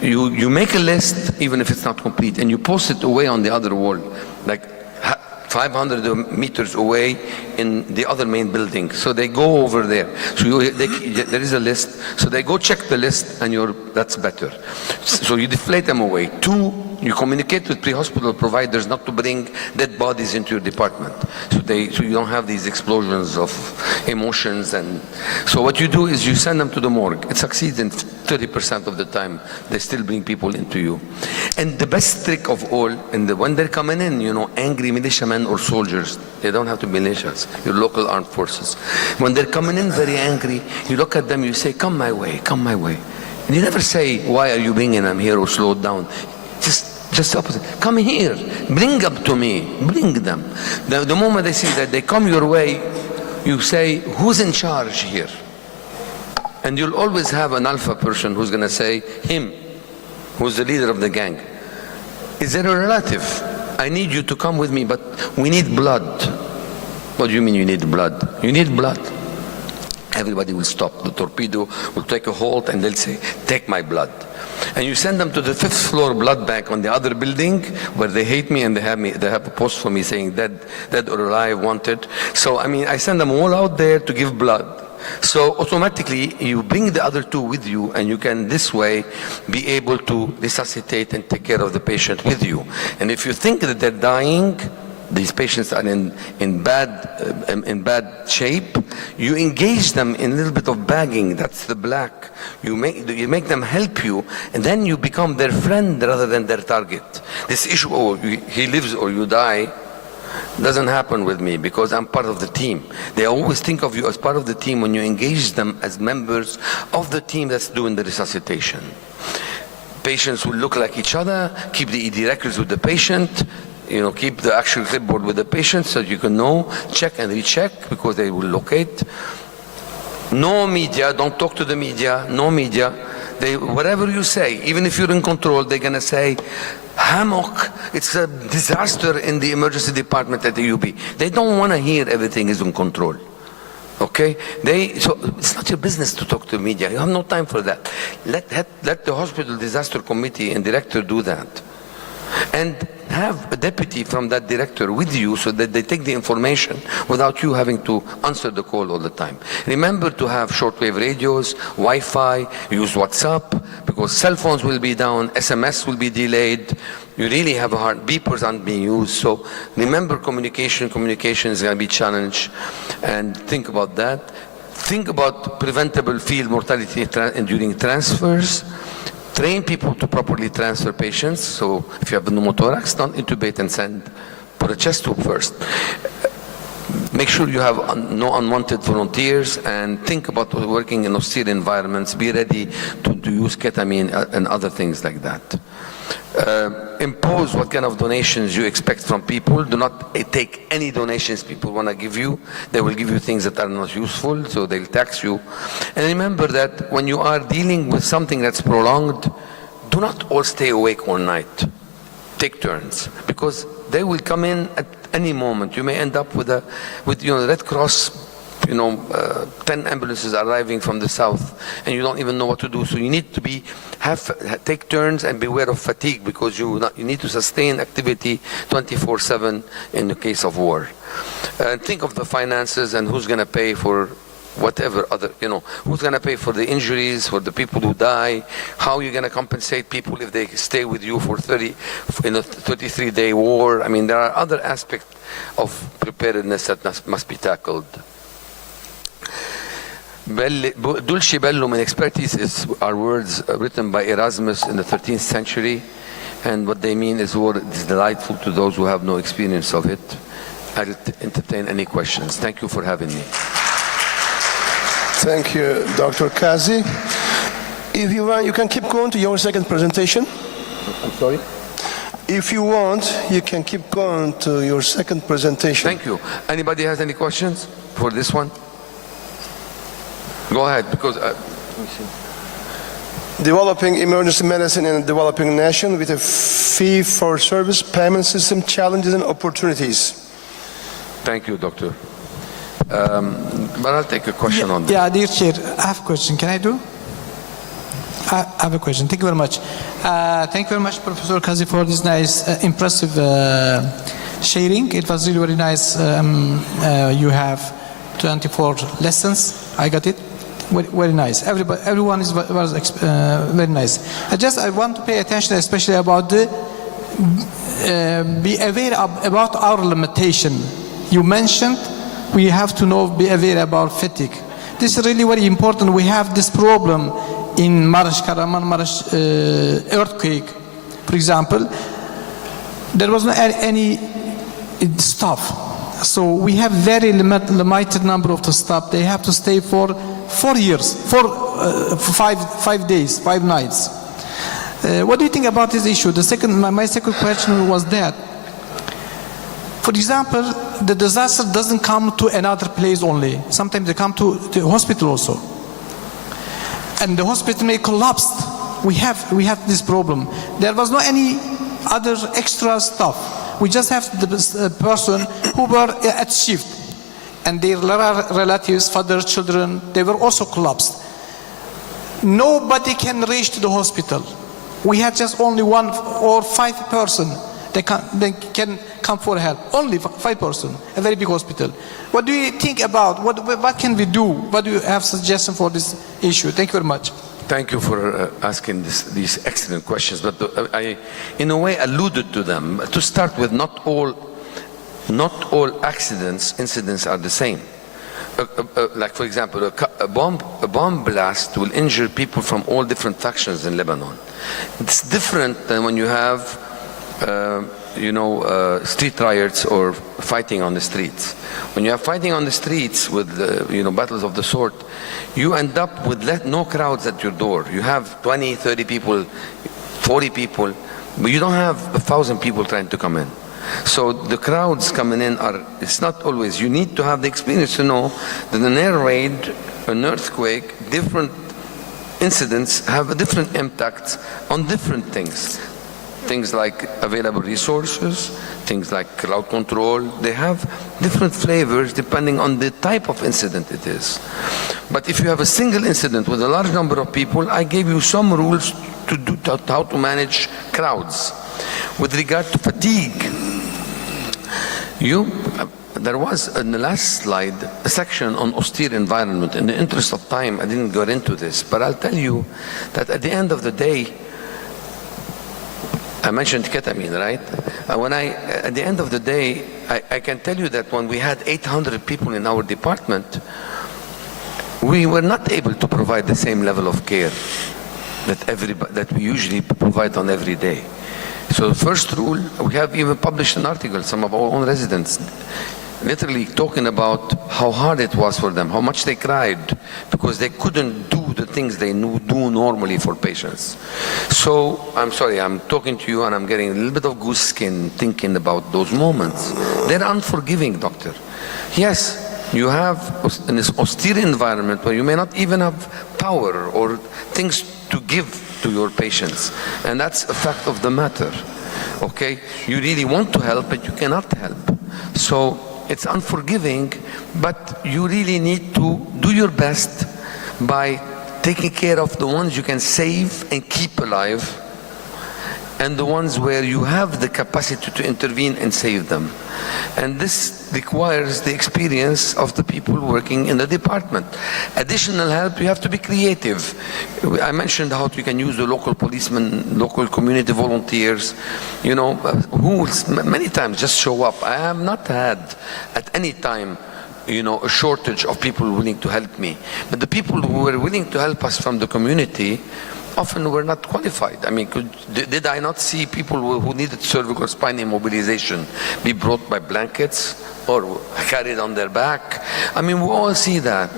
You make a list, even if it's not complete, and you post it away on the other wall, like 500 meters away in the other main building. So they go over there. So there is a list. So they go check the list, and that's better. So you deflate them away. 2, you communicate with pre-hospital providers not to bring dead bodies into your department. So you don't have these explosions of emotions. And so what you do is you send them to the morgue. It succeeds in 30% of the time. They still bring people into you. And the best trick of all, when they're coming in, angry militiamen or soldiers, they don't have to be militias, your local armed forces. When they're coming in very angry, you look at them, you say, come my way, come my way. And you never say, why are you bringing them here, or slow down. Just opposite. Come here, bring them to me, bring them. The moment they see that they come your way, you say, who's in charge here? And you'll always have an alpha person who's going to say, him, who's the leader of the gang. Is there a relative? I need you to come with me, but we need blood. What do you mean you need blood? You need blood. Everybody will stop. The torpedo will take a halt, and they'll say, take my blood. And you send them to the 5th floor blood bank on the other building, where they hate me, and they have a post for me saying dead or alive, wanted. So I send them all out there to give blood. So automatically you bring the other 2 with you, and you can this way be able to resuscitate and take care of the patient with you. And if you think that they're dying, these patients are in bad shape, you engage them in a little bit of bagging. That's the black. You make them help you, and then you become their friend rather than their target. This issue, he lives or you die, doesn't happen with me, because I'm part of the team. They always think of you as part of the team when you engage them as members of the team that's doing the resuscitation. Patients will look like each other, keep the ED records with the patient, keep the actual clipboard with the patient so you can know, check and recheck, because they will locate. No media, don't talk to the media, no media. Whatever you say, even if you're in control, they're going to say, hammock, it's a disaster in the emergency department at the UB. They don't want to hear everything is in control. Okay? So it's not your business to talk to the media. You have no time for that. Let the hospital disaster committee and director do that. And have a deputy from that director with you so that they take the information without you having to answer the call all the time. Remember to have shortwave radios, Wi-Fi, use WhatsApp, because cell phones will be down, SMS will be delayed. You really have a hard, beepers aren't being used. So remember communication is going to be challenged, and think about that. Think about preventable field mortality during transfers. Train people to properly transfer patients. So if you have a pneumothorax, don't intubate and send for a chest tube first. Make sure you have no unwanted volunteers, and think about working in austere environments. Be ready to use ketamine and other things like that. Impose what kind of donations you expect from people. Do not take any donations people want to give you. They will give you things that are not useful, so they'll tax you. And remember that when you are dealing with something that's prolonged, do not all stay awake all night. Take turns, because they will come in at any moment. You may end up with Red Cross, 10 ambulances arriving from the south, and you don't even know what to do. So you need to take turns and beware of fatigue, because you need to sustain activity 24/7 in the case of war. Think of the finances and who's going to pay for whatever other, who's going to pay for the injuries, for the people who die, how you're going to compensate people if they stay with you for 33-day war. There are other aspects of preparedness that must be tackled. Dulci bellum in expertise are words written by Erasmus in the 13th century, and what they mean is war is delightful to those who have no experience of it. I'll entertain any questions. Thank you for having me. Thank you, Dr. Kazi. If you want, you can keep going to your second presentation. I'm sorry? If you want, you can keep going to your second presentation. Thank you. Anybody has any questions for this one? Go ahead, because let me see. Developing emergency medicine in a developing nation with a fee-for-service payment system, challenges and opportunities. Thank you, Doctor. But I'll take a question on this. Yeah, dear Chair, I have a question. Can I do? I have a question. Thank you very much. Thank you very much, Professor Kazi, for this nice, impressive sharing. It was really very nice. You have 24 lessons. I got it. Very nice. Everyone was very nice. I want to pay attention, especially about the be aware about our limitation. You mentioned we have to be aware about fatigue. This is really very important. We have this problem in Maraş, Kahramanmaraş earthquake, for example. There was not any staff. So we have very limited number of the staff. They have to stay for 4 years, for 5 days, 5 nights. What do you think about this issue? My second question was that, for example, the disaster doesn't come to another place only. Sometimes they come to the hospital also. And the hospital may collapse. We have this problem. There was no any other extra stuff. We just have the person who were at shift. And their relatives, father, children, they were also collapsed. Nobody can reach to the hospital. We had just only 1 or 5 person. They can come for help. Only 5 person, a very big hospital. What do you think about, what can we do? What do you have suggestion for this issue? Thank you very much. Thank you for asking these excellent questions, but I, in a way, alluded to them. To start with, not all incidents are the same. Like, for example, a bomb blast will injure people from all different factions in Lebanon. It's different than when you have, street riots or fighting on the streets. When you have fighting on the streets with, battles of the sort, you end up with no crowds at your door. You have 20, 30 people, 40 people, but you don't have 1,000 people trying to come in. So the crowds coming in it's not always. You need to have the experience to know that an air raid, an earthquake, different incidents have a different impact on different things. Things like available resources, things like crowd control, they have different flavors depending on the type of incident it is. But if you have a single incident with a large number of people, I gave you some rules to how to manage crowds. With regard to fatigue, there was in the last slide a section on austere environment. In the interest of time, I didn't go into this, but I'll tell you that at the end of the day, I mentioned ketamine, right? At the end of the day, I can tell you that when we had 800 people in our department, we were not able to provide the same level of care that we usually provide on every day. So the first rule, we have even published an article, some of our own residents, literally talking about how hard it was for them, how much they cried, because they couldn't do the things they do normally for patients. So, I'm sorry, I'm talking to you and I'm getting a little bit of goose skin thinking about those moments. They're unforgiving, doctor. Yes, you have in this austere environment where you may not even have power or things to give to your patients, and that's a fact of the matter. Okay, you really want to help, but you cannot help. So it's unforgiving, but you really need to do your best by taking care of the ones you can save and keep alive, and the ones where you have the capacity to intervene and save them. And this requires the experience of the people working in the department. Additional help, you have to be creative. I mentioned how you can use the local policemen, local community volunteers, who many times just show up. I have not had at any time a shortage of people willing to help me. But the people who were willing to help us from the community often were not qualified. I mean, did I not see people who needed cervical spine immobilization be brought by blankets or carried on their back? I mean, we all see that.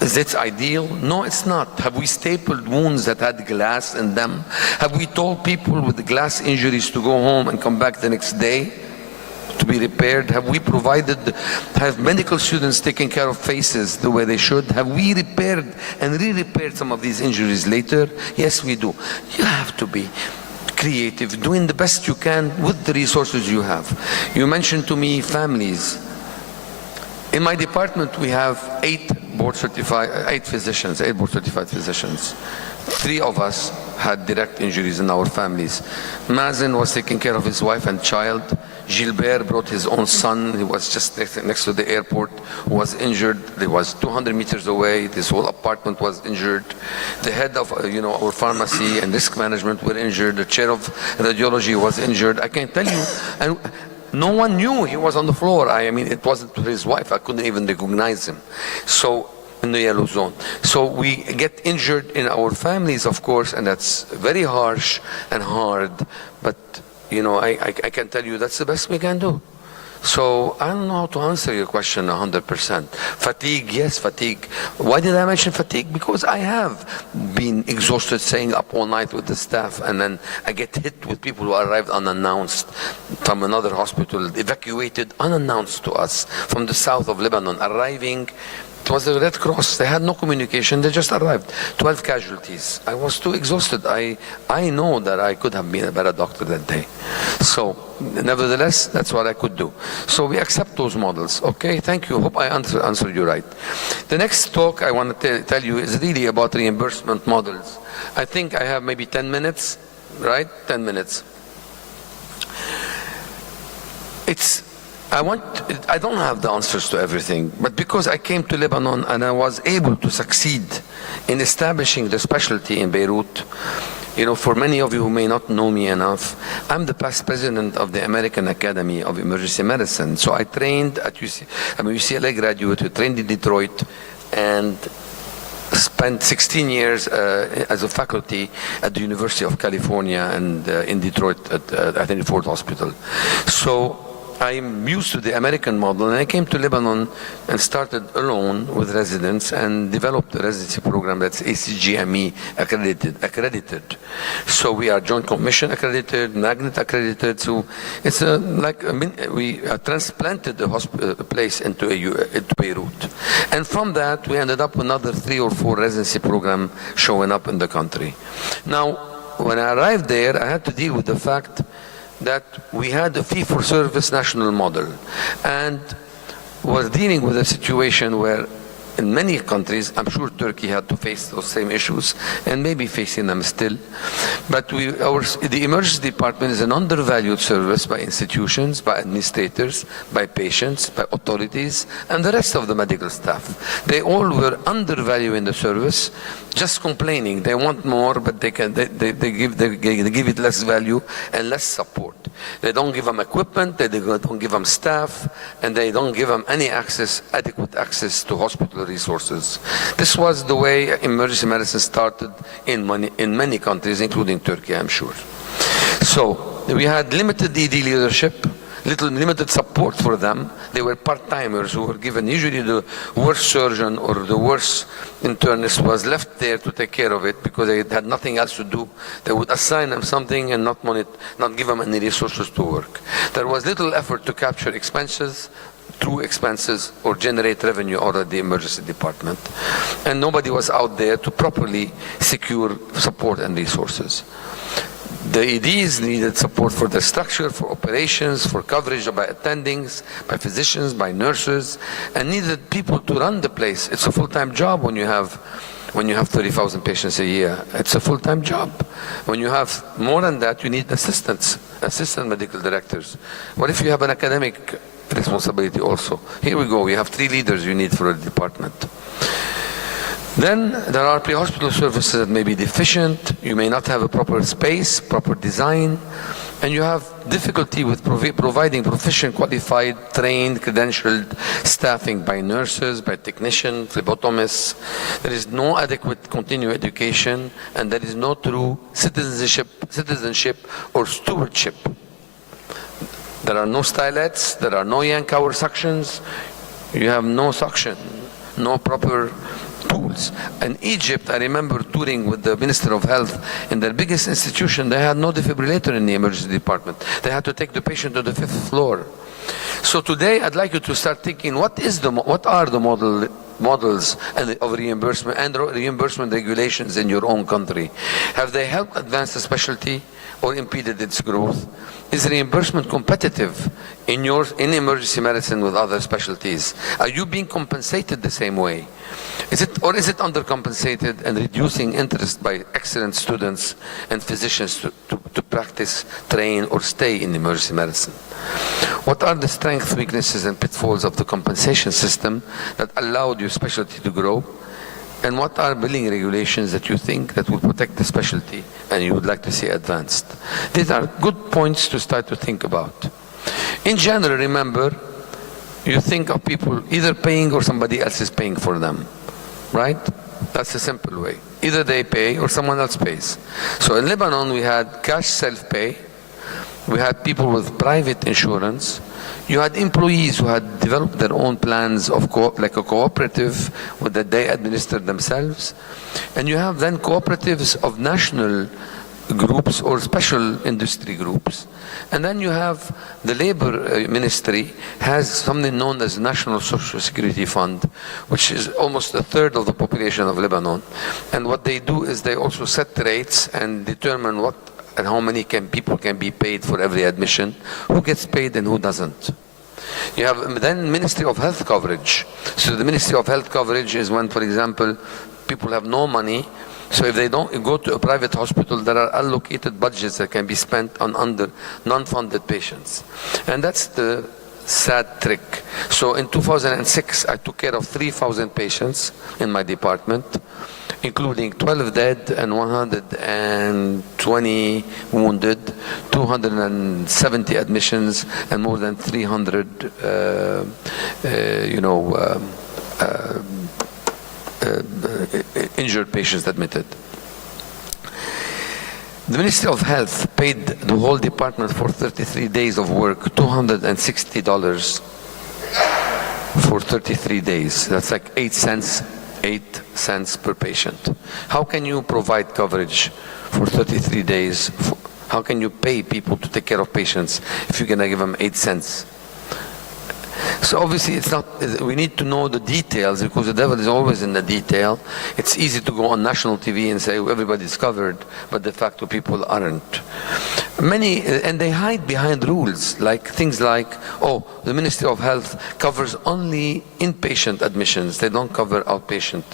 Is it ideal? No, it's not. Have we stapled wounds that had glass in them? Have we told people with glass injuries to go home and come back the next day to be repaired? Have we have medical students taken care of faces the way they should? Have we repaired and re-repaired some of these injuries later? Yes, we do. You have to be creative, doing the best you can with the resources you have. You mentioned to me families. In my department, we have 8 board-certified physicians. 3 of us had direct injuries in our families. Mazen was taking care of his wife and child. Gilbert brought his own son. He was just next to the airport, was injured. He was 200 meters away. This whole apartment was injured. The head of our pharmacy and risk management were injured. The chair of radiology was injured. I can tell you, and no one knew he was on the floor. I mean, it wasn't his wife. I couldn't even recognize him. So, in the yellow zone. So we get injured in our families, of course, and that's very harsh and hard. But, I can tell you that's the best we can do. So I don't know how to answer your question 100%. Fatigue, yes, fatigue. Why did I mention fatigue? Because I have been exhausted staying up all night with the staff, and then I get hit with people who arrived unannounced from another hospital, evacuated unannounced to us from the south of Lebanon, arriving. It was the Red Cross. They had no communication. They just arrived. 12 casualties. I was too exhausted. I know that I could have been a better doctor that day. So, nevertheless, that's what I could do. So we accept those models. Okay, thank you. Hope I answered you right. The next talk I want to tell you is really about reimbursement models. I think I have maybe 10 minutes, right? 10 minutes. I don't have the answers to everything, but because I came to Lebanon and I was able to succeed in establishing the specialty in Beirut, for many of you who may not know me enough, I'm the past president of the American Academy of Emergency Medicine. So I trained at I'm a UCLA graduate who trained in Detroit and spent 16 years as a faculty at the University of California and in Detroit at the Ford Hospital. So I'm used to the American model, and I came to Lebanon and started alone with residents and developed a residency program that's ACGME accredited. So we are Joint Commission accredited, Magnet accredited. So it's we transplanted the place into Beirut. And from that, we ended up with another 3 or 4 residency programs showing up in the country. Now, when I arrived there, I had to deal with the fact that we had a fee-for-service national model, and we're dealing with a situation where in many countries, I'm sure Turkey had to face those same issues and maybe facing them still, but the emergency department is an undervalued service by institutions, by administrators, by patients, by authorities, and the rest of the medical staff. They all were undervaluing the service, just complaining. They want more, but they give it less value and less support. They don't give them equipment, they don't give them staff, and they don't give them any adequate access to hospital resources. This was the way emergency medicine started in many countries, including Turkey, I'm sure. So we had limited ED leadership, limited support for them. They were part-timers who were given, usually the worst surgeon or the worst internist was left there to take care of it because they had nothing else to do. They would assign them something and not give them any resources to work. There was little effort to capture expenses, true expenses, or generate revenue out of the emergency department. And nobody was out there to properly secure support and resources. The EDs needed support for the structure, for operations, for coverage by attendings, by physicians, by nurses, and needed people to run the place. It's a full-time job when you have 30,000 patients a year. It's a full-time job. When you have more than that, you need assistant medical directors. What if you have an academic responsibility also? Here we go. We have 3 leaders you need for a department. Then there are pre-hospital services that may be deficient. You may not have a proper space, proper design, and you have difficulty with providing proficient, qualified, trained, credentialed staffing by nurses, by technicians, phlebotomists. There is no adequate continuing education, and there is no true citizenship or stewardship. There are no stylets, there are no Yankauer suctions, you have no suction, no proper tools. In Egypt, I remember touring with the Minister of Health in their biggest institution. They had no defibrillator in the emergency department. They had to take the patient to the 5th floor. So today, I'd like you to start thinking, what are the model models and of reimbursement and reimbursement regulations in your own country? Have they helped advance the specialty or impeded its growth? Is reimbursement competitive in emergency medicine with other specialties? Are you being compensated the same way? Is it undercompensated and reducing interest by excellent students and physicians to practice, train, or stay in emergency medicine? What are the strengths, weaknesses, and pitfalls of the compensation system that allowed your specialty to grow? And what are billing regulations that you think that will protect the specialty and you would like to see advanced? These are good points to start to think about. In general, remember, you think of people either paying or somebody else is paying for them, right? That's a simple way. Either they pay or someone else pays. So in Lebanon, we had cash self-pay. We had people with private insurance. You had employees who had developed their own plans of like a cooperative that they administered themselves. And you have then cooperatives of national groups or special industry groups. And then you have the labor ministry has something known as National Social Security Fund, which is almost a third of the population of Lebanon. And what they do is they also set rates and determine what and how many people can be paid for every admission, who gets paid and who doesn't. You have then Ministry of Health coverage. So the Ministry of Health coverage is when, for example, people have no money. So if they don't go to a private hospital, there are allocated budgets that can be spent on non-funded patients. And that's the sad trick. So in 2006, I took care of 3,000 patients in my department, including 12 dead and 120 wounded, 270 admissions, and more than 300, injured patients admitted. The Ministry of Health paid the whole department for 33 days of work, $260 for 33 days. That's like 8 cents per patient. How can you provide coverage for 33 days? How can you pay people to take care of patients if you're going to give them 8 cents? So obviously it's not, we need to know the details because the devil is always in the detail. It's easy to go on national TV and say everybody's covered, but de facto people aren't. And they hide behind rules, like things like, oh, the Ministry of Health covers only inpatient admissions, they don't cover outpatient.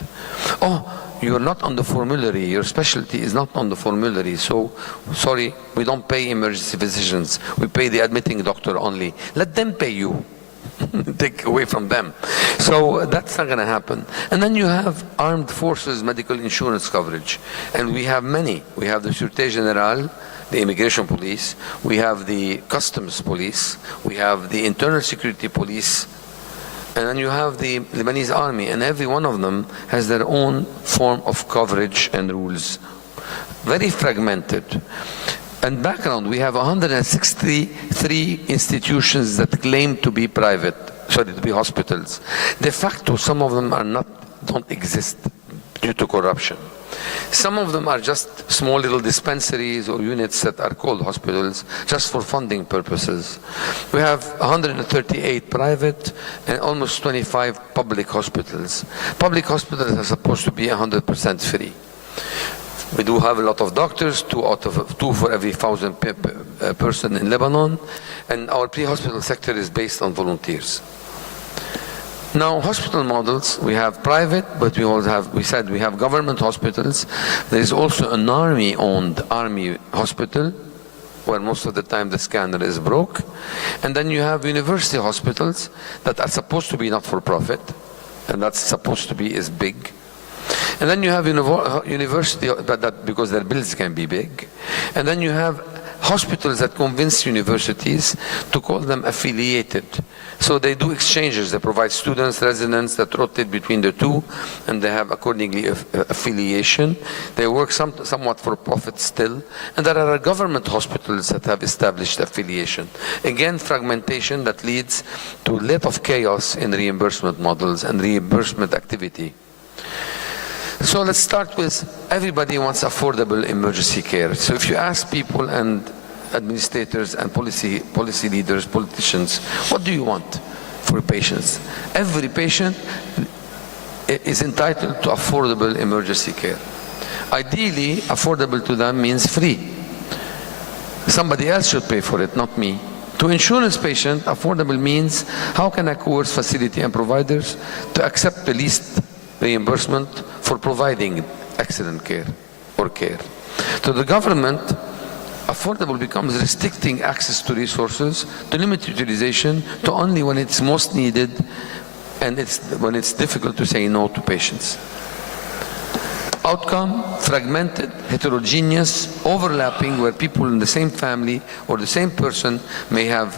Oh, you're not on the formulary, your specialty is not on the formulary, so sorry, we don't pay emergency physicians, we pay the admitting doctor only. Let them pay you. Take away from them. So that's not going to happen. And then you have armed forces medical insurance coverage. And we have many. We have the Sûreté Générale, the immigration police. We have the customs police. We have the internal security police. And then you have the Lebanese army. And every one of them has their own form of coverage and rules. Very fragmented. And background, we have 163 institutions that claim to be to be hospitals. De facto, some of them don't exist due to corruption. Some of them are just small little dispensaries or units that are called hospitals just for funding purposes. We have 138 private and almost 25 public hospitals. Public hospitals are supposed to be 100% free. We do have a lot of doctors, two for every 1,000 person in Lebanon, and our pre-hospital sector is based on volunteers. Now, hospital models, we have private, but we have government hospitals. There is also an army-owned army hospital, where most of the time the scanner is broke. And then you have university hospitals that are supposed to be not-for-profit, and that's supposed to be as big. And then you have university, because their bills can be big. And then you have hospitals that convince universities to call them affiliated. So they do exchanges. They provide students, residents that rotate between the two, and they have accordingly affiliation. They work somewhat for profit still. And there are government hospitals that have established affiliation. Again, fragmentation that leads to a lot of chaos in reimbursement models and reimbursement activity. So let's start with everybody wants affordable emergency care. So if you ask people and administrators and policy leaders, politicians, what do you want for patients? Every patient is entitled to affordable emergency care. Ideally, affordable to them means free. Somebody else should pay for it, not me. To insurance patient, affordable means how can I coerce facility and providers to accept the least reimbursement for providing excellent care or care. To the government, affordable becomes restricting access to resources, to limit utilization to only when it's most needed and when it's difficult to say no to patients. Outcome, fragmented, heterogeneous, overlapping, where people in the same family or the same person may have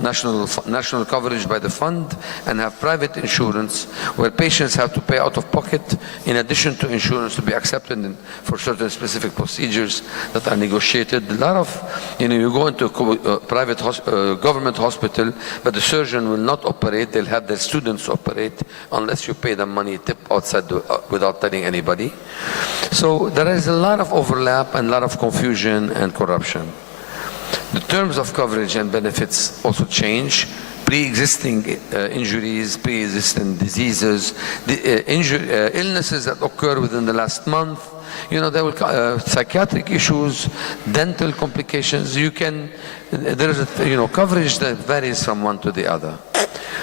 national coverage by the fund and have private insurance, where patients have to pay out of pocket in addition to insurance to be accepted for certain specific procedures that are negotiated. A lot of, you go into a private government hospital, but the surgeon will not operate, they'll have their students operate unless you pay them money tip outside without telling anybody. So there is a lot of overlap and a lot of confusion and corruption. The terms of coverage and benefits also change. Pre-existing injuries, pre-existing diseases, illnesses that occur within the last month, there will psychiatric issues, dental complications. There is coverage that varies from one to the other.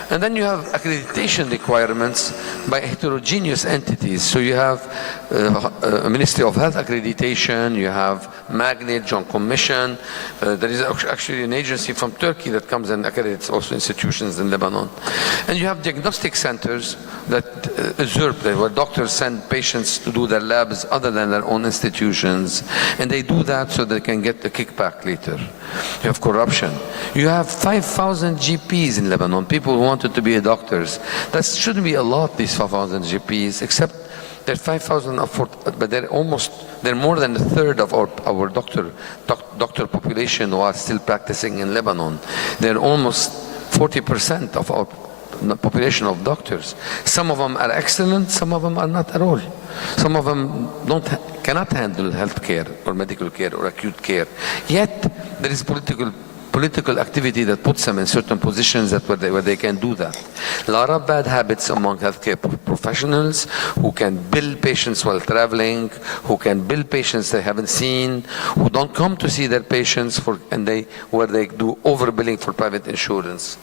And then you have accreditation requirements by heterogeneous entities. So you have a Ministry of Health accreditation, you have Magnet, John Commission. There is actually an agency from Turkey that comes and accredits also institutions in Lebanon. And you have diagnostic centers that usurp, where doctors send patients to do their labs other than their own institutions. And they do that so they can get the kickback later. You have corruption. You have 5,000 GPs in Lebanon, people who wanted to be doctors. That shouldn't be a lot, these 5,000 GPs, except that 5,000, but they're more than a third of our doctor population who are still practicing in Lebanon. They're almost 40% of our population of doctors. Some of them are excellent, some of them are not at all. Some of them cannot handle health care or medical care or acute care. Yet there is political activity that puts them in certain positions where they can do that. A lot of bad habits among healthcare professionals who can bill patients while traveling, who can bill patients they haven't seen, who don't come to see their patients where they do overbilling for private insurance.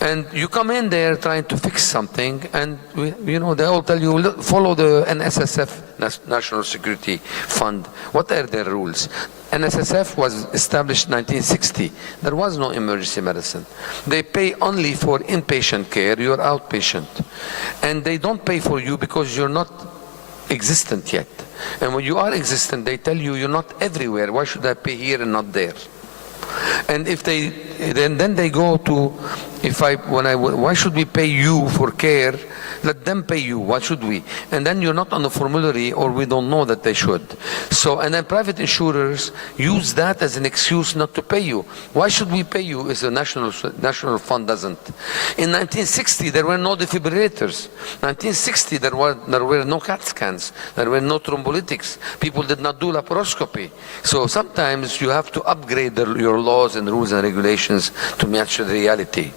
And you come in there trying to fix something, and they all tell you, follow the NSSF, National Security Fund. What are their rules? NSSF was established in 1960. There was no emergency medicine. They pay only for inpatient care, you're outpatient. And they don't pay for you because you're not existent yet. And when you are existent, they tell you you're not everywhere. Why should I pay here and not there? And if then they go to, why should we pay you for care? Let them pay you. Why should we? And then you're not on the formulary, or we don't know that they should. So, and then private insurers use that as an excuse not to pay you. Why should we pay you if the national fund doesn't? In 1960, there were no defibrillators. 1960, there were no CAT scans. There were no thrombolytics. People did not do laparoscopy. So sometimes you have to upgrade your laws and rules and regulations to match the reality.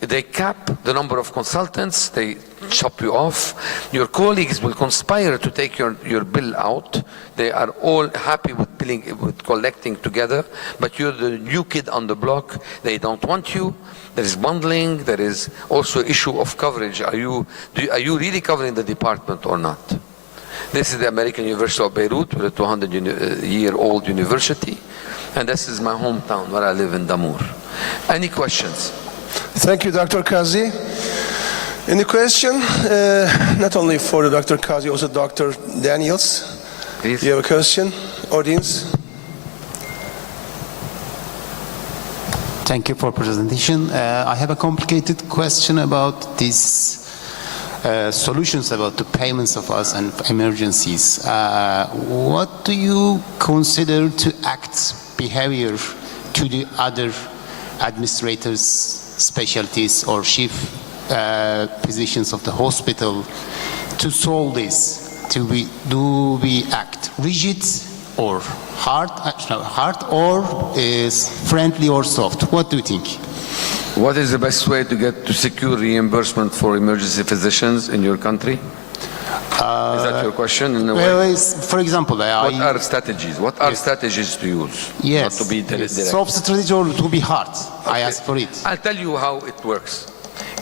They cap the number of consultants. They chop you off. Your colleagues will conspire to take your bill out. They are all happy with collecting together, but you're the new kid on the block. They don't want you. There is bundling. There is also issue of coverage. Are you really covering the department or not? This is the American University of Beirut, with a 200-year-old university. And this is my hometown where I live in Damour. Any questions? Thank you, Dr. Kazi. Any question? Not only for Dr. Kazi, also Dr. Daniels. Please. Do you have a question, audience? Thank you for presentation. I have a complicated question about these solutions about the payments of us and emergencies. What do you consider to act behavior to the other administrators, specialties, or chief physicians of the hospital to solve this? Do we act rigid or hard or is friendly or soft? What do you think? What is the best way to get to secure reimbursement for emergency physicians in your country? Is that your question in a way? Well, for example, What are strategies? What are strategies to use? yes, Not to be direct. soft strategy or to be hard. I ask for it. I'll tell you how it works.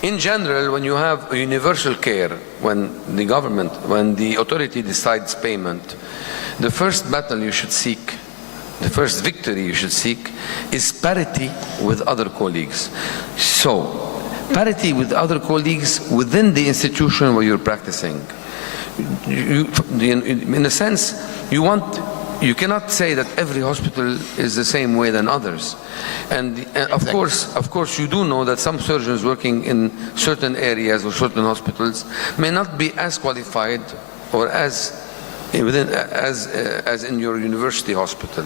In general, when you have a universal care, when the government, when the authority decides payment, the first battle you should seek, the first victory you should seek, is parity with other colleagues. So, parity with other colleagues within the institution where you're practicing. In a sense, you cannot say that every hospital is the same way than others. And of course, you do know that some surgeons working in certain areas or certain hospitals may not be as qualified or as in your university hospital.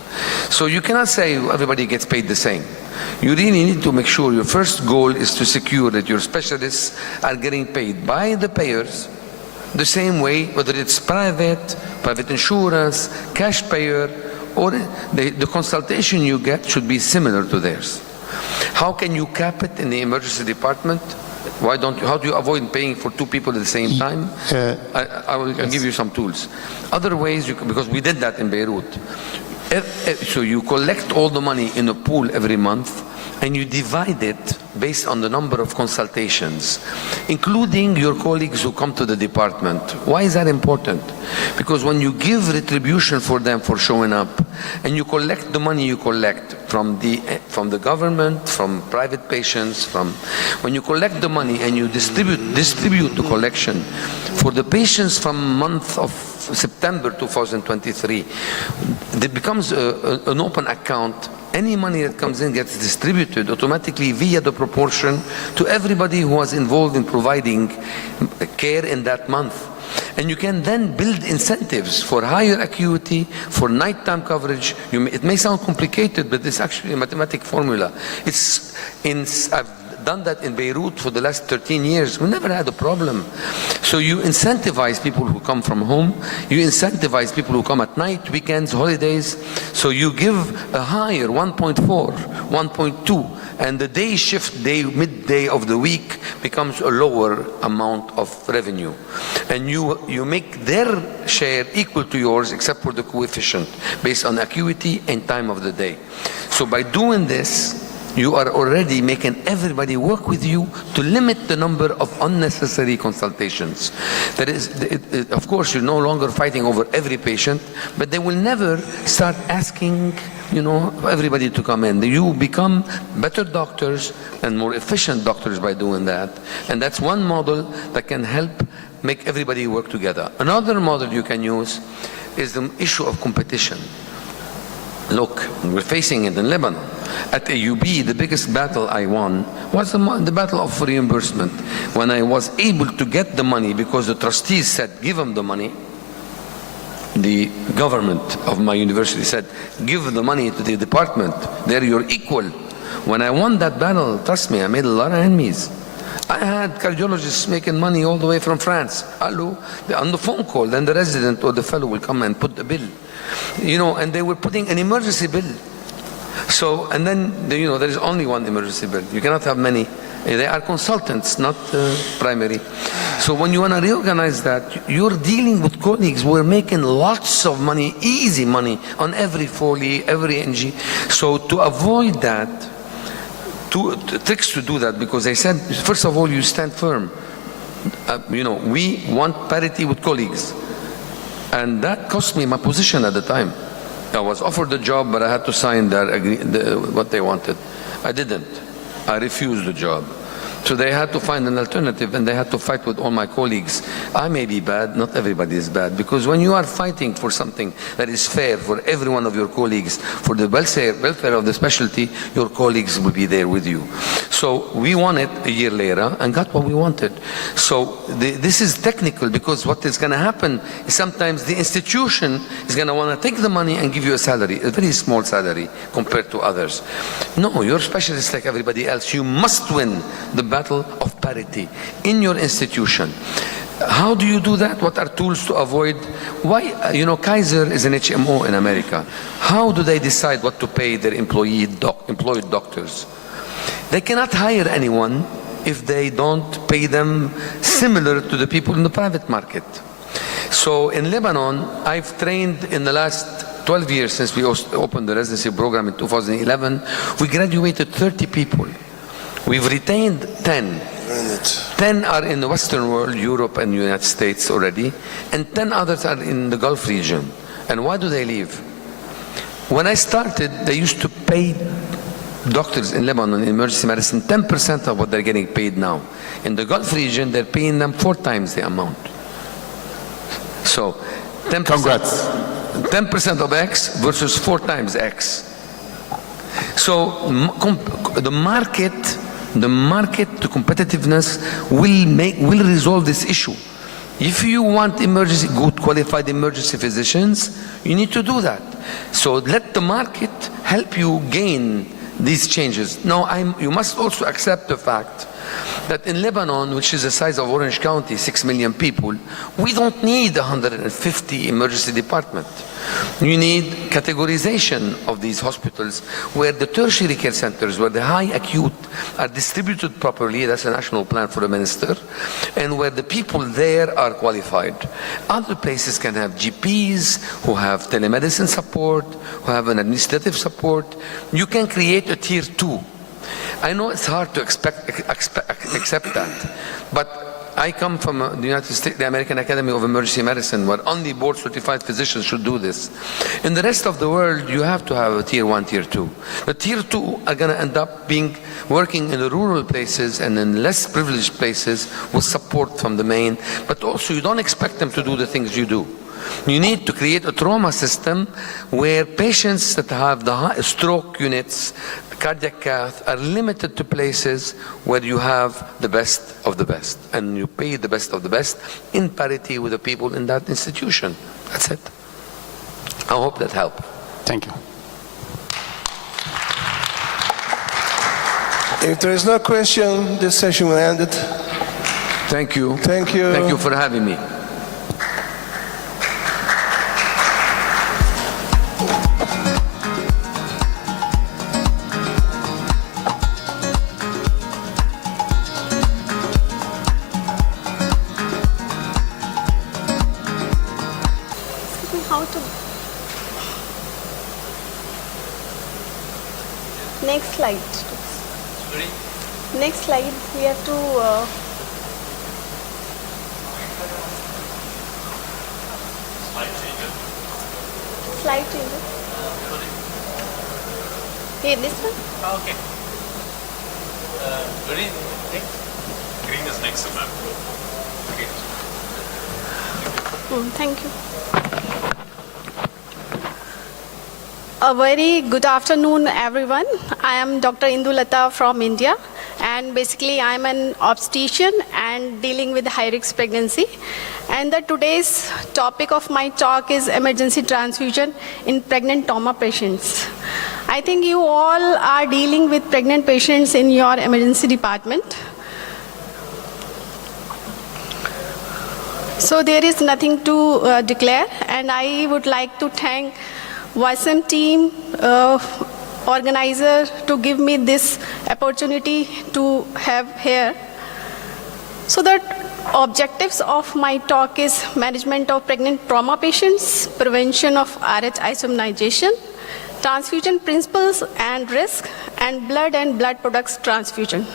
So you cannot say everybody gets paid the same. You really need to make sure your first goal is to secure that your specialists are getting paid by the payers the same way, whether it's private insurance, cash payer, or the consultation you get should be similar to theirs. How can you cap it in the emergency department? How do you avoid paying for two people at the same time? I'll give you some tools. Other ways, because we did that in Beirut. So you collect all the money in a pool every month, and you divide it based on the number of consultations, including your colleagues who come to the department. Why is that important? Because when you give retribution for them for showing up, and you collect the money you collect from the government, from private patients, when you collect the money and you distribute the collection for the patients from month of September 2023, it becomes an open account. Any money that comes in gets distributed automatically via the proportion to everybody who was involved in providing care in that month. And you can then build incentives for higher acuity, for nighttime coverage. It may sound complicated, but it's actually a mathematical formula. I've done that in Beirut for the last 13 years. We never had a problem. So you incentivize people who come from home. You incentivize people who come at night, weekends, holidays. So you give a higher 1.4, 1.2, and the day shift, midday of the week becomes a lower amount of revenue. And you make their share equal to yours except for the coefficient based on acuity and time of the day. So by doing this, you are already making everybody work with you to limit the number of unnecessary consultations. That is, of course, you're no longer fighting over every patient, but they will never start asking, everybody to come in. You become better doctors and more efficient doctors by doing that. And that's one model that can help make everybody work together. Another model you can use is the issue of competition. Look, we're facing it in Lebanon. At AUB, the biggest battle I won was the battle of reimbursement. When I was able to get the money because the trustees said, give them the money, the government of my university said, give the money to the department, they're your equal. When I won that battle, trust me, I made a lot of enemies. I had cardiologists making money all the way from France. Hello, on the phone call, then the resident or the fellow will come and put the bill. And they were putting an emergency bill. So, and then, there is only one emergency bill. You cannot have many. They are consultants, not primary. So when you want to reorganize that, you're dealing with colleagues who are making lots of money, easy money, on every Foley, every NG. So to avoid that, tricks to do that, because I said, first of all, you stand firm. We want parity with colleagues. And that cost me my position at the time. I was offered the job, but I had to sign what they wanted. I didn't. I refused the job. So they had to find an alternative, and they had to fight with all my colleagues. I may be bad, not everybody is bad, because when you are fighting for something that is fair for every one of your colleagues, for the welfare of the specialty, your colleagues will be there with you. So we won it a year later and got what we wanted. So this is technical, because what is going to happen is sometimes the institution is going to want to take the money and give you a salary, a very small salary compared to others. No, you're specialists like everybody else. You must win the battle of parity in your institution. How do you do that? What are tools to avoid? Why, Kaiser is an HMO in America. How do they decide what to pay their employed doctors? They cannot hire anyone if they don't pay them similar to the people in the private market. So in Lebanon, I've trained in the last 12 years since we opened the residency program in 2011, we graduated 30 people. We've retained 10. 10 are in the Western world, Europe and United States already, and 10 others are in the Gulf region. And why do they leave? When I started, they used to pay doctors in Lebanon in emergency medicine 10% of what they're getting paid now. In the Gulf region, they're paying them 4 times the amount. So 10%, Congrats. 10% of X versus 4 times X. So the market to competitiveness will resolve this issue. If you want good qualified emergency physicians, you need to do that. So let the market help you gain these changes. Now, you must also accept the fact that in Lebanon, which is the size of Orange County, 6 million people, we don't need 150 emergency department. You need categorization of these hospitals where the tertiary care centers, where the high acute are distributed properly, that's a national plan for the minister, and where the people there are qualified. Other places can have GPs who have telemedicine support, who have an administrative support. You can create a tier 2. I know it's hard to accept that, but I come from the United States, the American Academy of Emergency Medicine, where only board certified physicians should do this. In the rest of the world, you have to have a tier 1, tier 2. The tier 2 are going to end up working in the rural places and in less privileged places with support from the main, but also you don't expect them to do the things you do. You need to create a trauma system where patients that have the stroke units, cardiac cath, are limited to places where you have the best of the best, and you pay the best of the best in parity with the people in that institution. That's it. I hope that helped. Thank you. If there is no question, this session will end. Thank you. Thank you. Thank you for having me. Next slide. Next slide, we have to slide changer. Okay, this one? Okay. Green is next to map. Okay. Thank you. A very good afternoon, everyone. I am Dr. Indulata from India, and basically I am an obstetrician and dealing with high-risk pregnancy. And today's topic of my talk is emergency transfusion in pregnant trauma patients. I think you all are dealing with pregnant patients in your emergency department. So there is nothing to declare, and I would like to thank YSM team, organizer, to give me this opportunity to have here. So the objectives of my talk is management of pregnant trauma patients, prevention of RH isomerization, transfusion principles and risk, and blood products transfusion.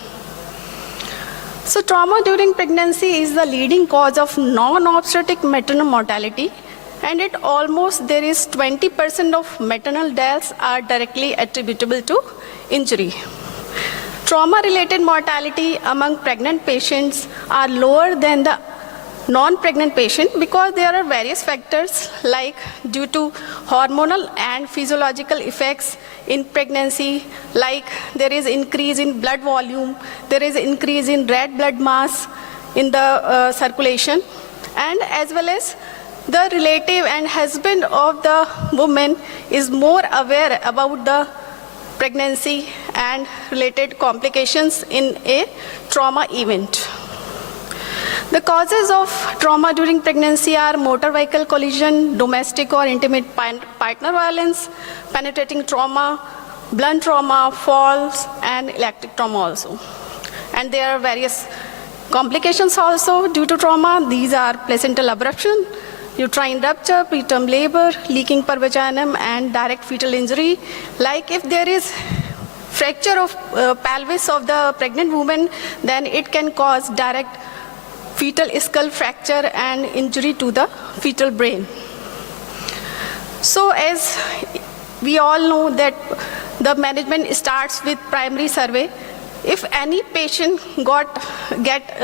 So trauma during pregnancy is the leading cause of non-obstetric maternal mortality, and there is 20% of maternal deaths are directly attributable to injury. Trauma-related mortality among pregnant patients are lower than the non-pregnant patient because there are various factors like due to hormonal and physiological effects in pregnancy, like there is increase in blood volume, there is increase in red blood mass in the circulation, and as well as the relative and husband of the woman is more aware about the pregnancy and related complications in a trauma event. The causes of trauma during pregnancy are motor vehicle collision, domestic or intimate partner violence, penetrating trauma, blunt trauma, falls, and electric trauma also. And there are various complications also due to trauma. These are placental abruption, uterine rupture, preterm labor, leaking per vaginum, and direct fetal injury. Like if there is fracture of pelvis of the pregnant woman, then it can cause direct fetal skull fracture and injury to the fetal brain. So as we all know that the management starts with primary survey. If any patient get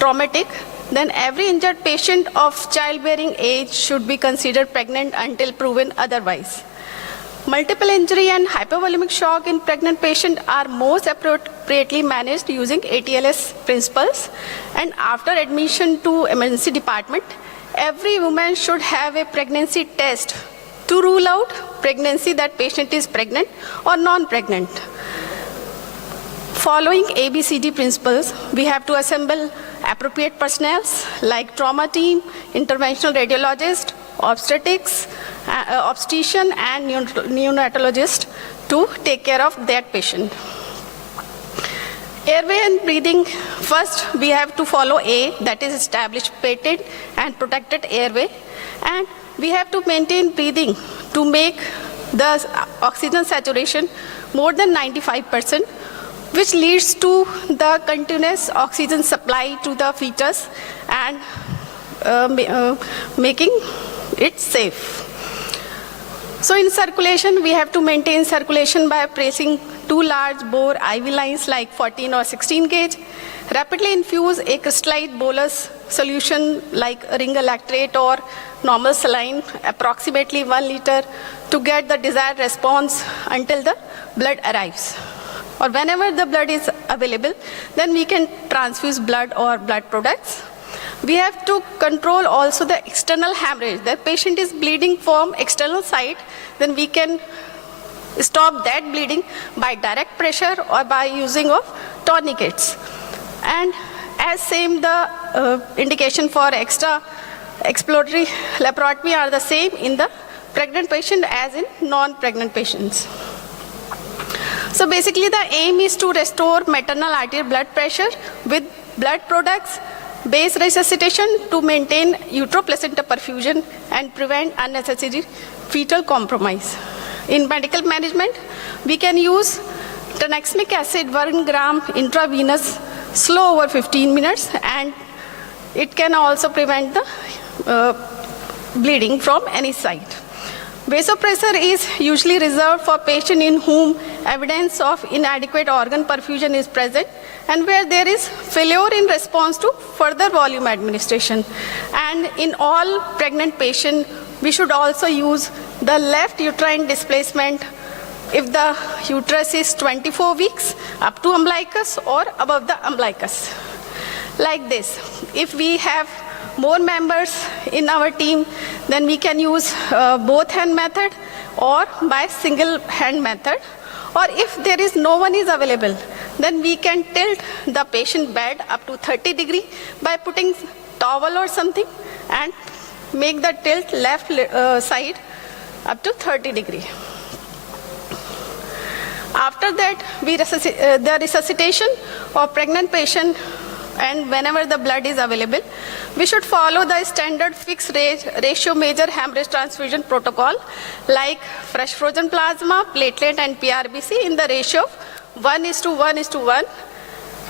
traumatic, then every injured patient of childbearing age should be considered pregnant until proven otherwise. Multiple injury and hypovolemic shock in pregnant patient are most appropriately managed using ATLS principles. And after admission to emergency department, every woman should have a pregnancy test to rule out pregnancy, that patient is pregnant or non-pregnant. Following ABCD principles, we have to assemble appropriate personnel like trauma team, interventional radiologist, obstetrics, obstetrician, and neonatologist to take care of that patient. Airway and breathing, first we have to follow A, that is established patent and protected airway, and we have to maintain breathing to make the oxygen saturation more than 95%, which leads to the continuous oxygen supply to the fetus and making it safe. So in circulation, we have to maintain circulation by placing 2 large bore IV lines like 14 or 16 gauge, rapidly infuse a crystallized bolus solution like ring electrate or normal saline, approximately 1 liter, to get the desired response until the blood arrives. Or whenever the blood is available, then we can transfuse blood or blood products. We have to control also the external hemorrhage. The patient is bleeding from external side, then we can stop that bleeding by direct pressure or by using of tourniquets. And as same, the indication for extra exploratory laparotomy are the same in the pregnant patient as in non-pregnant patients. So basically the aim is to restore maternal arterial blood pressure with blood products, base resuscitation to maintain uteroplacenta perfusion and prevent unnecessary fetal compromise. In medical management, we can use tranexamic acid 1 gram intravenous slow over 15 minutes, and it can also prevent the bleeding from any side. Vasopressor is usually reserved for patients in whom evidence of inadequate organ perfusion is present and where there is failure in response to further volume administration. And in all pregnant patients, we should also use the left uterine displacement if the uterus is 24 weeks up to umbilicus or above the umbilicus. Like this. If we have more members in our team, then we can use both hand method or by single hand method. Or if there is no one is available, then we can tilt the patient bed up to 30 degree by putting towel or something and make the tilt left side up to 30 degree. After that, the resuscitation of pregnant patient, and whenever the blood is available, we should follow the standard fixed ratio major hemorrhage transfusion protocol like fresh frozen plasma, platelet and PRBC in the ratio of 1:1:1.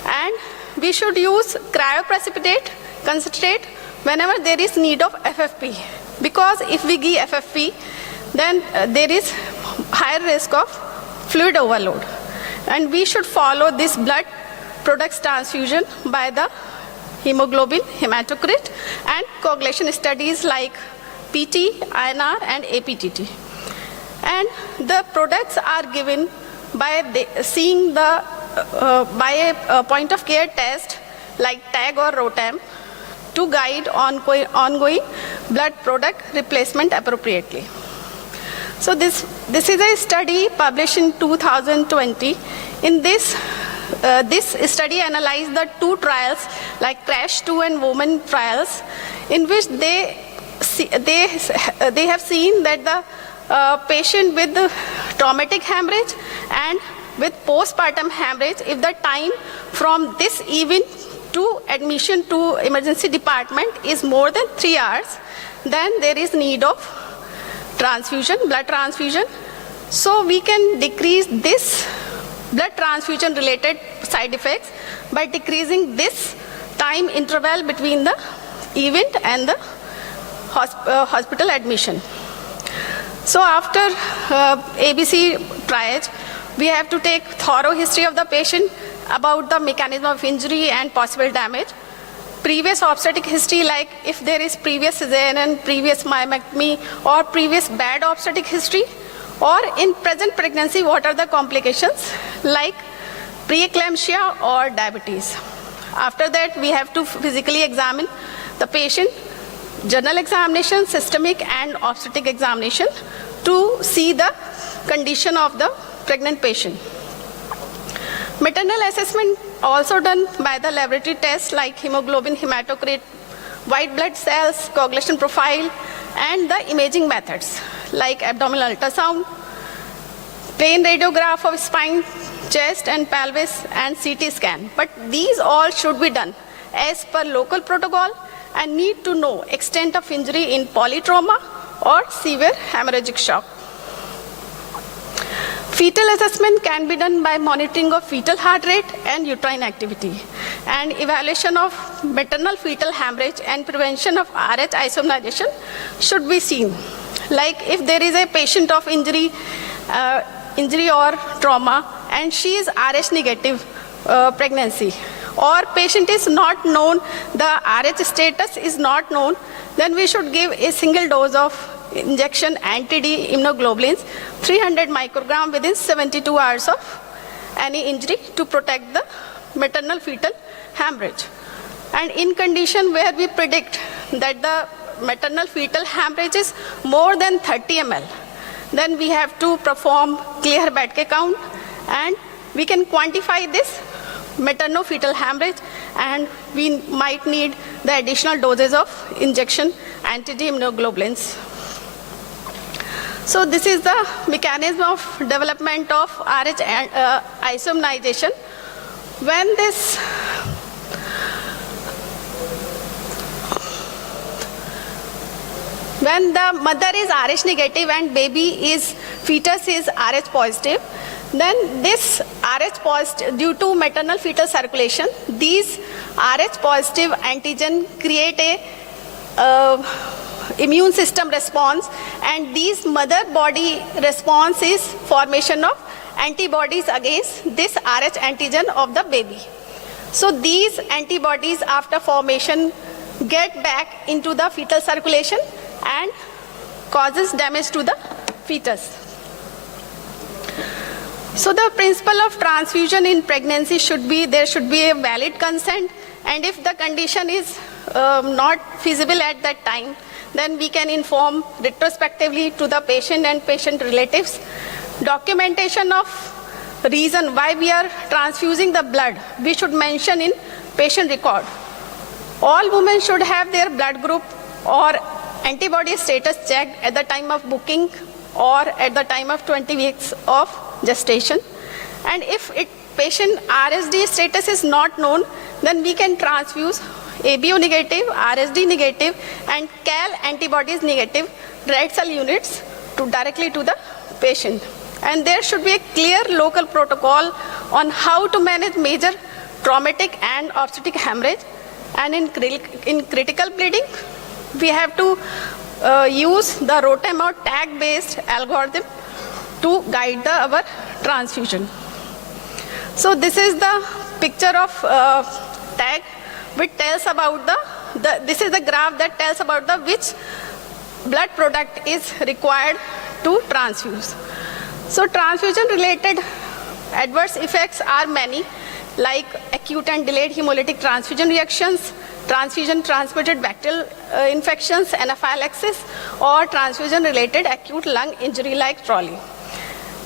And we should use cryoprecipitate concentrate whenever there is need of FFP. Because if we give FFP, then there is higher risk of fluid overload. And we should follow this blood products transfusion by the hemoglobin, hematocrit, and coagulation studies like PT, INR, and APTT. And the products are given by seeing the by a point of care test like TAG or ROTAM to guide ongoing blood product replacement appropriately. So this is a study published in 2020. In this this study analyzed the two trials, like CRASH 2 and WOMAN trials, in which they have seen that the patient with the traumatic hemorrhage and with postpartum hemorrhage, if the time from this event to admission to emergency department is more than 3 hours, then there is need of transfusion, blood transfusion. So we can decrease this blood transfusion related side effects by decreasing this time interval between the event and the hospital admission. So after ABC triage, we have to take thorough history of the patient about the mechanism of injury and possible damage. Previous obstetric history, like if there is previous cesarean, previous myomectomy, or previous bad obstetric history, or in present pregnancy, what are the complications like preeclampsia or diabetes. After that, we have to physically examine the patient, general examination, systemic and obstetric examination to see the condition of the pregnant patient. Maternal assessment also done by the laboratory tests like hemoglobin, hematocrit, white blood cells, coagulation profile, and the imaging methods like abdominal ultrasound, plain radiograph of spine, chest and pelvis, and CT scan. But these all should be done as per local protocol and need to know extent of injury in polytrauma or severe hemorrhagic shock. Fetal assessment can be done by monitoring of fetal heart rate and uterine activity, and evaluation of maternal fetal hemorrhage and prevention of RH isomnization should be seen. Like if there is a patient of injury or trauma and she is RH negative pregnancy, or patient is not known, the RH status is not known, then we should give a single dose of injection anti-D immunoglobulins, 300 microgram within 72 hours of any injury to protect the maternal fetal hemorrhage. And in condition where we predict that the maternal fetal hemorrhage is more than 30 ml, then we have to perform clear Bedke count, and we can quantify this maternal-fetal hemorrhage, and we might need the additional doses of injection anti-D immunoglobulins. So this is the mechanism of development of RH isomnization. When the mother is RH negative and fetus is RH positive, then this RH positive, due to maternal fetal circulation, these RH positive antigen create a immune system response, and these mother body response is formation of antibodies against this RH antigen of the baby. So these antibodies after formation get back into the fetal circulation and causes damage to the fetus. So the principle of transfusion in pregnancy should be, there should be a valid consent, and if the condition is not feasible at that time, then we can inform retrospectively to the patient and patient relatives. Documentation of reason why we are transfusing the blood, we should mention in patient record. All women should have their blood group or antibody status checked at the time of booking or at the time of 20 weeks of gestation. And if patient RSD status is not known, then we can transfuse ABO negative, RSD negative, and CAL antibodies negative red cell units directly to the patient. And there should be a clear local protocol on how to manage major traumatic and obstetric hemorrhage. And in critical bleeding, we have to use the ROTEM or tag-based algorithm to guide our transfusion. So this is the picture of tag, which tells about this is the graph that tells about which blood product is required to transfuse. So transfusion-related adverse effects are many, like acute and delayed hemolytic transfusion reactions, transfusion-transmitted bacterial infections, anaphylaxis, or transfusion-related acute lung injury like Trolley.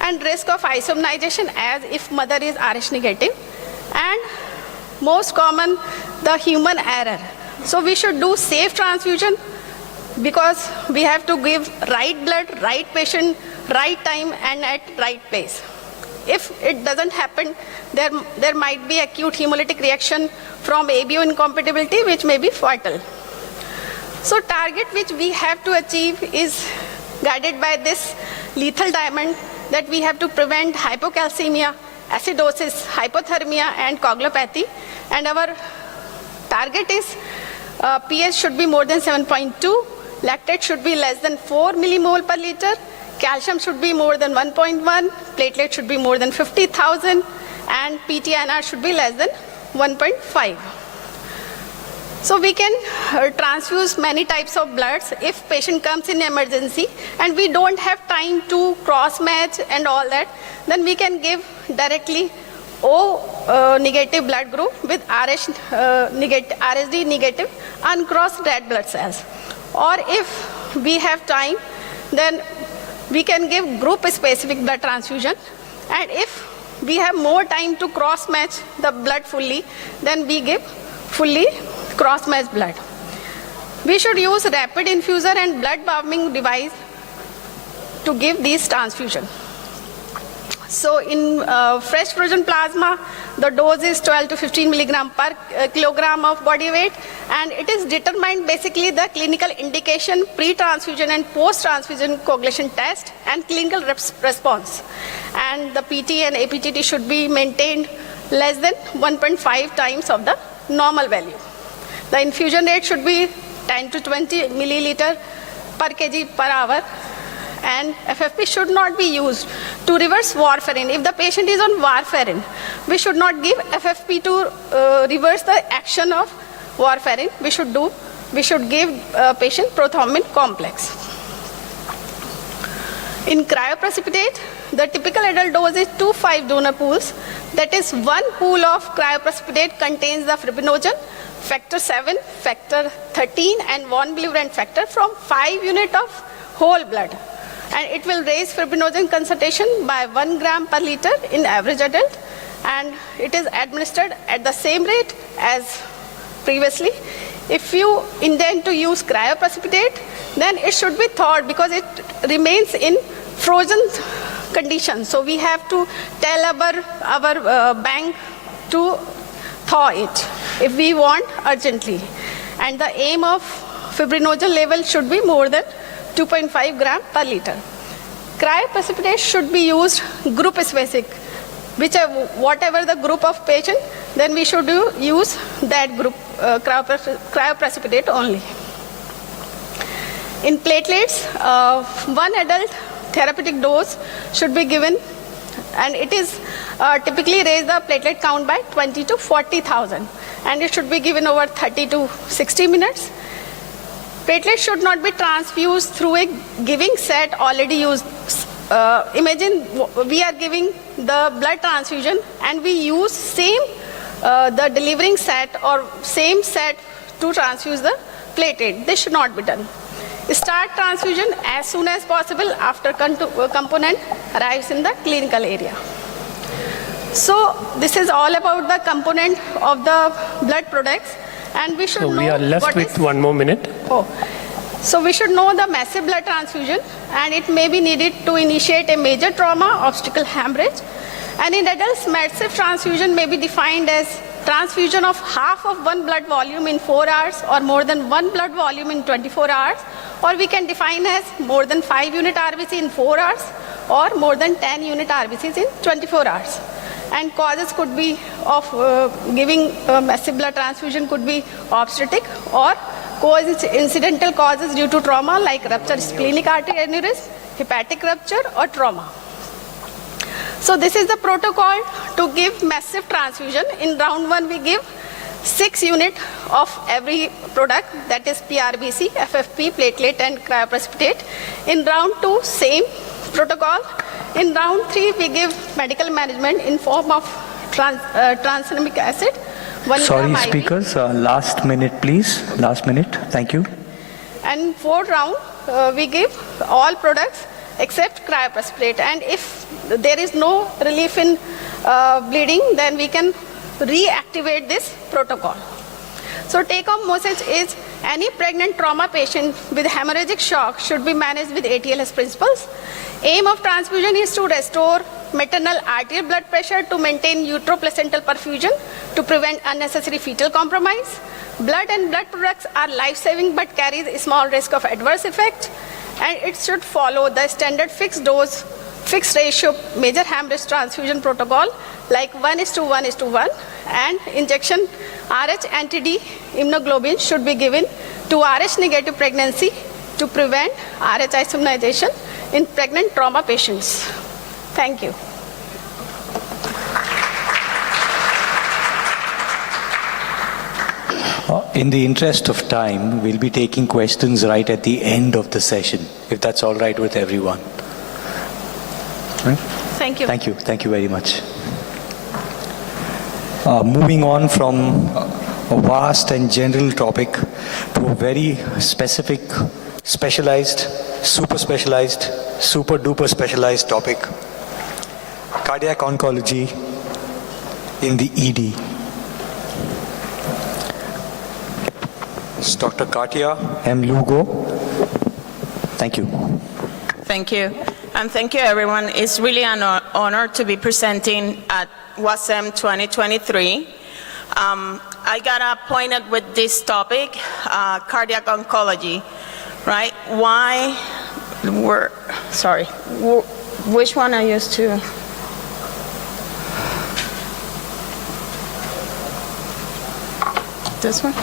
And risk of isomnization as if mother is RH negative. And most common, the human error. So we should do safe transfusion because we have to give right blood, right patient, right time and at right place. If it doesn't happen, there might be acute hemolytic reaction from ABO incompatibility, which may be fatal. So target which we have to achieve is guided by this lethal diamond, that we have to prevent hypocalcemia, acidosis, hypothermia, and coagulopathy. And our target is pH should be more than 7.2, lactate should be less than 4 millimole per liter, calcium should be more than 1.1, platelet should be more than 50,000, and PTNR should be less than 1.5. So we can transfuse many types of bloods if patient comes in emergency and we don't have time to cross match and all that, then we can give directly O negative blood group with RSD negative uncrossed red blood cells. Or if we have time, then we can give group specific blood transfusion, and if we have more time to cross match the blood fully, then we give fully cross-matched blood. We should use rapid infuser and blood warming device to give these transfusion. So in fresh frozen plasma, the dose is 12 to 15 milligram per kilogram of body weight, and it is determined basically the clinical indication, pre-transfusion and post-transfusion coagulation test and clinical response. And the PT and APTT should be maintained less than 1.5 times of the normal value. The infusion rate should be 10 to 20 milliliter per kg per hour, and FFP should not be used to reverse warfarin. If the patient is on warfarin, we should not give FFP to reverse the action of warfarin. We should give patient prothrombin complex. In cryoprecipitate, the typical adult dose is 2-5 donor pools. That is, one pool of cryoprecipitate contains the fibrinogen, factor 7, factor 13, and von Willebrand factor from 5 units of whole blood. And it will raise fibrinogen concentration by 1 gram per liter in average adult, and it is administered at the same rate as previously. If you intend to use cryoprecipitate, then it should be thawed because it remains in frozen condition. So we have to tell our bank to thaw it if we want urgently. And the aim of fibrinogen level should be more than 2.5 gram per liter. Cryoprecipitate should be used group specific. Whatever the group of patient, then we should use that group cryoprecipitate only. In platelets, one adult therapeutic dose should be given, and it is typically raise the platelet count by 20 to 40,000, and it should be given over 30 to 60 minutes. Platelets should not be transfused through a giving set already used. Imagine we are giving the blood transfusion and we use the delivering set or same set to transfuse the platelet. This should not be done. Start transfusion as soon as possible after component arrives in the clinical area. So this is all about the component of the blood products, and we should know. We are left with 1 more minute. So we should know the massive blood transfusion, and it may be needed to initiate a major trauma, obstacle hemorrhage. And in adults, massive transfusion may be defined as transfusion of half of one blood volume in 4 hours, or more than one blood volume in 24 hours, or we can define as more than 5 unit RBC in 4 hours, or more than 10 unit RBCs in 24 hours. And causes could be of giving massive blood transfusion could be obstetric, or incidental causes due to trauma like rupture splenic artery aneurysm, hepatic rupture, or trauma. So this is the protocol to give massive transfusion. In round 1, we give 6 units of every product, that is PRBC, FFP, platelet, and cryoprecipitate. In round 2, same protocol. In round 3, we give medical management in form of tranexamic acid. Sorry, speakers, last minute, please. Last minute. Thank you. And 4th round, we give all products except cryoprecipitate. And if there is no relief in bleeding, then we can reactivate this protocol. So take-home message is any pregnant trauma patient with hemorrhagic shock should be managed with ATLS principles. Aim of transfusion is to restore maternal arterial blood pressure to maintain uteroplacental perfusion to prevent unnecessary fetal compromise. Blood and blood products are life-saving but carries a small risk of adverse effect, and it should follow the standard fixed dose, fixed ratio major hemorrhage transfusion protocol like 1:1:1, and injection RH anti-D immunoglobulin should be given to RH negative pregnancy to prevent RH isomerization in pregnant trauma patients. Thank you. In the interest of time, we'll be taking questions right at the end of the session, if that's all right with everyone. Right? Thank you. Thank you. Thank you very much. Moving on from a vast and general topic to a very specific, specialized, super duper specialized topic, cardiac oncology in the ED. It's Dr. Katia M. Lugo. Thank you. Thank you. And thank you, everyone. It's really an honor to be presenting at WASM 2023. I got appointed with this topic, cardiac oncology, right? Which one I used to? This one?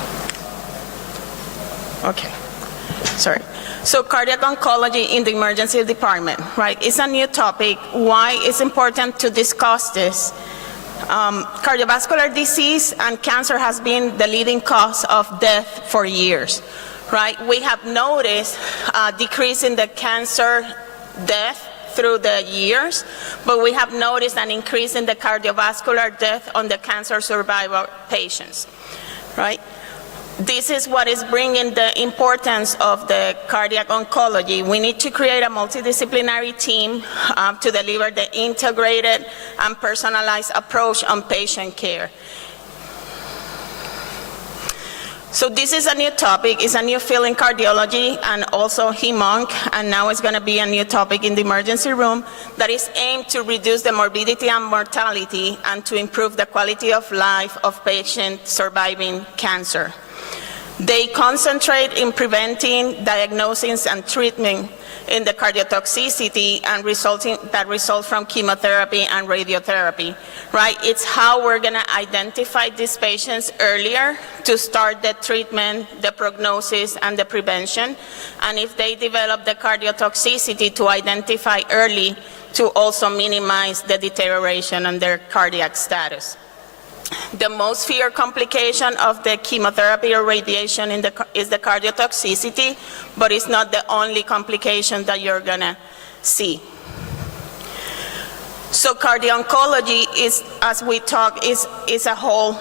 Okay, sorry. So cardiac oncology in the emergency department, right? It's a new topic. Why it's important to discuss this? Cardiovascular disease and cancer has been the leading cause of death for years, right? We have noticed a decrease in the cancer death through the years, but we have noticed an increase in the cardiovascular death on the cancer survivor patients, right? This is what is bringing the importance of the cardiac oncology. We need to create a multidisciplinary team to deliver the integrated and personalized approach on patient care. So this is a new topic. It's a new field in cardiology and also hem-onc, and now it's going to be a new topic in the emergency room that is aimed to reduce the morbidity and mortality and to improve the quality of life of patients surviving cancer. They concentrate in preventing, diagnosis, and treatment in the cardiotoxicity and that result from chemotherapy and radiotherapy, right? It's how we're going to identify these patients earlier to start the treatment, the prognosis, and the prevention. And if they develop the cardiotoxicity, to identify early to also minimize the deterioration on their cardiac status. The most feared complication of the chemotherapy or radiation is the cardiotoxicity, but it's not the only complication that you're gonna see. So cardio-oncology is, as we talk, is a whole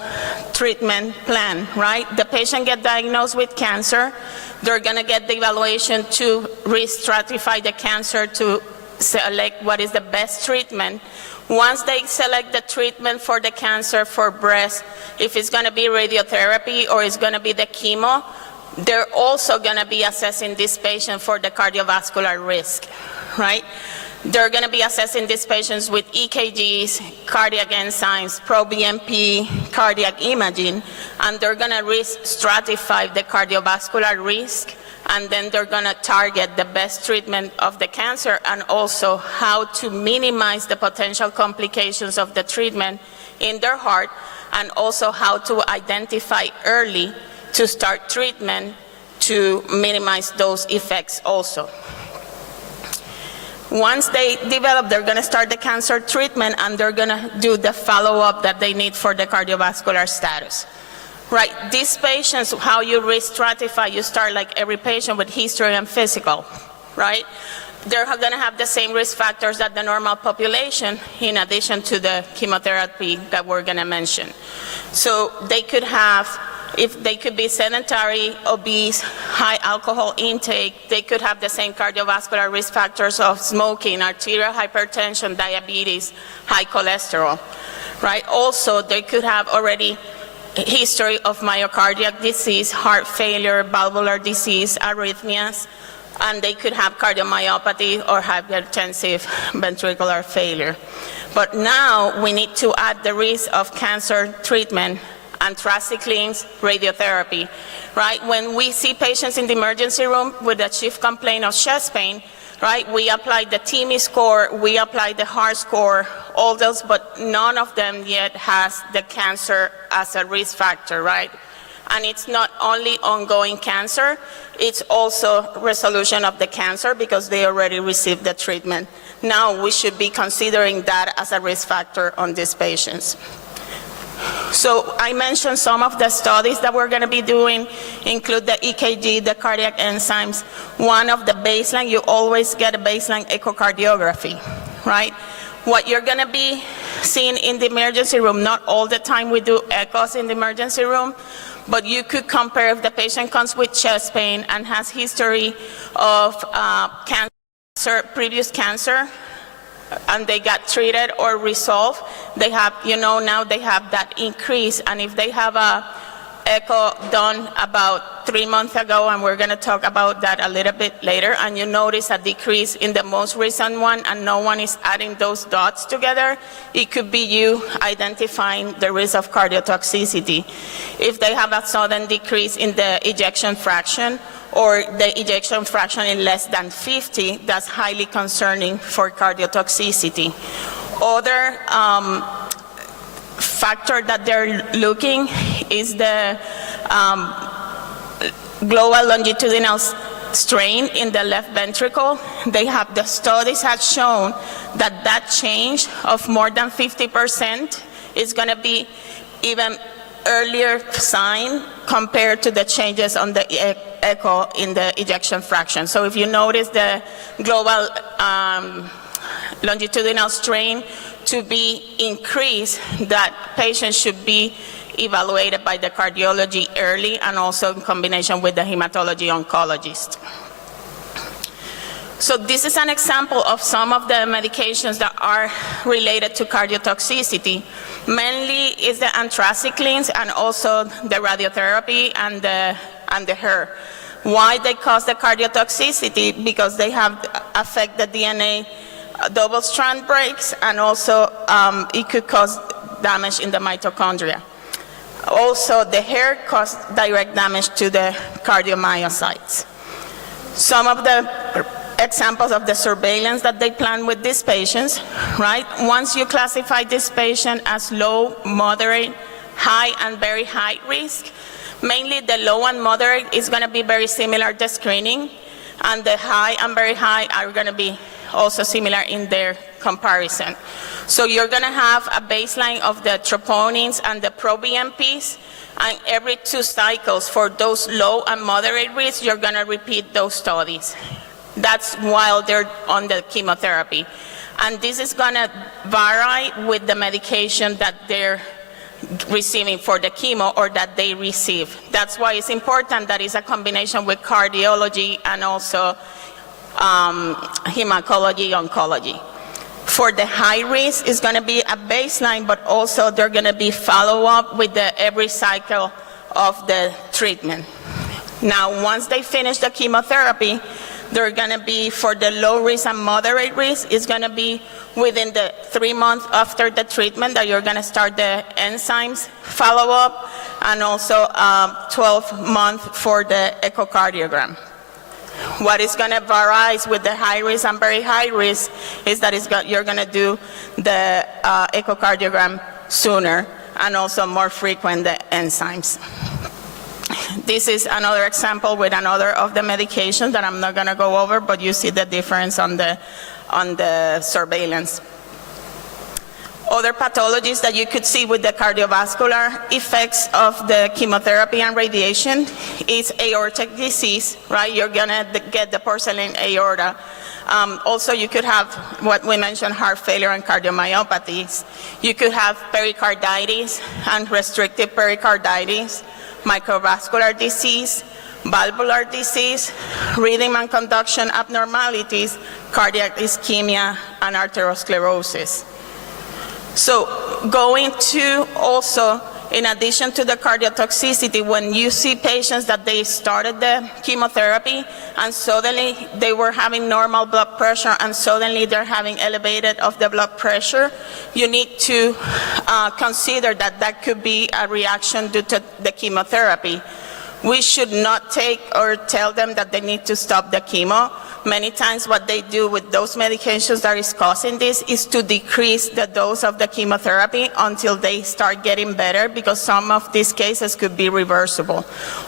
treatment plan, right? The patient gets diagnosed with cancer, they're gonna get the evaluation to re-stratify the cancer to select what is the best treatment. Once they select the treatment for the cancer for breast, if it's going to be radiotherapy or it's going to be the chemo, they're also going to be assessing this patient for the cardiovascular risk, right? They're going to be assessing these patients with EKGs, cardiac enzymes, pro-BNP, cardiac imaging, and they're going to risk stratify the cardiovascular risk, and then they're going to target the best treatment of the cancer and also how to minimize the potential complications of the treatment in their heart, and also how to identify early to start treatment to minimize those effects also. Once they develop, they're going to start the cancer treatment and they're going to do the follow-up that they need for the cardiovascular status. Right, these patients, how you re-stratify, you start like every patient with history and physical, right? They're going to have the same risk factors that the normal population, in addition to the chemotherapy that we're going to mention. So they could have, if they could be sedentary, obese, high alcohol intake, they could have the same cardiovascular risk factors of smoking, arterial hypertension, diabetes, high cholesterol. right? Also, they could have already history of myocardial disease, heart failure, valvular disease, arrhythmias, and they could have cardiomyopathy or hypertensive ventricular failure. But now we need to add the risk of cancer treatment, anthracyclines, radiotherapy, right? When we see patients in the emergency room with a chief complaint of chest pain, right, we apply the TIMI score, we apply the HART score, all those, but none of them yet has the cancer as a risk factor, right? And it's not only ongoing cancer, it's also resolution of the cancer because they already received the treatment. Now we should be considering that as a risk factor on these patients. So I mentioned some of the studies that we're going to be doing include the EKG, the cardiac enzymes. One of the baseline, you always get a baseline echocardiography, right? What you're going to be seeing in the emergency room, not all the time we do echoes in the emergency room, but you could compare if the patient comes with chest pain and has history of cancer, previous cancer, and they got treated or resolved, they have, now they have that increase. And if they have a echo done about 3 months ago, and we're going to talk about that a little bit later, and you notice a decrease in the most recent one and no one is adding those dots together, it could be you identifying the risk of cardiotoxicity. If they have a sudden decrease in the ejection fraction, or the ejection fraction in less than 50, that's highly concerning for cardiotoxicity. Other factor that they're looking is the global longitudinal strain in the left ventricle. The studies have shown that that change of more than 50% is going to be even earlier sign compared to the changes on the echo in the ejection fraction. So if you notice the global longitudinal strain to be increased, that patient should be evaluated by the cardiology early and also in combination with the hematology oncologist. So this is an example of some of the medications that are related to cardiotoxicity. Mainly is the anthracyclines and also the radiotherapy and the HER. Why they cause the cardiotoxicity? Because they have affect the DNA double strand breaks, and also it could cause damage in the mitochondria. Also, the HER causes direct damage to the cardiomyocytes. Some of the examples of the surveillance that they plan with these patients, right? Once you classify this patient as low, moderate, high, and very high risk, mainly the low and moderate is going to be very similar to screening, and the high and very high are going to be also similar in their comparison. So you're going to have a baseline of the troponins and the proBNPs, and every 2 cycles for those low and moderate risk, you're going to repeat those studies. That's while they're on the chemotherapy. And this is going to vary with the medication that they're receiving for the chemo or that they receive. That's why it's important that it's a combination with cardiology and also hematology, oncology. For the high risk, it's going to be a baseline, but also they're going to be follow-up with every cycle of the treatment. Now, once they finish the chemotherapy, they're going to be, for the low risk and moderate risk, it's going to be within the 3 months after the treatment that you're going to start the enzymes follow-up, and also 12 months for the echocardiogram. What is going to vary with the high risk and very high risk is that you're going to do the echocardiogram sooner and also more frequent the enzymes. This is another example with another of the medications that I'm not going to go over, but you see the difference on the surveillance. Other pathologies that you could see with the cardiovascular effects of the chemotherapy and radiation is aortic disease, right? You're going to get the porcelain aorta. Also, you could have what we mentioned, heart failure and cardiomyopathies. You could have pericarditis and restrictive pericarditis, microvascular disease, valvular disease, rhythm and conduction abnormalities, cardiac ischemia, and arteriosclerosis. So going to also, in addition to the cardiotoxicity, when you see patients that they started the chemotherapy and suddenly they were having normal blood pressure and suddenly they're having elevated of the blood pressure, you need to consider that that could be a reaction due to the chemotherapy. We should not take or tell them that they need to stop the chemo. Many times what they do with those medications that is causing this is to decrease the dose of the chemotherapy until they start getting better, because some of these cases could be reversible.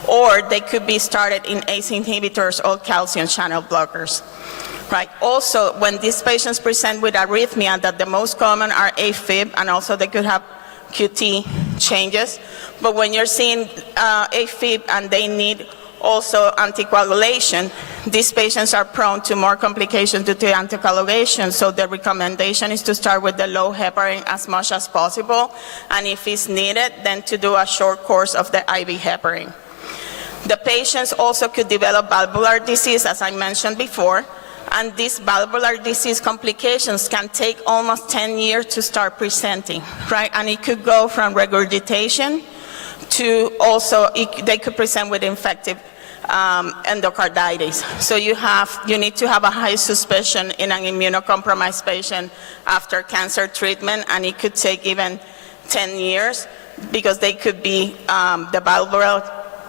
Or they could be started in ACE inhibitors or calcium channel blockers. Right. Also, when these patients present with arrhythmia, that the most common are AFib, and also they could have QT changes. But when you're seeing AFib and they need also anticoagulation, these patients are prone to more complications due to anticoagulation, so the recommendation is to start with the low heparin as much as possible, and if it's needed, then to do a short course of the IV heparin. The patients also could develop valvular disease, as I mentioned before, and these valvular disease complications can take almost 10 years to start presenting, right? And it could go from regurgitation to also, they could present with infective endocarditis. So you need to have a high suspicion in an immunocompromised patient after cancer treatment, and it could take even 10 years because they could be, the valvular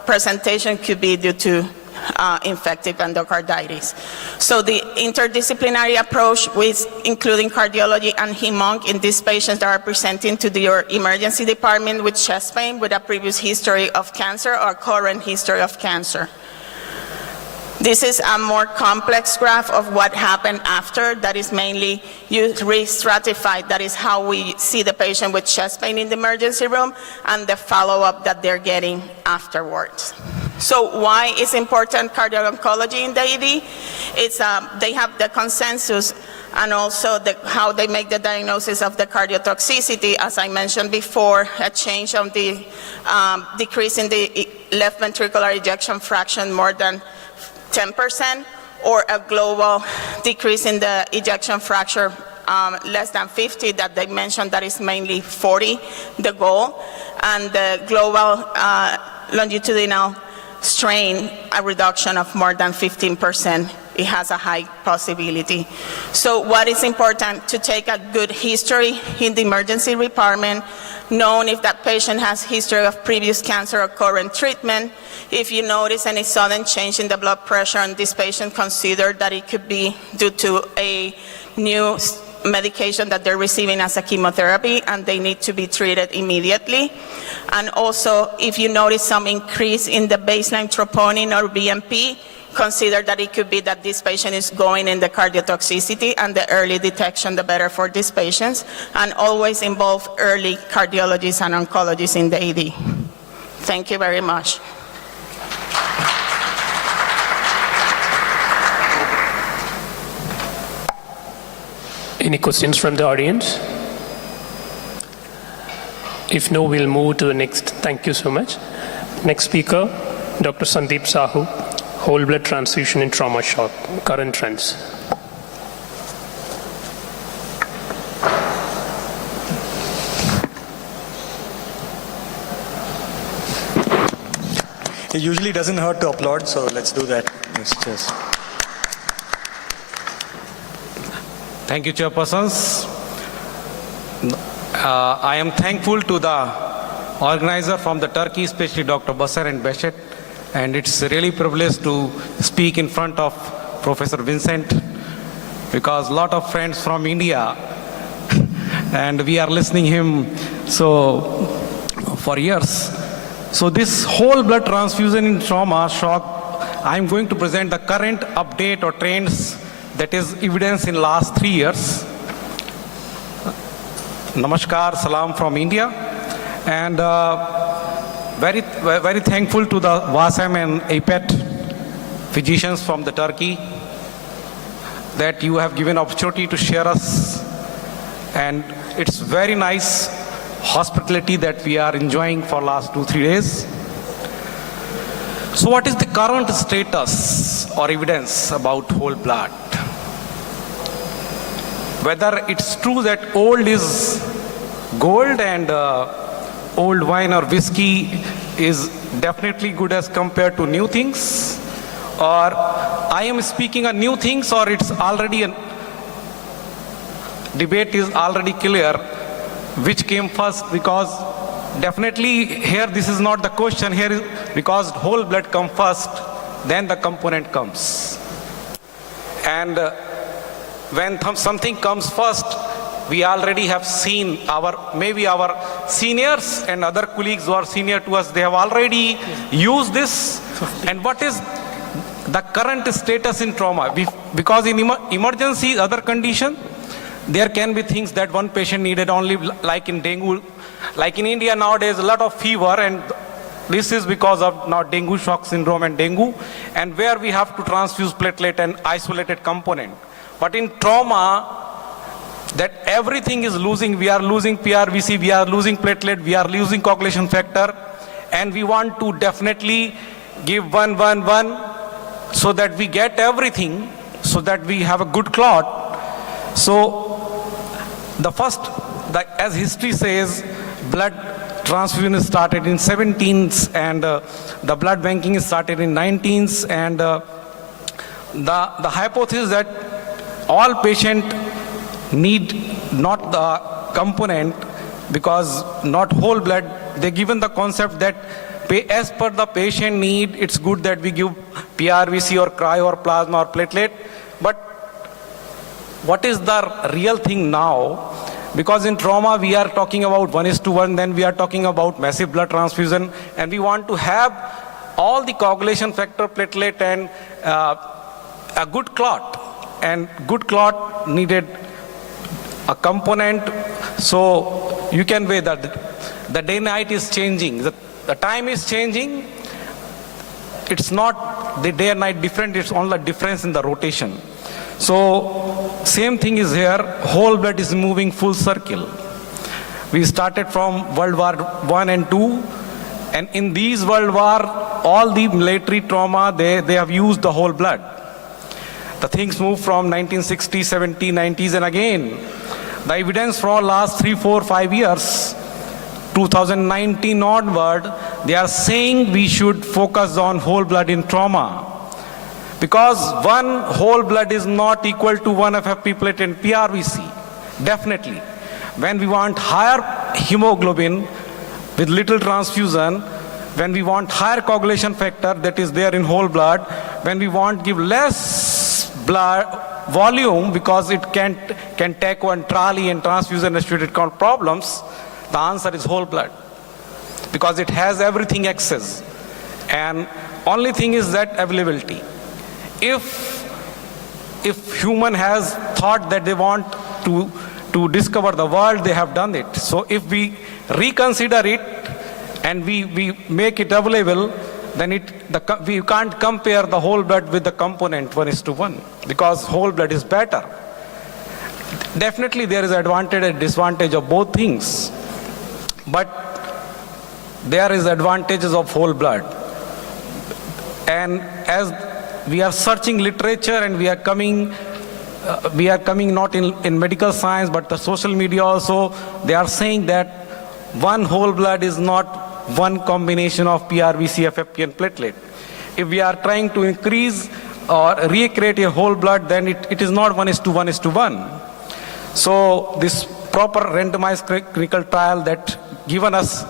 presentation could be due to infective endocarditis. So the interdisciplinary approach with including cardiology and hem-onc in these patients that are presenting to your emergency department with chest pain with a previous history of cancer or current history of cancer. This is a more complex graph of what happened after. That is mainly re-stratified. That is how we see the patient with chest pain in the emergency room and the follow-up that they're getting afterwards. So why is important cardio-oncology in the ED? It's, they have the consensus and also how they make the diagnosis of the cardiotoxicity. As I mentioned before, a change of the decrease in the left ventricular ejection fraction more than 10%, or a global decrease in the ejection fraction less than 50 that they mentioned, that is mainly 40, the goal, and the global longitudinal strain, a reduction of more than 15%. It has a high possibility. So what is important to take a good history in the emergency department, knowing if that patient has history of previous cancer or current treatment. If you notice any sudden change in the blood pressure and this patient consider that it could be due to a new medication that they're receiving as a chemotherapy and they need to be treated immediately. And also, if you notice some increase in the baseline troponin or BNP, consider that it could be that this patient is going in the cardiotoxicity, and the early detection, the better for these patients. And always involve early cardiologists and oncologists in the ED. Thank you very much. Any questions from the audience? If no, we'll move to the next. Thank you so much. Next speaker, Dr. Sandeep Sahu, whole blood transfusion in trauma shock, current trends. It usually doesn't hurt to applaud, so let's do that. Yes, cheers. Thank you, chairpersons. I am thankful to the organizer from the Turkey, especially Dr. Basar and Beshet, and it's really a privilege to speak in front of Professor Vincent, because a lot of friends from India, and we are listening him for years. So this whole blood transfusion in trauma shock, I'm going to present the current update or trends that is evidence in last 3 years. Namaskar, salam from India, and very thankful to the WASM and APET physicians from the Turkey that you have given opportunity to share us, and it's very nice hospitality that we are enjoying for last 2-3 days. So what is the current status or evidence about whole blood? Whether it's true that old is gold and old wine or whiskey is definitely good as compared to new things? Or I am speaking on new things, or it's already a debate is already clear which came first? Because definitely here this is not the question. Here is because whole blood comes first, then the component comes. And when something comes first, we already have seen maybe our seniors and other colleagues who are senior to us, they have already used this. And what is the current status in trauma? Because in emergency, other condition, there can be things that one patient needed only, like in dengue. Like in India nowadays, a lot of fever, and this is because of now dengue shock syndrome and dengue, and where we have to transfuse platelet and isolated component. But in trauma, that everything is losing. We are losing PRVC, we are losing platelet, we are losing coagulation factor, and we want to definitely give 111 so that we get everything, so that we have a good clot. So the first, as history says, blood transfusion started in 17th, and the blood banking started in 19th, and the hypothesis that all patients need not the component, because not whole blood, they given the concept that as per the patient need, it's good that we give PRVC or cryo or plasma or platelet. But what is the real thing now? Because in trauma, we are talking about 1:1, then we are talking about massive blood transfusion, and we want to have all the coagulation factor, platelet, and a good clot. And good clot needed a component. So you can weigh that the day-night is changing, the time is changing. It's not the day and night different, it's only a difference in the rotation. So same thing is here, whole blood is moving full circle. We started from World War I and II, and in these World War, all the military trauma, they have used the whole blood. The things moved from 1960s, 70s, 90s, and again, the evidence for last 3, 4, 5 years, 2019 onward, they are saying we should focus on whole blood in trauma. Because one whole blood is not equal to one FFP platelet and PRVC. Definitely. When we want higher hemoglobin with little transfusion, when we want higher coagulation factor that is there in whole blood, when we want give less blood volume because it can take one trolley and transfusion associated problems, the answer is whole blood. Because it has everything excess. And only thing is that availability. If human has thought that they want to discover the world, they have done it. So if we reconsider it and we make it available, then we can't compare the whole blood with the component 1:1, because whole blood is better. Definitely there is advantage and disadvantage of both things, but there is advantages of whole blood. And as we are searching literature and we are coming not in medical science, but the social media also, they are saying that one whole blood is not one combination of PRVC, FFP, and platelet. If we are trying to increase or recreate a whole blood, then it is not 1:1. So this proper randomized clinical trial that given us,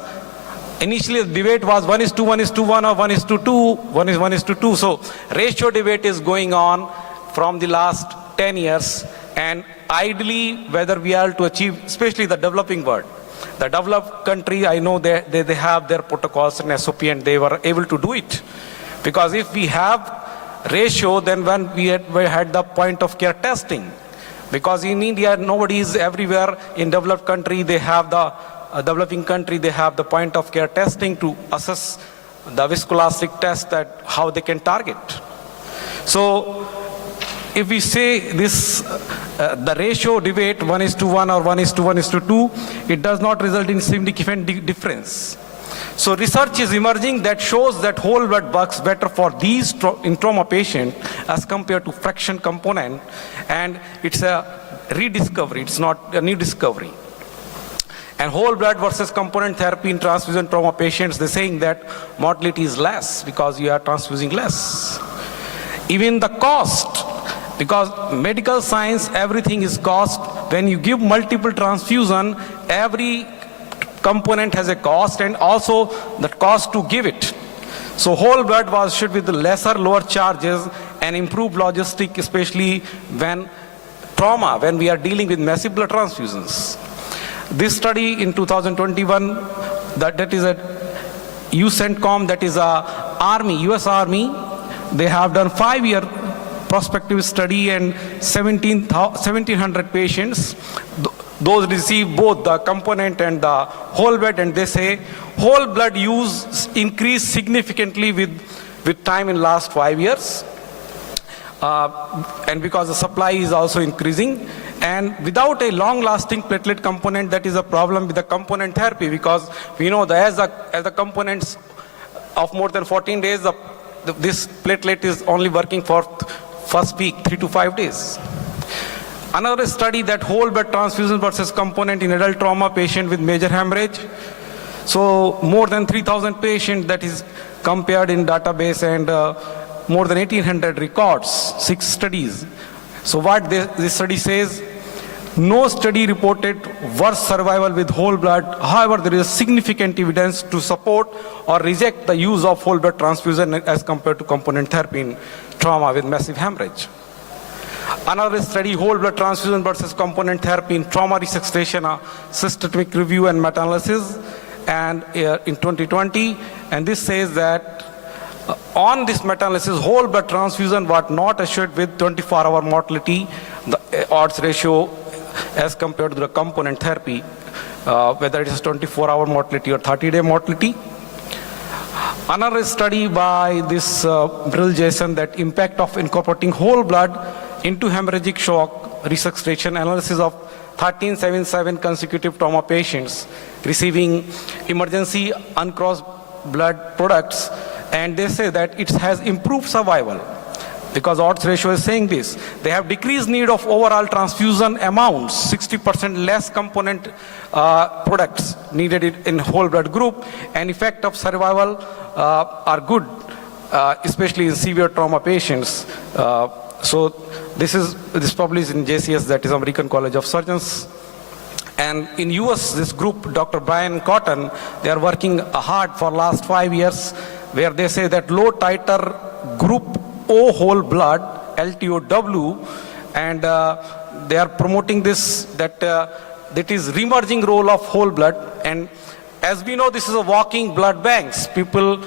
initially the debate was 1:1 or 1:2, 1:2. So ratio debate is going on from the last 10 years, and ideally whether we are to achieve, especially the developing world. The developed country, I know they have their protocols and SOP, and they were able to do it. Because if we have ratio, then when we had the point of care testing. Because in India, nobody is everywhere. In developed country, they have the developing country, they have the point of care testing to assess the viscoelastic test, that how they can target. So if we say this, the ratio debate 1:1 or 1:1:2, it does not result in significant difference. So research is emerging that shows that whole blood works better for these in trauma patient as compared to fraction component, and it's a rediscovery, it's not a new discovery. And whole blood versus component therapy in transfusion trauma patients, they're saying that mortality is less because you are transfusing less. Even the cost, because medical science, everything is cost. When you give multiple transfusion, every component has a cost and also the cost to give it. So whole blood was should with the lower charges and improved logistic, especially when trauma, when we are dealing with massive blood transfusions. This study in 2021, that is a UCENTCOM, that is a Army, US Army, they have done 5-year prospective study and 1,700 patients. Those receive both the component and the whole blood, and they say whole blood use increased significantly with time in last 5 years. And because the supply is also increasing, and without a long-lasting platelet component, that is a problem with the component therapy, because we know that as the components of more than 14 days, this platelet is only working for first week, 3 to 5 days. Another study that whole blood transfusion versus component in adult trauma patient with major hemorrhage. So more than 3,000 patients that is compared in database, and more than 1,800 records, 6 studies. So what this study says, no study reported worse survival with whole blood. However, there is significant evidence to support or reject the use of whole blood transfusion as compared to component therapy in trauma with massive hemorrhage. Another study, whole blood transfusion versus component therapy in trauma resuscitation, a systematic review and meta-analysis, and in 2020, and this says that on this meta-analysis, whole blood transfusion was not assured with 24-hour mortality, the odds ratio as compared to the component therapy, whether it is 24-hour mortality or 30-day mortality. Another study by this Brill Jason, that impact of incorporating whole blood into hemorrhagic shock resuscitation, analysis of 1377 consecutive trauma patients receiving emergency uncrossed blood products, and they say that it has improved survival because odds ratio is saying this. They have decreased need of overall transfusion amounts, 60% less component products needed in whole blood group, and effect of survival are good, especially in severe trauma patients. So this published in JCS, that is American College of Surgeons. And in US, this group, Dr. Brian Cotton, they are working hard for last 5 years, where they say that low titer group O whole blood, LTOW, and they are promoting this, that is remerging role of whole blood. And as we know, this is a walking blood banks. People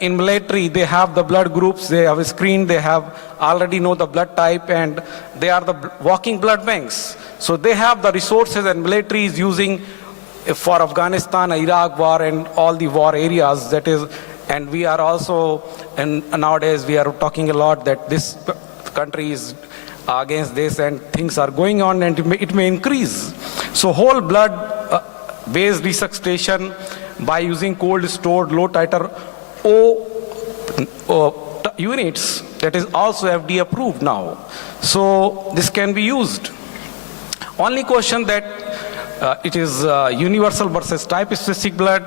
in military, they have the blood groups, they have a screen, they have already know the blood type, and they are the walking blood banks. So they have the resources, and military is using for Afghanistan, Iraq war, and all the war areas. That is, and we are also, and nowadays we are talking a lot that this country is against this, and things are going on, and it may increase. So whole blood based resuscitation by using cold stored low titer O units, that is also FDA approved now. So this can be used. Only question that it is universal versus type specific blood,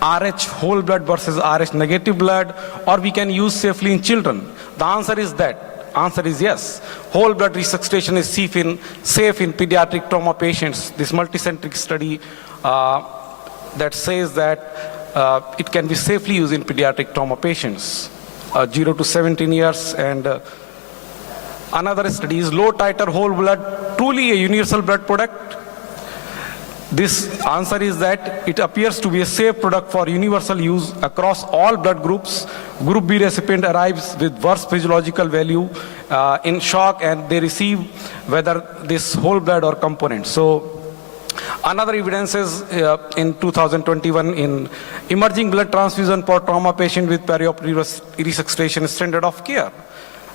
RH whole blood versus RH negative blood, or we can use safely in children. The answer is that. Answer is yes. Whole blood resuscitation is safe in pediatric trauma patients. This multicentric study that says that it can be safely used in pediatric trauma patients, 0 to 17 years. And another study is low titer whole blood, truly a universal blood product. This answer is that it appears to be a safe product for universal use across all blood groups. Group B recipient arrives with worse physiological value in shock, and they receive whether this whole blood or component. So another evidence is in 2021 in emerging blood transfusion for trauma patient with perioperative resuscitation standard of care.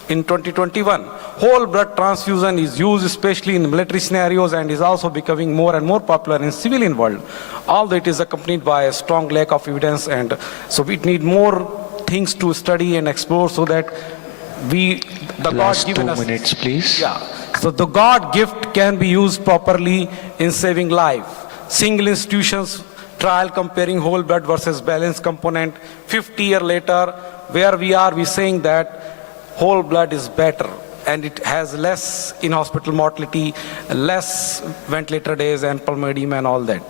In 2021, whole blood transfusion is used especially in military scenarios and is also becoming more and more popular in civilian world. Although it is accompanied by a strong lack of evidence, and so we need more things to study and explore so that the Last God given 2 us, minutes, please. yeah. So the God gift can be used properly in saving life. single institutions trial comparing whole blood versus balance component 50 years later, where we are, we saying that whole blood is better and it has less in-hospital mortality, less ventilator days and pulmonary edema and all that.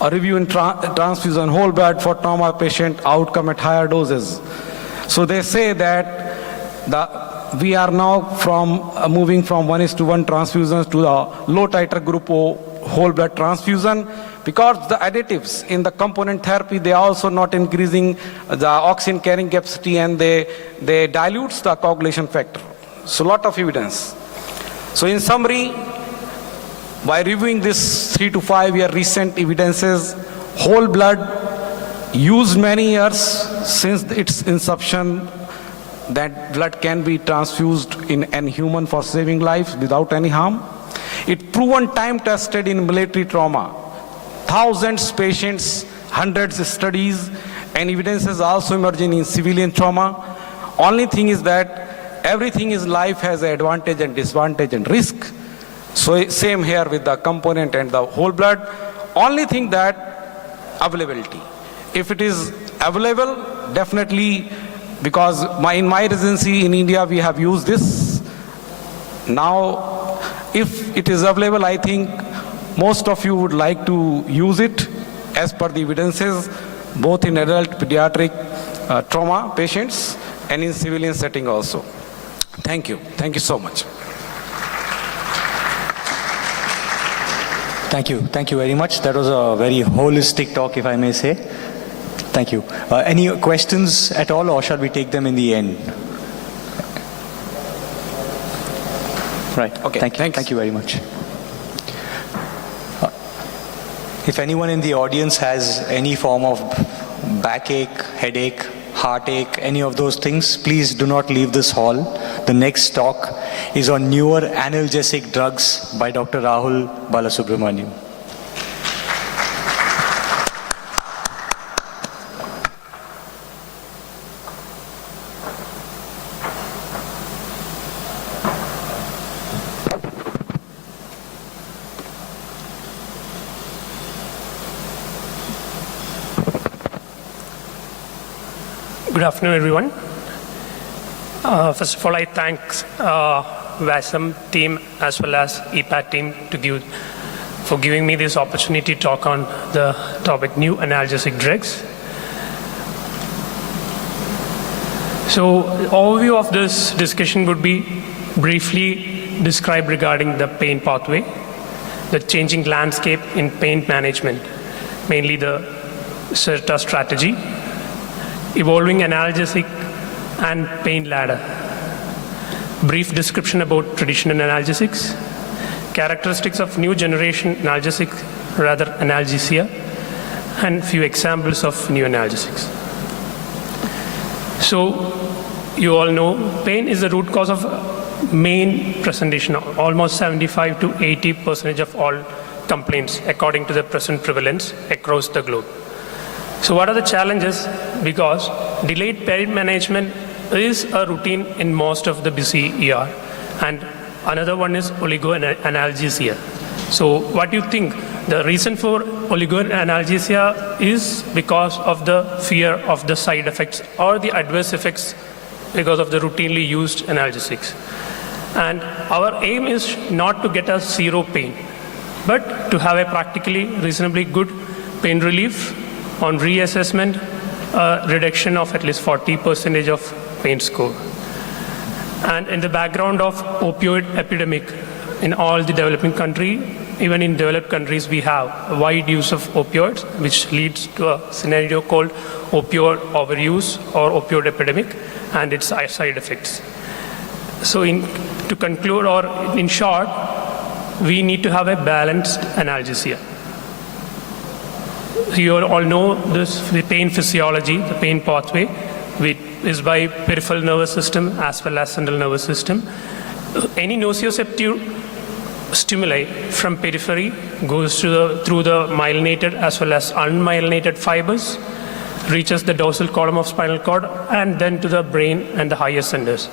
A review in transfusion whole blood for trauma patient outcome at higher doses. So they say that we are now moving from 1:1 transfusions to the low titer group O whole blood transfusion, because the additives in the component therapy, they are also not increasing the oxygen carrying capacity, and they dilutes the coagulation factor. So lot of evidence. So in summary, by reviewing this 3 to 5 year recent evidences, whole blood used many years since its inception, that blood can be transfused in an human for saving lives without any harm. It proven time tested in military trauma. Thousands patients, hundreds of studies, and evidences also emerging in civilian trauma. Only thing is that everything in life has an advantage and disadvantage and risk. So same here with the component and the whole blood. Only thing that availability. If it is available, definitely, because in my residency in India we have used this. Now, if it is available, I think most of you would like to use it as per the evidences, both in adult pediatric trauma patients and in civilian setting also. Thank you. Thank you so much. Thank you. Thank you very much. That was a very holistic talk, if I may say. Thank you. Any questions at all, or shall we take them in the end? Right. Okay. Thank you very much. If anyone in the audience has any form of backache, headache, heartache, any of those things, please do not leave this hall. The next talk is on newer analgesic drugs by Dr. Rahul Balasubramaniam. Good afternoon, everyone. First of all, I thank VASM team as well as EPAT team for giving me this opportunity to talk on the topic new analgesic drugs. So, overview of this discussion would be briefly described regarding the pain pathway, the changing landscape in pain management, mainly the CERTA strategy, evolving analgesic and pain ladder, brief description about traditional analgesics, characteristics of new generation analgesic, rather analgesia, and few examples of new analgesics. So you all know pain is the root cause of main presentation, almost 75 to 80% of all complaints according to the present prevalence across the globe. So what are the challenges? Because delayed pain management is a routine in most of the busy ER, and another one is oligoanalgesia. So what do you think? The reason for oligoanalgesia is because of the fear of the side effects or the adverse effects because of the routinely used analgesics. And our aim is not to get a zero pain, but to have a practically reasonably good pain relief on reassessment, reduction of at least 40% of pain score. And in the background of opioid epidemic in all the developing countries, even in developed countries, we have a wide use of opioids, which leads to a scenario called opioid overuse or opioid epidemic and its side effects. So to conclude, or in short, we need to have a balanced analgesia. You all know the pain physiology, the pain pathway, which is by peripheral nervous system as well as central nervous system. Any nociceptive stimuli from periphery goes through the myelinated as well as unmyelinated fibers, reaches the dorsal column of spinal cord, and then to the brain and the higher centers.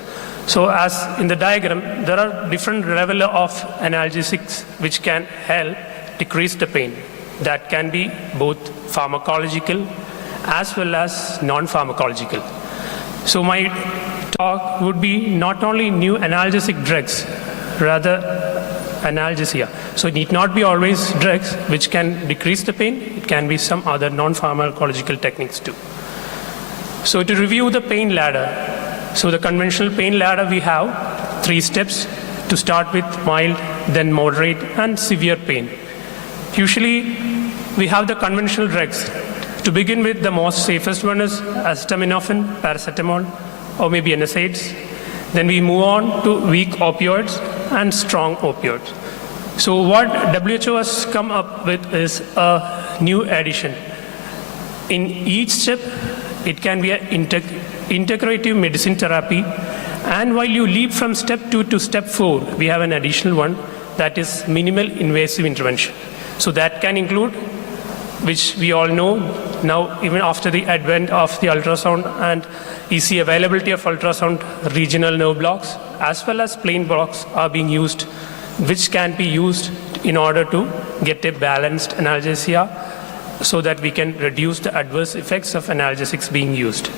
So as in the diagram, there are different levels of analgesics which can help decrease the pain. That can be both pharmacological as well as non-pharmacological. So my talk would be not only new analgesic drugs, rather analgesia. So it need not be always drugs which can decrease the pain. It can be some other non-pharmacological techniques too. So to review the pain ladder, so the conventional pain ladder we have 3 steps to start with: mild, then moderate, and severe pain. Usually we have the conventional drugs. To begin with, the most safest one is acetaminophen, paracetamol, or maybe NSAIDs. Then we move on to weak opioids and strong opioids. So what WHO has come up with is a new addition. In each step, it can be an integrative medicine therapy. And while you leap from step 2 to step 4, we have an additional one, that is minimal invasive intervention. So that can include, which we all know now, even after the advent of the ultrasound and easy availability of ultrasound, regional nerve blocks as well as plain blocks are being used, which can be used in order to get a balanced analgesia so that we can reduce the adverse effects of analgesics being used.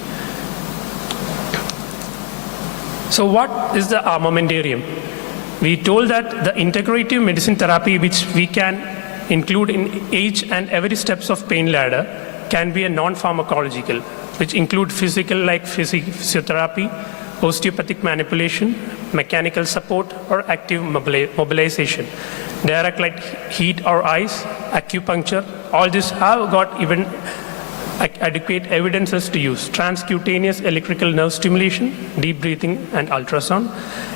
So what is the armamentarium? We told that the integrative medicine therapy, which we can include in each and every steps of pain ladder, can be a non-pharmacological, which include physical like physiotherapy, osteopathic manipulation, mechanical support, or active mobilization. Direct like heat or ice, acupuncture, all this have got even adequate evidences to use. Transcutaneous electrical nerve stimulation, deep breathing, and ultrasound.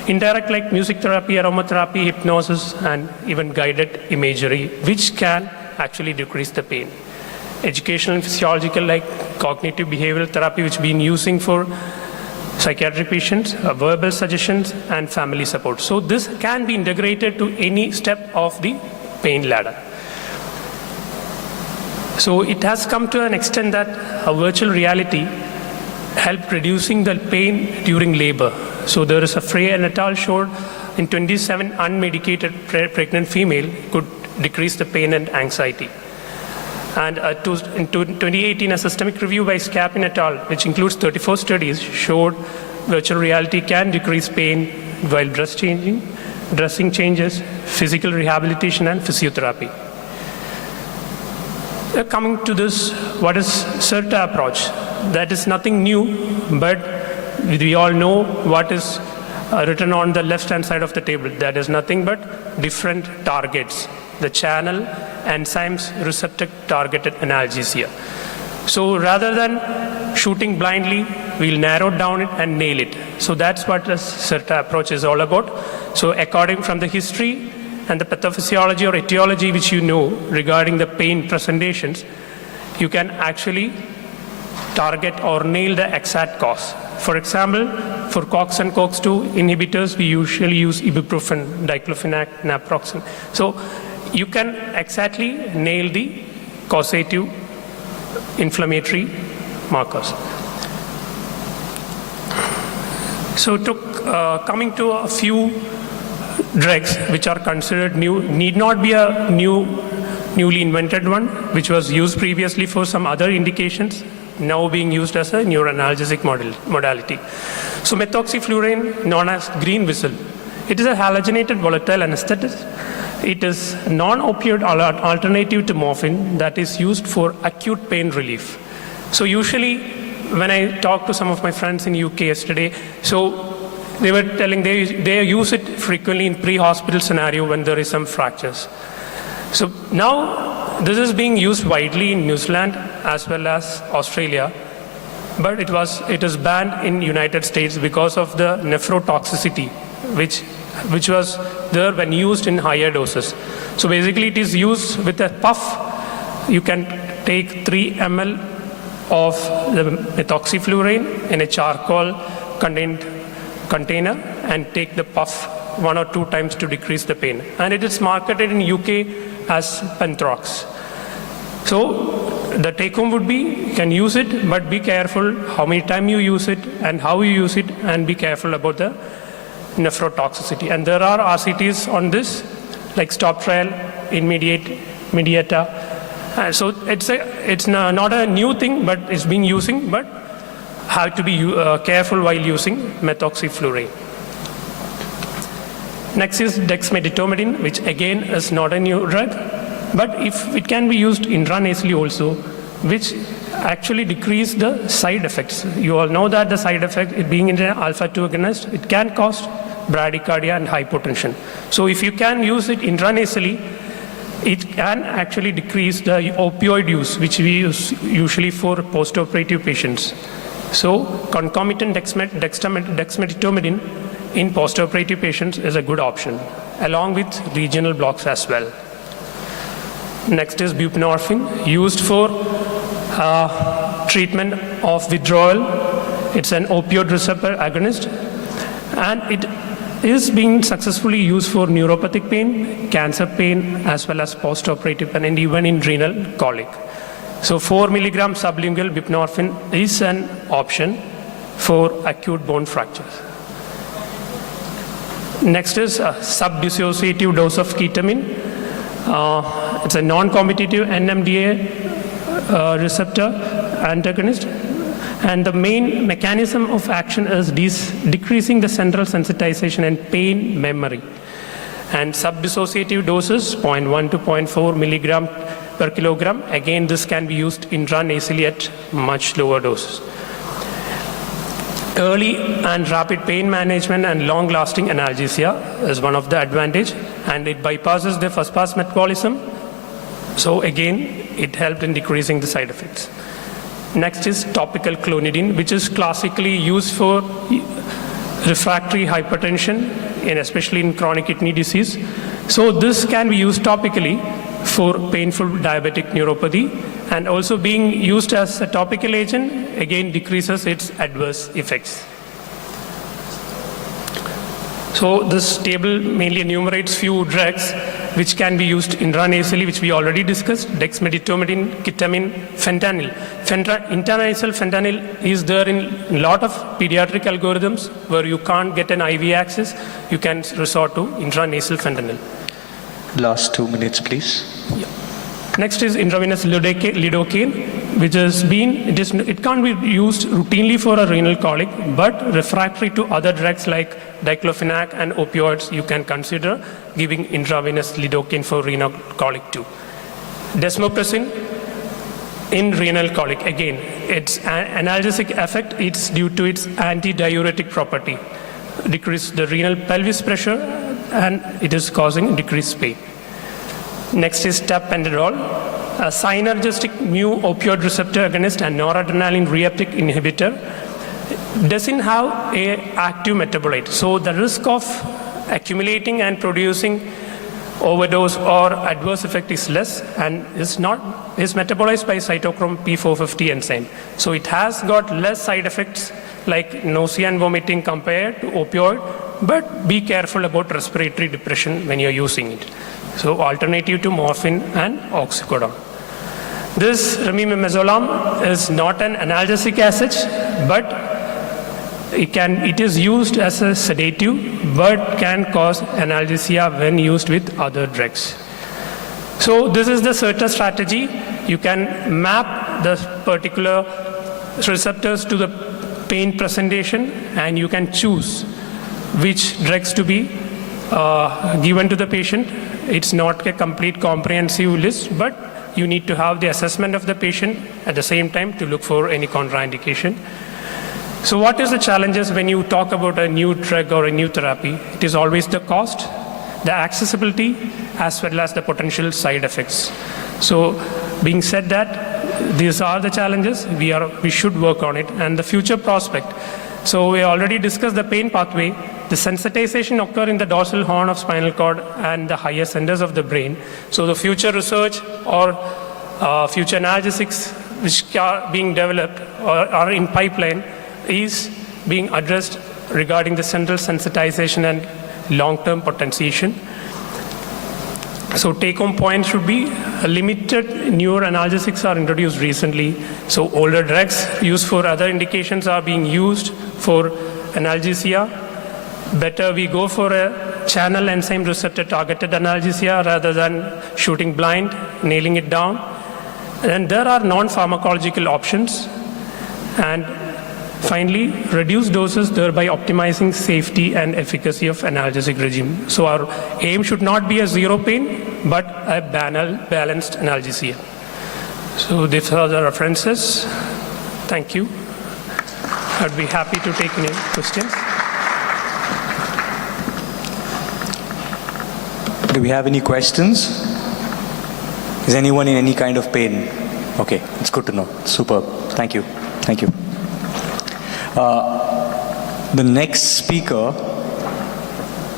Indirect like music therapy, aromatherapy, hypnosis, and even guided imagery, which can actually decrease the pain. Educational and physiological like cognitive behavioral therapy, which been using for psychiatric patients, verbal suggestions, and family support. So this can be integrated to any step of the pain ladder. So it has come to an extent that a virtual reality helped reducing the pain during labor. So there is a Frey and et al. Showed in 27 unmedicated pregnant female could decrease the pain and anxiety. And in 2018, a systemic review by Scapin et al., which includes 34 studies, showed virtual reality can decrease pain while dressing changes, physical rehabilitation, and physiotherapy. Coming to this, what is CERTA approach? That is nothing new, but we all know what is written on the left-hand side of the table. That is nothing but different targets. The channel, enzymes, receptor targeted analgesia. So rather than shooting blindly, we'll narrow down it and nail it. So that's what the CERTA approach is all about. So according from the history and the pathophysiology or etiology which you know regarding the pain presentations, you can actually target or nail the exact cause. For example, for COX and COX-2 inhibitors, we usually use ibuprofen, diclofenac, naproxen. So you can exactly nail the causative inflammatory markers. So coming to a few drugs which are considered new, need not be a newly invented one, which was used previously for some other indications, now being used as a neuroanalgesic modality. So methoxyfluorine, known as green whistle, it is a halogenated volatile anesthetic. It is non-opioid alternative to morphine that is used for acute pain relief. So usually when I talked to some of my friends in UK yesterday, so they were telling they use it frequently in pre-hospital scenario when there is some fractures. So now this is being used widely in New Zealand as well as Australia, but it is banned in United States because of the nephrotoxicity, which was there when used in higher doses. So basically it is used with a puff. You can take 3 ml of the methoxyfluorine in a charcoal container and take the puff 1 or 2 times to decrease the pain. And it is marketed in UK as Penthrox. So the take home would be, you can use it, but be careful how many times you use it and how you use it, and be careful about the nephrotoxicity. And there are RCTs on this, like stop trial, immediate mediata. So it's not a new thing, but it's been using, but have to be careful while using methoxyfluorine. Next is dexmedetomidine, which again is not a new drug, but if it can be used intranasally also, which actually decrease the side effects. You all know that the side effect, it being an alpha-2 agonist, it can cause bradycardia and hypotension. So if you can use it intranasally, it can actually decrease the opioid use, which we use usually for postoperative patients. So concomitant dexmedetomidine in postoperative patients is a good option, along with regional blocks as well. Next is buprenorphine, used for treatment of withdrawal. It's an opioid receptor agonist, and it is being successfully used for neuropathic pain, cancer pain, as well as postoperative pain, and even in renal colic. So 4 milligram sublingual buprenorphine is an option for acute bone fractures. Next is a subdissociative dose of ketamine. It's a non-competitive NMDA receptor antagonist, and the main mechanism of action is decreasing the central sensitization and pain memory. And subdissociative doses 0.1 to 0.4 milligram per kilogram. Again, this can be used intranasally at much lower doses. Early and rapid pain management and long-lasting analgesia is one of the advantage, and it bypasses the first-pass metabolism. So again, it helped in decreasing the side effects. Next is topical clonidine, which is classically used for refractory hypertension, and especially in chronic kidney disease. So this can be used topically for painful diabetic neuropathy, and also being used as a topical agent, again decreases its adverse effects. So this table mainly enumerates few drugs which can be used intranasally, which we already discussed: dexmedetomidine, ketamine, fentanyl. Intranasal fentanyl is there in a lot of pediatric algorithms where you can't get an IV access. You can resort to intranasal fentanyl. Last 2 minutes, please. Yeah. Next is intravenous lidocaine, which has been, it can't be used routinely for a renal colic, but refractory to other drugs like diclofenac and opioids, you can consider giving intravenous lidocaine for renal colic too. Desmopressin in renal colic, again, its analgesic effect, it's due to its antidiuretic property. Decrease the renal pelvis pressure, and it is causing decreased pain. Next is tapentadol, a synergistic mu opioid receptor agonist and noradrenaline reuptake inhibitor. Doesn't have an active metabolite, so the risk of accumulating and producing overdose or adverse effect is less, and is metabolized by cytochrome P450 enzyme. So it has got less side effects like nausea and vomiting compared to opioid, but be careful about respiratory depression when you're using it. So alternative to morphine and oxycodone. This remimazolam is not an analgesic as such, but it is used as a sedative, but can cause analgesia when used with other drugs. So this is the certain strategy. You can map the particular receptors to the pain presentation, and you can choose which drugs to be given to the patient. It's not a complete comprehensive list, but you need to have the assessment of the patient at the same time to look for any contraindication. So what is the challenges when you talk about a new drug or a new therapy? It is always the cost, the accessibility, as well as the potential side effects. So being said that, these are the challenges, we should work on it, and the future prospect. So we already discussed the pain pathway. The sensitization occur in the dorsal horn of spinal cord and the higher centers of the brain. So the future research or future analgesics which are being developed or are in pipeline is being addressed regarding the central sensitization and long-term potentiation. So take-home point should be limited newer analgesics are introduced recently. So older drugs used for other indications are being used for analgesia. Better we go for a channel enzyme receptor targeted analgesia rather than shooting blind, nailing it down. And there are non-pharmacological options. And finally, reduce doses, thereby optimizing safety and efficacy of analgesic regime. So our aim should not be a zero pain, but a balanced analgesia. So these are the references. Thank you. I'd be happy to take any questions. Do we have any questions? Is anyone in any kind of pain? Okay, it's good to know. Superb. Thank you. Thank you. The next speaker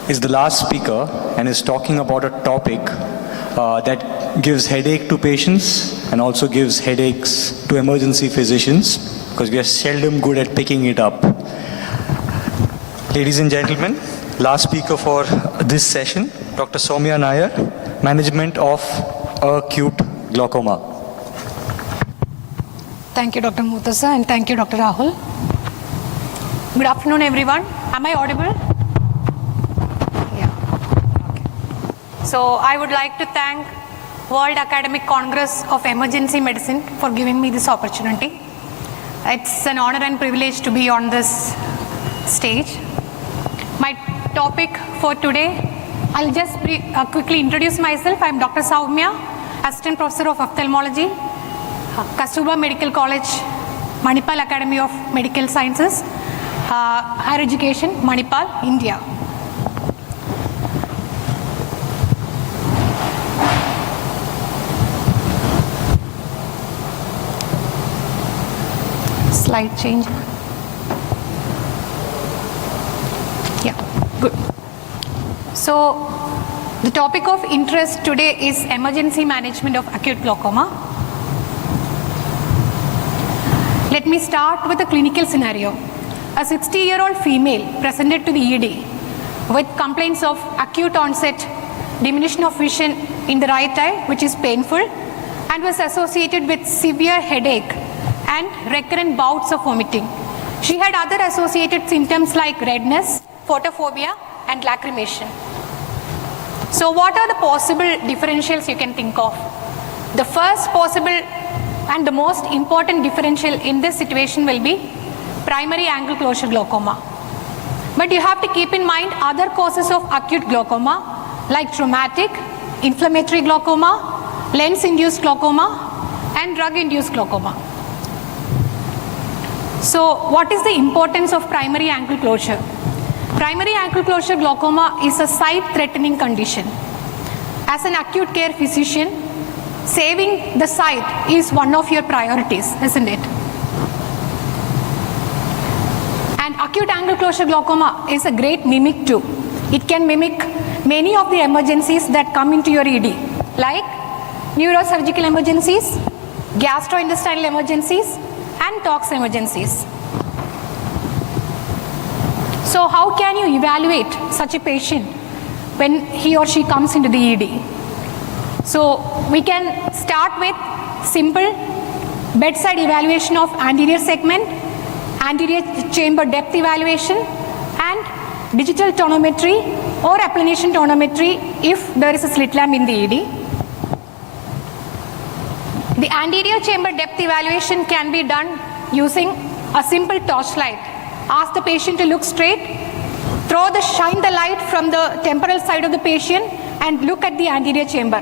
is the last speaker and is talking about a topic that gives headache to patients and also gives headaches to emergency physicians, because we are seldom good at picking it up. Ladies and gentlemen, last speaker for this session, Dr. Soumya Nair, Management of Acute Glaucoma. Thank you, Dr. Mutasa, and thank you, Dr. Rahul. Good afternoon, everyone. Am I audible? Yeah. Okay. So I would like to thank World Academic Congress of Emergency Medicine for giving me this opportunity. It's an honor and privilege to be on this stage. My topic for today, I'll just quickly introduce myself. I'm Dr. Soumya, Assistant Professor of Ophthalmology, Kasturba Medical College, Manipal Academy of Medical Sciences, Higher Education, Manipal, India. Slide change. Yeah, good. So, the topic of interest today is emergency management of acute glaucoma. Let me start with a clinical scenario. A 60-year-old female presented to the ED with complaints of acute onset diminution of vision in the right eye, which is painful, and was associated with severe headache and recurrent bouts of vomiting. She had other associated symptoms like redness, photophobia, and lacrimation. So what are the possible differentials you can think of? The first possible and the most important differential in this situation will be primary angle closure glaucoma. But you have to keep in mind other causes of acute glaucoma like traumatic, inflammatory glaucoma, lens-induced glaucoma, and drug-induced glaucoma. So what is the importance of primary angle closure? Primary angle closure glaucoma is a sight-threatening condition. As an acute care physician, saving the sight is one of your priorities, isn't it? And acute angle closure glaucoma is a great mimic too. It can mimic many of the emergencies that come into your ED, like neurosurgical emergencies, gastrointestinal emergencies, and tox emergencies. So how can you evaluate such a patient when he or she comes into the ED? So we can start with simple bedside evaluation of anterior segment, anterior chamber depth evaluation, and digital tonometry or applanation tonometry if there is a slit lamp in the ED. The anterior chamber depth evaluation can be done using a simple torchlight. Ask the patient to look straight, shine the light from the temporal side of the patient and look at the anterior chamber.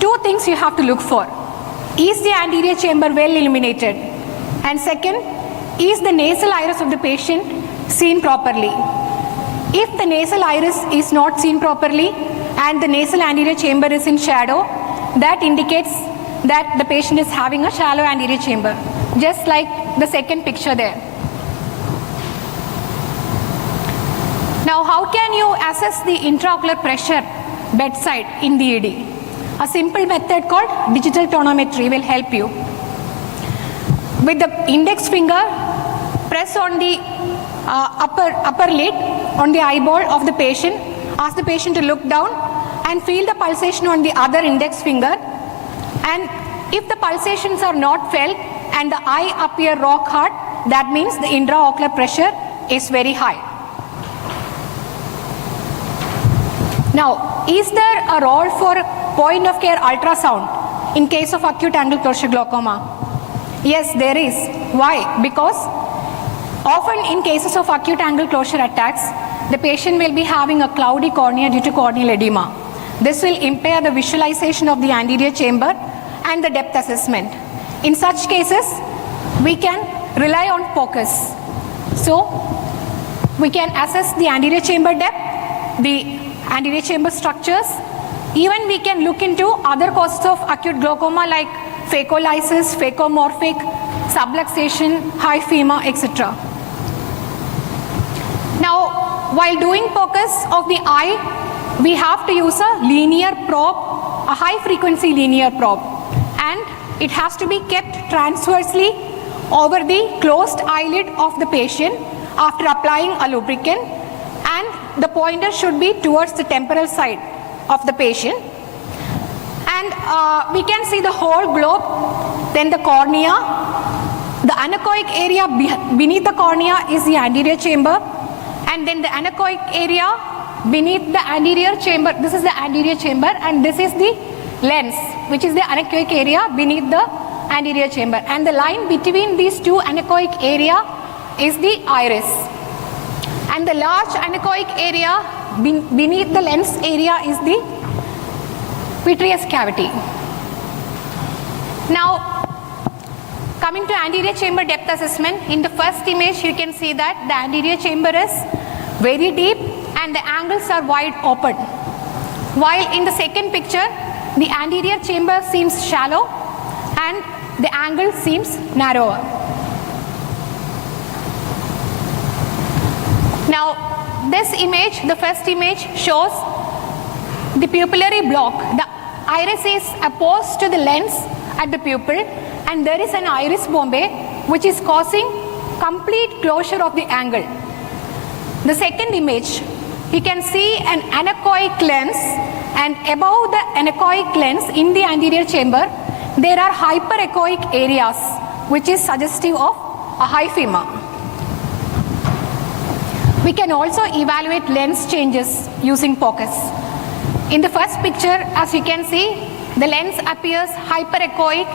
Two things you have to look for. Is the anterior chamber well illuminated? And second, is the nasal iris of the patient seen properly? If the nasal iris is not seen properly and the nasal anterior chamber is in shadow, that indicates that the patient is having a shallow anterior chamber, just like the second picture there. Now, how can you assess the intraocular pressure bedside in the ED? A simple method called digital tonometry will help you. With the index finger, press on the upper lid on the eyeball of the patient. Ask the patient to look down and feel the pulsation on the other index finger. And if the pulsations are not felt and the eye appear rock hard, that means the intraocular pressure is very high. Now, is there a role for point of care ultrasound in case of acute angle closure glaucoma? Yes, there is. Why? Because often in cases of acute angle closure attacks, the patient will be having a cloudy cornea due to corneal edema. This will impair the visualization of the anterior chamber and the depth assessment. In such cases, we can rely on focus. So, we can assess the anterior chamber depth, the anterior chamber structures. Even we can look into other causes of acute glaucoma like phacolysis, phacomorphic, subluxation, hyphema, etc. Now, while doing focus of the eye, we have to use a linear probe, a high frequency linear probe, and it has to be kept transversely over the closed eyelid of the patient after applying a lubricant, and the pointer should be towards the temporal side of the patient. And we can see the whole globe, then the cornea. The anechoic area beneath the cornea is the anterior chamber, and then the anechoic area beneath the anterior chamber, this is the anterior chamber, and this is the lens, which is the anechoic area beneath the anterior chamber. And the line between these two anechoic area is the iris. And the large anechoic area beneath the lens area is the vitreous cavity. Now, coming to anterior chamber depth assessment, in the first image you can see that the anterior chamber is very deep and the angles are wide open. While in the second picture, the anterior chamber seems shallow and the angle seems narrower. Now, this image, the first image, shows the pupillary block. The iris is opposed to the lens at the pupil, and there is an iris bombe which is causing complete closure of the angle. The second image, you can see an anechoic lens, and above the anechoic lens in the anterior chamber, there are hyperechoic areas which is suggestive of a hyphema. We can also evaluate lens changes using focus. In the first picture, as you can see, the lens appears hyperechoic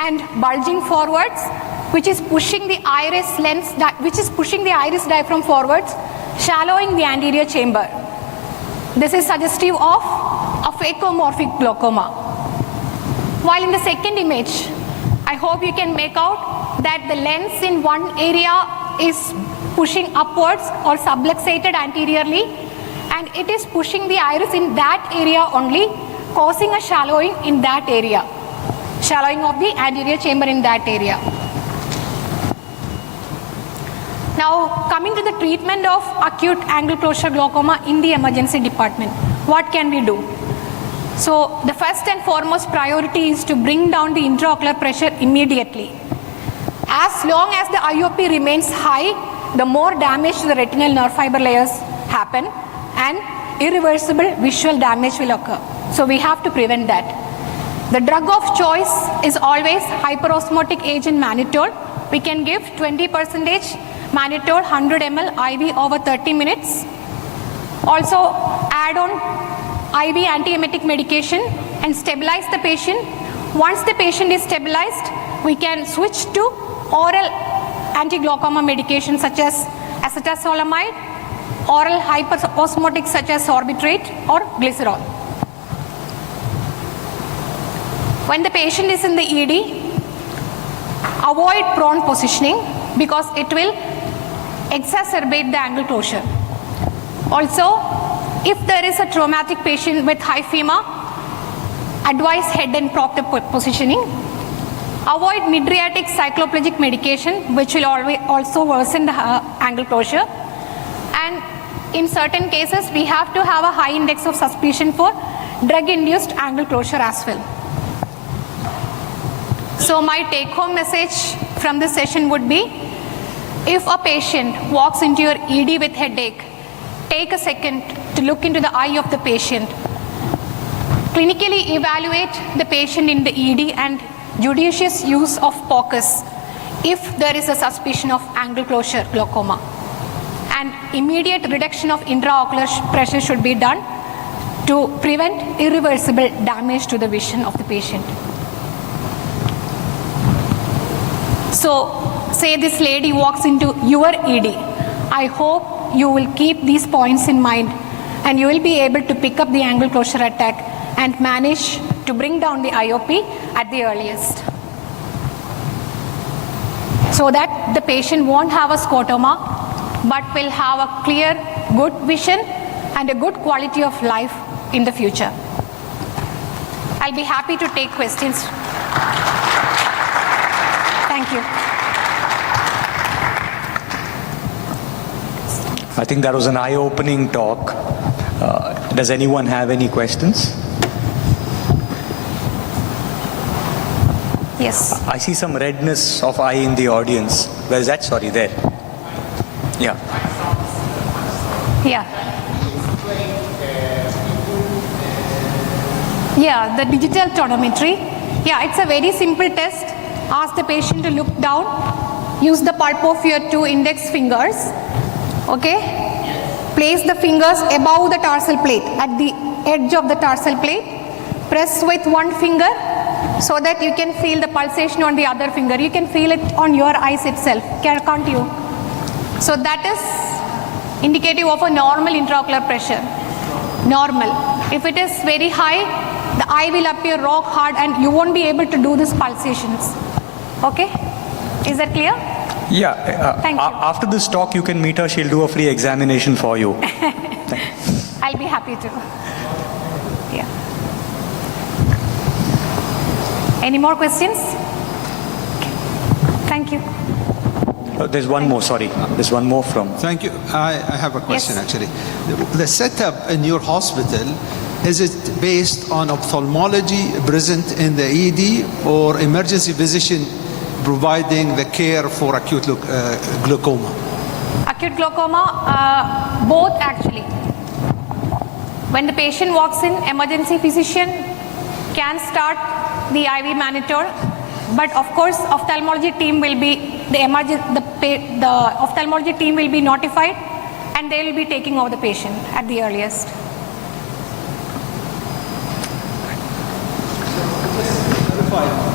and bulging forwards, which is pushing the iris diaphragm forwards, shallowing the anterior chamber. This is suggestive of a phacomorphic glaucoma. While in the second image, I hope you can make out that the lens in one area is pushing upwards or subluxated anteriorly, and it is pushing the iris in that area only, causing a shallowing in that area, shallowing of the anterior chamber in that area. Now, coming to the treatment of acute angle closure glaucoma in the emergency department, what can we do? So, the first and foremost priority is to bring down the intraocular pressure immediately. As long as the IOP remains high, the more damage to the retinal nerve fiber layers happen and irreversible visual damage will occur. So we have to prevent that. The drug of choice is always hyperosmotic agent mannitol. We can give 20% mannitol 100 ml IV over 30 minutes. Also add on IV antiemetic medication and stabilize the patient. Once the patient is stabilized, we can switch to oral anti-glaucoma medication such as acetazolamide, oral hyperosmotic such as sorbitrate or glycerol. When the patient is in the ED, avoid prone positioning because it will exacerbate the angle closure. Also, if there is a traumatic patient with hyphema, advise head and proctor positioning. Avoid mydriatic cycloplegic medication, which will also worsen the angle closure. And in certain cases, we have to have a high index of suspicion for drug-induced angle closure as well. So my take-home message from this session would be, if a patient walks into your ED with headache, take a second to look into the eye of the patient. Clinically evaluate the patient in the ED and judicious use of focus if there is a suspicion of angle closure glaucoma. And immediate reduction of intraocular pressure should be done to prevent irreversible damage to the vision of the patient. So, say this lady walks into your ED. I hope you will keep these points in mind and you will be able to pick up the angle closure attack and manage to bring down the IOP at the earliest, so that the patient won't have a scotoma but will have a clear, good vision and a good quality of life in the future. I'll be happy to take questions. Thank you. I think that was an eye-opening talk. Does anyone have any questions? Yes. I see some redness of eye in the audience. Where is that? Sorry, there. Yeah. Yeah. Yeah, the digital tonometry. Yeah, it's a very simple test. Ask the patient to look down. Use the pulp of your 2 index fingers. Okay? Place the fingers above the tarsal plate, at the edge of the tarsal plate. Press with 1 finger so that you can feel the pulsation on the other finger. You can feel it on your eyes itself, can't you? So that is indicative of a normal intraocular pressure. Normal. If it is very high, the eye will appear rock hard and you won't be able to do these pulsations. Okay? Is that clear? Yeah. Thank you. After this talk, you can meet her. She'll do a free examination for you. I'll be happy to. Yeah. Any more questions? Okay. Thank you. There's one more, sorry. There's one more from... Thank you. I have a question, Yes. actually. The setup in your hospital, is it based on ophthalmology present in the ED or emergency physician providing the care for acute glaucoma? Acute glaucoma, both actually. When the patient walks in, emergency physician can start the IV monitor, but of course, ophthalmology team will be the ophthalmology team will be notified, and they will be taking over the patient at the earliest.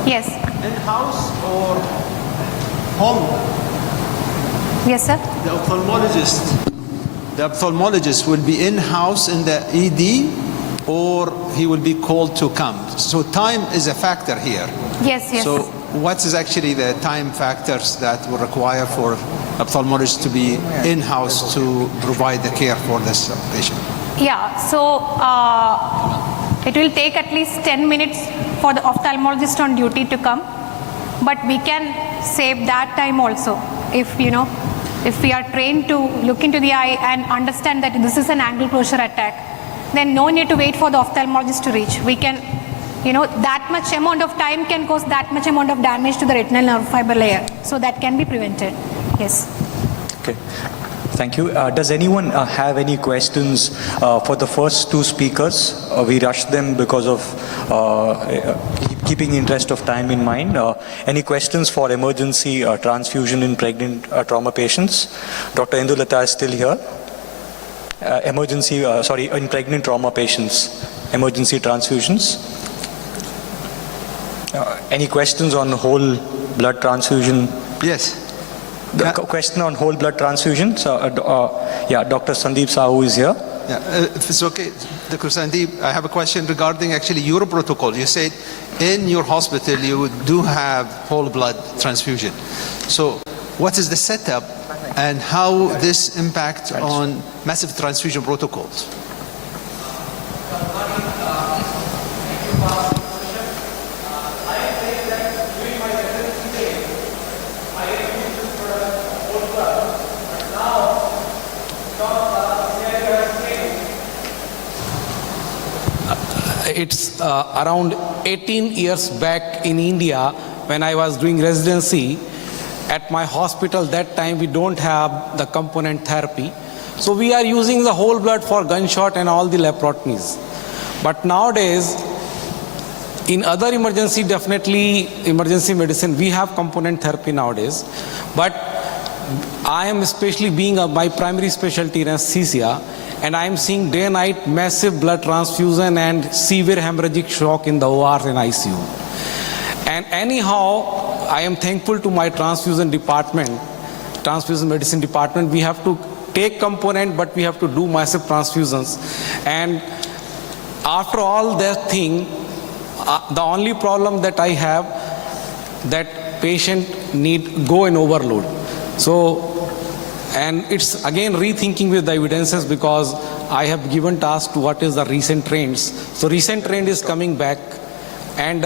Yes. In-house or home? Yes, sir. The ophthalmologist will be in-house in the ED, or he will be called to come. So time is a factor here. Yes, yes. So what is actually the time factors that will require for ophthalmologist to be in-house to provide the care for this patient? Yeah, so it will take at least 10 minutes for the ophthalmologist on duty to come, but we can save that time also if we are trained to look into the eye and understand that this is an angle closure attack, then no need to wait for the ophthalmologist to reach. We can, that much amount of time can cause that much amount of damage to the retinal nerve fiber layer, so that can be prevented. Yes. Okay. Thank you. Does anyone have any questions for the first 2 speakers? We rushed them because of keeping the interest of time in mind. Any questions for emergency transfusion in pregnant trauma patients? Dr. Indulata is still here. In pregnant trauma patients, emergency transfusions. Any questions on whole blood transfusion? Yes. The question on whole blood transfusion. Dr. Sandeep Sahu is here. Yeah, if it's okay, Dr. Sandeep, I have a question regarding actually your protocol. You said in your hospital you do have whole blood transfusion. So what is the setup and how this impacts on massive transfusion protocols? It's around 18 years back in India when I was doing residency. At my hospital that time we don't have the component therapy. So we are using the whole blood for gunshot and all the laparotomies. But nowadays, in other emergency, definitely emergency medicine, we have component therapy nowadays. But I am especially being my primary specialty in anesthesia, and I'm seeing day and night massive blood transfusion and severe hemorrhagic shock in the ORs and ICU. And anyhow, I am thankful to my transfusion medicine department. We have to take component, but we have to do massive transfusions. And after all that thing, the only problem that I have, that patient need go in overload. So, and it's again rethinking with the evidences, because I have given task to what is the recent trends. So recent trend is coming back, and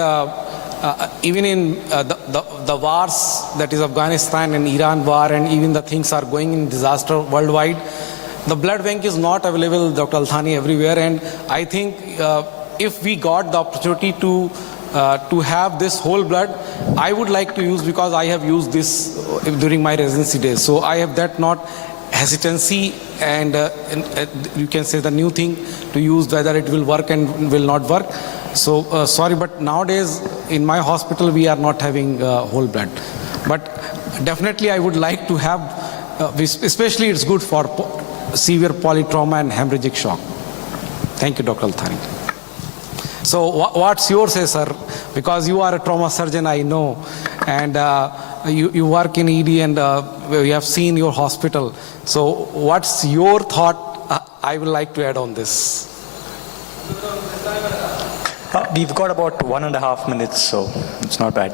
even in the wars, that is Afghanistan and Iran war, and even the things are going in disaster worldwide, the blood bank is not available, Dr. Althani, everywhere. And I think if we got the opportunity to have this whole blood, I would like to use, because I have used this during my residency days. So I have that not hesitancy, and you can say the new thing to use, whether it will work and will not work. So sorry, but nowadays in my hospital we are not having whole blood. But definitely I would like to have, especially it's good for severe polytrauma and hemorrhagic shock. Thank you, Dr. Althani. So what's your say, sir? Because you are a trauma surgeon, I know, and you work in ED, and we have seen your hospital. So what's your thought? I would like to add on this. We've got about 1.5 minutes, so it's not bad.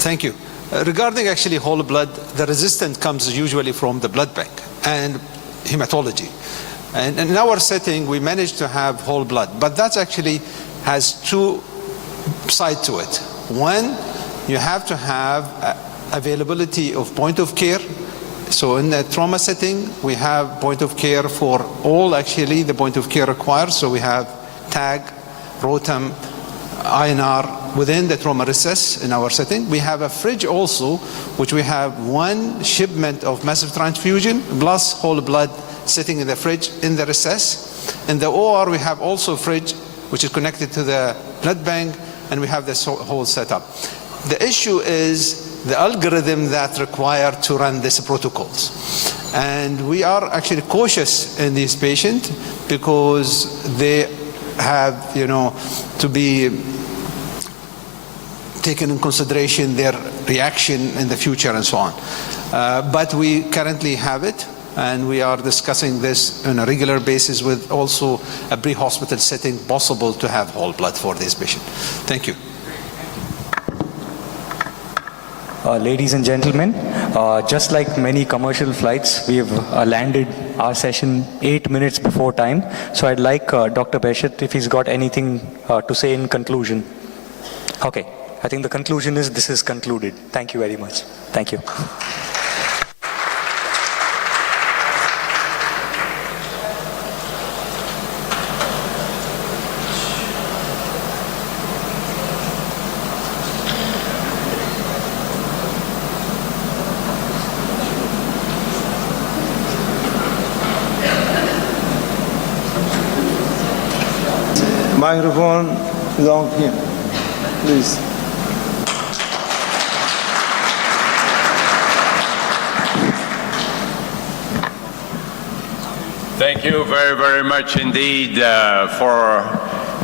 Thank you. Regarding actually whole blood, the resistance comes usually from the blood bank and hematology. And in our setting, we managed to have whole blood, but that actually has two sides to it. One, you have to have availability of point of care. So in the trauma setting, we have point of care for all actually the point of care required. So we have TAG, ROTAM, INR within the trauma recess in our setting. We have a fridge also, which we have one shipment of massive transfusion plus whole blood sitting in the fridge in the recess. In the OR, we have also a fridge which is connected to the blood bank, and we have this whole setup. The issue is the algorithm that required to run these protocols. And we are actually cautious in these patients because they have, to be taken in consideration their reaction in the future and so on. But we currently have it, and we are discussing this on a regular basis with also a pre-hospital setting possible to have whole blood for this patient. Thank you. Ladies and gentlemen, just like many commercial flights, we have landed our session 8 minutes before time. So I'd like Dr. Beshet, if he's got anything to say in conclusion. Okay, I think the conclusion is this is concluded. Thank you very much. Thank you. Microphone is on here, please. Thank you very, very much indeed for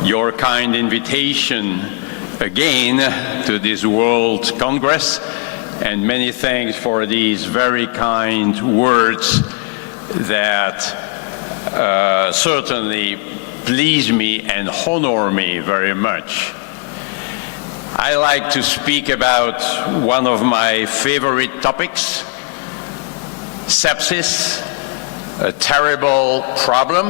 your kind invitation again to this World Congress, and many thanks for these very kind words that certainly please me and honor me very much. I like to speak about one of my favorite topics, sepsis, a terrible problem.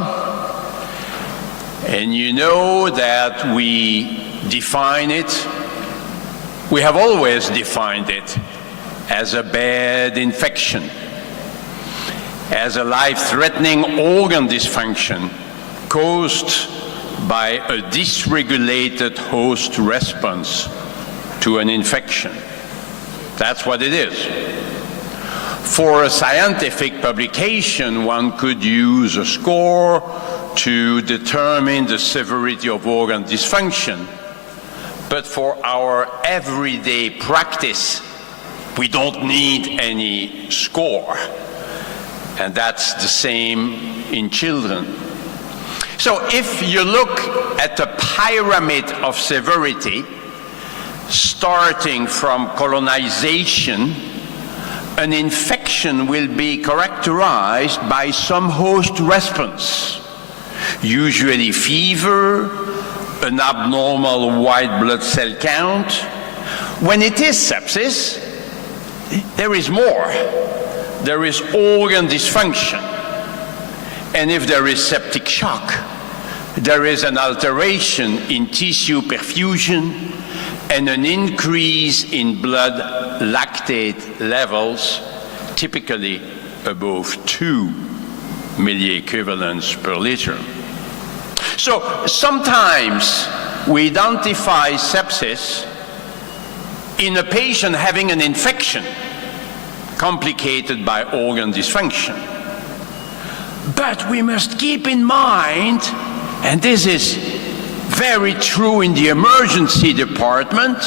And you know that we define it, we have always defined it as a bad infection, as a life-threatening organ dysfunction caused by a dysregulated host response to an infection. That's what it is. For a scientific publication, one could use a score to determine the severity of organ dysfunction. But for our everyday practice, We don't need any score. And that's the same in children. So if you look at the pyramid of severity, starting from colonization, an infection will be characterized by some host response, usually fever, an abnormal white blood cell count. When it is sepsis, there is more. There is organ dysfunction. And if there is septic shock, there is an alteration in tissue perfusion and an increase in blood lactate levels, typically above 2 milliequivalents per liter. So sometimes we identify sepsis in a patient having an infection complicated by organ dysfunction. But we must keep in mind, and this is very true in the emergency department,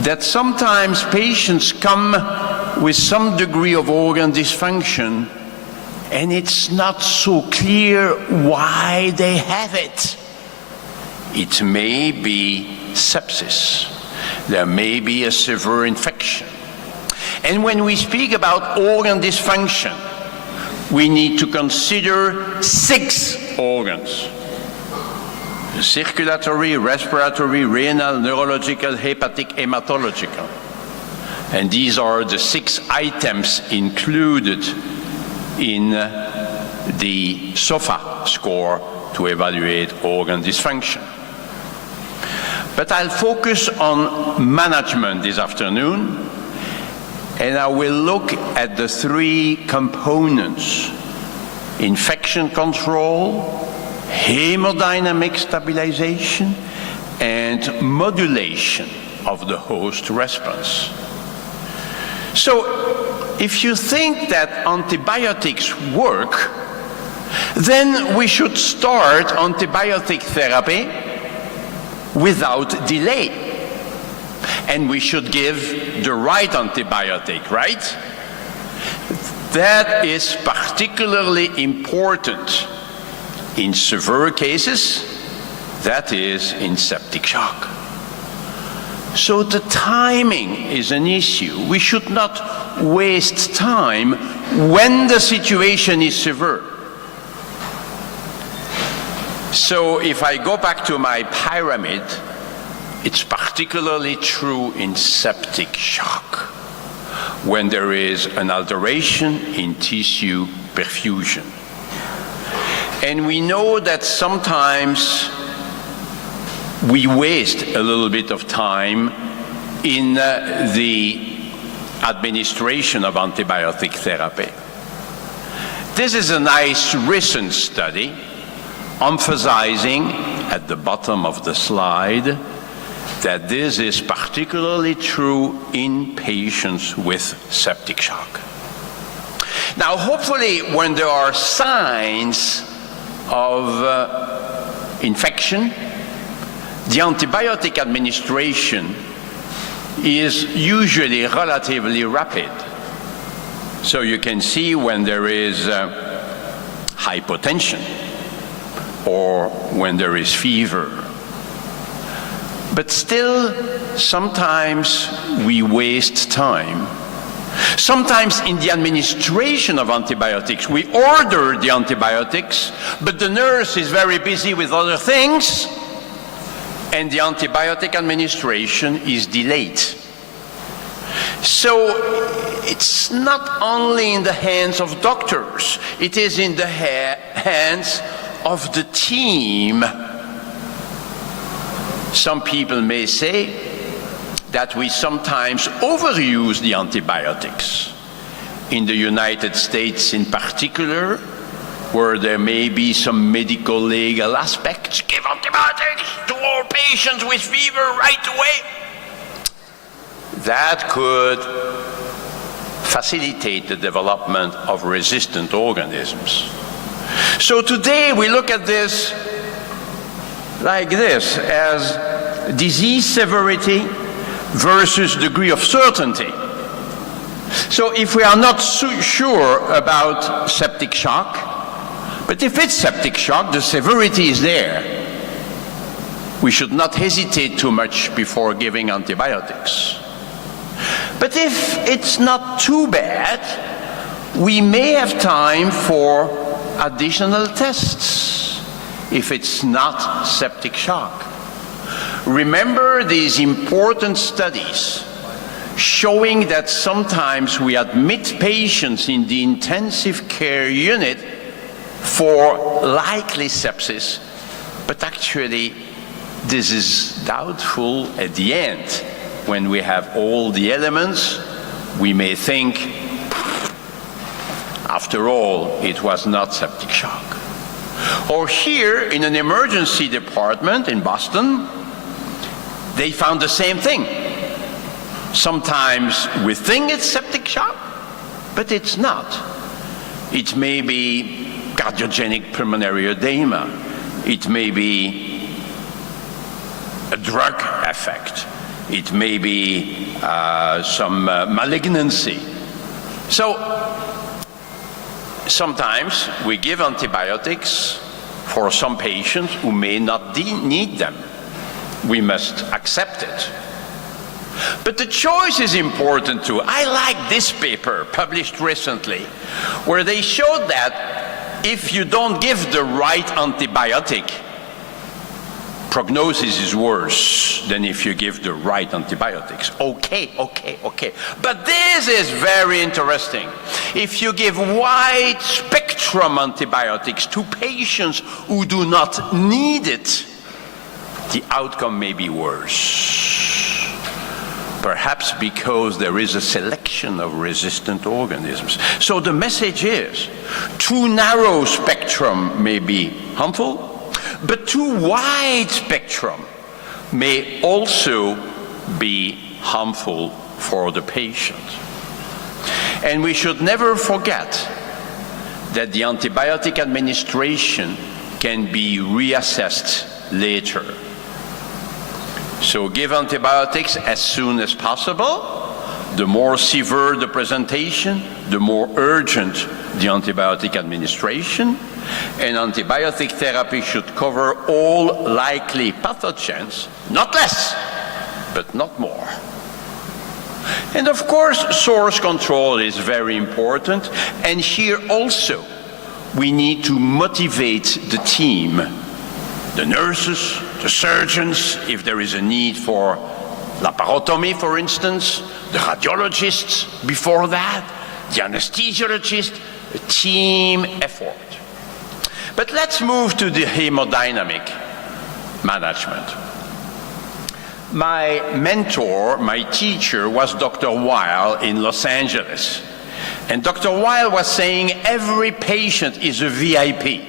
that sometimes patients come with some degree of organ dysfunction and it's not so clear why they have it. It may be sepsis. There may be a severe infection. And when we speak about organ dysfunction, we need to consider 6 organs: circulatory, respiratory, renal, neurological, hepatic, hematological. And these are the 6 items included in the SOFA score to evaluate organ dysfunction. But I'll focus on management this afternoon, and I will look at the 3 components: infection control, hemodynamic stabilization, and modulation of the host response. So if you think that antibiotics work, then we should start antibiotic therapy without delay. And we should give the right antibiotic, right? That is particularly important in severe cases, that is in septic shock. So the timing is an issue. We should not waste time when the situation is severe. So if I go back to my pyramid, it's particularly true in septic shock, when there is an alteration in tissue perfusion. And we know that sometimes we waste a little bit of time in the administration of antibiotic therapy. This is a nice recent study emphasizing at the bottom of the slide that this is particularly true in patients with septic shock. Now, hopefully, when there are signs of infection, the antibiotic administration is usually relatively rapid. So you can see when there is hypotension or when there is fever. But still, sometimes we waste time. Sometimes in the administration of antibiotics, we order the antibiotics, but the nurse is very busy with other things, and the antibiotic administration is delayed. So it's not only in the hands of doctors, it is in the hands of the team. Some people may say that we sometimes overuse the antibiotics. In the United States in particular, where there may be some medical legal aspects, give antibiotics to all patients with fever right away. That could facilitate the development of resistant organisms. So today we look at this like this, as disease severity versus degree of certainty. So if we are not so sure about septic shock, but if it's septic shock, the severity is there. We should not hesitate too much before giving antibiotics. But if it's not too bad, we may have time for additional tests if it's not septic shock. Remember these important studies showing that sometimes we admit patients in the intensive care unit for likely sepsis, but actually this is doubtful at the end. When we have all the elements, we may think, after all, it was not septic shock. Or here in an emergency department in Boston, they found the same thing. Sometimes we think it's septic shock, but it's not. It may be cardiogenic pulmonary edema. It may be a drug effect. It may be some malignancy. So sometimes we give antibiotics for some patients who may not need them. We must accept it. But the choice is important too. I like this paper published recently where they showed that if you don't give the right antibiotic, prognosis is worse than if you give the right antibiotics. Okay. But this is very interesting. If you give wide spectrum antibiotics to patients who do not need it, the outcome may be worse. Perhaps because there is a selection of resistant organisms. So the message is, too narrow spectrum may be harmful, but too wide spectrum may also be harmful for the patient. And we should never forget that the antibiotic administration can be reassessed later. So give antibiotics as soon as possible. The more severe the presentation, the more urgent the antibiotic administration. And antibiotic therapy should cover all likely pathogens, not less, but not more. And of course, source control is very important. And here also, we need to motivate the team, the nurses, the surgeons, if there is a need for laparotomy, for instance, the radiologists before that, the anesthesiologist, a team effort. But let's move to the hemodynamic management. My mentor, my teacher, was Dr. Weil in Los Angeles. And Dr. Weil was saying every patient is a VIP.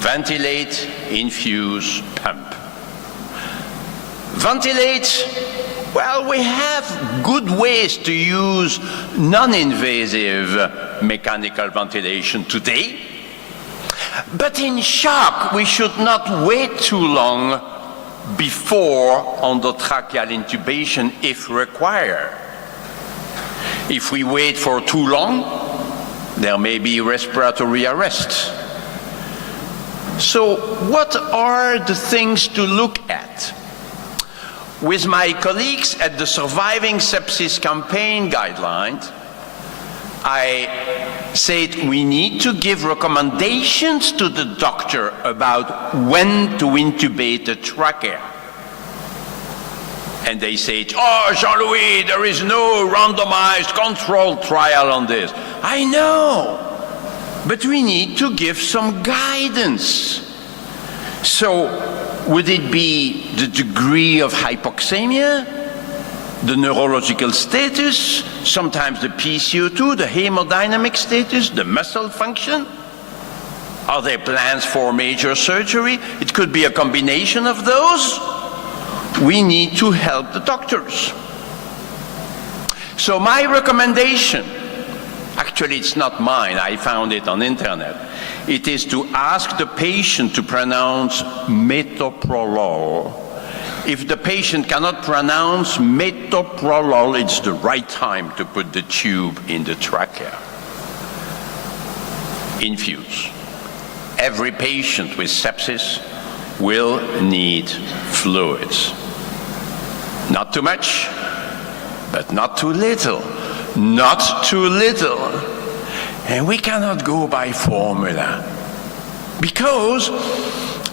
Ventilate, infuse, pump. Ventilate, well, we have good ways to use non-invasive mechanical ventilation today. But in shock, we should not wait too long before endotracheal intubation if required. If we wait for too long, there may be respiratory arrest. So what are the things to look at? With my colleagues at the Surviving Sepsis Campaign guidelines, I said we need to give recommendations to the doctor about when to intubate the trachea. And they said, oh, Jean-Louis, there is no randomized controlled trial on this. I know. But we need to give some guidance. So would it be the degree of hypoxemia, the neurological status, sometimes the PCO2, the hemodynamic status, the muscle function? Are there plans for major surgery? It could be a combination of those. We need to help the doctors. So my recommendation, actually it's not mine, I found it on internet. It is to ask the patient to pronounce metoprolol if the patient cannot pronounce metoprolol, it's the right time to put the tube in the trachea. Infuse. Every patient with sepsis will need fluids. Not too much, but not too little. Not too little. And we cannot go by formula. Because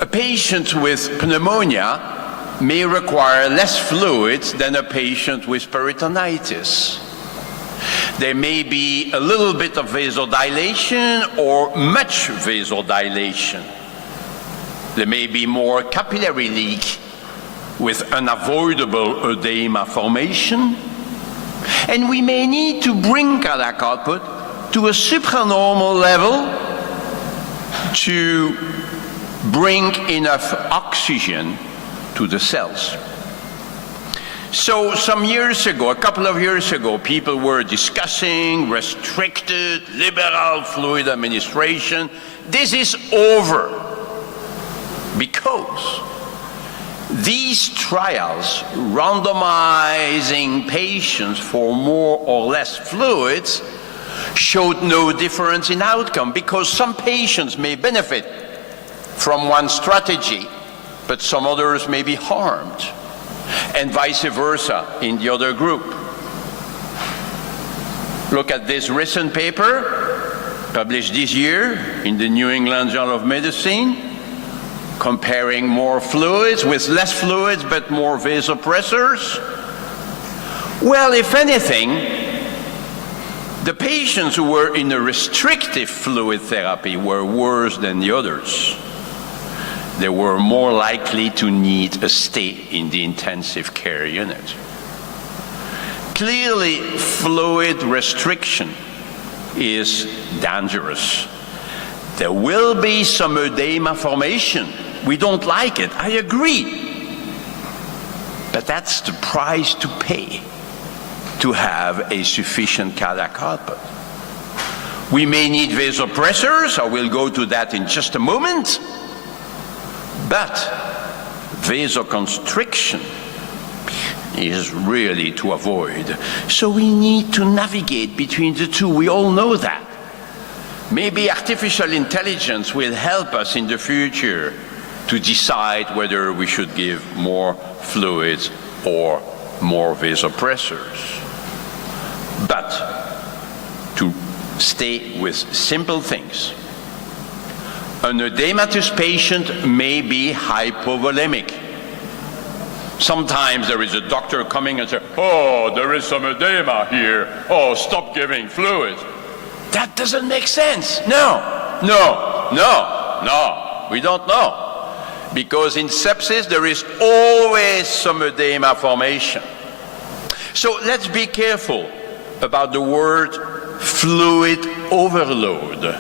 a patient with pneumonia may require less fluids than a patient with peritonitis. There may be a little bit of vasodilation or much vasodilation. There may be more capillary leak with unavoidable edema formation. And we may need to bring cardiac output to a supranormal level to bring enough oxygen to the cells. So some years ago, a couple of years ago, people were discussing restricted liberal fluid administration. This is over because these trials randomizing patients for more or less fluids showed no difference in outcome because some patients may benefit from one strategy, but some others may be harmed, and vice versa in the other group. Look at this recent paper published this year in the New England Journal of Medicine, comparing more fluids with less fluids but more vasopressors. Well, if anything, the patients who were in a restrictive fluid therapy were worse than the others. They were more likely to need a stay in the intensive care unit. Clearly, fluid restriction is dangerous. There will be some edema formation. We don't like it, I agree. But that's the price to pay to have a sufficient cardiac output. We may need vasopressors, I will go to that in just a moment. But vasoconstriction is really to avoid. So we need to navigate between the two. We all know that. Maybe artificial intelligence will help us in the future to decide whether we should give more fluids or more vasopressors. But to stay with simple things. An edematous patient may be hypovolemic. Sometimes there is a doctor coming and says, oh, there is some edema here. Oh, stop giving fluids. That doesn't make sense. No, we don't know. Because in sepsis, there is always some edema formation. So let's be careful about the word fluid overload.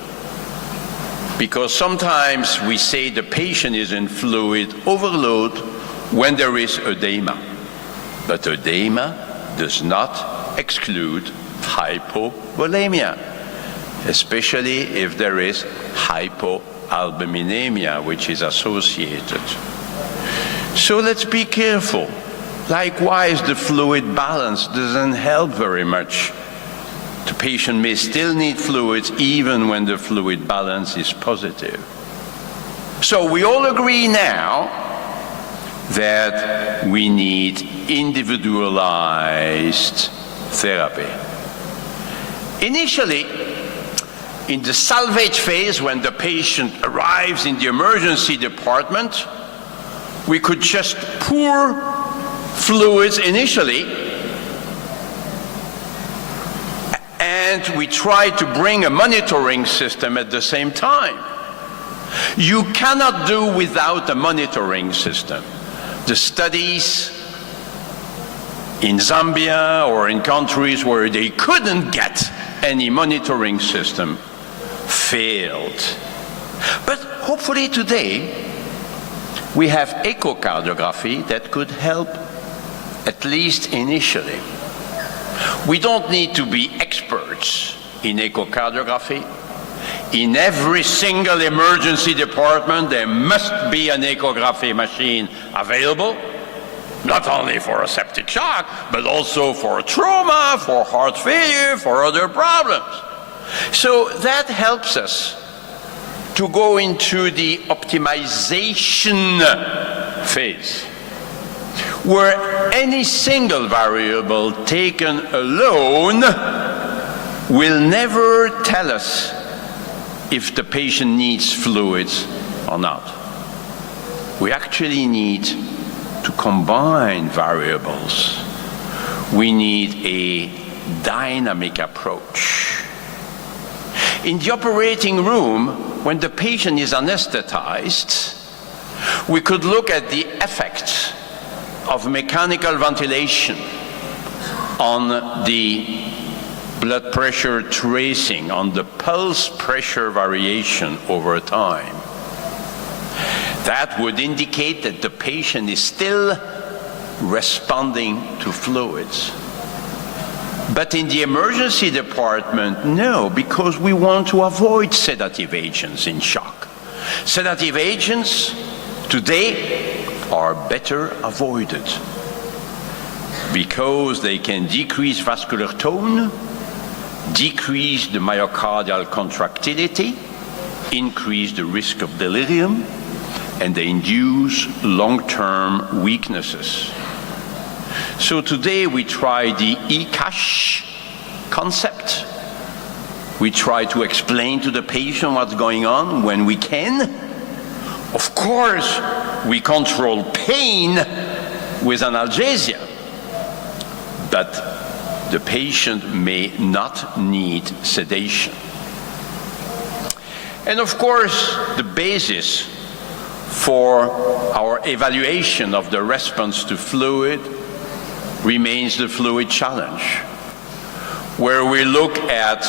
Because sometimes we say the patient is in fluid overload when there is edema. But edema does not exclude hypovolemia, especially if there is hypoalbuminemia, which is associated. So let's be careful. Likewise, the fluid balance doesn't help very much. The patient may still need fluids even when the fluid balance is positive. So we all agree now that we need individualized therapy. Initially, in the salvage phase, when the patient arrives in the emergency department, we could just pour fluids initially, and we try to bring a monitoring system at the same time. You cannot do without a monitoring system. The studies in Zambia or in countries where they couldn't get any monitoring system failed. But hopefully today we have echocardiography that could help, at least initially. We don't need to be experts in echocardiography. In every single emergency department, there must be an echography machine available. Not only for a septic shock, but also for trauma, for heart failure, for other problems. So that helps us to go into the optimization phase, where any single variable taken alone will never tell us if the patient needs fluids or not. We actually need to combine variables. We need a dynamic approach. In the operating room, when the patient is anesthetized, we could look at the effects of mechanical ventilation on the blood pressure tracing, on the pulse pressure variation over time. That would indicate that the patient is still responding to fluids. But in the emergency department, no, because we want to avoid sedative agents in shock. Sedative agents today are better avoided because they can decrease vascular tone, decrease the myocardial contractility, increase the risk of delirium, and they induce long-term weaknesses. So today we try the ECASH concept. We try to explain to the patient what's going on when we can. Of course, we control pain with analgesia, but the patient may not need sedation. And of course, the basis for our evaluation of the response to fluid remains the fluid challenge, where we look at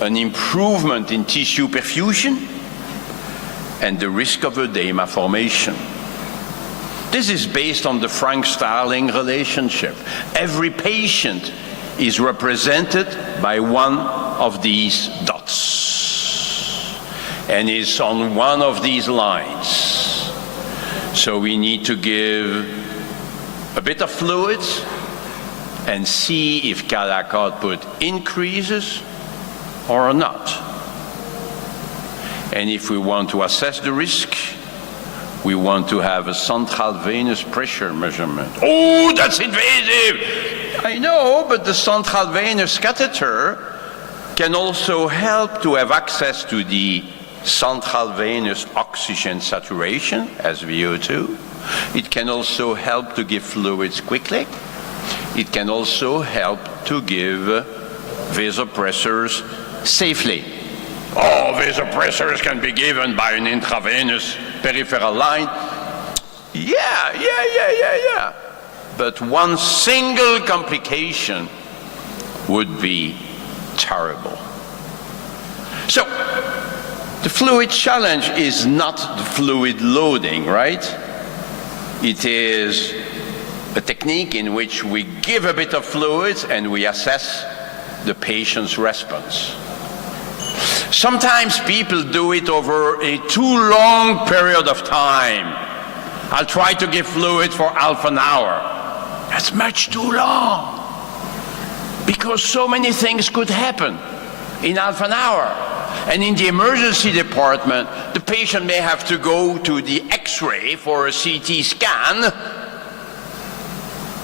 an improvement in tissue perfusion and the risk of edema formation. This is based on the Frank-Starling relationship. Every patient is represented by one of these dots and is on one of these lines. So we need to give a bit of fluids and see if cardiac output increases or not. And if we want to assess the risk, we want to have a central venous pressure measurement. Oh, that's invasive! I know, but the central venous catheter can also help to have access to the central venous oxygen saturation, SVO2. It can also help to give fluids quickly. It can also help to give vasopressors safely. Oh, vasopressors can be given by an intravenous peripheral line. Yeah. But one single complication would be terrible. So, the fluid challenge is not the fluid loading, right? It is a technique in which we give a bit of fluids and we assess the patient's response. Sometimes people do it over a too long period of time. I'll try to give fluid for half an hour. That's much too long, because so many things could happen in half an hour. And in the emergency department, the patient may have to go to the X-ray for a CT scan,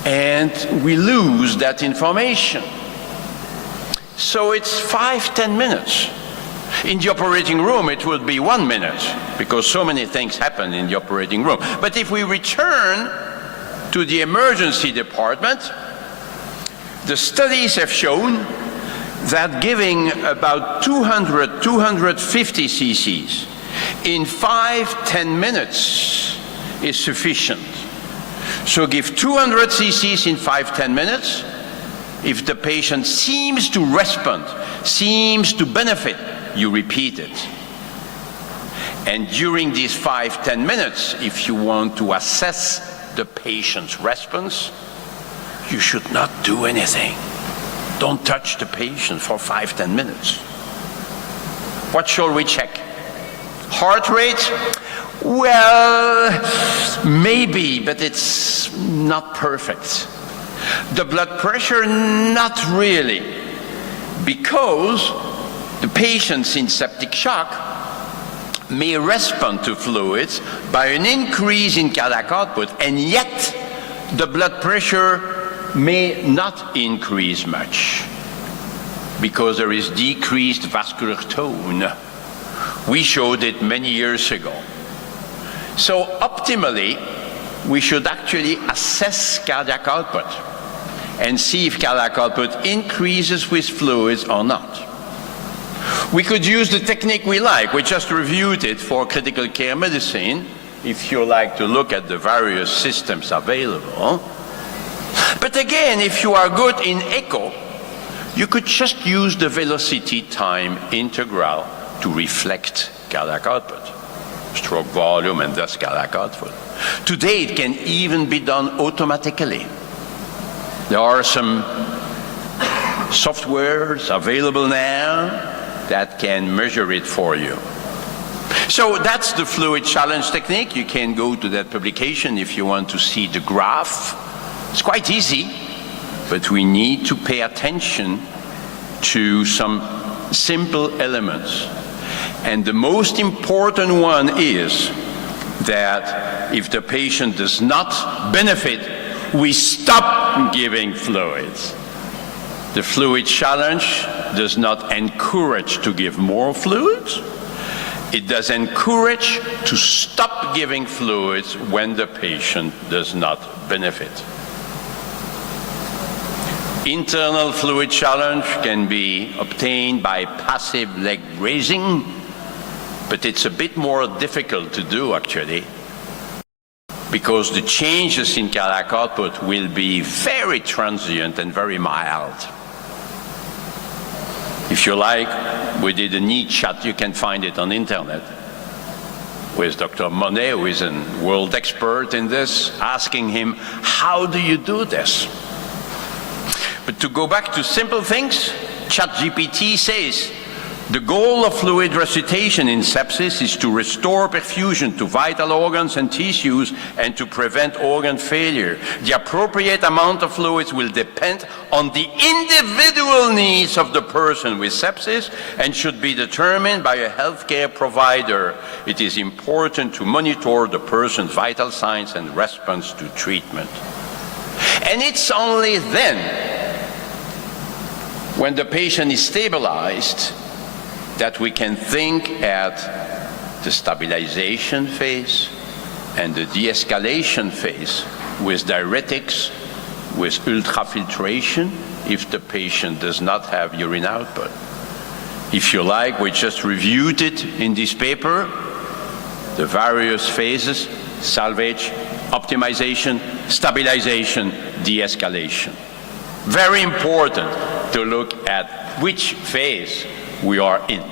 and we lose that information. So it's 5-10 minutes. In the operating room, it would be 1 minute, because so many things happen in the operating room. But if we return to the emergency department, the studies have shown that giving about 250 cc's in 5-10 minutes is sufficient. So give 200 cc's in 5-10 minutes. If the patient seems to respond, seems to benefit, you repeat it. And during these 5-10 minutes, if you want to assess the patient's response, you should not do anything. Don't touch the patient for 5-10 minutes. What shall we check? Heart rate? Well, maybe Maybe, but it's not perfect. The blood pressure, not really, because the patients in septic shock may respond to fluids by an increase in cardiac output, and yet the blood pressure may not increase much because there is decreased vascular tone. We showed it many years ago. So optimally, we should actually assess cardiac output and see if cardiac output increases with fluids or not. We could use the technique we like. We just reviewed it for critical care medicine, if you like to look at the various systems available. But again, if you are good in echo, you could just use the velocity time integral to reflect cardiac output, stroke volume, and thus cardiac output. Today, it can even be done automatically. There are some softwares available now that can measure it for you. So that's the fluid challenge technique. You can go to that publication if you want to see the graph. It's quite easy, but we need to pay attention to some simple elements. And the most important one is that if the patient does not benefit, we stop giving fluids. The fluid challenge does not encourage to give more fluids. It does encourage to stop giving fluids when the patient does not benefit. Internal fluid challenge can be obtained by passive leg raising, but it's a bit more difficult to do actually, because the changes in cardiac output will be very transient and very mild. If you like, we did a neat chat, you can find it on internet, with Dr. Monet, who is a world expert in this, asking him, how do you do this? But to go back to simple things, ChatGPT says, the goal of fluid resuscitation in sepsis is to restore perfusion to vital organs and tissues and to prevent organ failure. The appropriate amount of fluids will depend on the individual needs of the person with sepsis and should be determined by a healthcare provider. It is important to monitor the person's vital signs and response to treatment. And it's only then, when the patient is stabilized, that we can think at the stabilization phase and the de-escalation phase with diuretics, with ultrafiltration, if the patient does not have urine output. If you like, we just reviewed it in this paper, the various phases: salvage, optimization, stabilization, de-escalation. Very important to look at which phase we are in.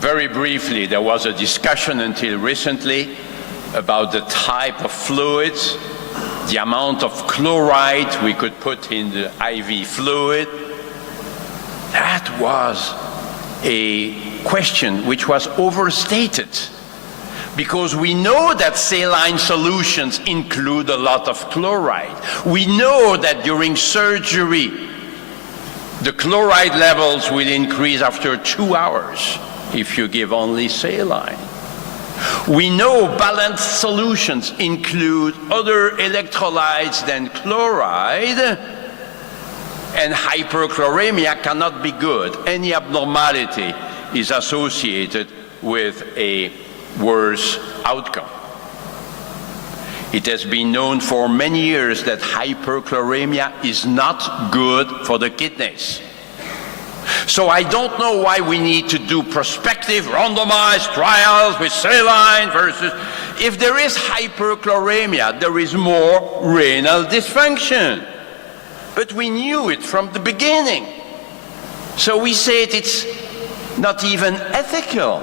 Very briefly, there was a discussion until recently about the type of fluids, the amount of chloride we could put in the IV fluid. That was a question which was overstated, because we know that saline solutions include a lot of chloride. We know that during surgery, the chloride levels will increase after 2 hours if you give only saline. We know balanced solutions include other electrolytes than chloride, and hyperchloremia cannot be good. Any abnormality is associated with a worse outcome. It has been known for many years that hyperchloremia is not good for the kidneys. So I don't know why we need to do prospective randomized trials with saline versus... If there is hyperchloremia, there is more renal dysfunction. But we knew it from the beginning. So we said it's not even ethical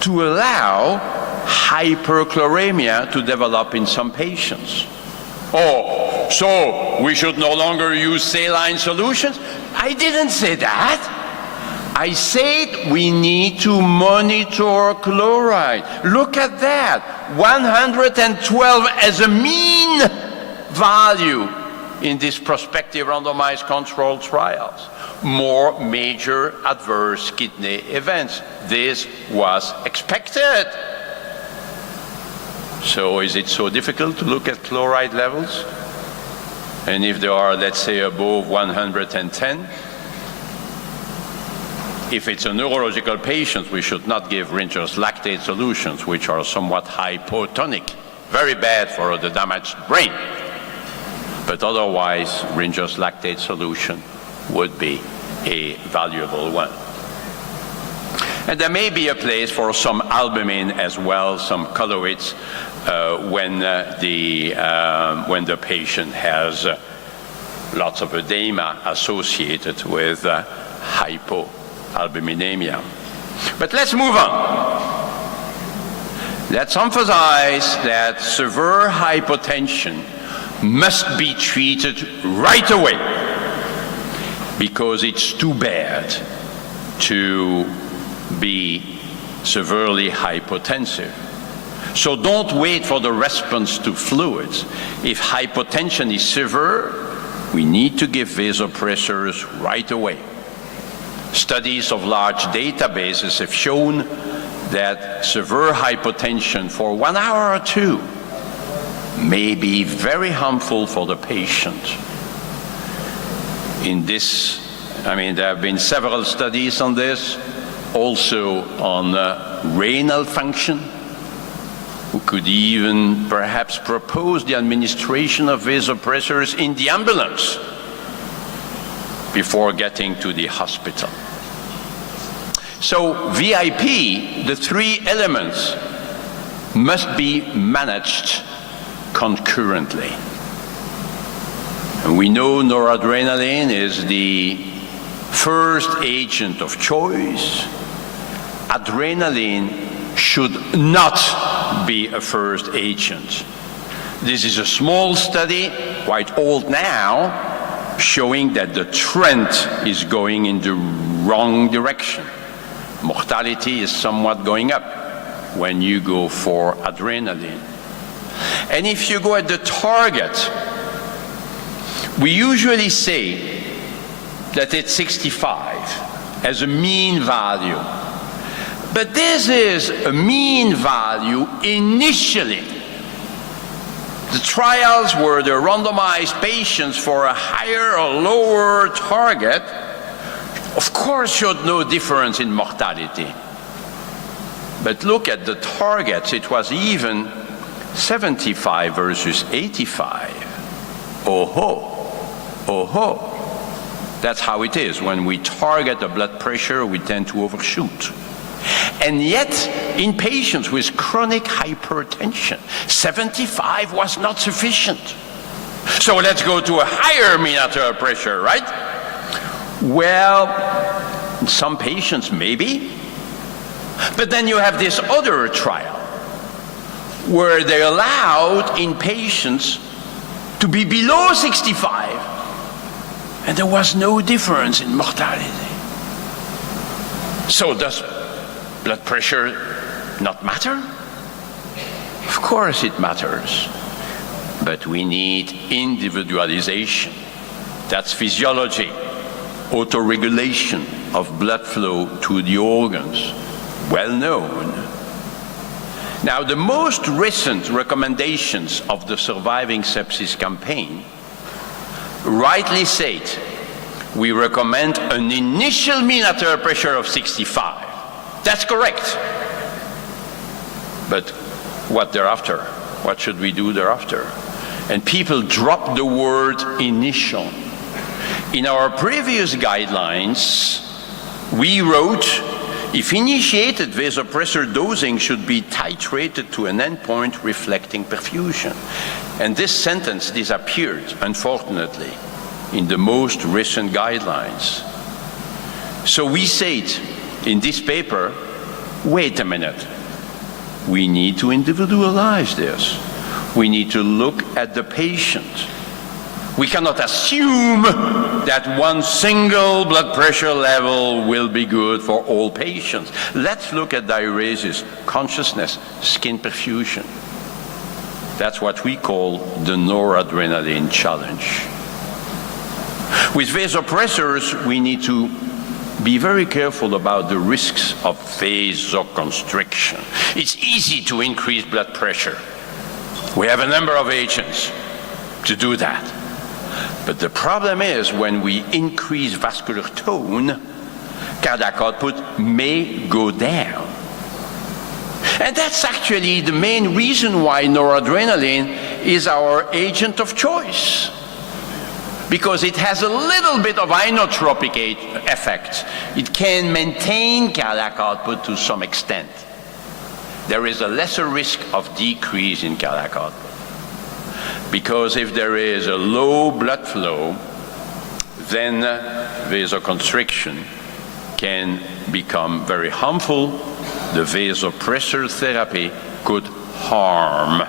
to allow hyperchloremia to develop in some patients. Oh, so we should no longer use saline solutions? I didn't say that. I said we need to monitor chloride. Look at that, 112 as a mean value in these prospective randomized controlled trials. More major adverse kidney events. This was expected. So is it so difficult to look at chloride levels? And if they are, let's say, above 110, if it's a neurological patient, we should not give Ringer's lactate solutions, which are somewhat hypotonic, very bad for the damaged brain. But otherwise, Ringer's lactate solution would be a valuable one. And there may be a place for some albumin as well, some colloids, when the patient has lots of edema associated with hypoalbuminemia. But let's move on. Let's emphasize that severe hypotension must be treated right away, because it's too bad to be severely hypotensive. So don't wait for the response to fluids. If hypotension is severe, we need to give vasopressors right away. Studies of large databases have shown that severe hypotension for 1 hour or two may be very harmful for the patient. In this, there have been several studies on this, also on renal function, who could even perhaps propose the administration of vasopressors in the ambulance before getting to the hospital. So VIP, the three elements, must be managed concurrently. And we know noradrenaline is the first agent of choice. Adrenaline should not be a first agent. This is a small study, quite old now, showing that the trend is going in the wrong direction. Mortality is somewhat going up when you go for adrenaline. And if you go at the target, we usually say that it's 65 as a mean value. But this is a mean value initially. The trials where they randomized patients for a higher or lower target, of course, showed no difference in mortality. But look at the targets, it was even 75 versus 85. Oh-ho. That's how it is. When we target the blood pressure, we tend to overshoot. And yet, in patients with chronic hypertension, 75 was not sufficient. So let's go to a higher mean arterial pressure, right? Well, in some patients maybe. But then you have this other trial where they allowed in patients to be below 65, and there was no difference in mortality. So does blood pressure not matter? Of course it matters, but we need individualization. That's physiology, autoregulation of blood flow to the organs, well known. Now, the most recent recommendations of the Surviving Sepsis campaign rightly said we recommend an initial mean arterial pressure of 65. That's correct. But what thereafter? What should we do thereafter? And people drop the word initial. In our previous guidelines, we wrote, if initiated, vasopressor dosing should be titrated to an endpoint reflecting perfusion. And this sentence disappeared, unfortunately, in the most recent guidelines. So we said in this paper, wait a minute, we need to individualize this. We need to look at the patient. We cannot assume that one single blood pressure level will be good for all patients. Let's look at diuresis, consciousness, skin perfusion. That's what we call the noradrenaline challenge. With vasopressors, we need to be very careful about the risks of vasoconstriction. It's easy to increase blood pressure. We have a number of agents to do that. But the problem is when we increase vascular tone, cardiac output may go down. And that's actually the main reason why noradrenaline is our agent of choice. Because it has a little bit of inotropic effect. It can maintain cardiac output to some extent. There is a lesser risk of decrease in cardiac output. Because if there is a low blood flow, then vasoconstriction can become very harmful. The vasopressor therapy could harm.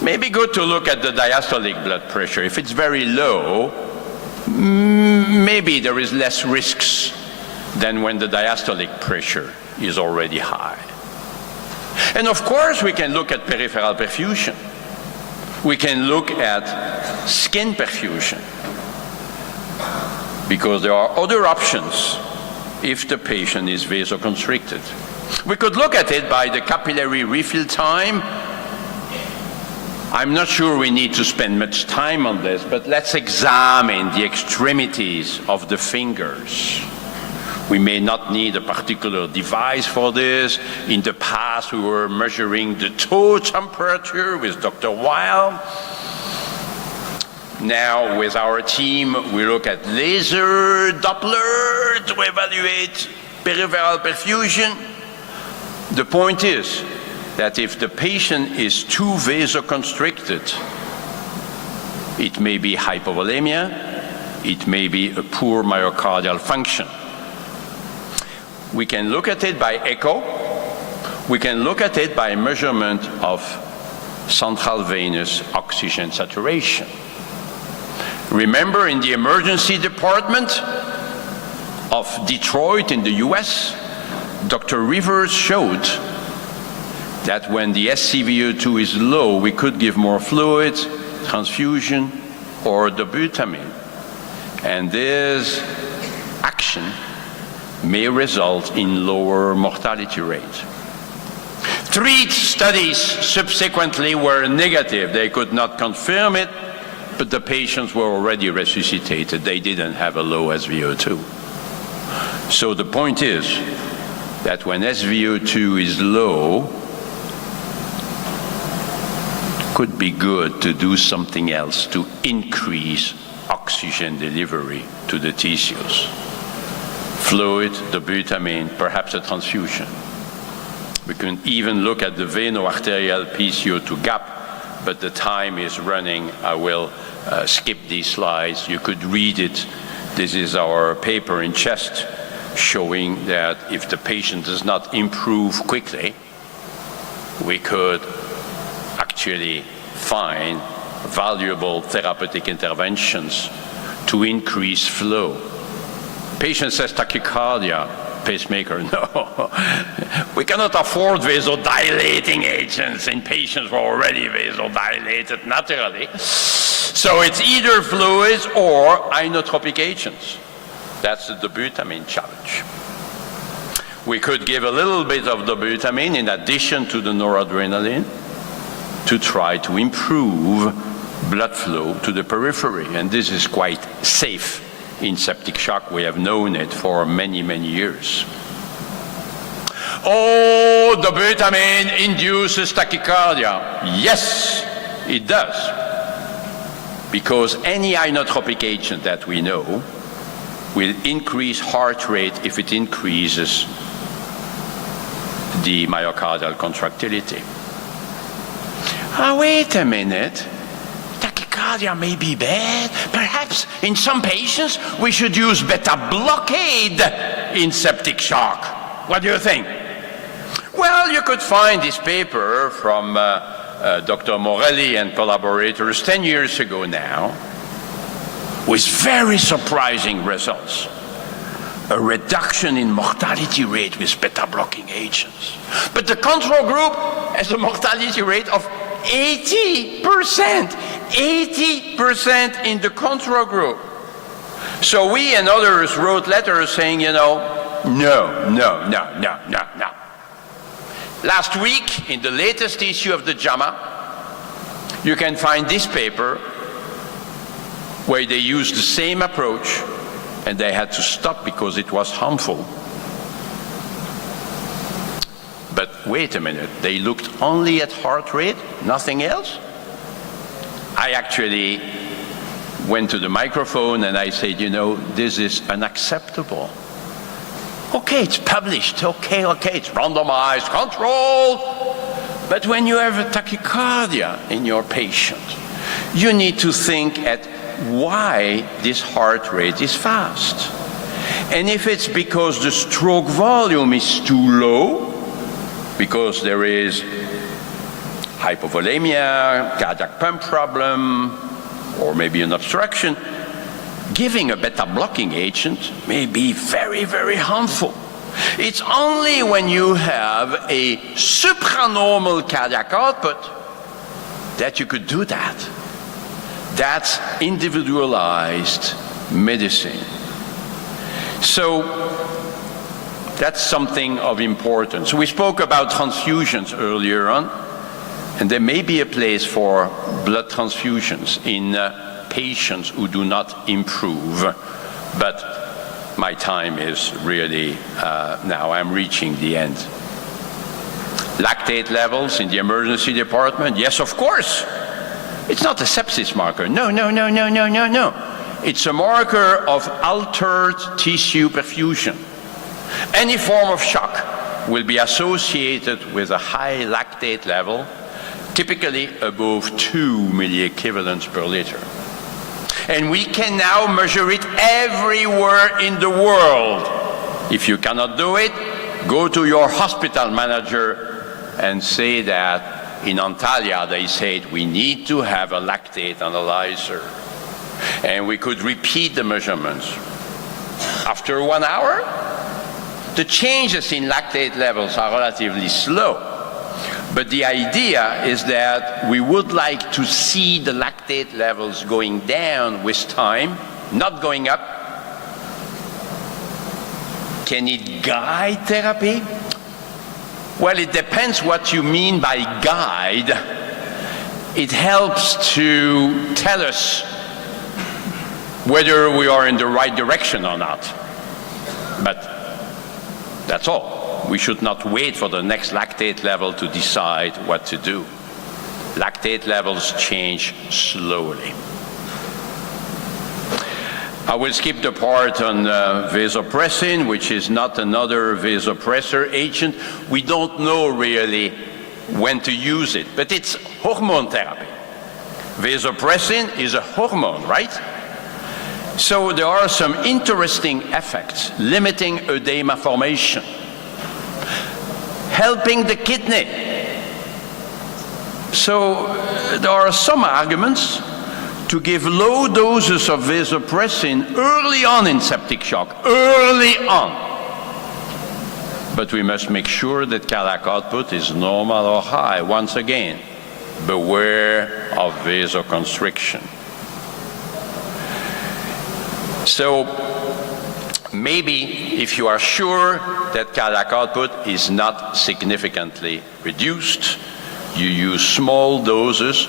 Maybe good to look at the diastolic blood pressure. If it's very low, maybe there is less risks than when the diastolic pressure is already high. And of course, we can look at peripheral perfusion. We can look at skin perfusion, because there are other options if the patient is vasoconstricted. We could look at it by the capillary refill time. I'm not sure we need to spend much time on this, but let's examine the extremities of the fingers. We may not need a particular device for this. In the past, we were measuring the toe temperature with Dr. Weil. Now, with our team, we look at laser Doppler to evaluate peripheral perfusion. The point is that if the patient is too vasoconstricted, it may be hypovolemia, it may be a poor myocardial function. We can look at it by echo. We can look at it by measurement of central venous oxygen saturation. Remember, in the emergency department of Detroit in the US, Dr. Rivers showed that when the SCVO2 is low, we could give more fluid, transfusion, or dobutamine. And this action may result in lower mortality rate. 3 studies subsequently were negative. They could not confirm it, but the patients were already resuscitated. They didn't have a low SVO2. So the point is that when SVO2 is low, it could be good to do something else to increase oxygen delivery to the tissues. Fluid, dobutamine, perhaps a transfusion. We can even look at the veno-arterial PCO2 gap, but the time is running. I will skip these slides. You could read it. This is our paper in Chest showing that if the patient does not improve quickly, we could actually find valuable therapeutic interventions to increase flow. Patient says tachycardia, pacemaker, no. We cannot afford vasodilating agents in patients who are already vasodilated naturally. So it's either fluids or inotropic agents. That's the dobutamine challenge. We could give a little bit of dobutamine in addition to the noradrenaline to try to improve blood flow to the periphery, and this is quite safe. In septic shock, we have known it for many, many years. Oh, dobutamine induces tachycardia. Yes, it does. Because any inotropic agent that we know will increase heart rate if it increases the myocardial contractility. Wait a minute. Tachycardia may be bad. Perhaps in some patients we should use beta blockade in septic shock. What do you think? Well, you could find this paper from Dr. Morelli and collaborators 10 years ago now, with very surprising results. A reduction in mortality rate with beta-blocking agents. But the control group has a mortality rate of 80%. 80% in the control group. So we and others wrote letters saying, you know, no. Last week, in the latest issue of the JAMA, you can find this paper where they used the same approach and they had to stop because it was harmful. But wait a minute, they looked only at heart rate, nothing else? I actually went to the microphone and I said, you know, this is unacceptable. Okay, it's published, okay, it's randomized, controlled. But when you have a tachycardia in your patient, you need to think at why this heart rate is fast. And if it's because the stroke volume is too low, because there is hypovolemia, cardiac pump problem, or maybe an obstruction, giving a beta-blocking agent may be very, very harmful. It's only when you have a supranormal cardiac output that you could do that. That's individualized medicine. So that's something of importance. We spoke about transfusions earlier on, and there may be a place for blood transfusions in patients who do not improve. But my time is really, now I'm reaching the end. Lactate levels in the emergency department, yes, of course. It's not a sepsis marker. No. It's a marker of altered tissue perfusion. Any form of shock will be associated with a high lactate level, typically above 2 milliequivalents per liter. And we can now measure it everywhere in the world. If you cannot do it, go to your hospital manager and say that in Antalya they said we need to have a lactate analyzer. And we could repeat the measurements. After 1 hour, the changes in lactate levels are relatively slow. But the idea is that we would like to see the lactate levels going down with time, not going up. Can it guide therapy? Well, it depends what you mean by guide. It helps to tell us whether we are in the right direction or not. But that's all. We should not wait for the next lactate level to decide what to do. Lactate levels change slowly. I will skip the part on vasopressin, which is not another vasopressor agent. We don't know really when to use it, but it's hormone therapy. Vasopressin is a hormone, right? So there are some interesting effects limiting edema formation, helping the kidney. So there are some arguments to give low doses of vasopressin early on in septic shock, early on. But we must make sure that cardiac output is normal or high. Once again, beware of vasoconstriction. So maybe if you are sure that cardiac output is not significantly reduced, you use small doses,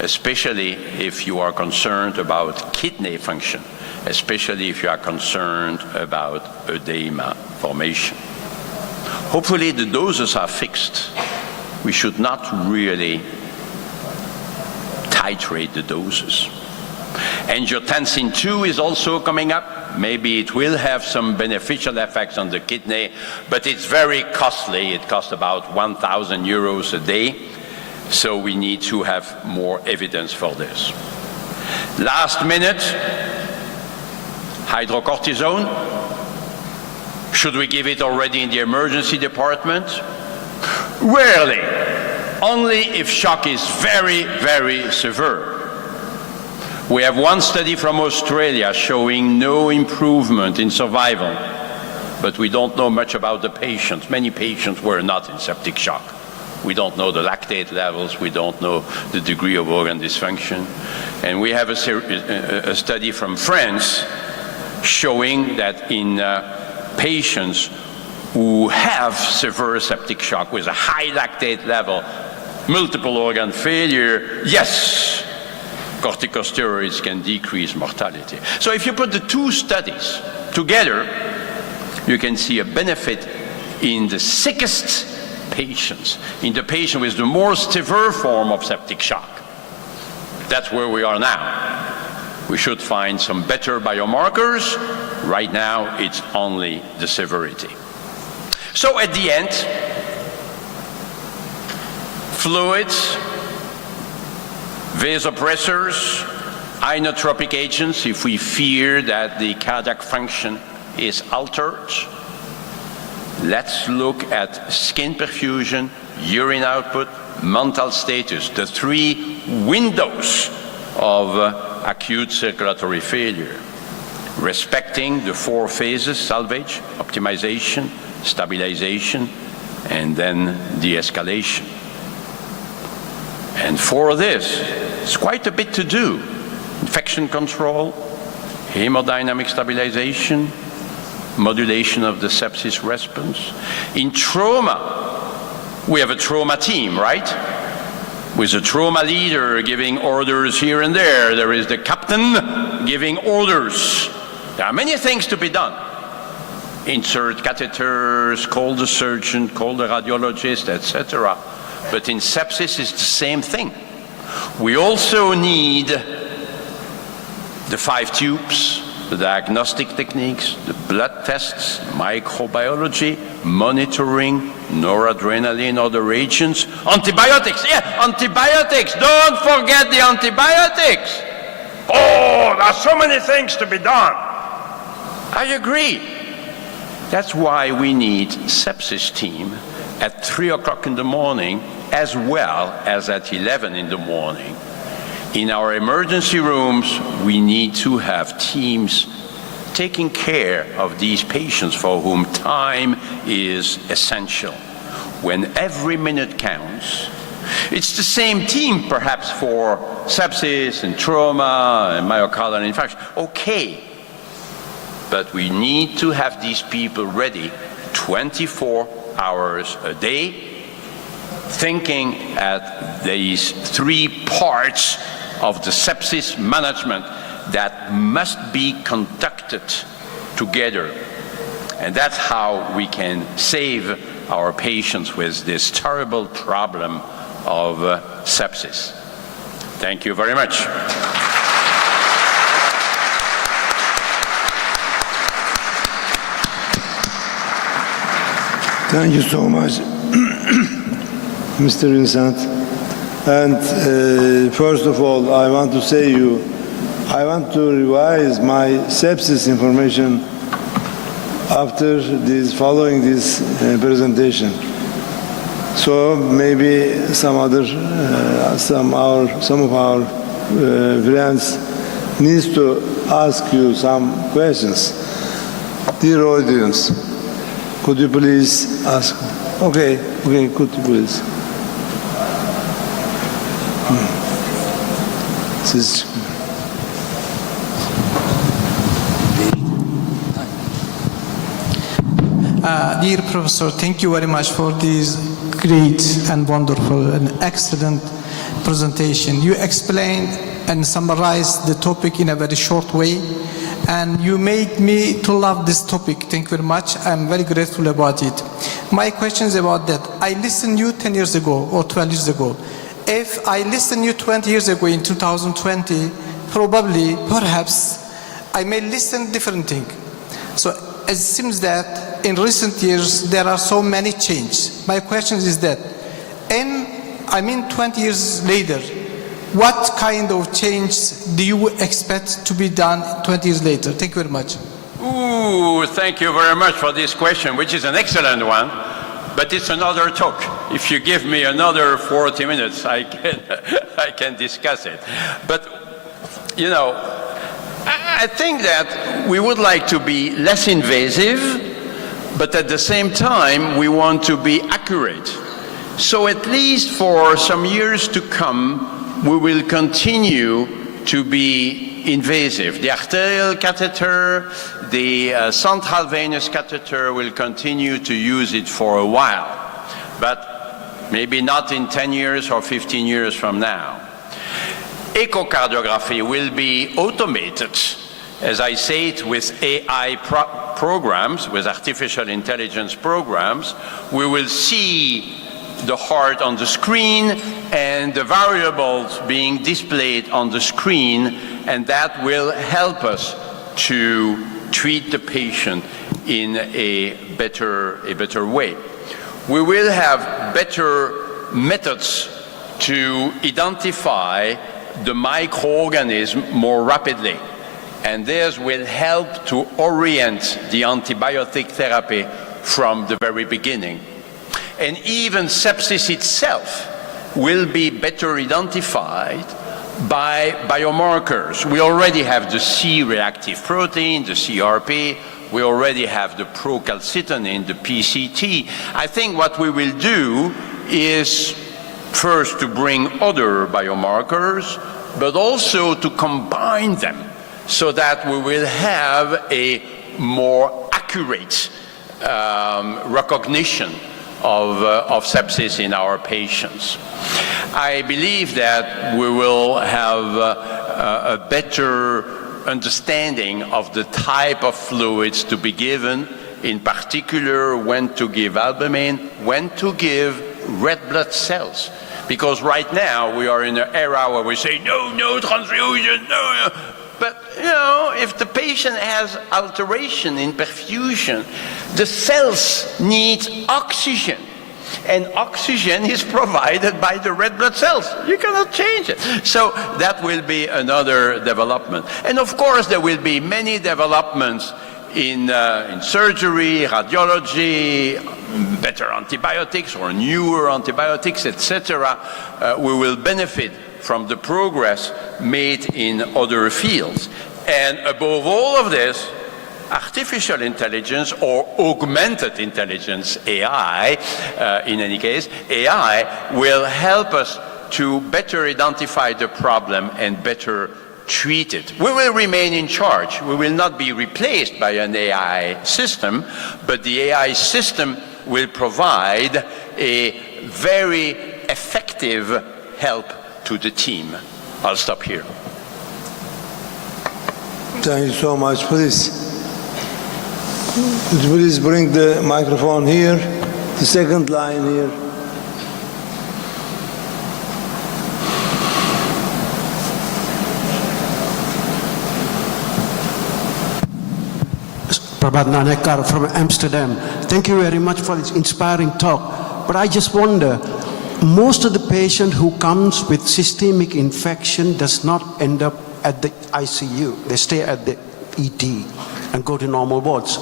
especially if you are concerned about kidney function, especially if you are concerned about edema formation. Hopefully the doses are fixed. We should not really titrate the doses. Angiotensin II is also coming up. Maybe it will have some beneficial effects on the kidney, but it's very costly. It costs about 1,000 euros a day. So we need to have more evidence for this. Last minute, hydrocortisone. Should we give it already in the emergency department? Rarely. only if shock is very, very severe. We have one study from Australia showing no improvement in survival, but we don't know much about the patients. Many patients were not in septic shock. We don't know the lactate levels, we don't know the degree of organ dysfunction. And we have a study from France showing that in patients who have severe septic shock with a high lactate level, multiple organ failure, yes, corticosteroids can decrease mortality. So if you put the two studies together, you can see a benefit in the sickest patients, in the patient with the more severe form of septic shock. That's where we are now. We should find some better biomarkers. Right now, it's only the severity. So at the end, fluids, vasopressors, inotropic agents if we fear that the cardiac function is altered. Let's look at skin perfusion, urine output, mental status, the three windows of acute circulatory failure, respecting the four phases: salvage, optimization, stabilization, and then de-escalation. And for this, it's quite a bit to do. Infection control, hemodynamic stabilization, modulation of the sepsis response. In trauma, we have a trauma team, right? With a trauma leader giving orders here and there. There is the captain giving orders. There are many things to be done. Insert catheters, call the surgeon, call the radiologist, etc. But in sepsis, it's the same thing. We also need the 5 tubes, the diagnostic techniques, the blood tests, microbiology, monitoring, noradrenaline, other agents, antibiotics. Yeah, antibiotics. Don't forget the antibiotics. Oh, there are so many things to be done. I agree. That's why we need sepsis team at 3 o'clock in the morning as well as at 11 in the morning. In our emergency rooms, we need to have teams taking care of these patients for whom time is essential. When every minute counts, it's the same team perhaps for sepsis and trauma and myocardial infarction. Okay, but we need to have these people ready 24 hours a day, thinking at these 3 parts of the sepsis management that must be conducted together. And that's how we can save our patients with this terrible problem of sepsis. Thank you very much. Thank you so much, Mr. Vincent. And first of all, I want to say I want to revise my sepsis information after following this presentation. So maybe some of our friends needs to ask you some questions. Dear audience, could you please ask? Okay, could you please? Dear Professor, thank you very much for this great and wonderful and excellent presentation. You explained and summarized the topic in a very short way, and you made me to love this topic. Thank you very much. I'm very grateful about it. My question is about that. I listened to you 10 years ago or 12 years ago. If I listened to you 20 years ago in 2020, perhaps, I may listen different thing. So it seems that in recent years, there are so many changes. My question is that, 20 years later, what kind of change do you expect to be done 20 years later? Thank you very much. Ooh, thank you very much for this question, which is an excellent one, but it's another talk. if you give me another 40 minutes, I can discuss it. But, you know, I think that we would like to be less invasive, but at the same time, we want to be accurate. So at least for some years to come, we will continue to be invasive. The arterial catheter, the central venous catheter will continue to use it for a while, but maybe not in 10 years or 15 years from now. Echocardiography will be automated. As I say it, with AI programs, with artificial intelligence programs, we will see the heart on the screen and the variables being displayed on the screen, and that will help us to treat the patient in a better way. We will have better methods to identify the microorganism more rapidly, and this will help to orient the antibiotic therapy from the very beginning. And even sepsis itself will be better identified by biomarkers. We already have the C-reactive protein, the CRP. We already have the procalcitonin, the PCT. I think what we will do is first to bring other biomarkers, but also to combine them so that we will have a more accurate recognition of sepsis in our patients. I believe that we will have a better understanding of the type of fluids to be given, in particular when to give albumin, when to give red blood cells. Because right now we are in an era where we say, no transfusion, no. But, you know, if the patient has alteration in perfusion, the cells need oxygen. And oxygen is provided by the red blood cells. You cannot change it. So that will be another development. And of course, there will be many developments in surgery, radiology, better antibiotics or newer antibiotics, etc. We will benefit from the progress made in other fields. And above all of this, artificial intelligence or augmented intelligence, AI, in any case, AI will help us to better identify the problem and better treat it. We will remain in charge. We will not be replaced by an AI system, but the AI system will provide a very effective help to the team. I'll stop here. Thank you so much. Please bring the microphone here, the second line here. Prabhat Nanekar from Amsterdam. Thank you very much for this inspiring talk. But I just wonder, most of the patient who comes with systemic infection does not end up at the ICU. They stay at the ED and go to normal wards.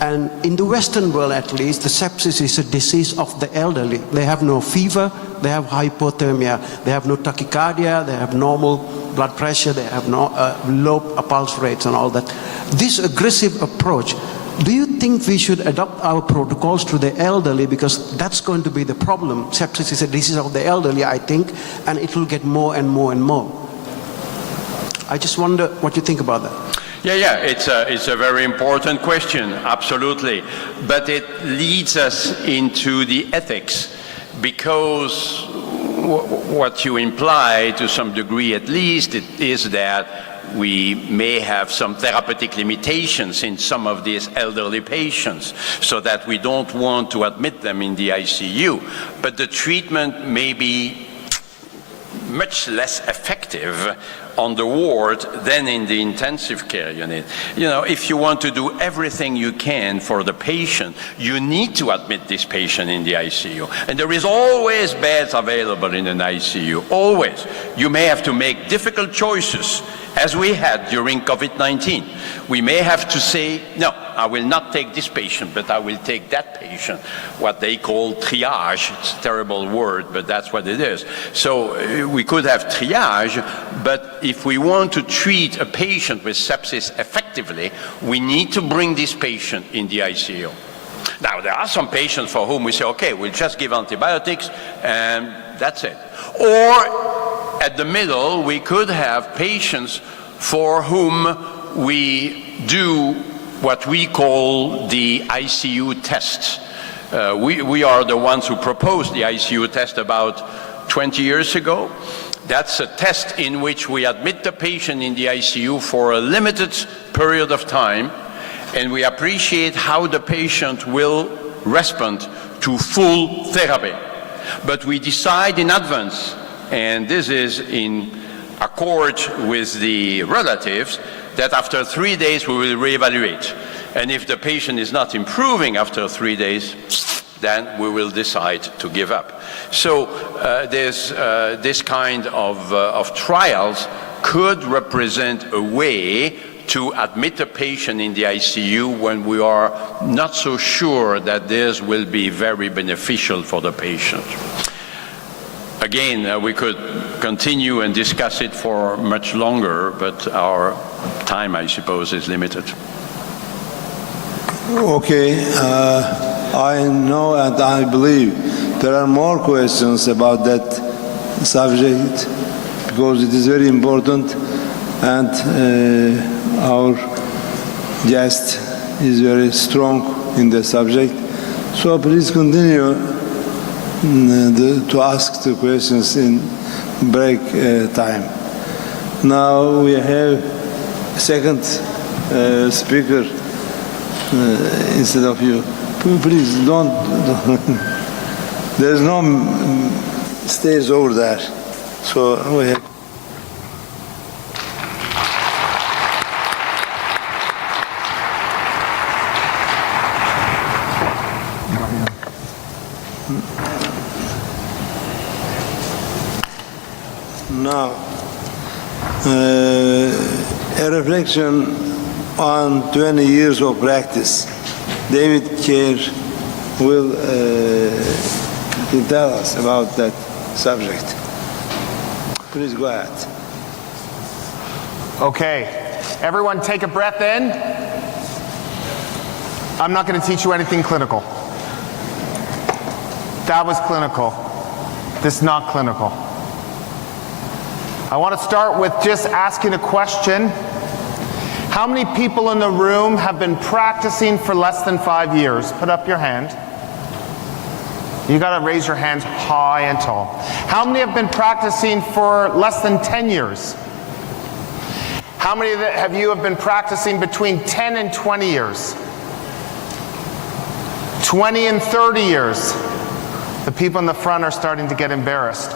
And in the Western world, at least, the sepsis is a disease of the elderly. They have no fever, they have hypothermia, they have no tachycardia, they have normal blood pressure, they have no low pulse rates and all that. This aggressive approach, do you think we should adopt our protocols to the elderly? Because that's going to be the problem. Sepsis is a disease of the elderly, I think, and it will get more and more and more. I just wonder what you think about that. Yeah, it's a very important question, absolutely. But it leads us into the ethics, because what you imply, to some degree at least, it is that we may have some therapeutic limitations in some of these elderly patients, so that we don't want to admit them in the ICU. But the treatment may be much less effective on the ward than in the intensive care unit. You know, if you want to do everything you can for the patient, you need to admit this patient in the ICU. And there is always beds available in an ICU, always. You may have to make difficult choices, as we had during COVID-19. We may have to say, no, I will not take this patient, but I will take that patient, what they call triage. It's a terrible word, but that's what it is. So we could have triage, but if we want to treat a patient with sepsis effectively, we need to bring this patient in the ICU. Now, there are some patients for whom we say, okay, we'll just give antibiotics and that's it. Or at the middle, we could have patients for whom we do what we call the ICU test. We are the ones who proposed the ICU test about 20 years ago. That's a test in which we admit the patient in the ICU for a limited period of time, and we appreciate how the patient will respond to full therapy. But we decide in advance, and this is in accord with the relatives, that after 3 days we will reevaluate. And if the patient is not improving after 3 days, then we will decide to give up. So there's this kind of trials could represent a way to admit a patient in the ICU when we are not so sure that this will be very beneficial for the patient. Again, we could continue and discuss it for much longer, but our time, I suppose, is limited. Okay, I know and I believe there are more questions about that subject because it is very important, and our guest is very strong in the subject. So please continue to ask the questions in break time. Now we have a second speaker instead of you. Please don't. There's no stage over there. So we have. Now, a reflection on 20 years of practice. David Kerr will tell us about that subject. Please go ahead. Okay, everyone take a breath in. I'm not going to teach you anything clinical. That was clinical. This is not clinical. I want to start with just asking a question. How many people in the room have been practicing for less than 5 years? Put up your hand. You got to raise your hands high and tall. How many have been practicing for less than 10 years? How many of you have been practicing between 10 and 20 years? 20 and 30 years. The people in the front are starting to get embarrassed.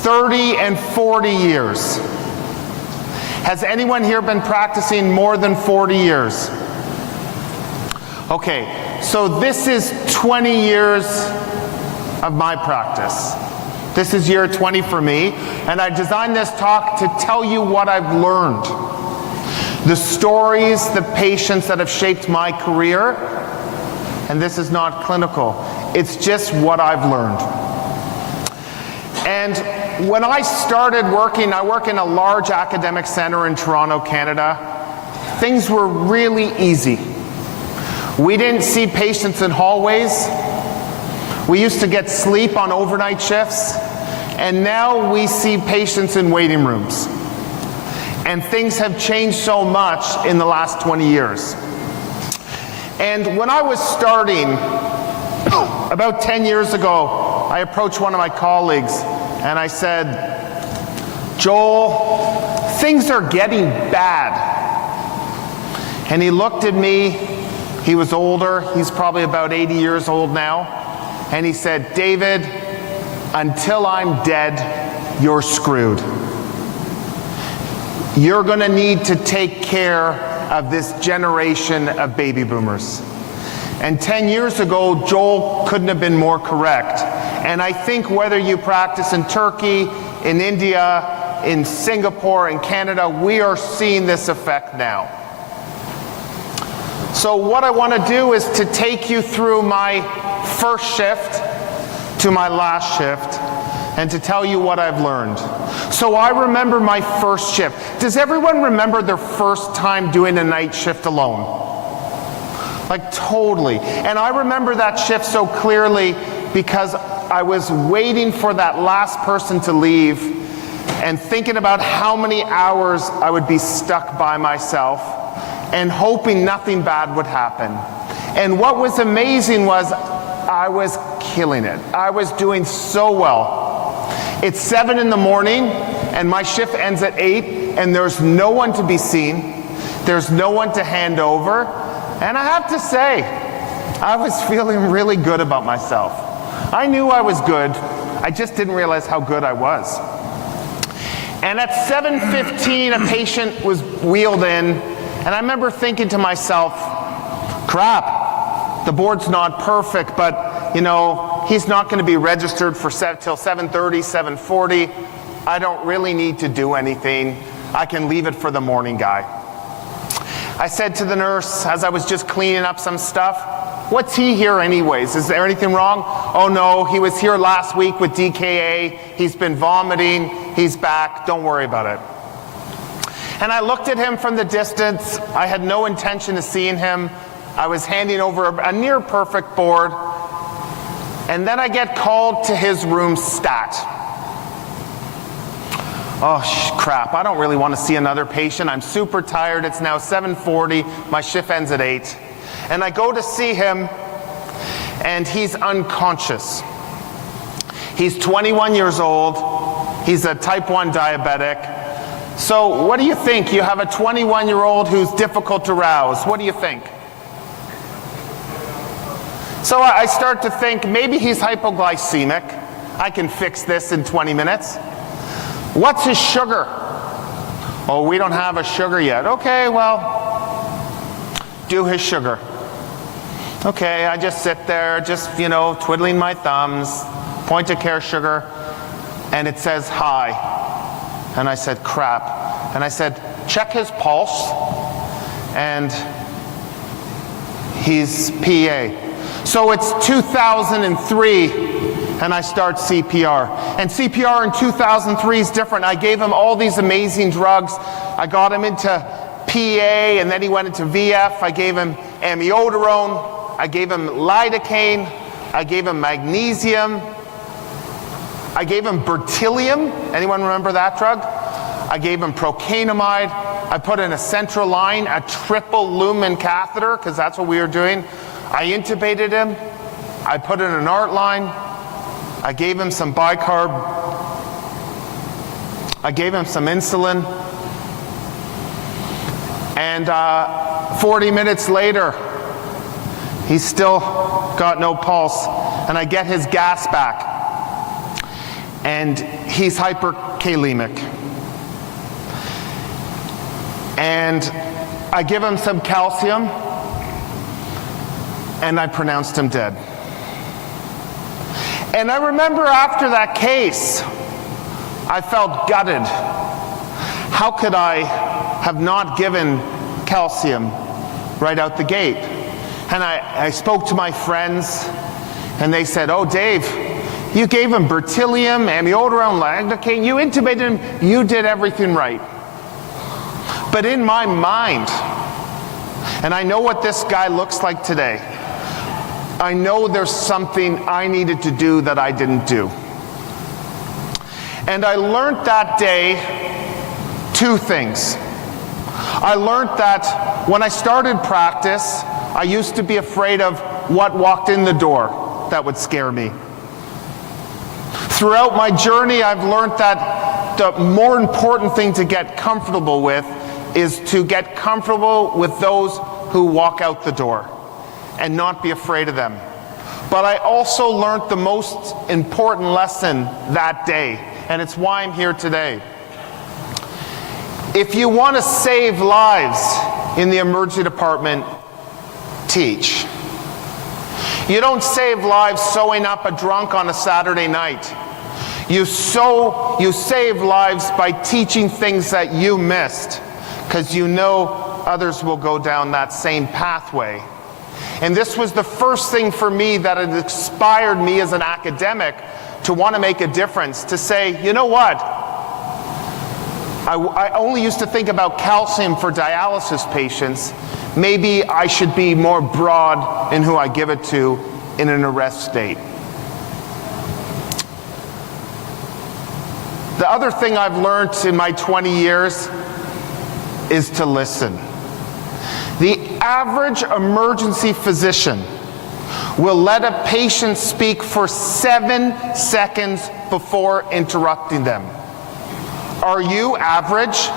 30 and 40 years. Has anyone here been practicing more than 40 years? Okay, so this is 20 years of my practice. This is year 20 for me, and I designed this talk to tell you what I've learned. The stories, the patients that have shaped my career, and this is not clinical. It's just what I've learned. And when I started working, I work in a large academic center in Toronto, Canada. Things were really easy. We didn't see patients in hallways. We used to get sleep on overnight shifts. And now we see patients in waiting rooms. And things have changed so much in the last 20 years. And when I was starting, about 10 years ago, I approached one of my colleagues and I said, Joel, things are getting bad. And he looked at me, he was older, he's probably about 80 years old now, and he said, David, until I'm dead, you're screwed. You're going to need to take care of this generation of baby boomers. And 10 years ago, Joel couldn't have been more correct. And I think whether you practice in Turkey, in India, in Singapore, in Canada, we are seeing this effect now. So what I want to do is to take you through my first shift to my last shift and to tell you what I've learned. So I remember my first shift. Does everyone remember their first time doing a night shift alone? Like totally. And I remember that shift so clearly because I was waiting for that last person to leave and thinking about how many hours I would be stuck by myself and hoping nothing bad would happen. And what was amazing was I was killing it. I was doing so well. It's 7 in the morning and my shift ends at 8 and there's no one to be seen. There's no one to hand over. And I have to say, I was feeling really good about myself. I knew I was good. I just didn't realize how good I was. And at 7:15, a patient was wheeled in, and I remember thinking to myself, crap, the board's not perfect, but you know, he's not going to be registered for till 7:30, 7:40. I don't really need to do anything. I can leave it for the morning guy. I said to the nurse, as I was just cleaning up some stuff, what's he here anyways? Is there anything wrong? Oh no, he was here last week with DKA. He's been vomiting. He's back. Don't worry about it. And I looked at him from the distance. I had no intention of seeing him. I was handing over a near perfect board. And then I get called to his room stat. Oh crap, I don't really want to see another patient. I'm super tired. It's now 7:40. My shift ends at 8. And I go to see him, and he's unconscious. He's 21 years old. He's a type 1 diabetic. So what do you think? You have a 21-year-old who's difficult to rouse. What do you think? So I start to think maybe he's hypoglycemic. I can fix this in 20 minutes. What's his sugar? Oh, we don't have a sugar yet. Okay, well, do his sugar. Okay, I just sit there, just, you know, twiddling my thumbs, point of care sugar, and it says high. And I said, crap. And I said, check his pulse, and he's PA. So it's 2003. And I start CPR. And CPR in 2003 is different. I gave him all these amazing drugs. I got him into PA, and then he went into VF. I gave him amiodarone. I gave him lidocaine. I gave him magnesium. I gave him bertilium. Anyone remember that drug? I gave him procainamide. I put in a central line, a triple lumen catheter, because that's what we were doing. I intubated him. I put in an art line. I gave him some bicarb. I gave him some insulin. And 40 minutes later, he's still got no pulse. And I get his gas back. And he's hyperkalemic. And I give him some calcium. And I pronounced him dead. And I remember after that case, I felt gutted. How could I have not given calcium right out the gate? And I spoke to my friends, and they said, oh, Dave, you gave him bertilium, amiodarone, lidocaine, you intubated him, you did everything right. But in my mind, and I know what this guy looks like today, I know there's something I needed to do that I didn't do. And I learned that day 2 things. I learned that when I started practice, I used to be afraid of what walked in the door that would scare me. Throughout my journey, I've learned that the more important thing to get comfortable with is to get comfortable with those who walk out the door and not be afraid of them. But I also learned the most important lesson that day, and it's why I'm here today. If you want to save lives in the emergency department, teach. You don't save lives sewing up a drunk on a Saturday night. You save lives by teaching things that you missed, because you know others will go down that same pathway. And this was the first thing for me that had inspired me as an academic to want to make a difference, to say, you know what? I only used to think about calcium for dialysis patients. Maybe I should be more broad in who I give it to in an arrest state. The other thing I've learned in my 20 years is to listen. The average emergency physician will let a patient speak for 7 seconds before interrupting them. Are you average?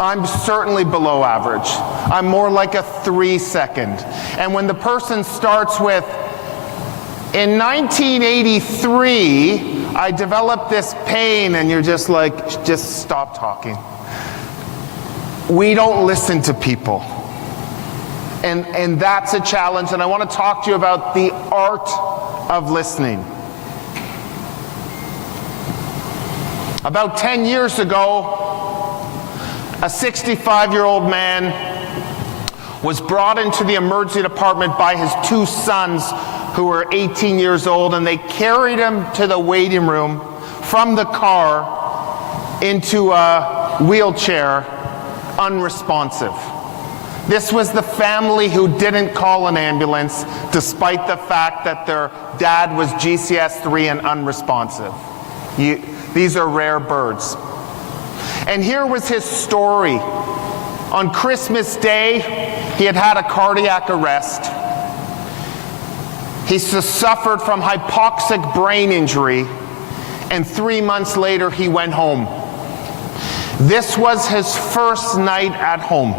I'm certainly below average. I'm more like a 3-second. And when the person starts with, in 1983, I developed this pain, and you're just like, just stop talking. We don't listen to people. And that's a challenge, and I want to talk to you about the art of listening. About 10 years ago, a 65-year-old man was brought into the emergency department by his 2 sons who were 18 years old, and they carried him to the waiting room from the car into a wheelchair, unresponsive. This was the family who didn't call an ambulance, despite the fact that their dad was GCS3 and unresponsive. These are rare birds. And here was his story. On Christmas Day, he had had a cardiac arrest. He suffered from hypoxic brain injury, and 3 months later he went home. This was his first night at home.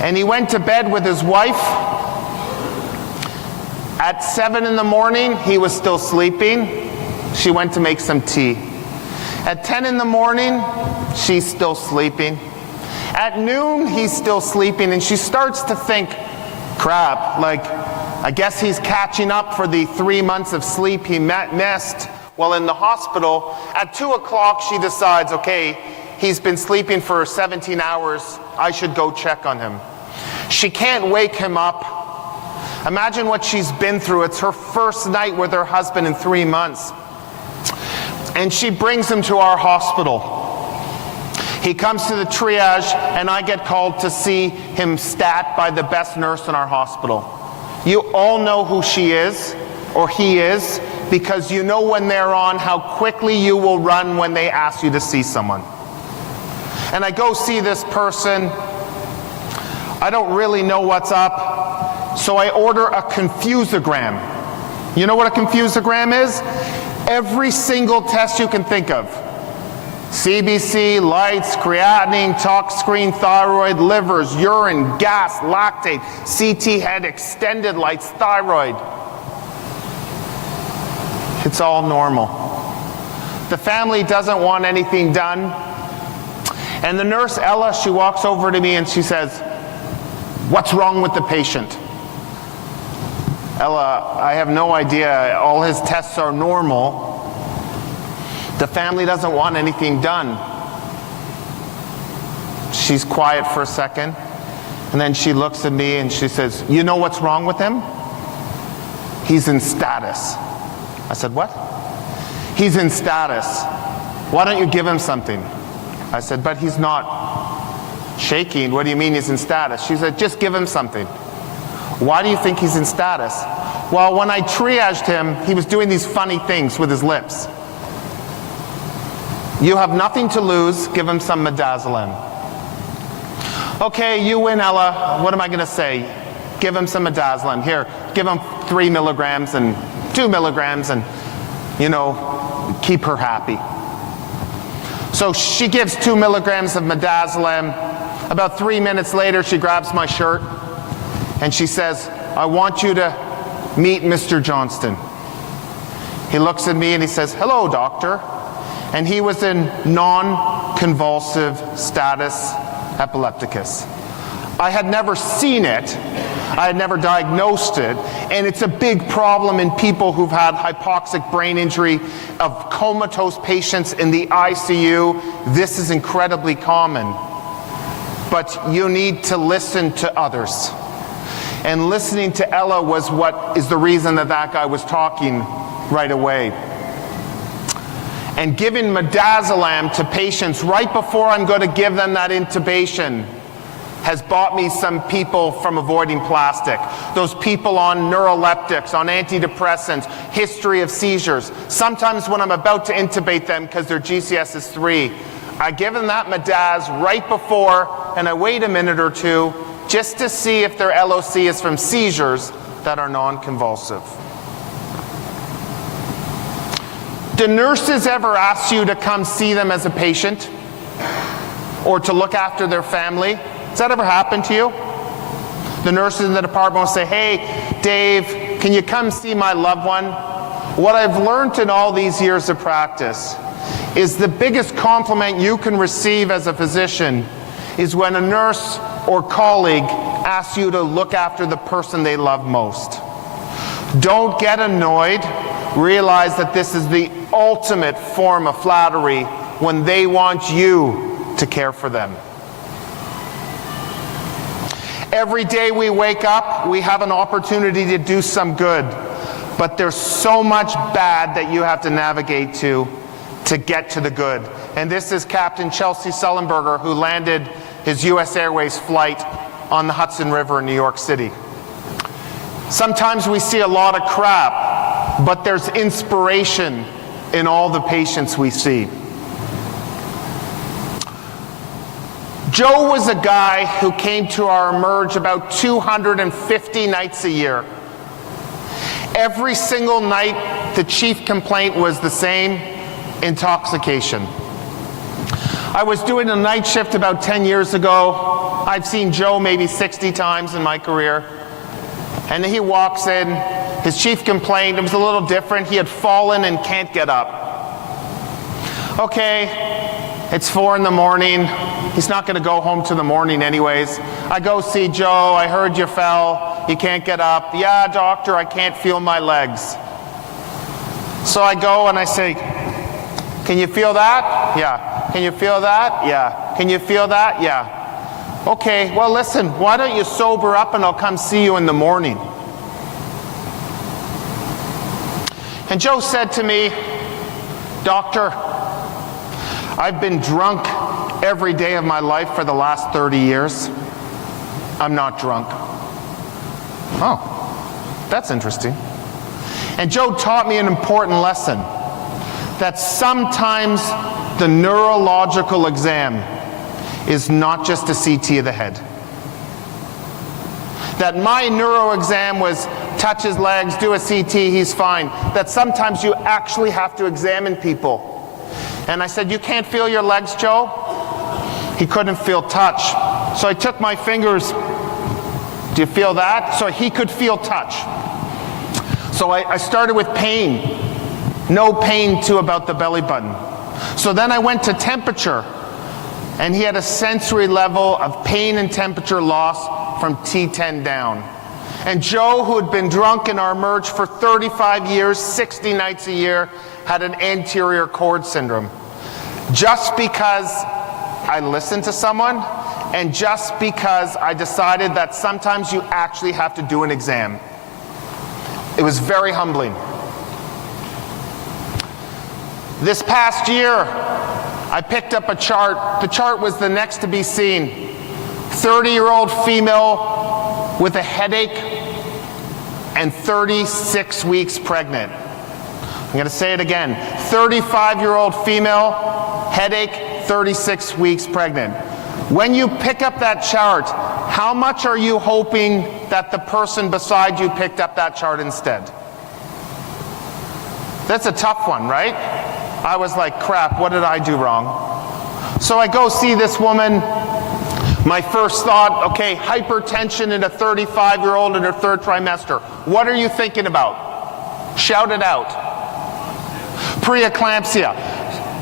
And he went to bed with his wife. At 7 in the morning, he was still sleeping. She went to make some tea. At 10 in the morning, she's still sleeping. At noon, he's still sleeping, and she starts to think, crap, like, I guess he's catching up for the 3 months of sleep he missed while in the hospital. At 2 o'clock, she decides, okay, he's been sleeping for 17 hours. I should go check on him. She can't wake him up. Imagine what she's been through. It's her first night with her husband in 3 months. And she brings him to our hospital. He comes to the triage, and I get called to see him stat by the best nurse in our hospital. You all know who she is, or he is, because you know when they're on how quickly you will run when they ask you to see someone. And I go see this person. I don't really know what's up, so I order a confusogram. You know what a confusogram is? Every single test you can think of. CBC, lights, creatinine, tox screen, thyroid, livers, urine, gas, lactate, CT head, extended lights, thyroid. It's all normal. The family doesn't want anything done. And the nurse, Ella, she walks over to me and she says, "What's wrong with the patient?" Ella, I have no idea. All his tests are normal. The family doesn't want anything done. She's quiet for a second, and then she looks at me and she says, "You know what's wrong with him? He's in status." I said, "What?" "He's in status. Why don't you give him something?" I said, "But he's not shaking. What do you mean he's in status?" She said, "Just give him something." "Why do you think he's in status?" "Well, when I triaged him, he was doing these funny things with his lips." "You have nothing to lose. Give him some midazolam." "Okay, you win, Ella. What am I going to say? Give him some midazolam. Here, give him 3 milligrams and 2 milligrams and, you know, keep her happy." So she gives 2 milligrams of midazolam. About 3 minutes later, she grabs my shirt and she says, "I want you to meet Mr. Johnston. He looks at me and he says, "Hello, doctor." And he was in non-convulsive status epilepticus. I had never seen it. I had never diagnosed it, and it's a big problem in people who've had hypoxic brain injury, of comatose patients in the ICU. This is incredibly common. But you need to listen to others. And listening to Ella was what is the reason that that guy was talking right away. And giving midazolam to patients right before I'm going to give them that intubation has bought me some people from avoiding plastic. Those people on neuroleptics, on antidepressants, history of seizures. Sometimes when I'm about to intubate them because their GCS is 3, I give them that midaz right before, and I wait a minute or two just to see if their LOC is from seizures that are non-convulsive. Do nurses ever ask you to come see them as a patient or to look after their family? Has that ever happened to you? The nurses in the department will say, "Hey, Dave, can you come see my loved one?" What I've learned in all these years of practice is the biggest compliment you can receive as a physician is when a nurse or colleague asks you to look after the person they love most. Don't get annoyed. Realize that this is the ultimate form of flattery when they want you to care for them. Every day we wake up, we have an opportunity to do some good, but there's so much bad that you have to navigate to get to the good. And this is Captain Chelsea Sullenberger, who landed his US Airways flight on the Hudson River in New York City. Sometimes we see a lot of crap, but there's inspiration in all the patients we see. Joe was a guy who came to our Emerge about 250 nights a year. Every single night, the chief complaint was the same: intoxication. I was doing a night shift about 10 years ago. I've seen Joe maybe 60 times in my career. And he walks in, his chief complaint, it was a little different. He had fallen and can't get up. Okay, it's 4 in the morning. He's not going to go home to the morning anyways. I go see Joe. I heard you fell. You can't get up. Yeah, doctor, I can't feel my legs. So I go and I say, "Can you feel that?" "Yeah." "Can you feel that?" "Yeah." "Can you feel that?" "Yeah." "Okay, well listen, why don't you sober up and I'll come see you in the morning." And Joe said to me, "Doctor, I've been drunk every day of my life for the last 30 years. I'm not drunk." Oh, that's interesting. And Joe taught me an important lesson, that sometimes the neurological exam is not just a CT of the head. That my neuro exam was touch his legs, do a CT, he's fine. That sometimes you actually have to examine people. And I said, "You can't feel your legs, Joe?" He couldn't feel touch. So I took my fingers, "Do you feel that?" So he could feel touch. So I started with pain. No pain to about the belly button. So then I went to temperature, and he had a sensory level of pain and temperature loss from T10 down. And Joe, who had been drunk in our Emerge for 35 years, 60 nights a year, had an anterior cord syndrome. Just because I listened to someone, and just because I decided that sometimes you actually have to do an exam. It was very humbling. This past year, I picked up a chart. The chart was the next to be seen. 30-year-old female with a headache and 36 weeks pregnant. I'm going to say it again. 35-year-old female, headache, 36 weeks pregnant. When you pick up that chart, how much are you hoping that the person beside you picked up that chart instead? That's a tough one, right? I was like, crap, what did I do wrong? So I go see this woman. My first thought, okay, hypertension in a 35-year-old in her 3rd trimester. What are you thinking about? Shout it out. Preeclampsia.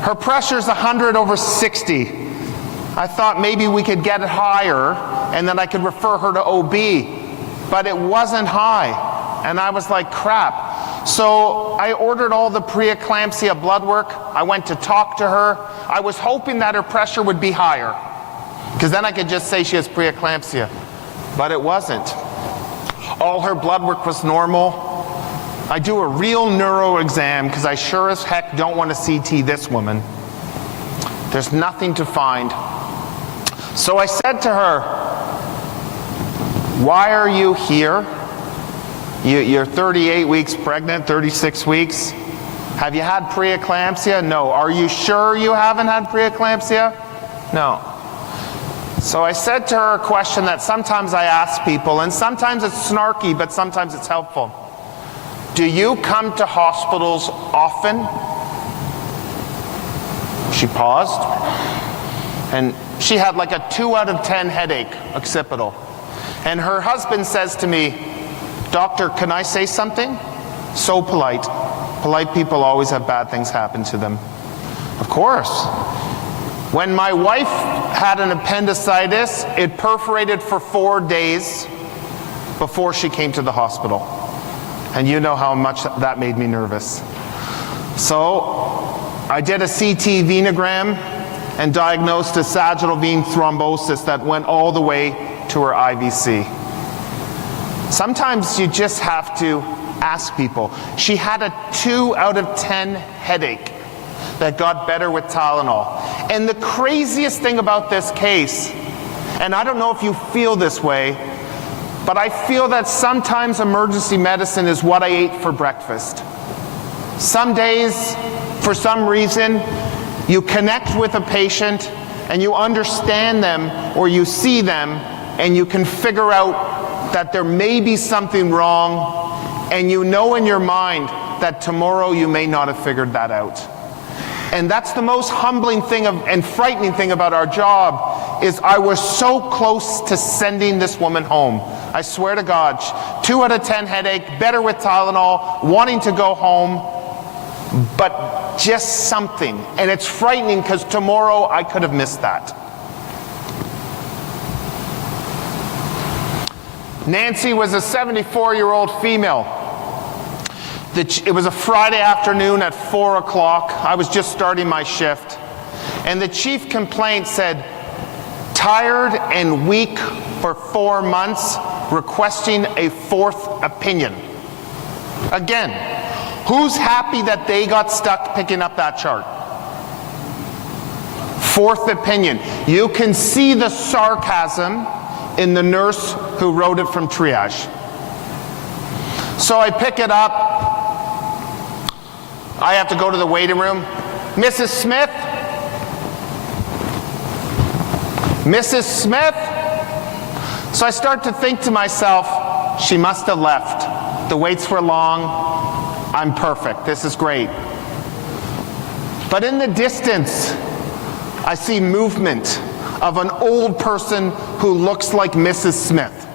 Her pressure's 100/60. I thought maybe we could get it higher and then I could refer her to OB, but it wasn't high. And I was like, crap. So I ordered all the preeclampsia blood work. I went to talk to her. I was hoping that her pressure would be higher, because then I could just say she has preeclampsia, but it wasn't. All her blood work was normal. I do a real neuro exam because I sure as heck don't want to CT this woman. There's nothing to find. So I said to her, why are you here? You're 38 weeks pregnant, 36 weeks. Have you had preeclampsia? No. Are you sure you haven't had preeclampsia? No. So I said to her a question that sometimes I ask people, and sometimes it's snarky, but sometimes it's helpful. Do you come to hospitals often? She paused, and she had like a 2 out of 10 headache, occipital. And her husband says to me, Doctor, can I say something? So polite. Polite people always have bad things happen to them. Of course. When my wife had an appendicitis, it perforated for 4 days before she came to the hospital. And you know how much that made me nervous. So I did a CT venogram and diagnosed a sagittal vein thrombosis that went all the way to her IVC. Sometimes you just have to ask people. She had a 2 out of 10 headache that got better with Tylenol. And the craziest thing about this case, and I don't know if you feel this way, but I feel that sometimes emergency medicine is what I ate for breakfast. Some days, for some reason, you connect with a patient and you understand them or you see them and you can figure out that there may be something wrong, and you know in your mind that tomorrow you may not have figured that out. And that's the most humbling thing and frightening thing about our job, is I was so close to sending this woman home. I swear to God, 2 out of 10 headache, better with Tylenol, wanting to go home, but just something. And it's frightening because tomorrow I could have missed that. Nancy was a 74-year-old female. It was a Friday afternoon at 4 o'clock. I was just starting my shift. And the chief complaint said, tired and weak for 4 months, requesting a 4th opinion. Again, who's happy that they got stuck picking up that chart? 4th opinion. You can see the sarcasm in the nurse who wrote it from triage. So I pick it up. I have to go to the waiting room. Mrs. Smith? Mrs. Smith? So I start to think to myself, she must have left. The waits were long. I'm perfect. This is great. But in the distance, I see movement of an old person who looks like Mrs. Smith.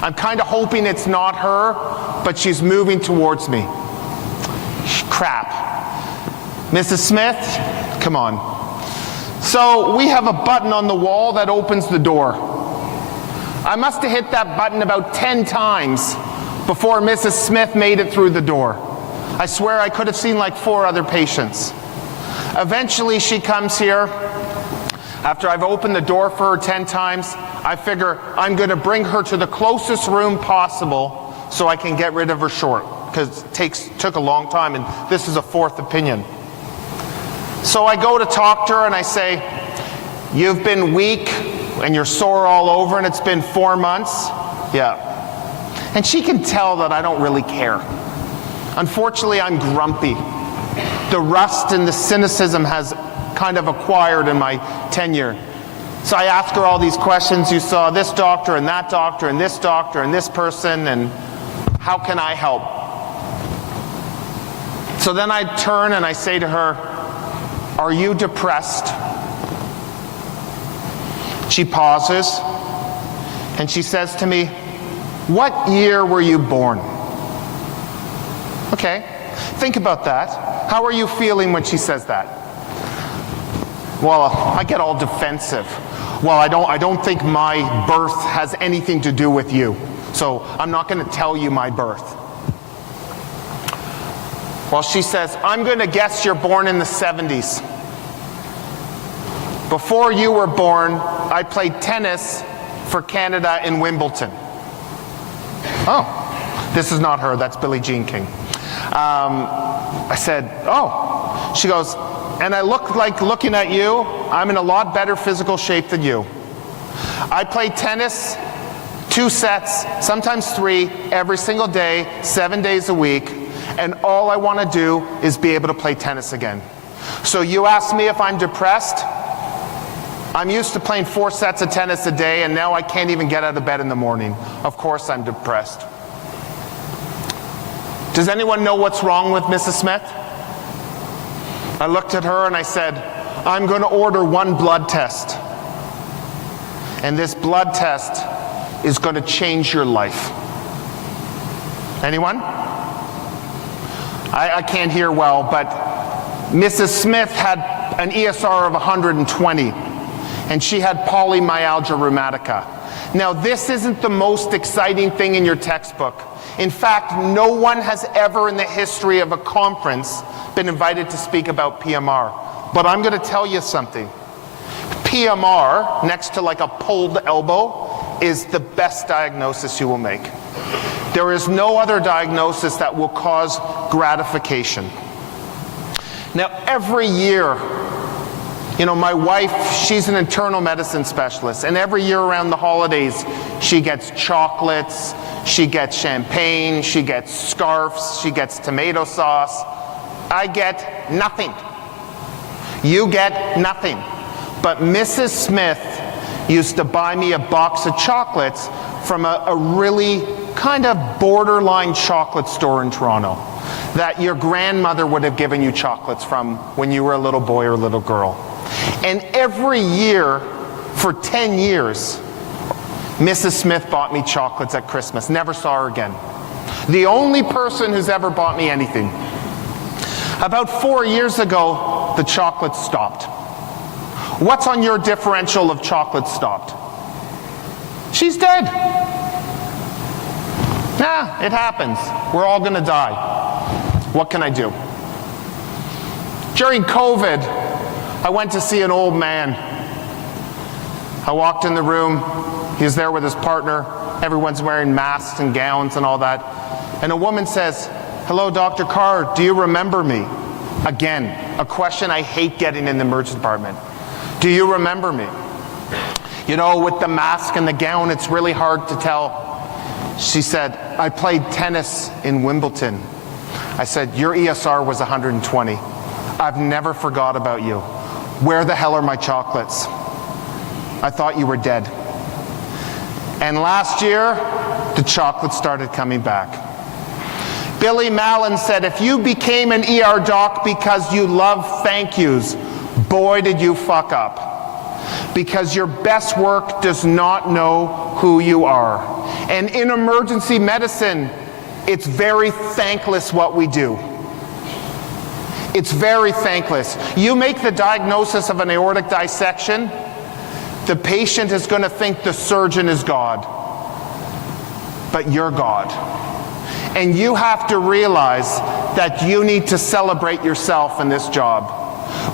I'm kind of hoping it's not her, but she's moving towards me. Crap. Mrs. Smith, come on. So we have a button on the wall that opens the door. I must have hit that button about 10 times before Mrs. Smith made it through the door. I swear I could have seen like 4 other patients. Eventually she comes here. After I've opened the door for her 10 times, I figure I'm going to bring her to the closest room possible so I can get rid of her short, because it took a long time, and this is a 4th opinion. So I go to talk to her and I say, you've been weak and you're sore all over and it's been 4 months? Yeah. And she can tell that I don't really care. Unfortunately, I'm grumpy. The rust and the cynicism has kind of acquired in my tenure. So I ask her all these questions. You saw this doctor and that doctor and this doctor and this person, and how can I help? So then I turn and I say to her, are you depressed? She pauses and she says to me, what year were you born? Okay, think about that. How are you feeling when she says that? Well, I get all defensive. Well, I don't think my birth has anything to do with you, so I'm not going to tell you my birth. Well, she says, I'm going to guess you're born in the 70s. Before you were born, I played tennis for Canada in Wimbledon. Oh, this is not her, that's Billie Jean King. I said, oh. She goes, and I look like looking at you, I'm in a lot better physical shape than you. I play tennis 2 sets, sometimes 3, every single day, 7 days a week, and all I want to do is be able to play tennis again. So you asked me if I'm depressed? I'm used to playing 4 sets of tennis a day, and now I can't even get out of bed in the morning. Of course I'm depressed. Does anyone know what's wrong with Mrs. Smith? I looked at her and I said, I'm going to order 1 blood test. And this blood test is going to change your life. Anyone? I can't hear well, but Mrs. Smith had an ESR of 120, and she had polymyalgia rheumatica. Now, this isn't the most exciting thing in your textbook. In fact, no one has ever in the history of a conference been invited to speak about PMR. But I'm going to tell you something. PMR, next to like a pulled elbow, is the best diagnosis you will make. There is no other diagnosis that will cause gratification. Now, every year, you know, my wife, she's an internal medicine specialist, and every year around the holidays, she gets chocolates, she gets champagne, she gets scarves, she gets tomato sauce. I get nothing. You get nothing. But Mrs. Smith used to buy me a box of chocolates from a really kind of borderline chocolate store in Toronto that your grandmother would have given you chocolates from when you were a little boy or a little girl. And every year, for 10 years, Mrs. Smith bought me chocolates at Christmas. Never saw her again. The only person who's ever bought me anything. About 4 years ago, the chocolates stopped. What's on your differential of chocolate stopped? She's dead. Nah, it happens. We're all gonna die. What can I do? During COVID, I went to see an old man. I walked in the room. He was there with his partner. Everyone's wearing masks and gowns and all that. And a woman says, hello, Dr. Carr, do you remember me? Again, a question I hate getting in the emergency department. Do you remember me? You know, with the mask and the gown, it's really hard to tell. She said, I played tennis in Wimbledon. I said, your ESR was 120. I've never forgot about you. Where the hell are my chocolates? I thought you were dead. And last year, the chocolates started coming back. Billy Mallon said, if you became an ER doc because you love thank yous, boy did you fuck up. Because your best work does not know who you are. And in emergency medicine, it's very thankless what we do. It's very thankless. You make the diagnosis of an aortic dissection, the patient is going to think the surgeon is God. But you're God. And you have to realize that you need to celebrate yourself in this job.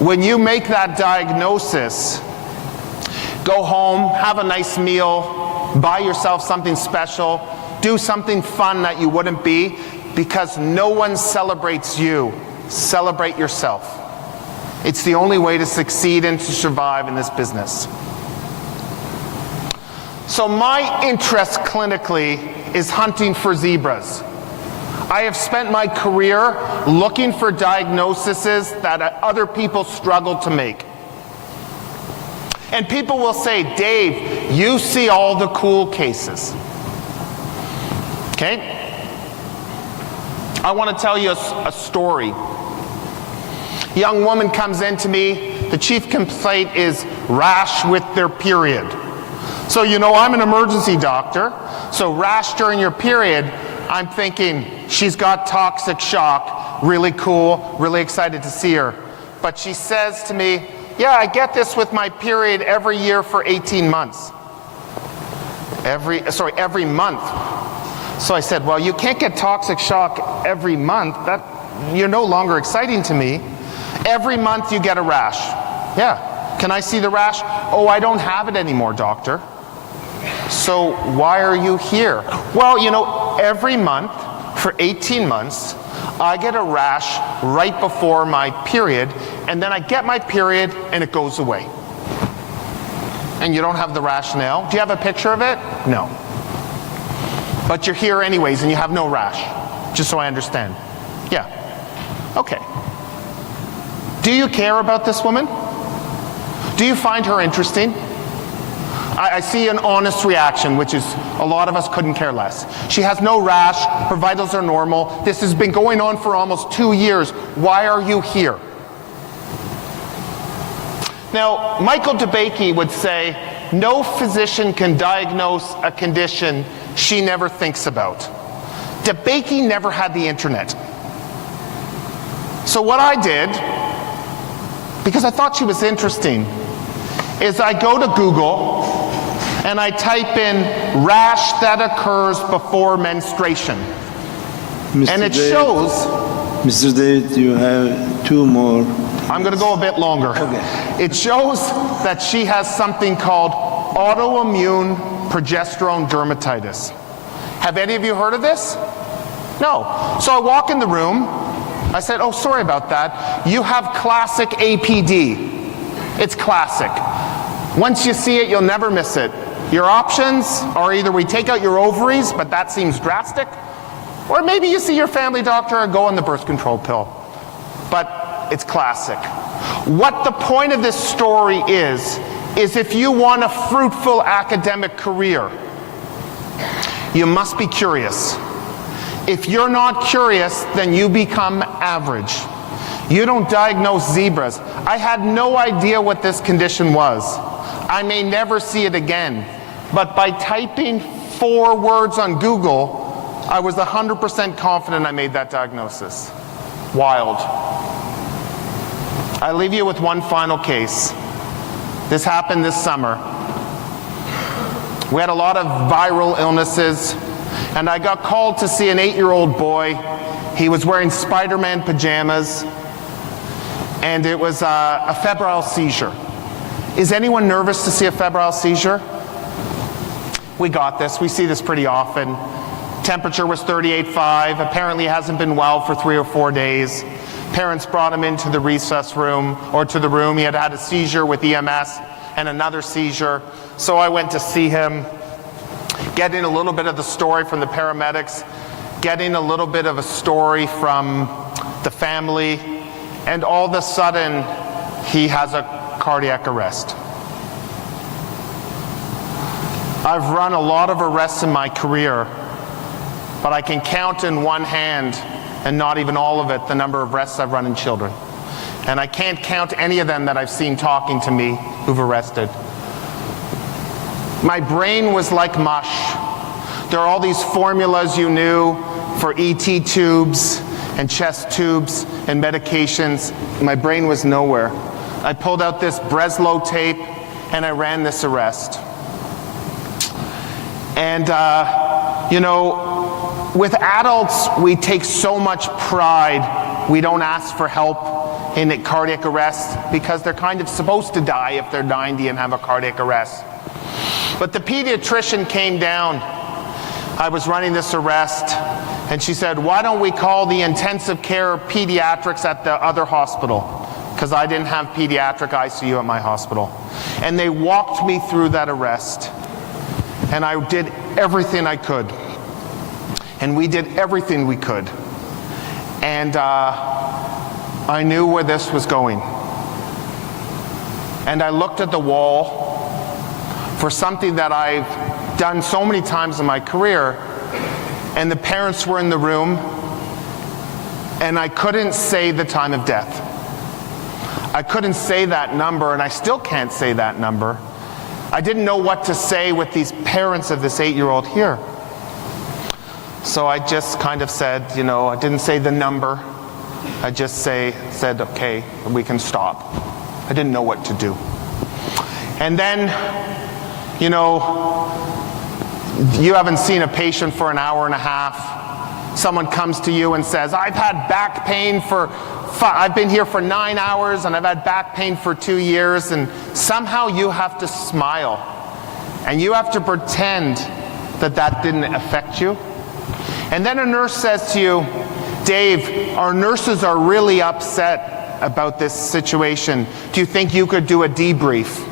When you make that diagnosis, go home, have a nice meal, buy yourself something special, do something fun that you wouldn't be, because no one celebrates you. Celebrate yourself. It's the only way to succeed and to survive in this business. So my interest clinically is hunting for zebras. I have spent my career looking for diagnoses that other people struggle to make. And people will say, Dave, you see all the cool cases. Okay? I want to tell you a story. A young woman comes in to me. The chief complaint is rash with their period. So, you know, I'm an emergency doctor. So rash during your period, I'm thinking she's got toxic shock. really cool, really excited to see her. But she says to me, yeah, I get this with my period every year for 18 months. Every month. So I said, well, you can't get toxic shock every month. You're no longer exciting to me. Every month you get a rash. Yeah. Can I see the rash? Oh, I don't have it anymore, doctor. So why are you here? Well, you know, every month for 18 months, I get a rash right before my period, and then I get my period and it goes away. And you don't have the rash now? Do you have a picture of it? No. But you're here anyways and you have no rash, just so I understand. Yeah. Okay. Do you care about this woman? Do you find her interesting? I see an honest reaction, which is a lot of us couldn't care less. She has no rash, her vitals are normal. This has been going on for almost 2 years. Why are you here? Now, Michael DeBakey would say, no physician can diagnose a condition she never thinks about. DeBakey never had the internet. So what I did, because I thought she was interesting, is I go to Google and I type in rash that occurs before menstruation. And it shows... Mr. David, you have 2 more. I'm going to go a bit longer. Okay. It shows that she has something called autoimmune progesterone dermatitis. Have any of you heard of this? No. So I walk in the room. I said, oh, sorry about that. You have classic APD. It's classic. Once you see it, you'll never miss it. Your options are either we take out your ovaries, but that seems drastic, or maybe you see your family doctor or go on the birth control pill. But it's classic. What the point of this story is if you want a fruitful academic career, you must be curious. If you're not curious, then you become average. You don't diagnose zebras. I had no idea what this condition was. I may never see it again. But by typing 4 words on Google, I was 100% confident I made that diagnosis. Wild. I leave you with one final case. This happened this summer. We had a lot of viral illnesses, and I got called to see an 8-year-old boy. He was wearing Spider-Man pajamas, and it was a febrile seizure. Is anyone nervous to see a febrile seizure? We got this. We see this pretty often. Temperature was 38.5. Apparently hasn't been well for 3 or 4 days. Parents brought him into the recess room, or to the room. He had had a seizure with EMS and another seizure. So I went to see him, getting a little bit of the story from the paramedics, getting a little bit of a story from the family, and all of a sudden, he has a cardiac arrest. I've run a lot of arrests in my career, but I can count in one hand, and not even all of it, the number of arrests I've run in children. And I can't count any of them that I've seen talking to me who've arrested. My brain was like mush. There are all these formulas you knew for ET tubes and chest tubes and medications. My brain was nowhere. I pulled out this Breslow tape and I ran this arrest. And, you know, with adults, we take so much pride. We don't ask for help in a cardiac arrest because they're kind of supposed to die if they're 90 and have a cardiac arrest. But the pediatrician came down. I was running this arrest, and she said, why don't we call the intensive care pediatrics at the other hospital? Because I didn't have pediatric ICU at my hospital. And they walked me through that arrest. And I did everything I could. And we did everything we could. And I knew where this was going. And I looked at the wall for something that I've done so many times in my career, and the parents were in the room, and I couldn't say the time of death. I couldn't say that number, and I still can't say that number. I didn't know what to say with these parents of this 8-year-old here. So I just kind of said, you know, I didn't say the number. I just said, okay, we can stop. I didn't know what to do. And then, you know, you haven't seen a patient for an hour and a half. Someone comes to you and says, I've had back pain I've been here for 9 hours and I've had back pain for 2 years, and somehow you have to smile and you have to pretend that that didn't affect you. And then a nurse says to you, Dave, our nurses are really upset about this situation. Do you think you could do a debrief?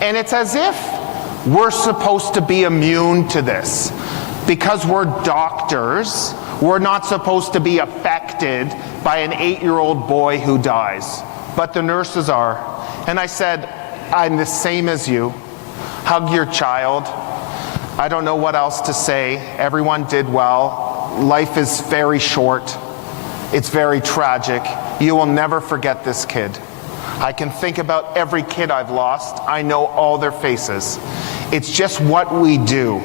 And it's as if we're supposed to be immune to this. Because we're doctors, we're not supposed to be affected by an 8-year-old boy who dies. But the nurses are. And I said, I'm the same as you. Hug your child. I don't know what else to say. Everyone did well. Life is very short. It's very tragic. You will never forget this kid. I can think about every kid I've lost. I know all their faces. It's just what we do.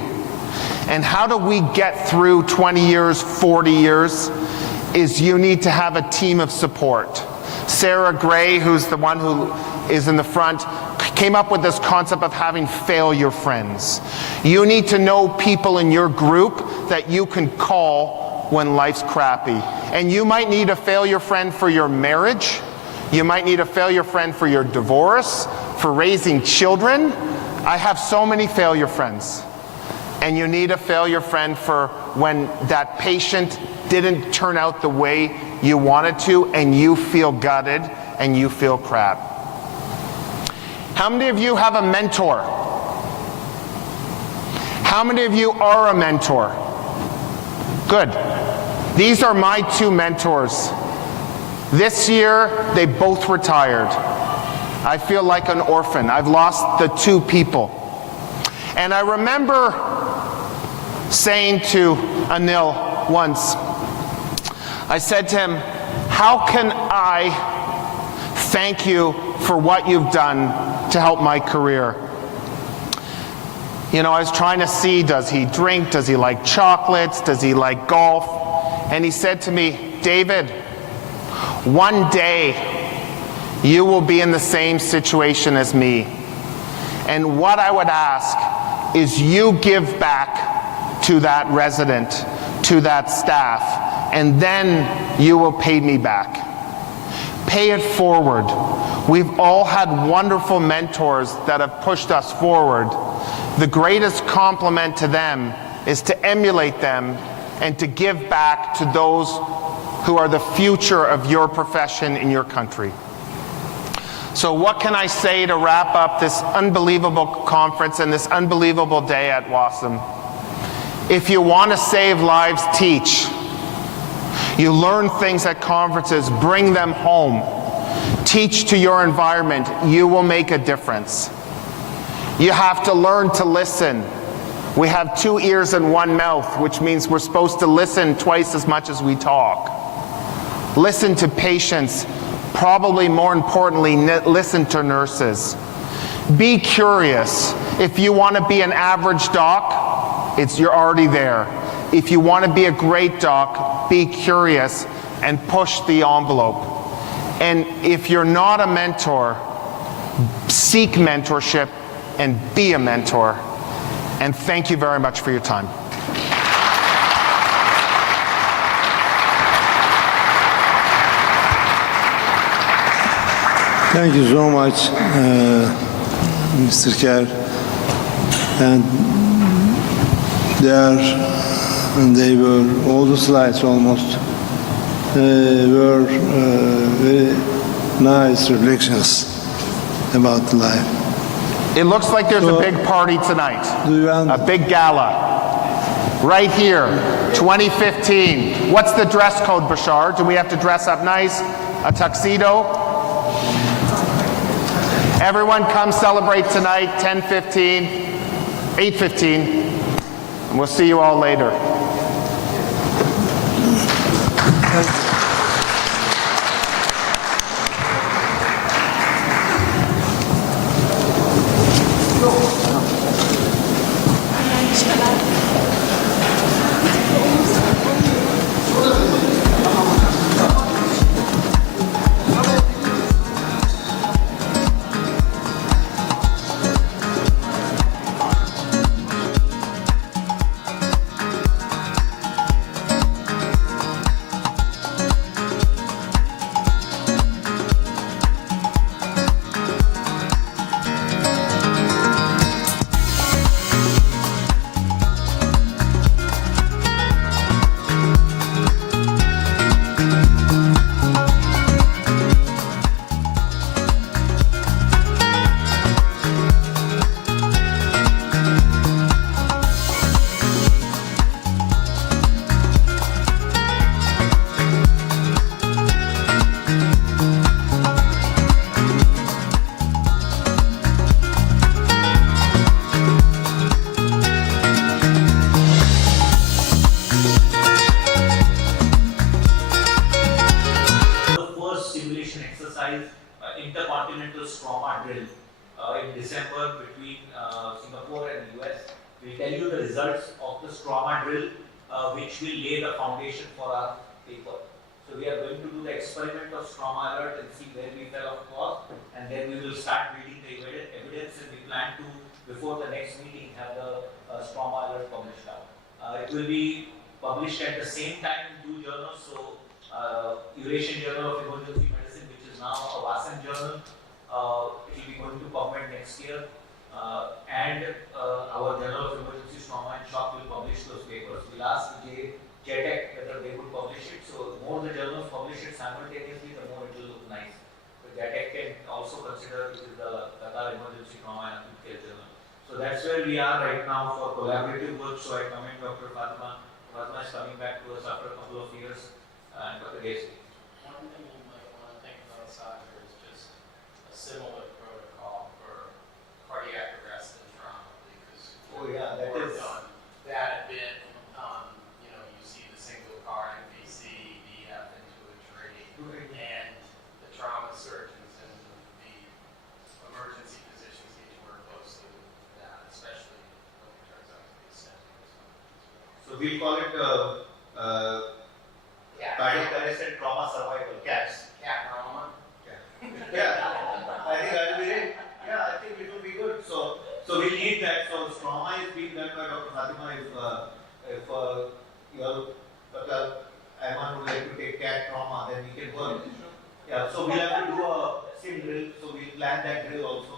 And how do we get through 20 years, 40 years? Is you need to have a team of support. Sarah Gray, who's the one who is in the front, came up with this concept of having failure friends. You need to know people in your group that you can call when life's crappy. And you might need a failure friend for your marriage. You might need a failure friend for your divorce, for raising children. I have so many failure friends. And you need a failure friend for when that patient didn't turn out the way you wanted to and you feel gutted and you feel crap. How many of you have a mentor? How many of you are a mentor? Good. These are my 2 mentors. This year, they both retired. I feel like an orphan. I've lost the 2 people. And I remember saying to Anil once, I said to him, how can I thank you for what you've done to help my career? You know, I was trying to see, does he drink? Does he like chocolates? Does he like golf? And he said to me, David, one day you will be in the same situation as me. And what I would ask is you give back to that resident, to that staff, and then you will pay me back. Pay it forward. We've all had wonderful mentors that have pushed us forward. The greatest compliment to them is to emulate them and to give back to those who are the future of your profession in your country. So what can I say to wrap up this unbelievable conference and this unbelievable day at WASM? If you want to save lives, teach. You learn things at conferences, bring them home. Teach to your environment. You will make a difference. You have to learn to listen. We have 2 ears and 1 mouth, which means we're supposed to listen twice as much as we talk. Listen to patients. Probably more importantly, listen to nurses. Be curious. If you want to be an average doc, you're already there. If you want to be a great doc, be curious and push the envelope. And if you're not a mentor, seek mentorship and be a mentor. And thank you very much for your time. Thank you so much, Mr. Kerr. And they were, all the slides almost, were very nice reflections about life. It looks like there's a big party tonight, a big gala, right here, 2015. What's the dress code, Bashar? Do we have to dress up nice? A tuxedo? Everyone come celebrate tonight, 10:15, 8:15, and we'll see you all later. simulation exercise, intercontinental trauma drill in December between Singapore and US. We'll tell you the results of the trauma drill, which will lay the foundation for our paper. So we are going to do the experiment of trauma alert and see where we fell off course, and then we will start building the evidence, and we plan to, before the next meeting, have the trauma alert published out. It will be published at the same time in 2 journals, so Eurasian Journal of Emergency Medicine, which is now a WASM journal, it will be going to PubMed next year, and our Journal of Emergency Trauma and Shock will publish those papers. We'll ask JTEC whether they would publish it, so the more the journals publish it simultaneously, the more it will look nice. So JTEC can also consider it is the Qatar Emergency Trauma and Acute Care Journal. So that's where we are right now for collaborative work. So I commend Dr. Fatima. Fatima is coming back to us after a couple of years, and Dr. Desi. One thing you might want to think about, Sagar, is just a similar protocol for cardiac arrest and trauma, because that is done that a bit. You know, you see the single car NPC DF into a tree, and the trauma surgeons and the emergency physicians need to work closely with that, especially when it turns out to be a sensitive. So we call it cardiac arrest and trauma survival, CATS. Cat trauma. Yeah, I think that will be it. Yeah, I think it will be good. So we need that. So trauma is being done by Dr. Fatima. If you are Dr. Ayman would like to take CAT trauma, then we can work. Yeah, so we'll have to do a sim drill. So we'll plan that drill also.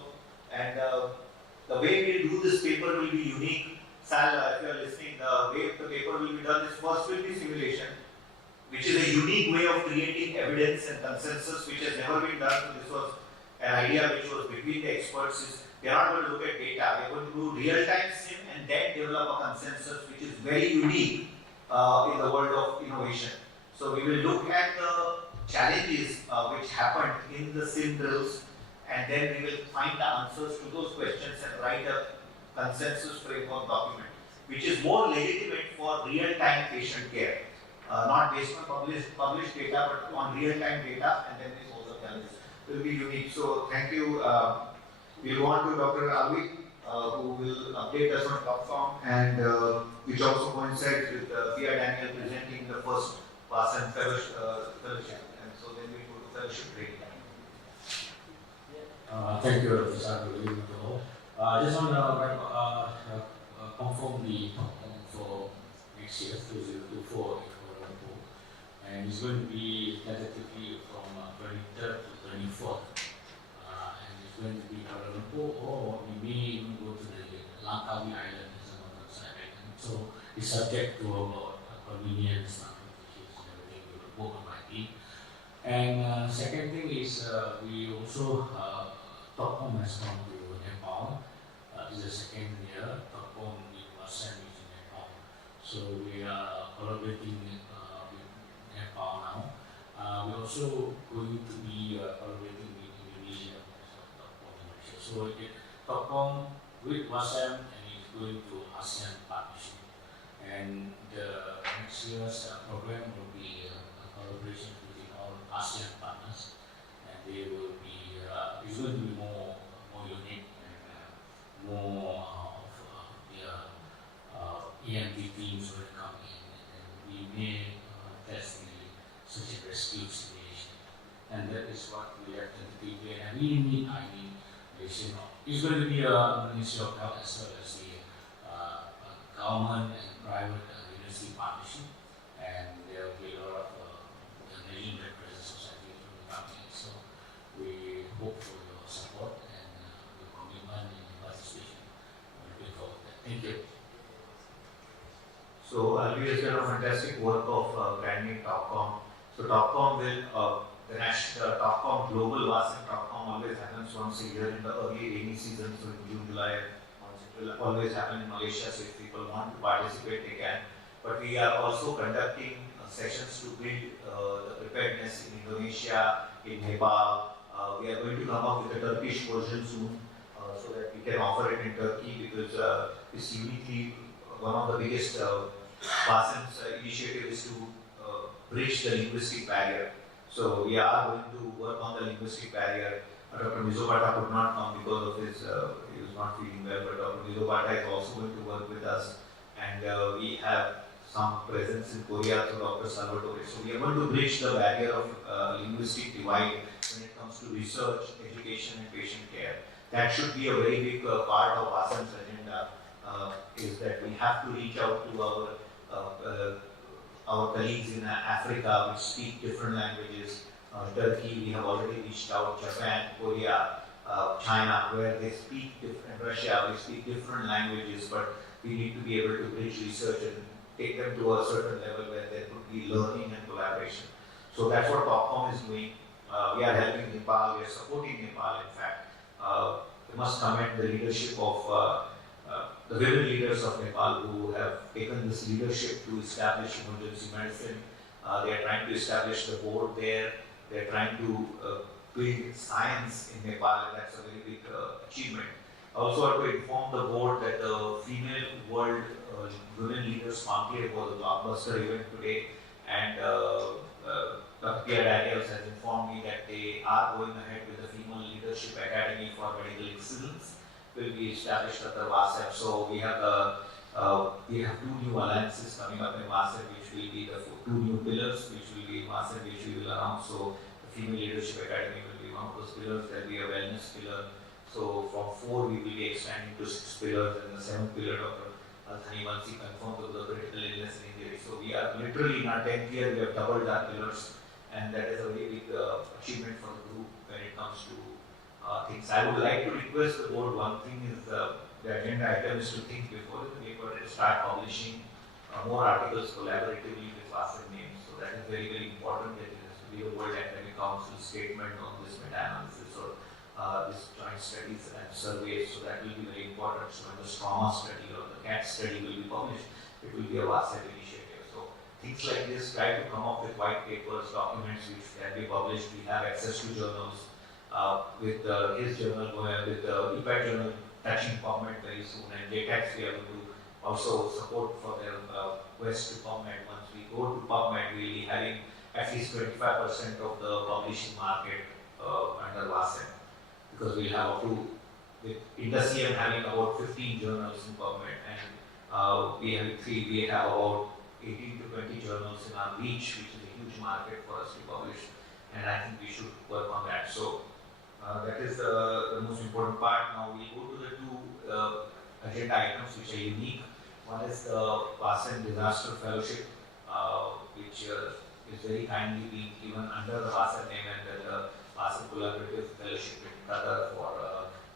And the way we'll do this paper will be unique. Sal, if you are listening, the way the paper will be done is first will be simulation, which is a unique way of creating evidence and consensus, which has never been done. So this was an idea which was between the experts. Is they are not going to look at data. They are going to do real-time sim and then develop a consensus, which is very unique in the world of innovation. So we will look at the challenges which happened in the sim drills, and then we will find the answers to those questions and write a consensus framework document, which is more legitimate for real-time patient care. Not based on published data, but on real-time data, and then we solve the challenges. It will be unique. So thank you. We'll go on to Dr. Alvi, who will update us on TopForm, and which also coincides with Pia Daniel presenting the first WASM fellowship. And so then we go to fellowship training. Thank you, Dr. Sagar. Just want to confirm the TopForm for next year, 2024 in Kuala Lumpur, and it's going to be tentatively from 23rd to 24th, and it's going to be Kuala Lumpur, or we may even go to the Langkawi Island as another side island. So it's subject to our convenience, applications, and everything. We will book on my team. And second thing is we also TopForm has come to Nepal. This is the second year TopForm in WASM is in Nepal. So we are collaborating with Nepal now. We're also going to be collaborating with Indonesia as TopForm in Malaysia. So TopForm with WASM and it's going to ASEAN partnership. And the next year's program will be a collaboration between all ASEAN partners, and they will be it's going to be more unique and more of the EMT teams will come in, and we may test the search and rescue situation, and that is what we have tentatively. And we need, it's going to be a Ministry of Health as well as the government and private university partnership, and there will be a lot of the Nation Red Crescent Society will be coming. So we hope for your support and your commitment and your participation. We look forward to that. Thank you. So Alvi has done a fantastic work of branding TopForm. So TopForm will, the national TopForm Global WASM TopForm always happens once a year in the early rainy season, so in June, July. It will always happen in Malaysia, so if people want to participate, they can. But we are also conducting sessions to build the preparedness in Indonesia, in Nepal. We are going to come up with a Turkish version soon, so that we can offer it in Turkey, because it's uniquely one of the biggest WASM's initiative is to bridge the linguistic barrier. So we are going to work on the linguistic barrier. Dr. Mizobata could not come because of his, he was not feeling well, but Dr. Mizobata is also going to work with us. And we have some presence in Korea through Dr. Salvatore. So we are going to bridge the barrier of linguistic divide when it comes to research, education and patient care. That should be a very big part of ASEAN's agenda, is that we have to reach out to our colleagues in Africa which speak different languages. Turkey, we have already reached out, Japan, Korea, China, where they speak different, Russia, we speak different languages, but we need to be able to bridge research and take them to a certain level where there could be learning and collaboration. So that's what TopCom is doing. We are helping Nepal, we are supporting Nepal in fact. We must commend the leadership of the women leaders of Nepal who have taken this leadership to establish emergency medicine. They are trying to establish the board there. They are trying to build science in Nepal, and that's a very big achievement. I also want to inform the board that the Female World Women Leaders Conclave was a blockbuster event today, and Dr. Pierre Daniels has informed me that they are going ahead with the Female Leadership Academy for Medical Excellence, will be established at the WASEP. So we have two new alliances coming up in WASEP, which will be the two new pillars, which will be in WASEP, which we will announce. So the Female Leadership Academy will be one of those pillars. There will be a wellness pillar. So from 4 we will be expanding to 6 pillars, and the 7th pillar, Dr. Althani Mansi confirmed to the critical illness and injury. So we are literally in our 10th year, we have doubled our pillars, and that is a very big achievement for the group when it comes to things. I would like to request the board, one thing is the agenda item is to think before the paper and start publishing more articles collaboratively with WASEP names. So that is very, very important, that it has to be a World Academic Council statement on this meta-analysis or this joint studies and surveys. So that will be very important. So when the trauma study or the CAT study will be published, it will be a WASEP initiative. So things like this, try to come up with white papers, documents which can be published. We have access to journals. With his journal, with the EPAT journal touching PubMed very soon, and JTAX we are going to also support for their quest to PubMed. Once we go to PubMed, we will be having at least 25% of the publishing market under WASEP, because we have up to, with INDUSIAM having about 15 journals in PubMed, and we have about 18 to 20 journals in our reach, which is a huge market for us to publish, and I think we should work on that. So that is the most important part. Now we go to the two agenda items which are unique. One is the WASEP Disaster Fellowship, which is very kindly being given under the WASEP name, and the WASEP Collaborative Fellowship in Qatar for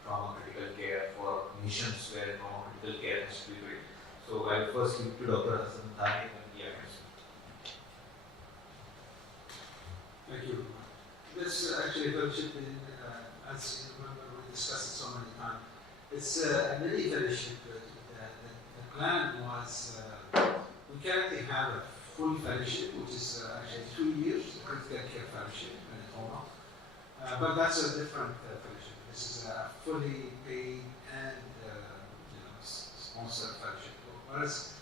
trauma critical care for nations where trauma critical care has to be built. So I will first speak to Dr. Hassan Thani and the others. Thank you. This actually fellowship, as you remember, we discussed it so many times. It's a mini fellowship. The plan was we currently have a full fellowship, which is actually 2 years, a critical care fellowship in trauma. But that's a different fellowship. This is a fully paid and sponsored fellowship. Whereas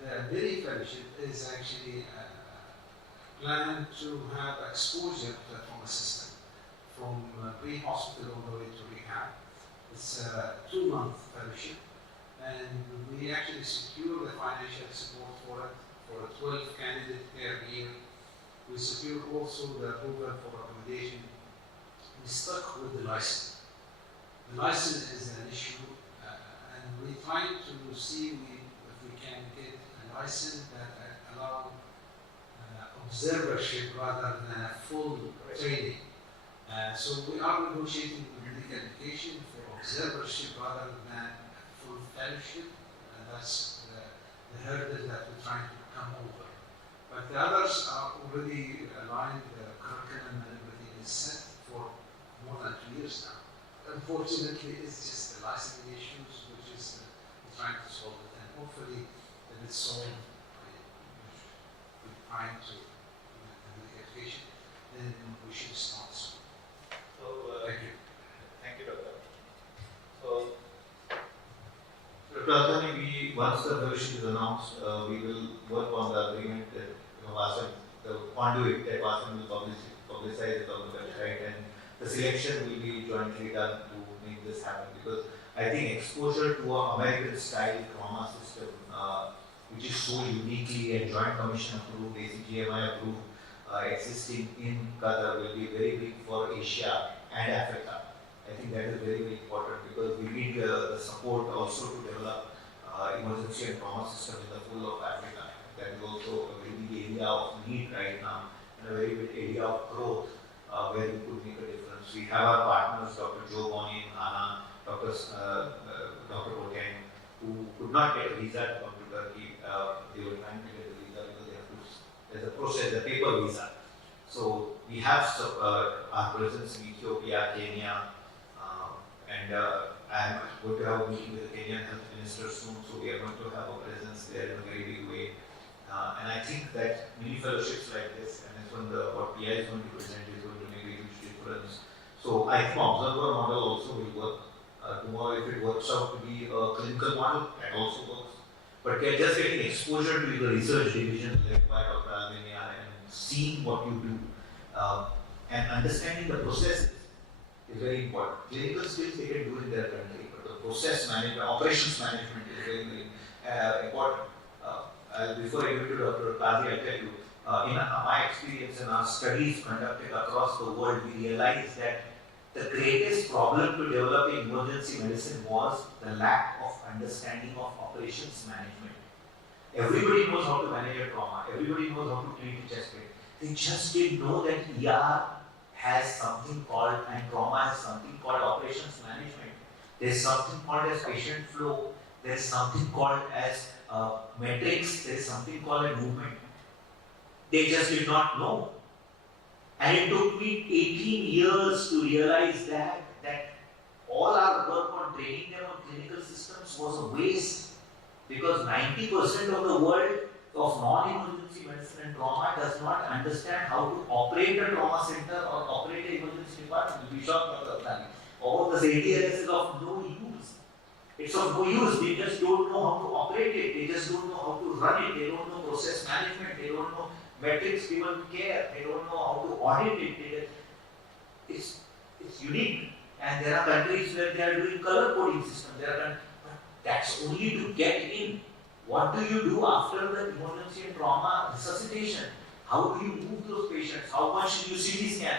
the mini fellowship is actually plan to have exposure to the trauma system from pre-hospital all the way to rehab. It's a 2-month fellowship, and we actually secure the financial support for it for 12 candidates per year. We secure also the approval for accommodation. We stuck with the license. The license is an issue, and we try to see if we can get a license that allows observership rather than a full training. So we are negotiating with medical education for observership rather than full fellowship, and that's the hurdle that we're trying to come over. But the others are already aligned, the curriculum and everything is set for more than 2 years now. Unfortunately, it's just the licensing issues which is we're trying to solve it, and hopefully that it's solved we're trying to education, then we should start soon. So, thank you. Thank you, Doctor. So, Dr. Althani, once the fellowship is announced, we will work on the agreement that WASEP, the conduit that WASEP will publish publicize it on the website, and the selection will be jointly done to make this happen, because I think exposure to an American style trauma system, which is so uniquely and Joint Commission approved, ACGMI approved, existing in Qatar, will be very big for Asia and Africa. I think that is very, very important, because we need the support also to develop emergency and trauma system in the full of Africa. That is also a very big area of need right now, and a very big area of growth where we could make a difference. We have our partners, Dr. Joe Boni, Anna, Dr. Boten, who could not get a visa to come to Turkey. They were trying to get a visa because they have to, there's a process, a paper visa. So we have our presence in Ethiopia, Kenya, and I am going to have a meeting with the Kenyan Health Minister soon, so we are going to have a presence there in a very big way. And I think that mini fellowships like this, and that's when what PI is going to present is going to make a huge difference. So I think observer model also will work. Tomorrow, if it works out to be a clinical model, that also works. But we are just getting exposure to the research division led by Dr. Alvenia and seeing what you do and understanding the processes is very important. Clinical skills they can do in their country, but the process management, operations management is very, very important. Before I go to Dr. Qazi, I'll tell you, in my experience and our studies conducted across the world, we realized that the greatest problem to developing emergency medicine was the lack of understanding of operations management. Everybody knows how to manage a trauma, everybody knows how to treat a chest pain. They just didn't know that ER has something called, and trauma has something called operations management. There's something called as patient flow, there's something called as metrics, there's something called a movement. They just did not know. And it took me 18 years to realize that all our work on training them on clinical systems was a waste, because 90% of the world of non-emergency medicine and trauma does not understand how to operate a trauma center or operate an emergency department. You'll be shocked about that. All of this ATLS is of no use. It's of no use. They just don't know how to operate it. They just don't know how to run it. They don't know process management. They don't know metrics, people care. They don't know how to audit it. It's unique. And there are countries where they are doing color coding system. But that's only to get in. What do you do after the emergency and trauma resuscitation? How do you move those patients? How much do you CT scan?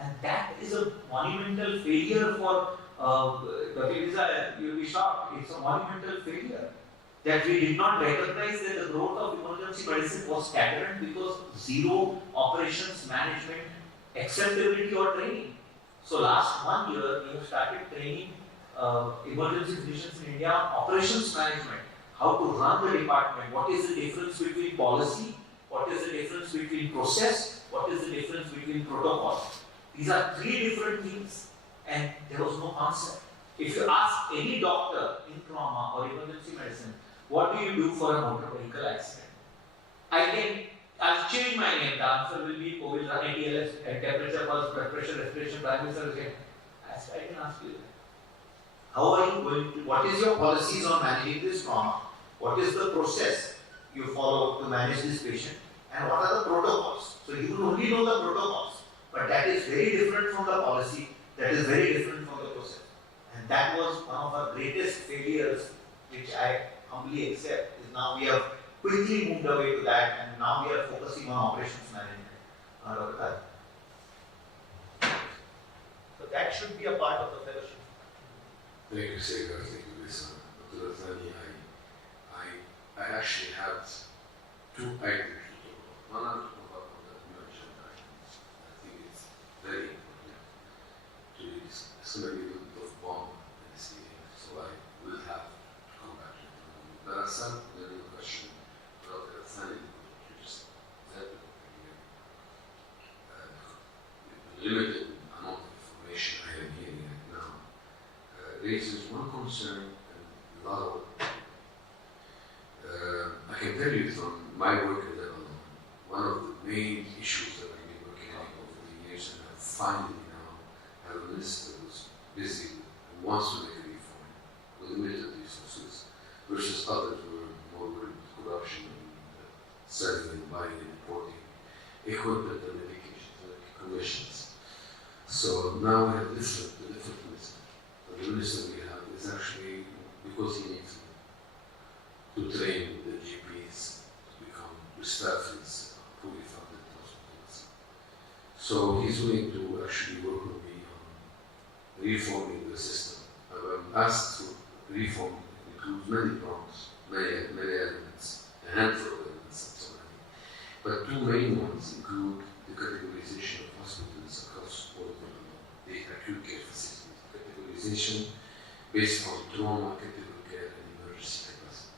And that is a monumental failure for Dr. Lisa, you'll be shocked. It's a monumental failure that we did not recognize that the growth of emergency medicine was stagnant because zero operations management acceptability or training. So last 1 year, we have started training emergency physicians in India on operations management. How to run the department, what is the difference between policy, what is the difference between process, what is the difference between protocol. These are three different things, and there was no concept. If you ask any doctor in trauma or emergency medicine, what do you do for a motor vehicle accident? I'll change my name, the answer will be, will run ATLS, temperature, pulse, blood pressure, respiration, primary service. I didn't ask you that. How are you going to, what is your policies on managing this trauma? What is the process you follow to manage this patient? And what are the protocols? So you will only know the protocols, but that is very different from the policy, that is very different from the process. And that was one of our greatest failures, which I humbly accept, is now we have quickly moved away to that, and now we are focusing on operations management. So that should be a part of the fellowship. Thank you, Segar. Thank you, Lisa. Dr. Azani, I actually have two items to talk about. One, I'm talking about on the new agenda items. I think it's very important to discuss. It's going to be a little bit of bomb in this meeting, so I will have to come back to it. There are some little questions about the Azani you just said. The limited amount of information I am hearing right now raises one concern and a lot of I can tell you from my work in Lebanon, one of the main issues that I've been working on over the years, and I finally now have a list that was busy and wants to make a reform with limited resources versus others who are more worried with corruption and selling and buying and importing equipment and medications. commissions. So now we have different minister. The minister we have is actually, because he needs to train the GPs to become the staff is fully funded hospitals. So he's willing to actually work with me on reforming the system. I'm asked to reform includes many prongs, many elements, a handful of elements, and so many. But two main ones include the categorization of hospitals across all the acute care facilities. Categorization based on trauma, critical care, and emergency capacity.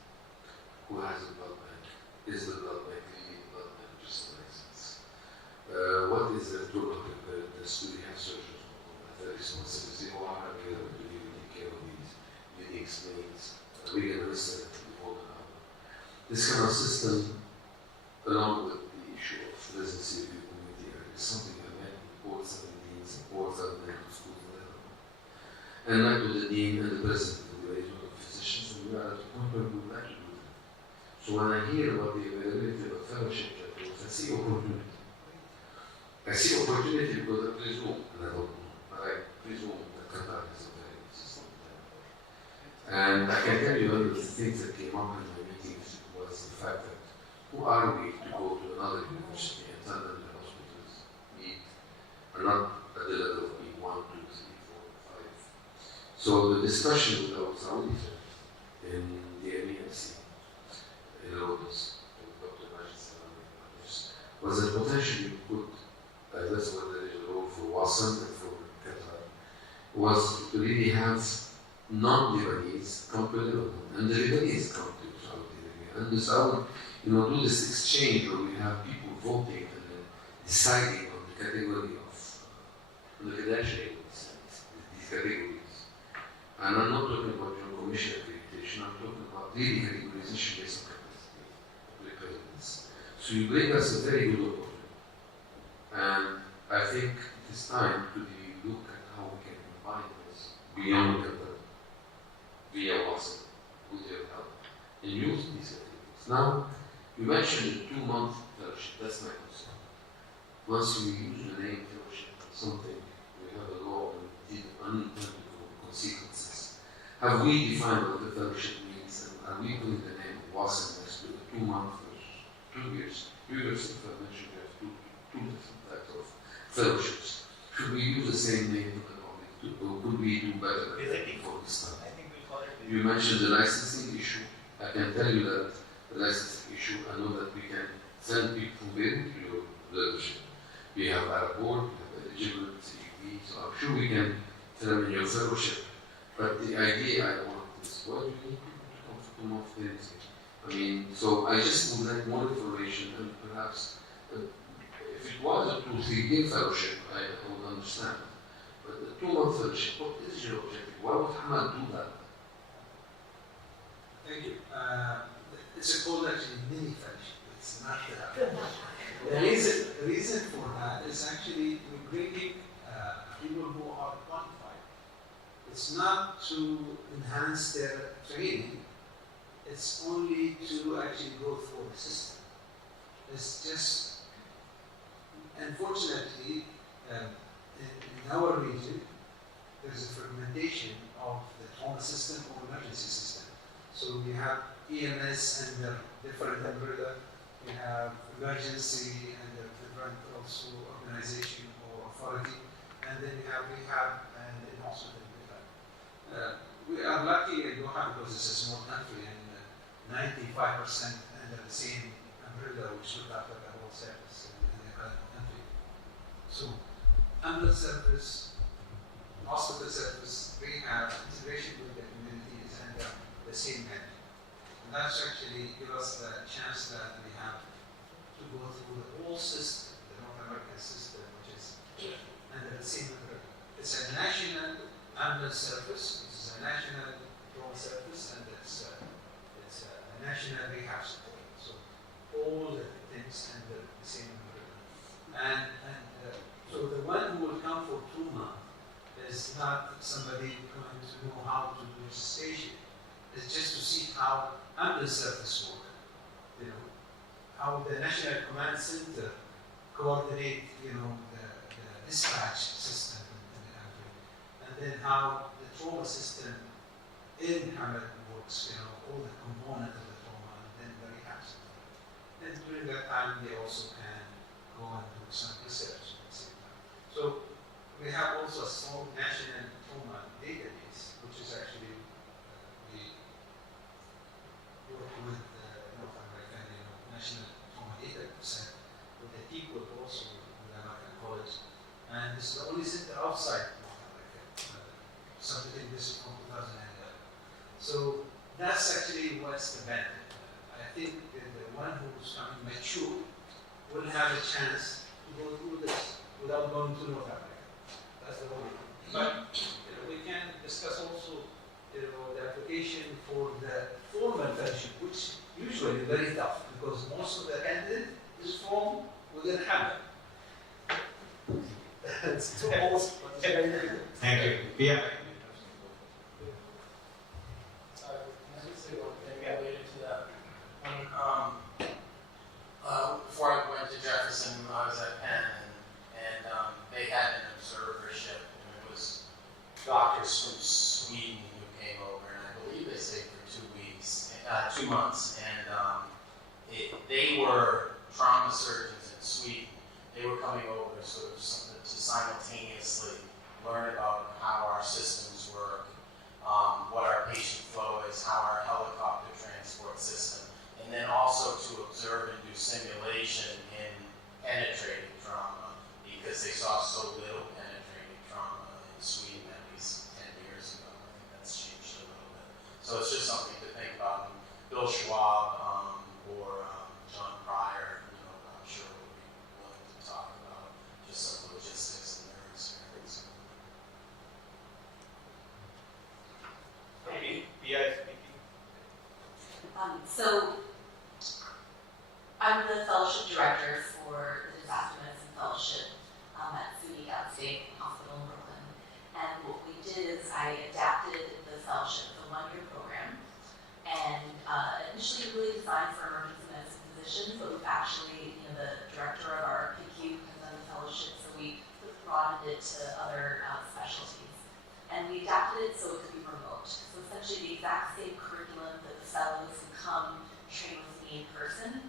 Who has a blood bank? Is the blood bank really a blood bank just a license? What is the trauma preparedness? Do we have surgeons who have the responsibility or are available to really take care of these unique needs? Are we going to listen to the whole now? This kind of system, along with the issue of residency review committee, is something I met with board 17s and board 7 medical schools and met with the dean and the president of the Region of Physicians, and we are at the point where we would like to do that. So when I hear about the availability of a fellowship chapters, I see opportunity. I see opportunity because I presume, and I don't know, but I presume that Qatar is a very good system. And I can tell you one of the things that came up in my meetings was the fact that who are we to go to another university and tell them the hospitals need are not at the level of being 1, 2, 3, 4, 5. So the discussion with our Saudi in the MEMC in Rhodes with Dr. Majid Salami was that potentially could, that's what there is a role for Wasam and for Qatar, was to really have non-Lebanese come to Lebanon, and the Lebanese come to Saudi Arabia. And the Saudi, do this exchange where we have people voting and then deciding on the category of, on the credentialing of these categories. And I'm not talking about your commission accreditation, I'm talking about really categorization based on capacity of preparedness. So you bring us a very good opportunity. And I think it is time to really look at how we can combine this beyond Qatar, via WASA, with your help, and use these activities. Now, you mentioned the 2-month fellowship, that's my concern. Once we use the name fellowship on something, we have a law and unintended consequences. Have we defined what the fellowship means, and are we putting the name of WASA next to the 2-month fellowship? 2 years. 2 years, if I mentioned, we have two different types of fellowships. Should we use the same name for the public, or could we do better for this time? You mentioned the licensing issue. I can tell you that the licensing issue, I know that we can send people from Beirut to your leadership. We have our board, we have eligible CEP, so I'm sure we can tell in your fellowship. But the idea I want is, what do you need people to come to come off things? I mean, so I just would like more information, and perhaps if it was a 2-3 year fellowship, I would understand. But the 2-month fellowship, what is your objective? Why would Hamad do that? Thank you. It's called actually mini fellowship. It's not the reason for that is actually we're bringing people who are qualified. It's not to enhance their training. It's only to actually go through the system. It's just, unfortunately, in our region, there's a fragmentation of the trauma system or emergency system. So we have EMS under different umbrella, we have emergency under different also organization or authority, and then we have rehab and then hospital. We are lucky in Doha because it's a small country and 95% under the same umbrella which look after the whole service in the country. So ambulance service, hospital service, rehab, integration with the community is under the same head. And that's actually gives us the chance that we have to go through the whole system, the North American system, which is under the same umbrella. It's a national ambulance service, it's a national drone service, and it's a national rehab support. So all the things under the same umbrella. And so the one who will come for 2 months is not somebody going to know how to do station. It's just to see how ambulance service work. How the National Command Center coordinate, the dispatch system in the country, and then how the trauma system in Hamad works, all the components of the trauma, and then the rehab system. And during that time, they also can go and do some research at the same time. So we have also a small national trauma database, which is actually we work with North American National Trauma Data Set with the people also with American College, and this is the only center outside North America. Submitting this from 2011. So that's actually what's the benefit. I think that the one who's coming mature will have a chance to go through this without going to North America. That's the whole thing. But we can discuss also the application for the formal fellowship, which usually is very tough because most of the candidate is from within Hamad. It's too old. Thank you. Yeah. Sorry, can I just say one thing related to that? Before I went to Jefferson, I was at Penn, and they had an observership, and it was doctors from Sweden who came over, and I believe they stayed for 2 months, and they were trauma surgeons in Sweden. They were coming over sort of to simultaneously learn about how our systems work, what our patient flow is, how our helicopter transport system, and then also to observe and do simulation in penetrating trauma, because they saw so little penetrating trauma in Sweden at least 10 years ago. I think that's changed a little bit. So it's just something to think about. And Bill Schwab or John Pryor, I'm sure will be willing to talk about just some logistics and their experience. Maybe PI speaking. So I'm the fellowship director for the Disaster Medicine Fellowship at SUNY Downstate Hospital in Brooklyn. And what we did is I adapted the fellowship, the one-year program, and initially really designed for emergency medicine physicians, but we've actually, the director of our PQ has done the fellowship, so we broadened it to other specialties. And we adapted it so it could be remote. So essentially the exact same curriculum that the fellows who come train with me in person,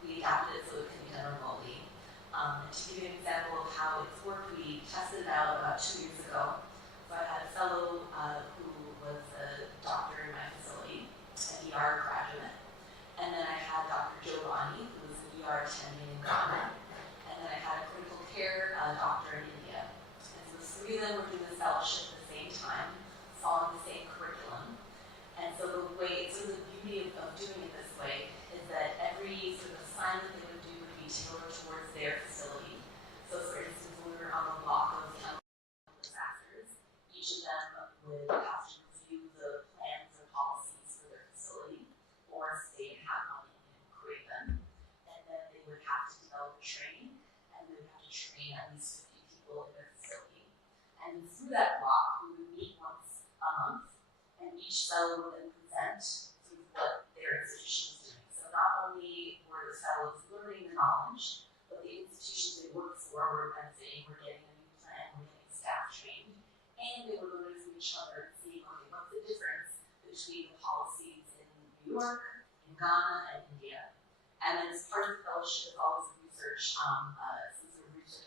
we adapted it so it could be done remotely. And to give you an example of how it's worked, we tested it out about 2 years ago. So I had a fellow who was a doctor in my facility, an ER graduate. And then I had Dr. Giovanni, who was an ER attending in Ghana. And then I had a critical care doctor in India. And so the three of them were doing this fellowship at the same time, following the same curriculum. And so the way, so the beauty of doing it this way is that every sort of assignment they would do would be tailored towards their facility. So for instance, when we were on the block of disasters, each of them would have to review the plans or policies for their facility, or if they didn't have one and create them. And then they would have to develop training, and they would have to train at least 50 people in their facility. And through that block, we would meet once a month, and each fellow would then present through what their institution was doing. So not only were the fellows learning the knowledge, but the institutions they worked for were benefiting, were getting a new plan, were getting staff trained, and they were learning from each other and seeing, okay, what's the difference between the policies in New York, in Ghana, and India. And then as part of the fellowship is always research, some sort of research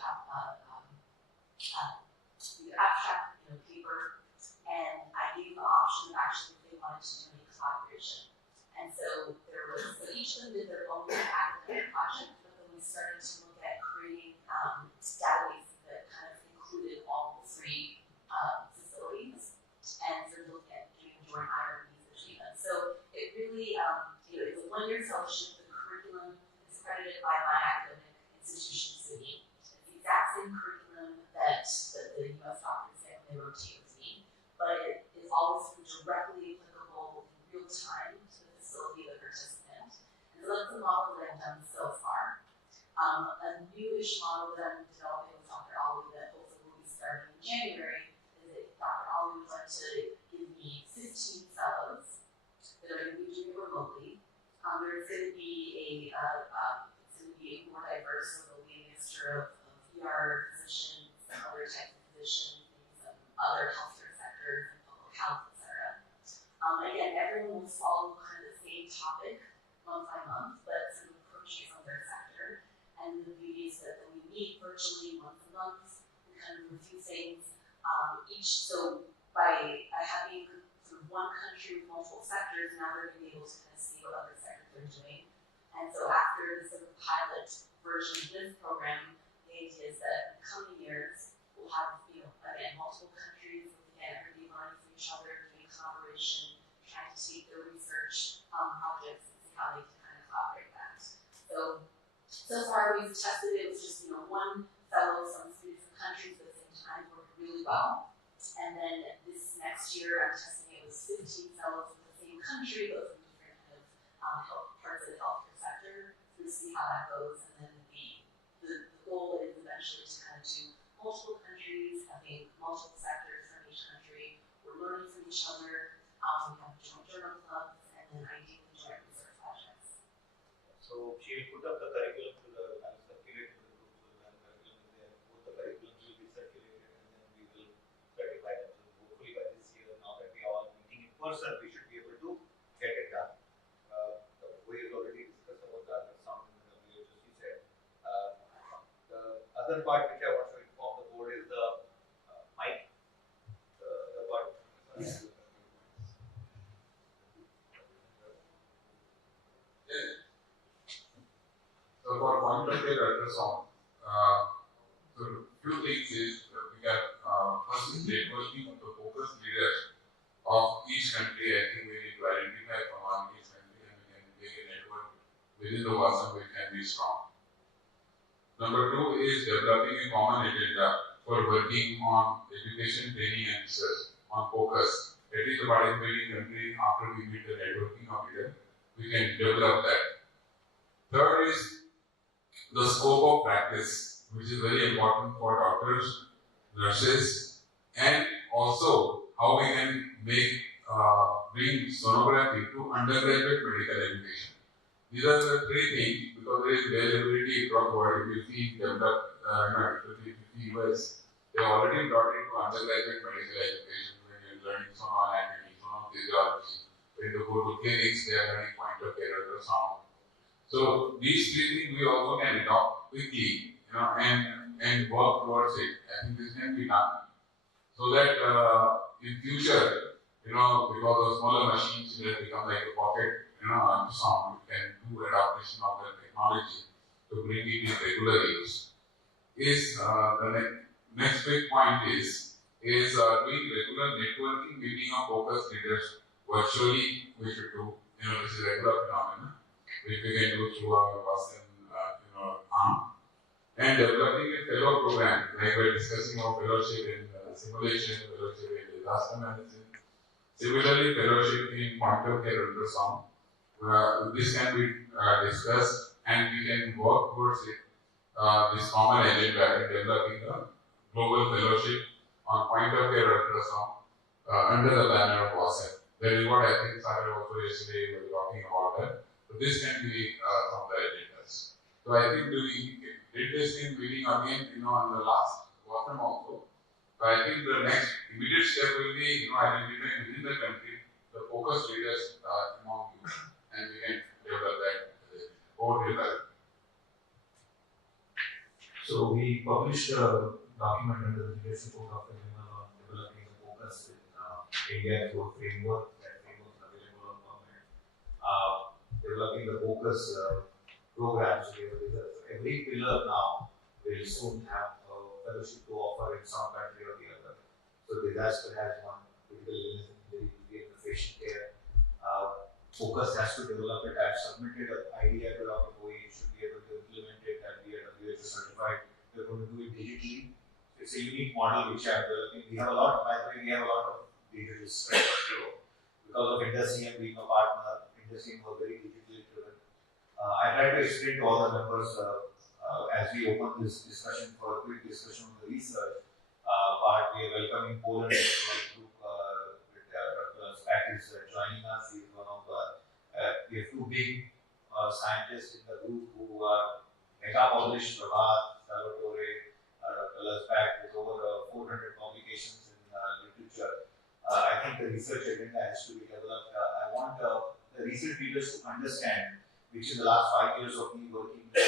the abstract paper, and I gave them the option of actually if they wanted to do any collaboration. And so each of them did their own academic project, but then we started to look at creating databases that kind of included all three facilities, and sort of looking at doing joint IRBs between them. So it really, it's a one-year fellowship. The curriculum is accredited by my academic institution, SUNY. It's the exact same curriculum that the U.S. doctors get when they rotate with me, but it is always directly applicable in real time to the facility of the participant. And so that's the model that I've done so far. A newish model that I'm developing with Dr. Ali that hopefully will be starting in January is that Dr. Ali would like to give me 15 fellows that are going to be doing it remotely. There's going to be more diverse, so there'll be a mixture of ER physicians, topic month by month, but sort of approaching it from their sector. And the beauty is that we meet virtually once a month. We kind of review things each. So by having sort of one country with multiple sectors, now they're going to be able to kind of see what other sectors are doing. And so after the sort of pilot version of this program, the idea is that in the coming years, we'll have, again, multiple countries, again, are going to be learning from each other, doing collaboration, trying to take their research projects and see how they can kind of collaborate that. So far we've tested it with just, one fellow from 3 different countries, but at the same time worked really well. And then this next year, I'm testing it with 15 fellows from the same country, but from different kind of parts of the healthcare sector, to see how that goes. And then the goal is eventually to kind of do multiple countries, having multiple sectors from each country. We're learning from each other. We have joint journal clubs, and then ideally joint research projects. So she'll put up the curriculum to the circulate to the group, so the curriculum is there. Both the curriculums will be circulated, and then we will certify them. So hopefully by this year, now that we are all meeting in person, we should be able to get it done. We have already discussed about the ultrasound and the WHO, as you said. The other part which I want to inform the board is the mic. The part. So for point of care ultrasound, so few things is we can first is networking of the focus leaders of each country. I think we need to identify from each country and we can make a network within the WASM which can be strong. Number 2 is developing a common agenda for working on education, training and research on focus. At least the participating country, after we meet the networking of leaders, we can develop that. Third is the scope of practice, which is very important for doctors, nurses, and also how we can bring sonography to undergraduate medical education. These are the 3 things because there is availability across the world. If you see developed, if you see US, they already brought into undergraduate medical education when you're learning sonography, sonophysiology. When you go to clinics, they are learning point of care ultrasound. So these 3 things we also can adopt quickly, and work towards it. I think this can be done so that in future, because of smaller machines, it has become like a pocket, ultrasound. We can do adaptation of the technology to bring it in regular use. The next big point is doing regular networking meeting of focus leaders virtually. We should do, this is a regular phenomenon, which we can do through our WASM, arm. And developing a fellow program, like we're discussing our fellowship in simulation, fellowship in disaster medicine. Similarly, fellowship in point of care ultrasound. This can be discussed and we can work towards it, this common agenda in developing a global fellowship on point of care ultrasound under the banner of WASM. That is what I think Sagar also yesterday was talking about that. So this can be from the agendas. So I think we did this in meeting again, in the last WASM also. So I think the next immediate step will be, identifying within the country the focus leaders among you, and we can develop that over develop. So we published a document under the leadership of Dr. Vimal on developing the focus in India through a framework. That framework is available on government. Developing the focus programs. Every pillar now will soon have a fellowship to offer in some country or the other. So disaster has one, critical illness and patient care. Focus has to develop it. I've submitted an idea to Dr. Bowie. You should be able to implement it and be WHO certified. We're going to do it digitally. It's a unique model which I'm developing. We have a lot of digital strength. Because of IndusIM being a partner, IndusIM was very digitally driven. I try to explain to all the members as we open this discussion for a quick discussion on the research part. We are welcoming Poland group with Dr. Spack is joining us. He's one of we have 2 big scientists in the group who are mega published, Prabhat, Salvatore, Dr. Laspak, with over 400 publications in literature. I think the research agenda has to be developed. I want the recent leaders to understand, which in the last 5 years of me working with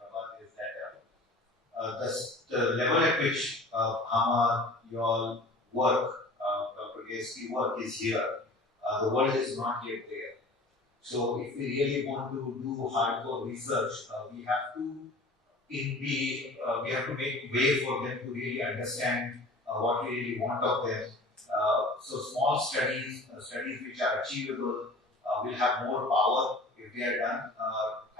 Babat, is that the level at which Hama, y'all work, Dr. KSP work is here. The world is not yet there. So if we really want to do hardcore research, we have to we have to make way for them to really understand what we really want of them. So small studies, studies which are achievable, will have more power if they are done.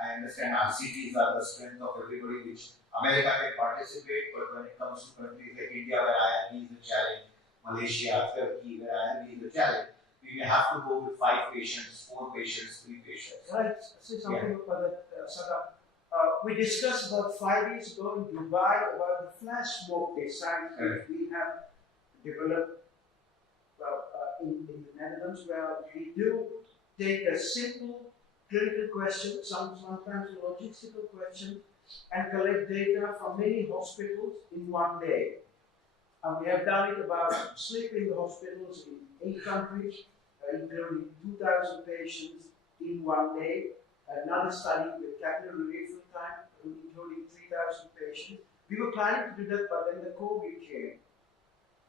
I understand RCTs are the strength of everybody, which America can participate, but when it comes to countries like India, where IRB is a challenge, Malaysia, Turkey, where IRB is a challenge, we may have to go with 5 patients, 4 patients, 3 patients. Can I say something about that, Sada? We discussed about 5 years ago in Dubai about the flash mob design that we have developed in the Netherlands, where we do take a simple clinical question, sometimes a logistical question, and collect data from many hospitals in one day. And we have done it about sleeping hospitals in 8 countries, including 2,000 patients in one day. Another study with capillary refill time, including 3,000 patients. We were planning to do that, but then the COVID came.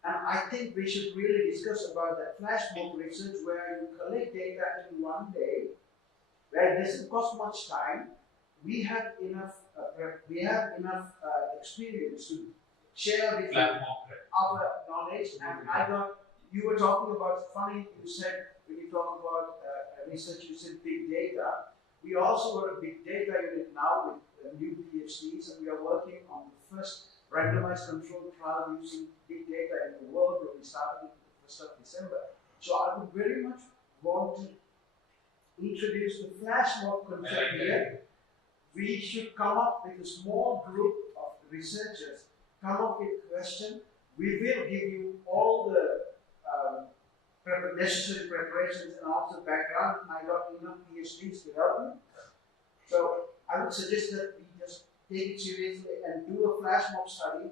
And I think we should really discuss about that flash mob research where you collect data in one day, where it doesn't cost much time. We have enough experience to share with our knowledge. And I got, you were talking about, funny you said, when you talk about research, you said big data. We also got a big data unit now with new PhDs, and we are working on the first randomized controlled trial using big data in the world, where we started the 1st of December. So I would very much want to introduce the flash mob concept here. We should come up with a small group of researchers, come up with a question. We will give you all the necessary preparations and also background. I got enough PhDs to help me. So I would suggest that we just take it seriously and do a flash mob study.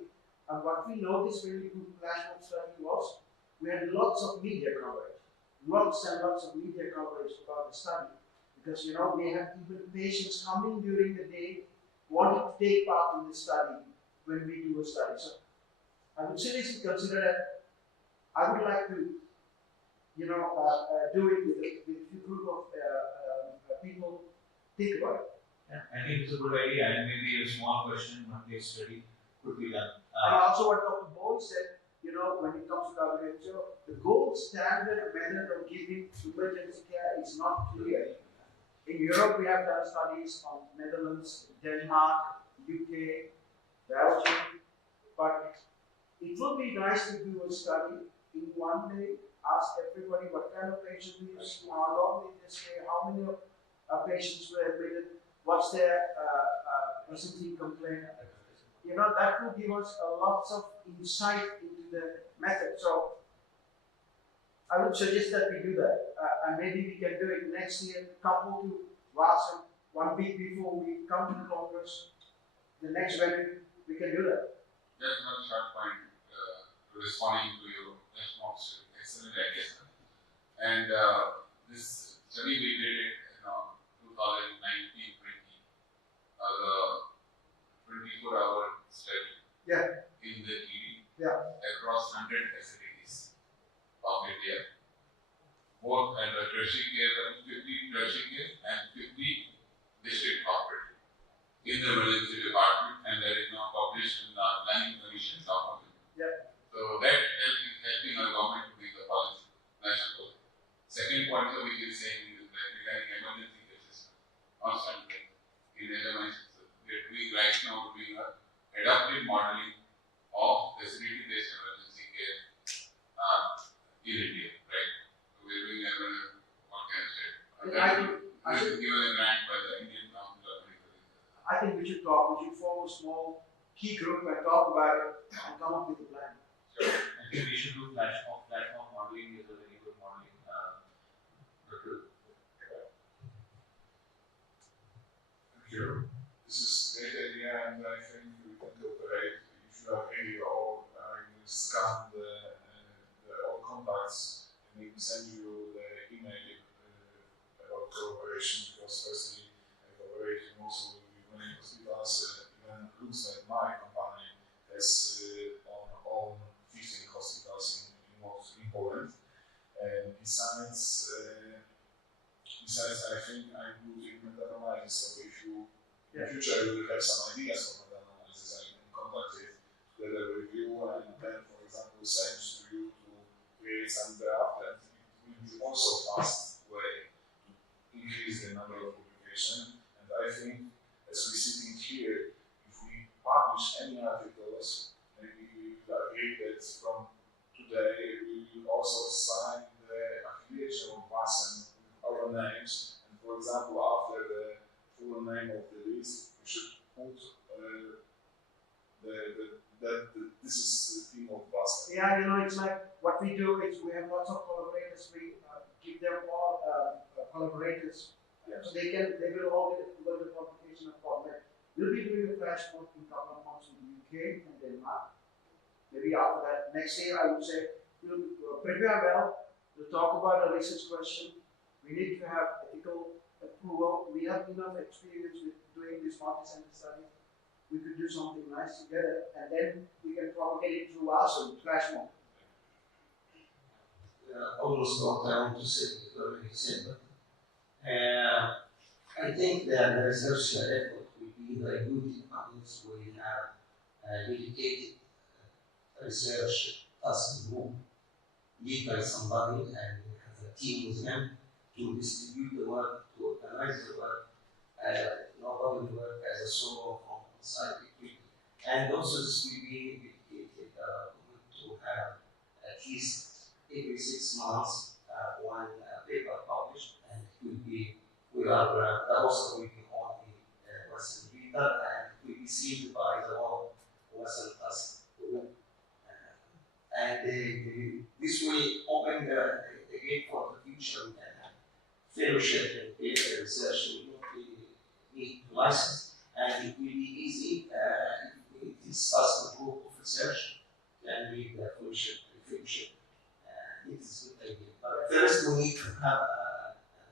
And what we noticed when we do flash mob study was we had lots of media coverage, lots and lots of media coverage about the study. Because we have even patients coming during the day wanting to take part in the study when we do a study. So I would seriously consider that. I would like to do it with a group of people. Think about it. Yeah, I think it's a good idea, and maybe a small question, one case study could be done. And also what Dr. Boyd said, when it comes to WHO, the gold standard method of giving emergency care is not clear. In Europe, we have done studies on Netherlands, Denmark, UK, Belgium, but it would be nice to do a study in one day, ask everybody what kind of patient do you see, how long did they stay, how many patients were admitted, what's their presenting complaint. That will give us a lot of insight into the method. So I would suggest that we do that. And maybe we can do it next year, couple to Vaasa, 1 week before we come to the Congress, the next venue, we can do that. Just one short point responding to your response. Excellent idea. And this study we did it in 2019-20, the 24-hour study in the ED across 100 facilities of India. Both at the tertiary care, 50 tertiary care and 50 district hospitals in the emergency department, and that is now published in the Planning Commission document. So that is helping our government to make the policy national. Second point that we can say is that regarding emergency care system, constantly in LMIC, that we right now doing a adaptive modeling of facility-based emergency care in India, right? So we're doing what can I say? This is given a grant by the Indian Council of Medical Research. I think we should talk. We should form a small key group and talk about it and come up with a plan. Sure. I think we should do platform modeling is a very good modeling. Sure. This is a great idea, and I think we can cooperate. You should have all scan the all contacts, and we can send you the email about cooperation, because firstly, cooperating also with many hospitals, even looks like my company has on own 15 hospitals in Poland. And besides, I think I'm good in meta-analysis, so if you in the future you will have some ideas for meta-analysis, I can contact it together with you and then, for example, send to you to create some draft, and it will be also fast way to increase the number of publications. And I think, as we're sitting here, if we publish any articles, maybe we will agree that from today we will also sign the affiliation of us and our names. And for example, after the full name of the list, we should put this is the team of us. Yeah, you know, it's like what we do is we have lots of collaborators. We give them all collaborators, so they will all go to the publication of format. We'll be doing a flash book in a couple of months in the UK and Denmark. Maybe after that, next year, I would say we'll prepare well. We'll talk about a research question. We need to have ethical approval. We have enough experience with doing this multi-center study. We could do something nice together, and then we can propagate it through Acil, flash mob. Almost what I want to say is already said, but I think that the research effort will be very good in panels where we have dedicated research task group led by somebody and we have a team with them to distribute the work, to organize the work. Nobody will work as a solo from scientific. And also this will be dedicated to have at least every 6 months one paper published, and it will be, we are, the host will be on the Western reader, and it will be sealed by the whole Western task group. And this will open the gate for the future. We can have fellowship and paper research will not be need to license, and it will be easy if this task group of research can read the fellowship and fellowship. It is a good idea. But first, we need to have a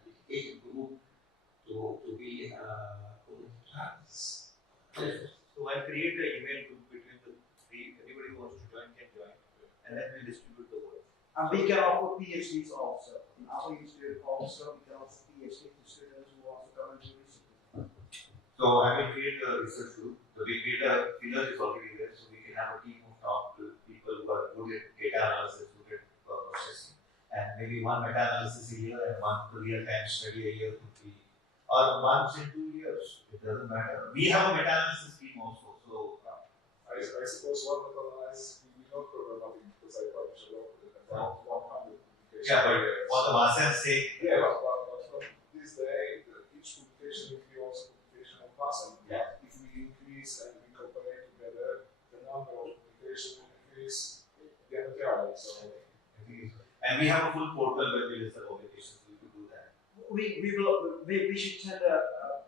dedicated group to be connected to have this. So I'll create an email group between the three. Anybody who wants to join can join, and then we'll distribute the work. And we can offer PhDs also. In our institute also, we can offer PhD to students who want to come and do research. So I will create a research group. So we create a pillar is already there, so we can have a team of top people who are good at data analysis, good at processing, and maybe one meta-analysis a year and one real-time study a year could be, or once in 2 years. It doesn't matter. We have a meta-analysis team also. So I suppose one meta-analysis will be not problematic because I publish a lot, about 100 publications. yeah, but for the masses' sake, Yeah, but from this day, each publication will be also publication of Acil. Yeah. If we increase and we cooperate together, the number of publications will increase diametrically. So, and we have a full portal where we list the publications. We could do that. We should send a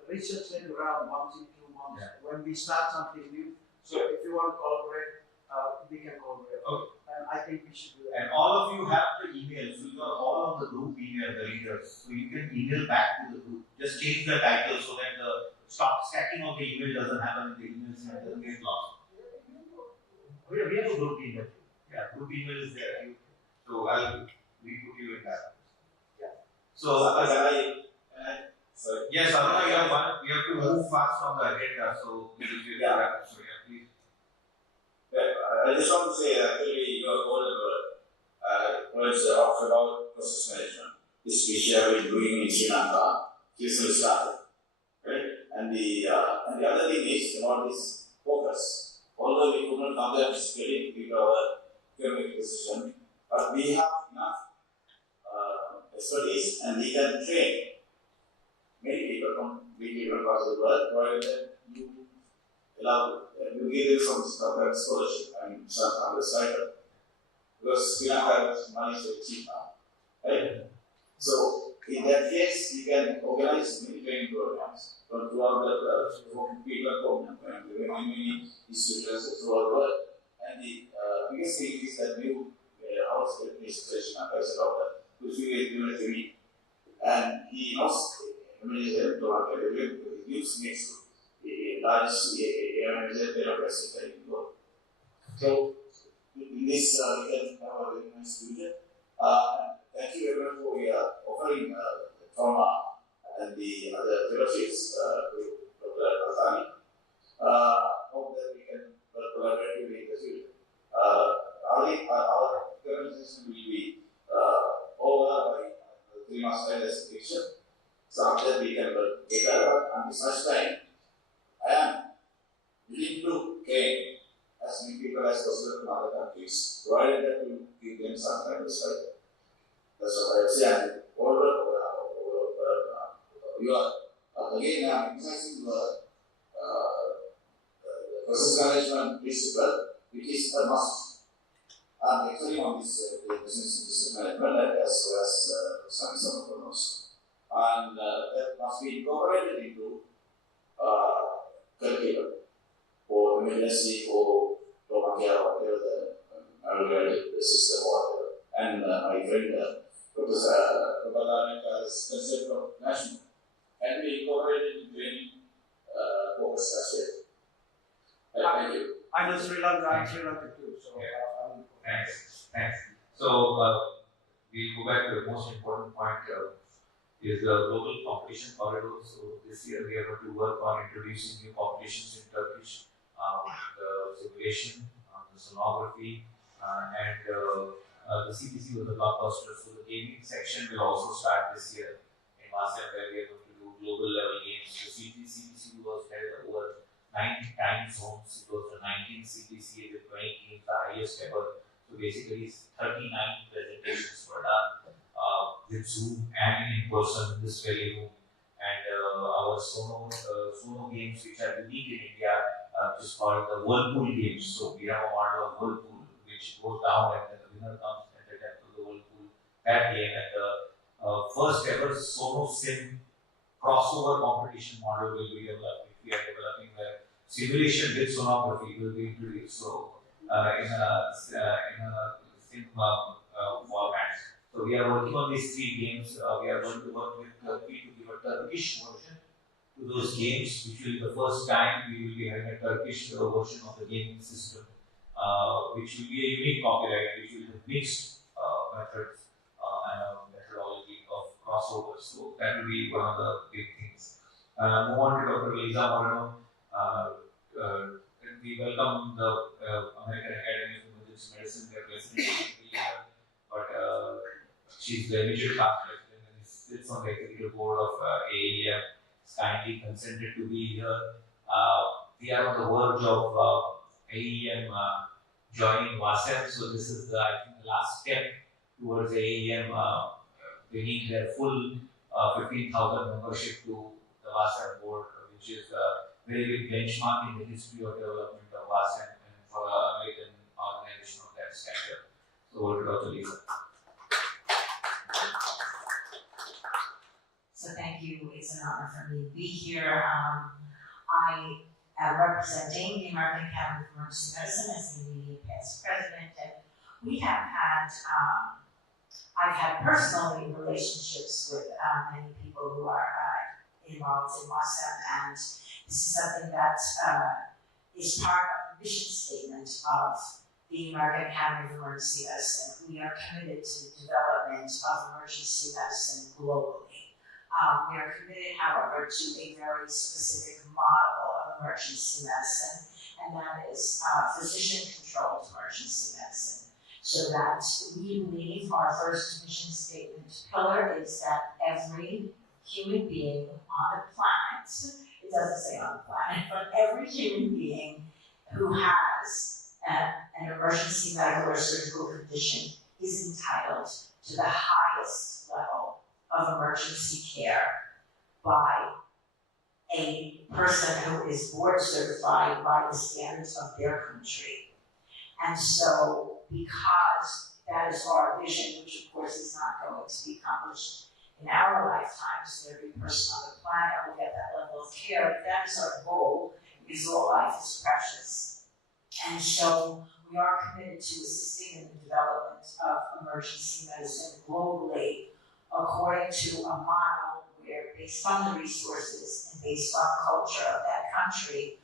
research letter around once in 2 months when we start something new. So if you want to collaborate, we can collaborate. Okay. And I think we should do that. And all of you have the email, so you are all on the group email, the readers. So you can email back to the group. Just change the title so that the stacking of the email doesn't happen in the emails and doesn't get lost. We have a group email. Yeah, group email is there. So we put you in that. Yeah. So yes, Aruna, you have to move fast on the agenda. So please. I just want to say that actually your whole words about process management. This which you have been doing in Sri Lanka, recently started. Right? And the other thing is about this focus. Although we could not come there physically with our economic position, but we have enough expertise and we can train many people from different parts of the world, provided you you give them some scholarship and some other side. Because Sri Lanka money is very cheap now. Right? So in that case, you can organize many training programs throughout the program and many institutions throughout the world. And the biggest thing is that new house administration advisor doctor, who's really doing. And he knows manager to our category, use next to a large manager bureaucracy in work. So, in this, we can have a very nice future. Thank you everyone for offering trauma and the other fellowships to Dr. Kazani. Hope that we can work collaboratively in the future. Our organization will be over by 3 months time as picture. So after we can work together, and this much time, I am willing to gain as many people as possible from other countries, provided that we give them some kind of study. That's what I would say. And you are again emphasizing the process management principle, which is a must. And actually on this business management as well as some of them also. And that must be incorporated into curriculum or emergency or trauma care or whatever the system or whatever. And my friend Professor Babalan has concept of national and be incorporated in training focus as well. Thank you. I know Sri Lanka too, so Thanks. So we'll go back to the most important point is the global competition corridor. So this year we are going to work on introducing new competitions in Turkish, the simulation, the sonography, and the CPC was the blockbuster. So the gaming section will also start this year in Masam, where we are going to do global level games. The CPC was held over 9 time zones. It was the 19th CPC with 20 games, the highest ever. So basically 39 presentations were done with Zoom and in person in this very room. And our Sono games, which are unique in India, which is called the Whirlpool games. So we have a model of Whirlpool which goes down and then the winner comes at the depth of the Whirlpool that game. And the first ever Sono Sim crossover competition model will be developed. We are developing the simulation with sonography will be introduced. So in a sim format. So we are working on these 3 games. We are going to work with Turkey to give a Turkish version to those games, which will be the first time we will be having a Turkish version of the gaming system, which will be a unique copyright, which will be mixed methods and a methodology of crossover. So that will be one of the big things. Move on to Dr. Lisa Moreno. We welcome the American Academy of Emergency Medicine. They are president here, but she's the immediate past president and sits on the executive board of AEM. It's kindly consented to be here. We are on the verge of AEM joining WASEM, so this is I think the last step towards AEM bringing their full 15,000 membership to the WASEM board, which is a very big benchmark in the history of development of WASEM and for an American organization of that stature. So over to Dr. Lisa. So thank you. It's an honor for me to be here. I am representing the American Academy of Emergency Medicine as the immediate past president, and we have had, I've had personally relationships with many people who are involved in WASEM, and this is something that is part of the mission statement of the American Academy of Emergency Medicine. We are committed to the development of emergency medicine globally. We are committed, however, to a very specific model of emergency medicine, and that is physician-controlled emergency medicine. So that we believe our first mission statement pillar is that every human being on the planet, it doesn't say on the planet, but every human being who has an emergency medical or surgical condition is entitled to the highest level of emergency care by a person who is board certified by the standards of their country. And so, because that is our vision, which of course is not going to be accomplished in our lifetimes, every person on the planet will get that level of care. If that is our goal, because all life is precious. And so we are committed to assisting in the development of emergency medicine globally according to a model where based on the resources and based on the culture of that country,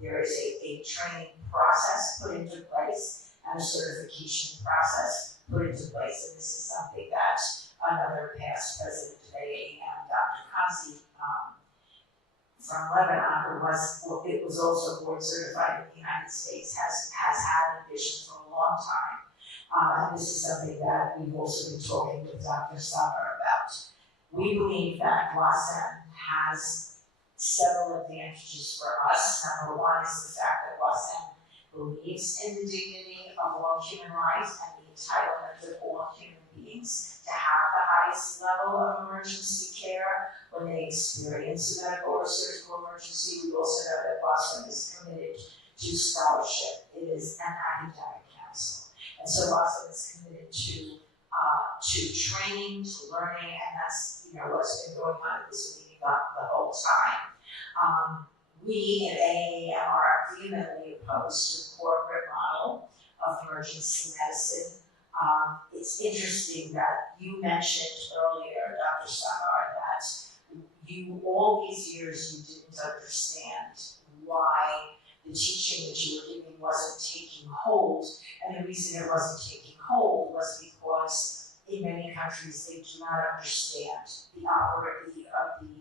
there is a training process put into place and a certification process put into place. And this is something that another past president of AAM, Dr. Canlı, from Lebanon, it was also board certified in the United States, has had a vision for a long time. And this is something that we've also been talking with Dr. Summer about. We believe that WASM has several advantages for us. Number one is the fact that WASM believes in the dignity of all human life and the entitlement of all human beings to have the highest level of emergency care when they experience a medical or surgical emergency. We also know that WASM is committed to scholarship. It is an academic council. And so WASM is committed to training, to learning, and that's what's been going on at this meeting the whole time. We at AAM are vehemently opposed to the corporate model of emergency medicine. It's interesting that you mentioned earlier, Dr. Samar, that all these years you didn't understand why the teaching that you were giving wasn't taking hold. And the reason it wasn't taking hold was because in many countries they do not understand the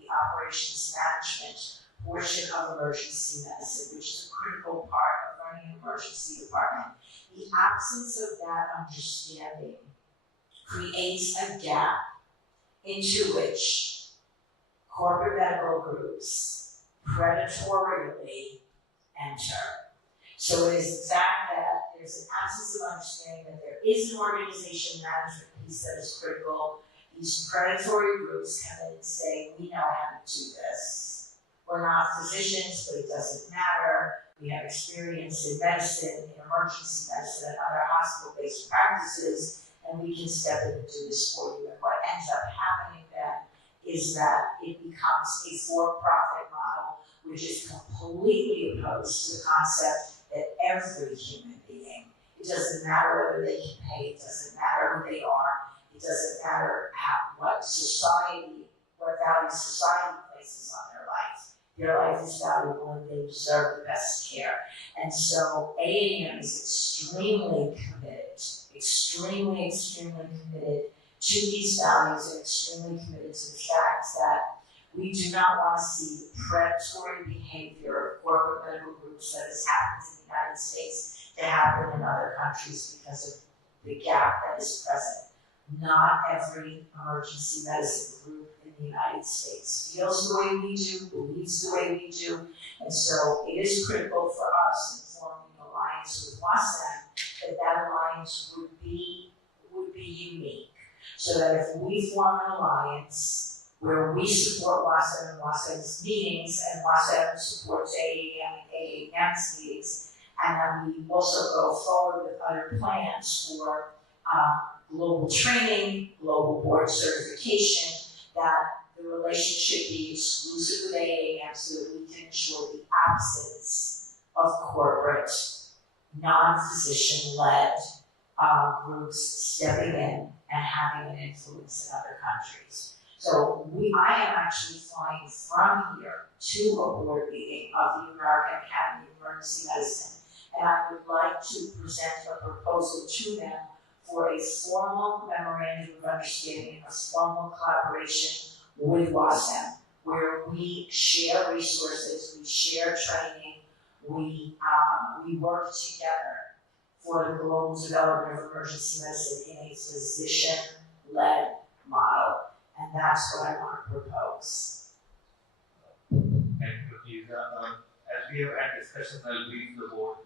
operations management portion of emergency medicine, which is a critical part of running an emergency department. The absence of that understanding creates a gap into which corporate medical groups predatorily enter. So it is the fact that there's an absence of understanding that there is an organization management piece that is critical. These predatory groups come in and say, we know how to do this. We're not physicians, but it doesn't matter. We have experience in medicine, in emergency medicine, and other hospital-based practices, and we can step in and do this for you. And what ends up happening then is that it becomes a for-profit model, which is completely opposed to the concept that every human being, it doesn't matter whether they can pay, it doesn't matter who they are, it doesn't matter what value society places on their life. Their life is valuable and they deserve the best care. And so AAM is extremely committed to these values and extremely committed to the fact that we do not want to see the predatory behavior of corporate medical groups that has happened in the United States to happen in other countries because of the gap that is present. Not every emergency medicine group in the United States feels the way we do, believes the way we do, and so it is critical for us in forming an alliance with WASM that alliance would be unique. So that if we form an alliance where we support WASM and WASM's meetings, and WASM supports AAM and AAM's meetings, and then we also go forward with other plans for global training, global board certification, that the relationship be exclusive with AAM so that we can ensure the absence of corporate, non-physician-led groups stepping in and having an influence in other countries. So I am actually flying from here to a board meeting of the American Academy of Emergency Medicine, and I would like to present a proposal to them for a formal memorandum of understanding, a formal collaboration with WASM, where we share resources, we share training, we work together for the global development of emergency medicine in a physician-led model. And that's what I want to propose. And please, as we have had discussions, I'll brief the board.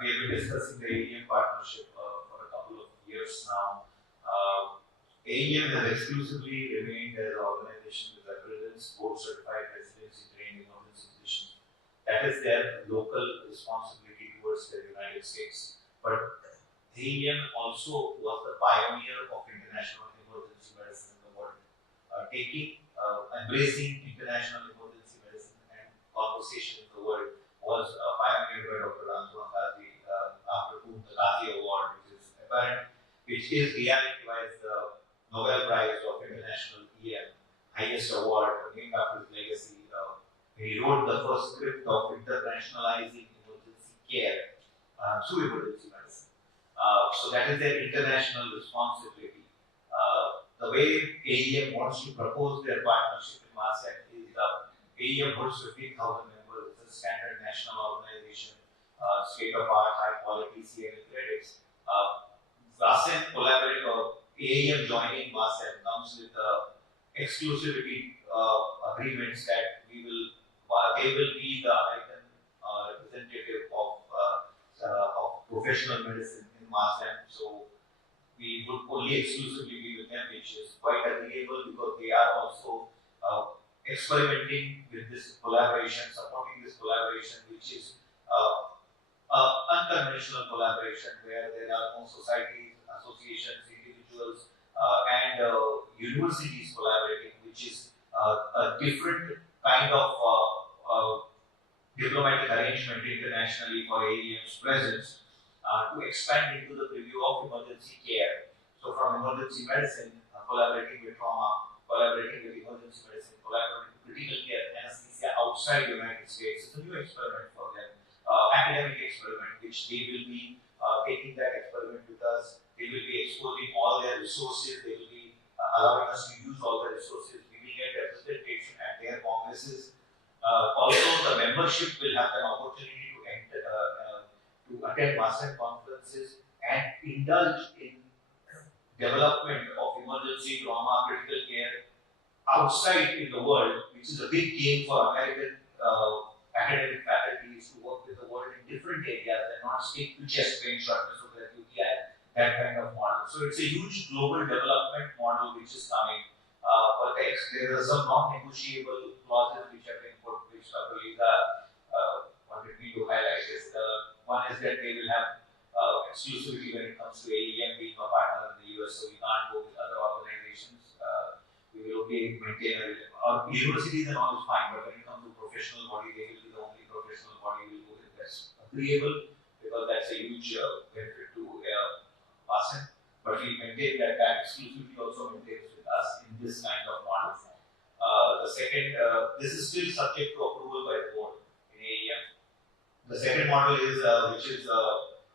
We have been discussing the AEM partnership for a couple of years now. AEM has exclusively remained as an organization with residents, board-certified residency trained emergency physicians. That is their local responsibility towards the United States. But AEM also was the pioneer of international emergency medicine in the world, embracing international emergency medicine and conversation in the world was pioneered by Dr. Antoine Kazi, after whom the Kazi Award, which is reality-wise the Nobel Prize of International EM, highest award named after his legacy. He wrote the first script of internationalizing emergency care through emergency medicine. So that is their international responsibility. The way AEM wants to propose their partnership in MASEC is AEM holds 15,000 members. It's a standard national organization, state-of-art, high-quality CNA credits. MASEC collaborate or AEM joining MASEC comes with exclusivity agreements that they will be the American representative of professional medicine in MASEC. So we would only exclusively be with them, which is quite agreeable because they are also experimenting with this collaboration, supporting this collaboration, which is unconventional collaboration where there are no societies, associations, individuals, and universities collaborating, which is a different kind of diplomatic arrangement internationally for AEM's presence to expand into the preview of emergency care. So from emergency medicine, collaborating with trauma, collaborating with emergency medicine, collaborating with critical care, anesthesia outside the United States. It's a new experiment for them, academic experiment, which they will be taking that experiment with us. They will be exposing all their resources. They will be allowing us to use all the resources. We will get representation at their congresses. Also, the membership will have an opportunity to attend MASEC conferences and indulge in development of emergency trauma, critical care outside in the world, which is a big gain for American academic faculties to work with the world in different areas and not stick to chest pain, shortness of breath, UTI, that kind of model. So it's a huge global development model which is coming. But there are some non-negotiable clauses which have been put, which Dr. Lisa wanted me to highlight. One is that they will have exclusivity when it comes to AEM being a partner in the US, so we can't go with other organizations. We will only maintain our universities and all is fine, but when it comes to professional body, they will be the only professional body we will go with. That's agreeable because that's a huge benefit to MASEC. But we maintain that exclusivity also maintains with us in this kind of model. The second, this is still subject to approval by the board in AEM. The second model is,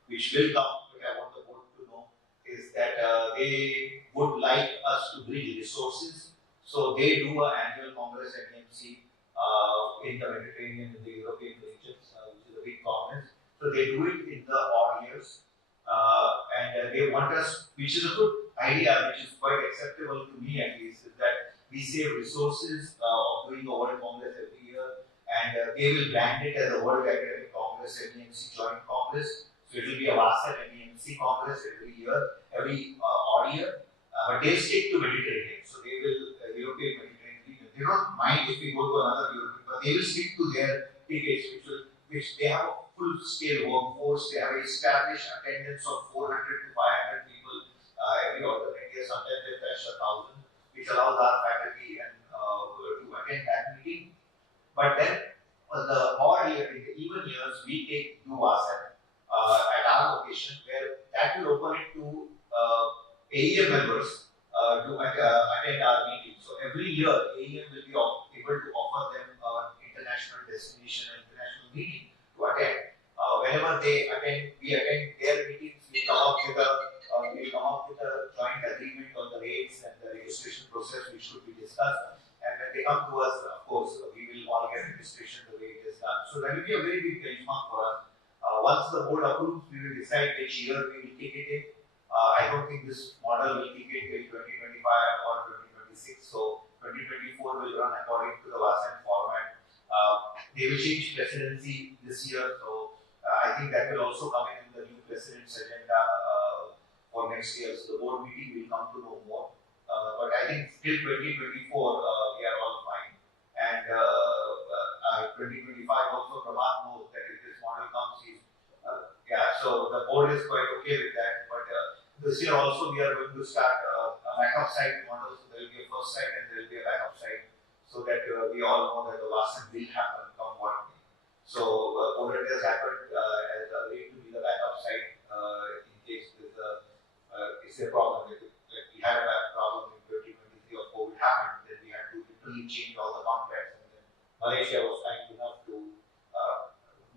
which will come, but I want the board to know, is that they would like us to bring resources. So they do an annual Congress at EMC in the Mediterranean, in the European regions, which is a big conference. So they do it in the odd years. And they want us, which is a good idea, which is quite acceptable to me at least, is that we save resources of doing a World Congress every year, and they will brand it as a World Academic Congress and EMC Joint Congress. So it will be a WASEC and EMC Congress every year, every odd year. But they stick to Mediterranean, so they will European Mediterranean region. They don't mind if we go to another European, but they will stick to their tickets, which they have a full-scale workforce. They have established attendance of 400 to 500 people every alternate year. Sometimes they touch 1,000, which allows our faculty and to attend that meeting. But then, the odd year, in the even years, we take new WASEC at our location, where that will open it to AEM members to attend our meeting. So every year, AEM will be able to offer them an international destination, an international meeting to attend. Whenever they attend, we attend their meetings. We come up with a joint agreement on the rates and the registration process, which should be discussed. And when they come to us, of course, we will all get registration the way it is done. So that will be a very big benchmark for us. Once the board approves, we will decide which year we will kick it in. I don't think this model will kick in till 2025 or 2026. So 2024 will run according to the WASEC format. They will change presidency this year, so I think that will also come in the new president's agenda for next year. So the board meeting will come to know more. But I think till 2024 we are all fine. And 2025 also Pramat knows that if this model comes, so the board is quite okay with that. But this year also we are going to start a backup site model. So there will be a first site and there will be a backup site, so that we all know that the WASEC will happen come what may. So COVID has happened as a way to be the backup site in case it's a problem. Like we had a problem in 2023 of COVID happened, then we had to literally Malaysia was kind enough to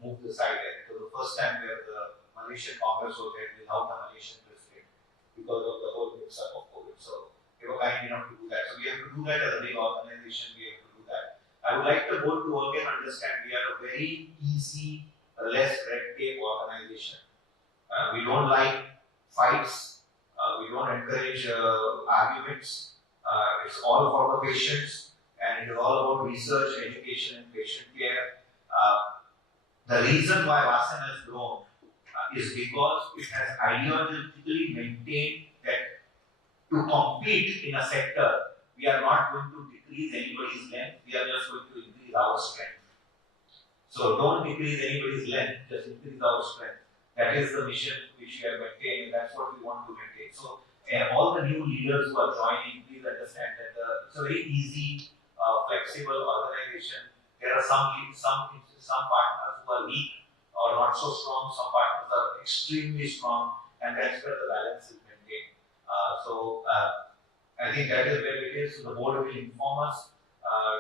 move the site. And it was the first time where the Malaysian Congress was held without the Malaysian president because of the whole mix-up of COVID. So they were kind enough to do that. So we have to do that as a big organization. We have to do that. I would like the board to again understand we are a very easy, less red tape organization. We don't like fights. We don't encourage arguments. It's all for the patients, and it is all about research, education, and patient care. The reason why Vasan has grown is because it has ideologically maintained that to compete in a sector, we are not going to decrease anybody's length, we are just going to increase our strength. So don't decrease anybody's length, just increase our strength. That is the mission which we are maintaining, and that's what we want to maintain. So all the new leaders who are joining, please understand that it's a very easy, flexible organization. There are some partners who are weak or not so strong, some partners are extremely strong, and that's where the balance is maintained. I think that is where it is. So the board will inform us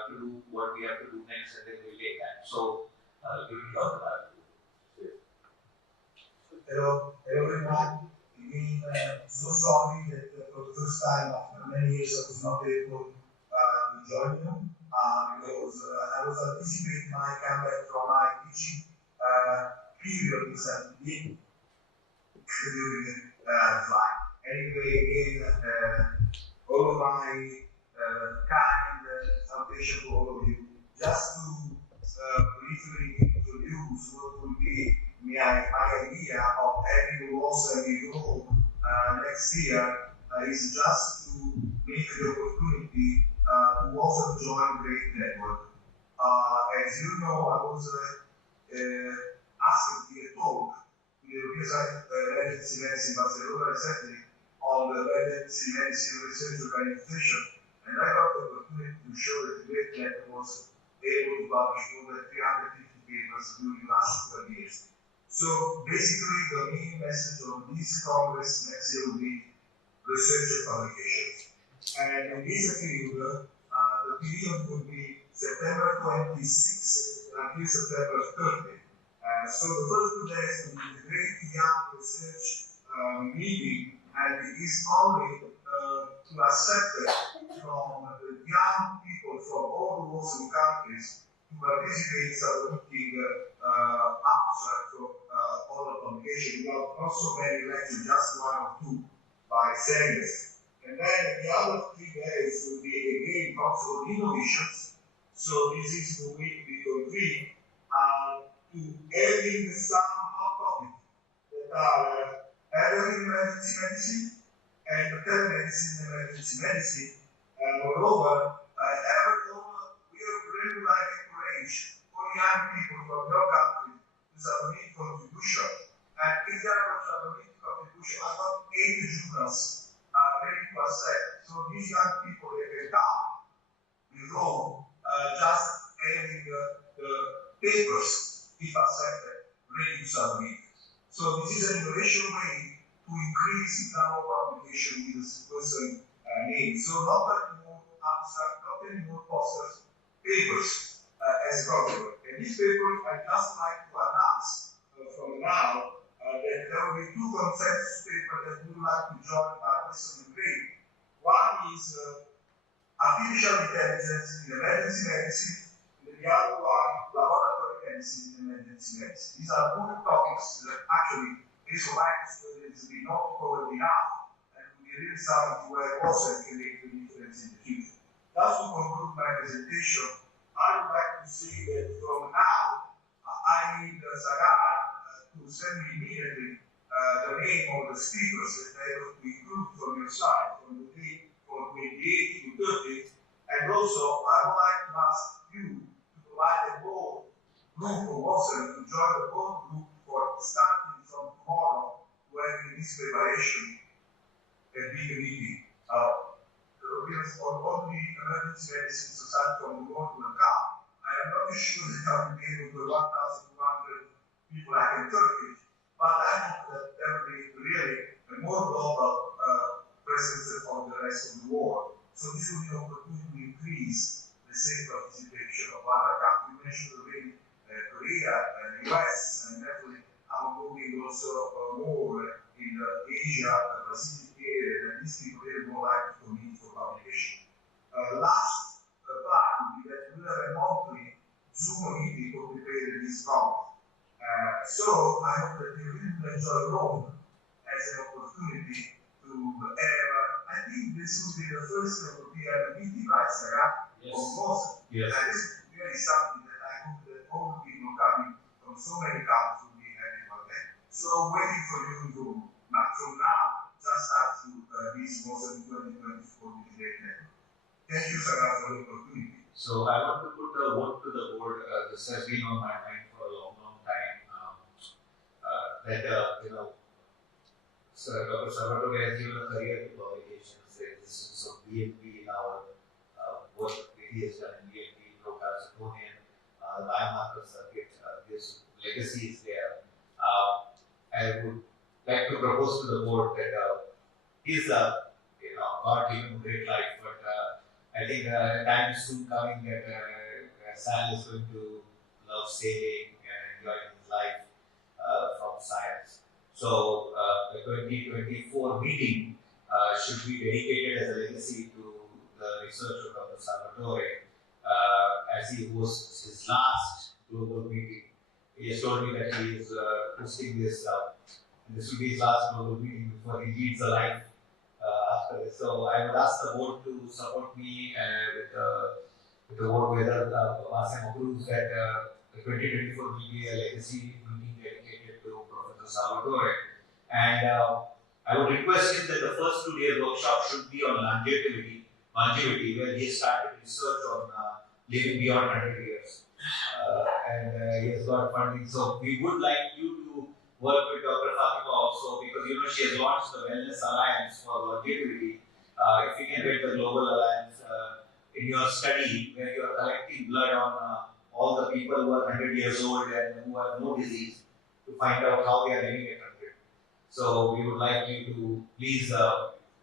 to do what we have to do next, and then we'll take that. So you will talk about it. Hello everyone. Again, so sorry that for the first time after many years I was not able to join you because I was anticipating my comeback from my teaching period in St. during the flight. Anyway, again, all of my kind salutation to all of you. Just to briefly introduce what will be my idea of having also a role next year is just to make the opportunity to also join Great Network. As you know, I was asked to give a talk to the European Society of Emergency Medicine Barcelona recently on the Emergency Medicine Research Organization, and I got the opportunity to show that the Great Network was able to publish more than 350 papers during the last 12 years. So basically, the main message of this Congress next year will be research and publications. And in this field, the period will be September 26 until September 30. So the first 2 days will be the Great Young Research meeting, and it is only to accept from the young people from all the Muslim countries to participate in submitting abstract for oral publication. We have not so many lectures, just 1 or 2 by seniors. And then the other 3 days will be again also innovations. So this is the week we convene to adding some hot topics that are elderly emergency medicine and telemedicine and emergency medicine. And moreover, we are really like encourage for young people from your country to submit contribution. And if they are going to submit contribution, I got 80 journals ready to accept. So these young people, they can come in Rome, just having the papers, if accepted, ready to submit. So this is an innovation way to increase the number of publication with this person name. So not anymore abstract, not anymore posters, papers as problem. And these papers, I just like to announce from now that there will be 2 consensus papers that we would like to join our lesson grade. One is artificial intelligence in emergency medicine, and the other one, laboratory medicine in emergency medicine. These are good topics that actually, based on my experience, will not covered enough, and will be really something where also can make a difference in the future. Just to conclude my presentation, I would like to say that from now, I need Sagar to send me immediately the name of the speakers that I will include from your side, from the day from 28 to 30. And also, I would like to ask you to provide a board group of also to join the board group for starting from tomorrow to having this preparation and big meeting. On all the emergency medicine society from the world will come. I am not sure that I will be able to 1,200 people like in Turkey, but I hope that there will be really a more global presence of the rest of the world. So this will be an opportunity to increase the safe participation of other countries. mentioned already Korea and US, and definitely I'm moving also more in the Asia Pacific area, and these people are more likely to meet for publication. Last part would be that we have a monthly Zoom meeting to prepare this conference. So I hope that you will enjoy Rome as an opportunity to have, I think this will be the first European meeting, right, Sarah? Yes. Of course. Yes. And this is really something that I hope that all the people coming from so many countries will be happy about that. So waiting for you to, not from now, just up to this was in 2024 with great network. Thank you, Sarah, for the opportunity. So I want to put a word to the board. This has been on my mind for a long, long time. Dr. Salvatore has given a career to publications, the existence of BNP in our work that he has done in BNP, procalcitonin, the biomarker circuit, this legacy is there. I would like to propose to the board that he's God gave him great life, but I think time is soon coming that Sal is going to love sailing and enjoying his life from science. So the 2024 meeting should be dedicated as a legacy to the research of Dr. Salvatore as he hosts his last global meeting. He has told me that he is hosting this, and this will be his last global meeting before he leads a life after this. So I would ask the board to support me with the board whether Asam approves that the 2024 will be a legacy meeting dedicated to Professor Salvatore. And I would request him that the first 2 days workshop should be on longevity, where he started research on living beyond 100 years. And he has got funding. So we would like you to work with Dr. Fatima also, because she has launched the Wellness Alliance for longevity. If we can get the Global Alliance in your study, where you are collecting blood on all the people who are 100 years old and who have no disease, to find out how they are living at 100. So we would like you to please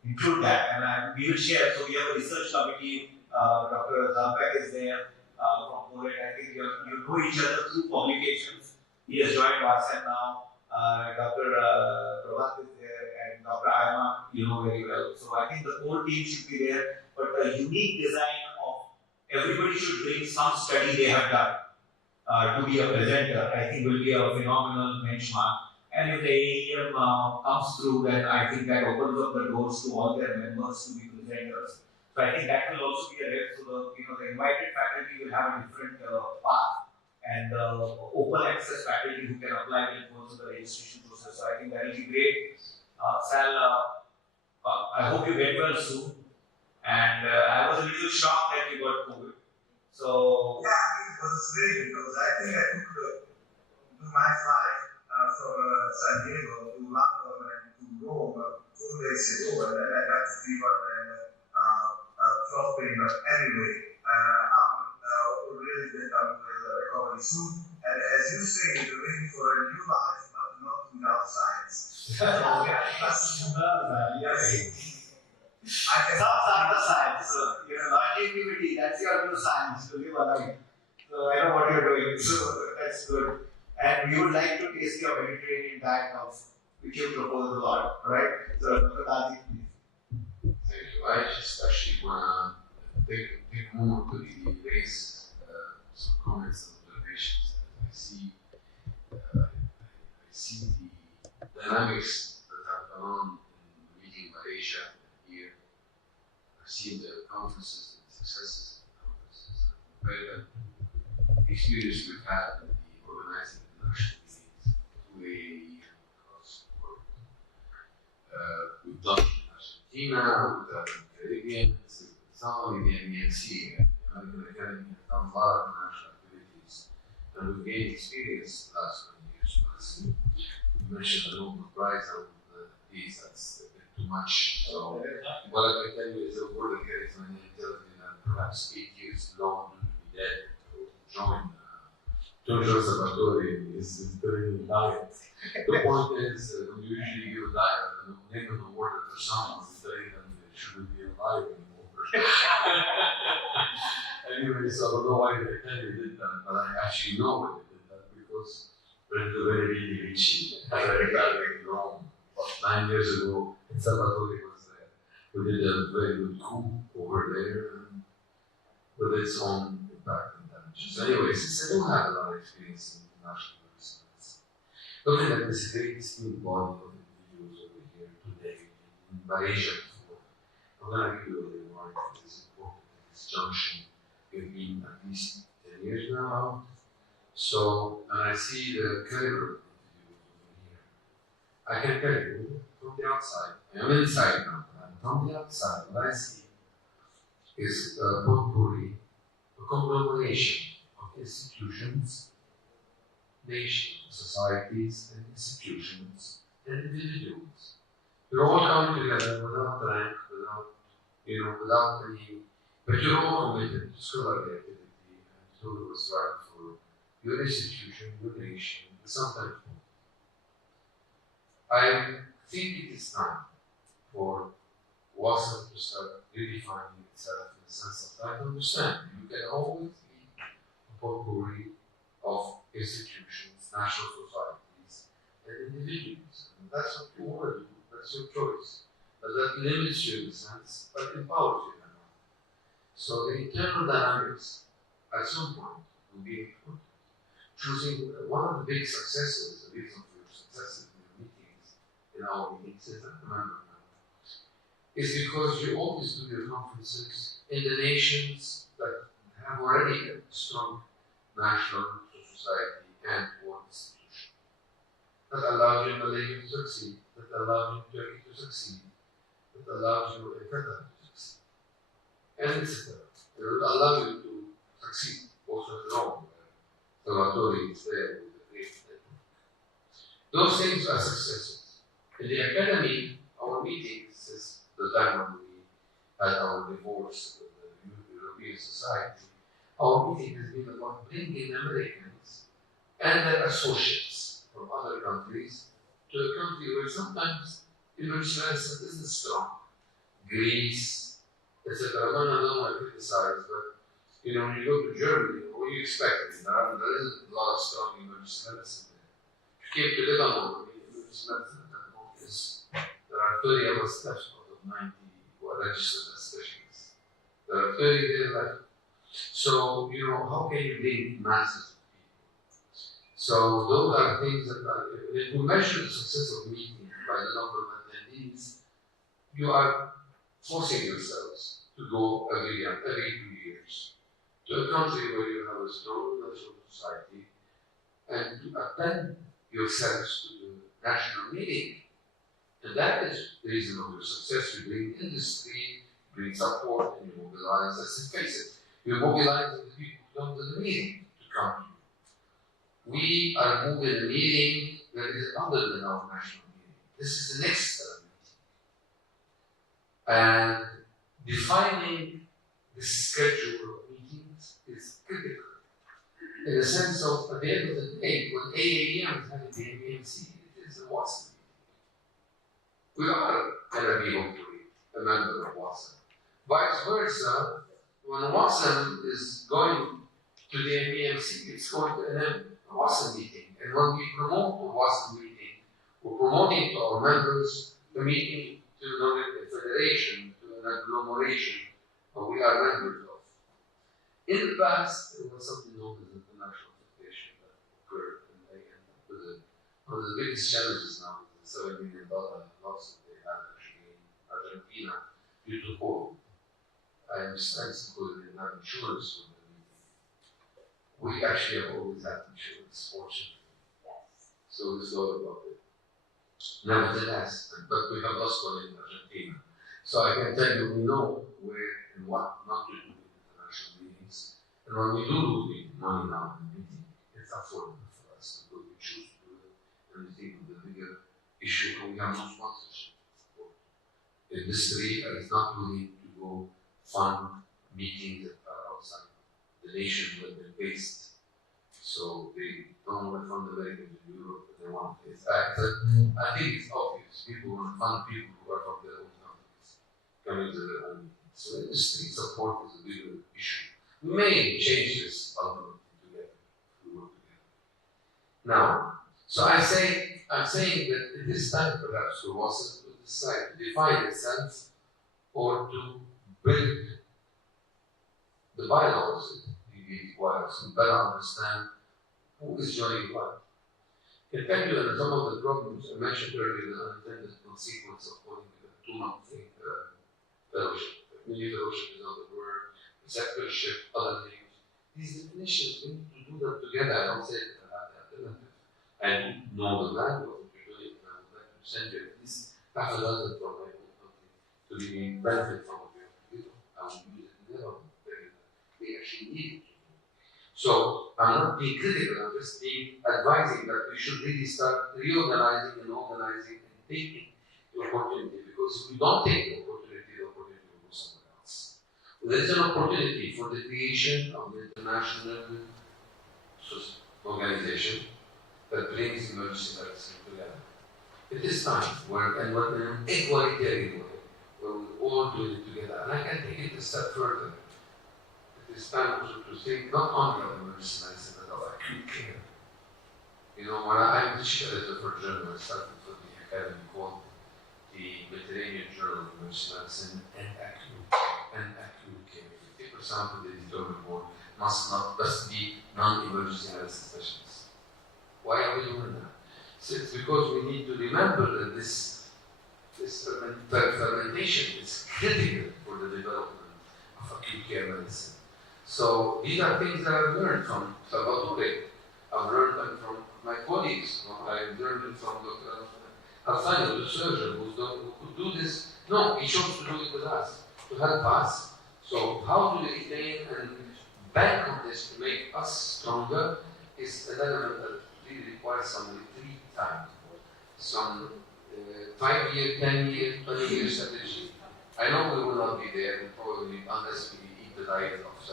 include that, and we will share. So we have a research committee. Dr. Zampek is there from Poland. I think you know each other through publications. He has joined WhatsApp now. Dr. Prabhat is there, and Dr. Ayama, you know very well. So I think the whole team should be there, but the unique design of everybody should bring some study they have done to be a presenter. I think will be a phenomenal benchmark. And if the AEM comes through, then I think that opens up the doors to all their members to be presenters. So I think that will also be a help. So the invited faculty will have a different path, and open access faculty who can apply will go through the registration process. So I think that will be great. Sal, I hope you get well soon. And I was a little shocked that you got COVID. So yeah, it was great because I think I took my flight from San Diego to London and to Rome 4 days ago, and then I got fever and throat pain. But anyway, I'm really that I'm recovery soon. And as you say, you're ready for a new life, but not without science. So some other science. So, longevity, that's your new science to live a life. So I know what you're doing. So that's good. And we would like to taste your Mediterranean diet also, which you propose a lot, right? So Dr. Kazi, please. Thank you. I just actually want to take a moment to raise some comments and observations. I see the dynamics that have gone on in the meeting in Malaysia here. I've seen the conferences, the successes of the conferences, and the experience we've had in the organizing international meetings through AAE and across the world. We've done in Argentina, we've done in the Caribbean, some in the MEMC, the American Academy have done a lot of international activities, and we've gained experience the last 20 years. You mentioned the Nobel Prize, and that's a bit too much. So, what I can tell you is the word that carries my name tells me that perhaps 8 years long to be dead to join Giorgio Salvatore is telling me diet. The point is, when you usually give a diet and name an award after someone, you tell them they shouldn't be alive anymore. Anyway, so I don't know why they tell you did that, but I actually know why they did that because we're very really rich. I got in Rome about 9 years ago. In Salvatore was there. We did a very good coup over there with its own impact and damages. Anyway, since I don't have a lot of experience in international business, looking at this great esteemed body of individuals over here today in Malaysia before, I'm going to give you a reward that is important at this junction. We've been at least 10 years now out. So, and I see the caliber of individuals over here. I can tell you from the outside, I'm inside now, and from the outside, what I see is a potpourri, a conglomeration of institutions, nations, societies, and institutions, and individuals. You're all coming together without rank, without any, but you're all committed to scholarly activity and to do what's right for your institution, your nation, and sometimes more. I think it is time for WASM to start redefining itself in the sense of trying to understand you can always be a potpourri of institutions, national societies, and individuals. And that's what you want to do, that's your choice. But that limits you in a sense, but empowers you. So the internal dynamics at some point will be important. Choosing one of the big successes, the reason for your successes in our meetings, as I remember now, is because you always do your conferences in the nations that have already a strong national society and or institution. That allows you in Malaysia to succeed, that allows you in Turkey to succeed, that allows you in Qatar to succeed. And etc. It will allow you to succeed also at Rome, where Salvatore is there with the great network. Those things are successes. In the academy, our meetings, since the time when we had our divorce with the European Society, our meeting has been about bringing Americans and their associates from other countries to a country where sometimes university medicine isn't strong. Greece, etc. I don't want to criticize, but when you go to Germany, what do you expect? There isn't a lot of strong emergency medicine there. If you came to Lebanon, emergency medicine at that moment there are 30 of us left out of 90 who are registered as specialists. There are 30 there left. So, how can you bring masses of people? So, those are things that if you measure the success of meeting by the number of attendees, you are forcing yourselves to go every 2 years to a country where you have a strong national society and to attend yourselves to the national meeting. And that is the reason of your success. You bring industry, you bring support, and you mobilize. Let's face it, you mobilize the people who come to the meeting to come to you. We are moving a meeting that is other than our national meeting. This is the next meeting. And defining the schedule of meetings is critical. In the sense of, at the end of the day, when AAEM is having the AMC, it is a WASM meeting. We are going to be hopefully a member of WASM. Vice versa, when WASM is going to the MEMC, it's going to an WASM meeting. And when we promote the WASM meeting, we're promoting to our members the meeting to a federation, to an agglomeration we are members of. In the past, there was something known as international federation that occurred, and they ended up with one of the biggest challenges now is the $7 million loss that they had actually in Argentina due to COVID. I understand it's because they didn't have insurance for the meeting. We actually have always had insurance, fortunately. So we thought about it. Nevertheless, but we have lost one in Argentina. So I can tell you, we know where and what not to do in international meetings. And when we do lose money now in the meeting, it's affordable for us because we choose to do it. And we think of the bigger issue, and we have no sponsorship. Industry is not willing to go fund meetings that are outside the nation where they're based. So they don't want to fund Americans in Europe, but they want to. I think it's obvious. People want to fund people who are from their own countries, coming to their own meetings. So industry support is a bigger issue. many changes ultimately together. We work together. Now, so I'm saying that it is time perhaps for WASA to decide to define itself or to build the bylaws it requires to better understand who is joining what. In fact, some of the problems I mentioned earlier, the unintended consequence of holding a 2-month fellowship. Maybe fellowship is not the word, preceptorship, other things. These definitions, we need to do them together. I don't say that I have the alternative. I know the value of what you're doing, and I would like to send you at least half a dozen from my own company to really benefit from what you have to do. I will use it never. They actually need it. So I'm not being critical, I'm just advising that we should really start reorganizing and organizing and taking the opportunity, because if we don't take the opportunity will go somewhere else. There is an opportunity for the creation of an international organization that brings emergency medicine together. It is time, and we're in an equalitarian way, where we all do it together. And I can take it a step further. It's time also to think not only of emergency medicine, but of acute care. You know, when I'm the chief editor for a journal, I started for the academy called the Mediterranean Journal of Emergency Medicine and Acute Care. 50% of the editorial board must be non-emergency medicine specialists. Why are we doing that? So it's because we need to remember that this fermentation is critical for the development of acute care medicine. So these are things that I've learned from Salvatore. I've learned them from my colleagues. I've learned them from Dr. Alfano, the surgeon who could do this. No, he chose to do it with us, to help us. So how do we retain and bank on this to make us stronger is an element that really requires some retreat time, some 5-year, 10-year, 20-year strategy. I know we will not be there, probably, unless we eat the diet of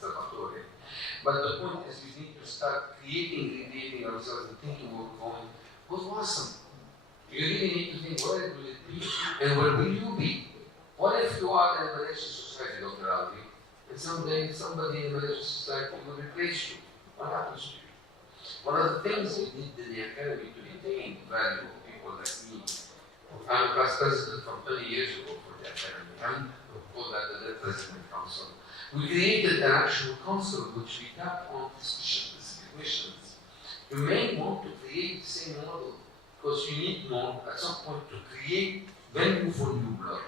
Salvatore. But the point is, we need to start recreating ourselves and thinking where we're going. What awesome! You really need to think, where will it be? And where will you be? What if you are in a Malaysian society, Dr. Ali, and someday somebody in the Malaysian society will replace you? What happens to you? One of the things we need in the academy to retain the value of people like me. I'm a past president from 20 years ago for the academy. I'm called that the President Council. We created an actual council which we tapped on specifications. You may want to create the same model because you need more at some point to create venue for new blood,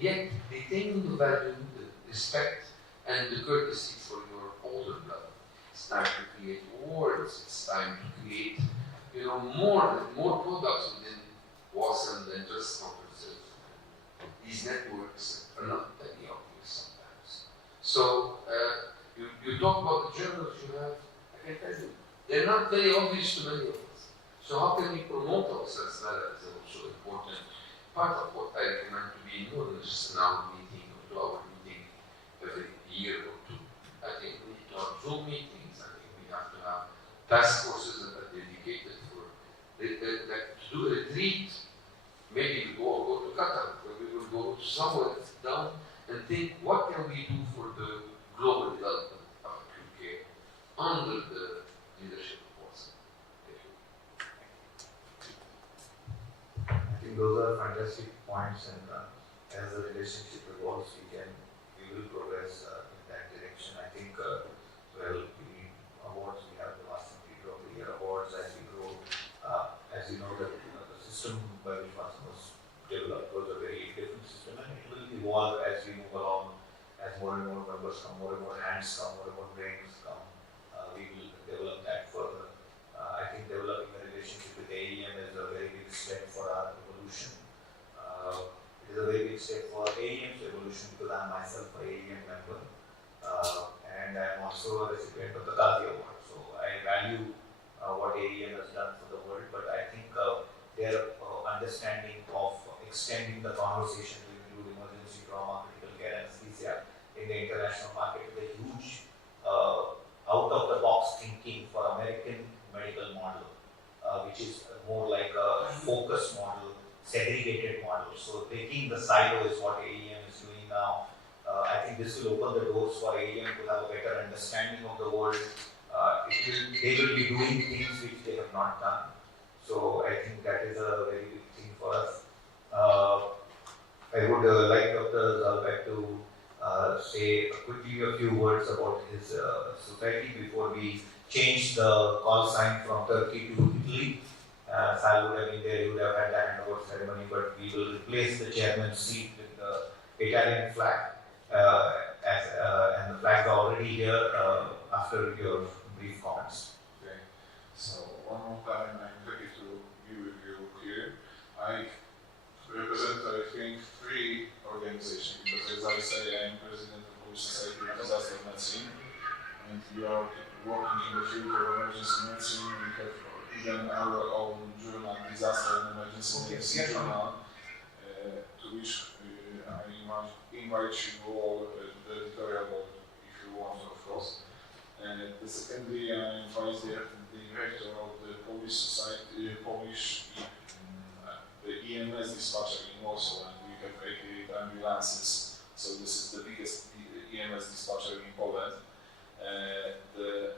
yet retaining the value, the respect, and the courtesy for your older blood. It's time to create awards. It's time to create, more products within WASA than just conferences. These networks are not very obvious sometimes. So you talk about the journals you have. I can tell you, they're not very obvious to many of us. So how can we promote ourselves better is also important part of what I recommend to be more than just an hour meeting or 2-hour meeting every year or two. I think we need to have Zoom meetings. I think we have to have task forces that are dedicated for like to do a retreat. Maybe we go to Qatar, where we will go somewhere down and think what can we do for the global development of acute care under the leadership of WASA. I think those are fantastic points, and as the relationship evolves, we will progress in that direction. I think, the awards, we have the Master Leader of the Year awards as we grow. As you know, the system by which WASA was developed was a very different system, and it will evolve as we move along, as more and more members come, more and more hands come, more and more brains come. We will develop that further. I think developing a relationship with AEM is a very big step for our evolution. It is a very big step for AEM's evolution because I am myself an AEM member, and I am also a recipient of the Qazi Award. So I value what AEM has done for the world, but I think their understanding of extending the conversation to include emergency trauma, critical care, anesthesia in the international market is a huge out-of-the-box thinking for American medical model, which is more like a focus model, segregated model. So taking the silo is what AEM is doing now. I think this will open the doors for alien to have a better understanding of the world. They will be doing things which they have not done. So I think that is a very big thing for us. I would like Dr. Zalbek to say quickly a few words about his society before we change the call sign from Turkey to Italy. Sal would have been there, he would have had the handover ceremony, but we will replace the chairman's seat with the Italian flag. And the flags are already here after your brief comments. Okay. So one more time, I'm happy to be with you here. I represent, I think, 3 organizations, because as I say, I am president of the Polish Society of Disaster Medicine, and we are working in the field of emergency medicine. We have even our own journal, Disaster and Emergency Medicine Journal, to which I invite you all, the editorial board, if you want, of course. Secondly, I am vice director of the Polish Society, the EMS dispatcher in Warsaw, and we have 88 ambulances, so this is the biggest EMS dispatcher in Poland.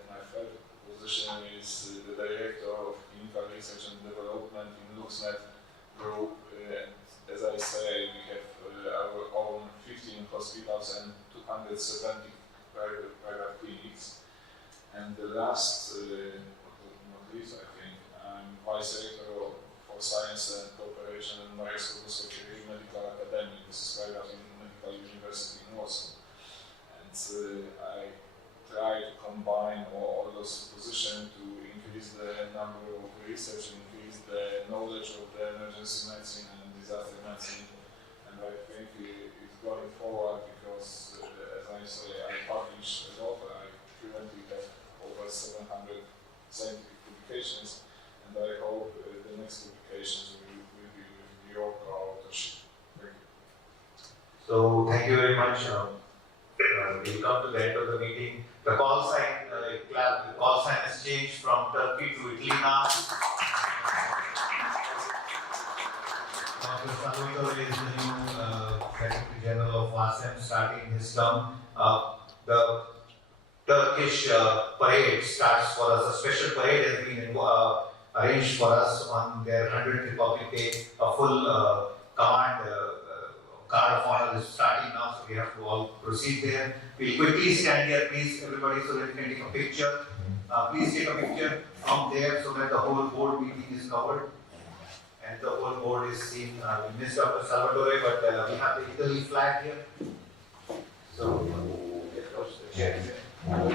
My third position is the director of clinical research and development in LuxNet Group. As I say, we have our own 15 hospitals and 270 private clinics. And the last, not least, I think, I'm vice director for science and cooperation and Mary's Medical Academy. This is private medical university in Warsaw. And I try to combine all those positions to increase the number of research, increase the knowledge of the emergency medicine and disaster medicine. And I think it's going forward because, as I say, I publish a lot. I currently have over 700 scientific publications, and I hope the next publications will be with your authorship. Thank you. So thank you very much. We'll come to the end of the meeting. The call sign has changed from Turkey to Italy now. Dr. Salvatore is the new Secretary General of WASEM starting his term. The Turkish parade starts for us. A special parade has been arranged for us on their 100th Republic Day. A full command guard of honor is starting now, so we have to all proceed there. We'll quickly stand here, please, everybody, so that we can take a picture. Please take a picture from there so that the whole board meeting is covered. And the whole board is seen. We missed Dr. Salvatore, but we have the Italy flag here. So, let's go to the chair. Down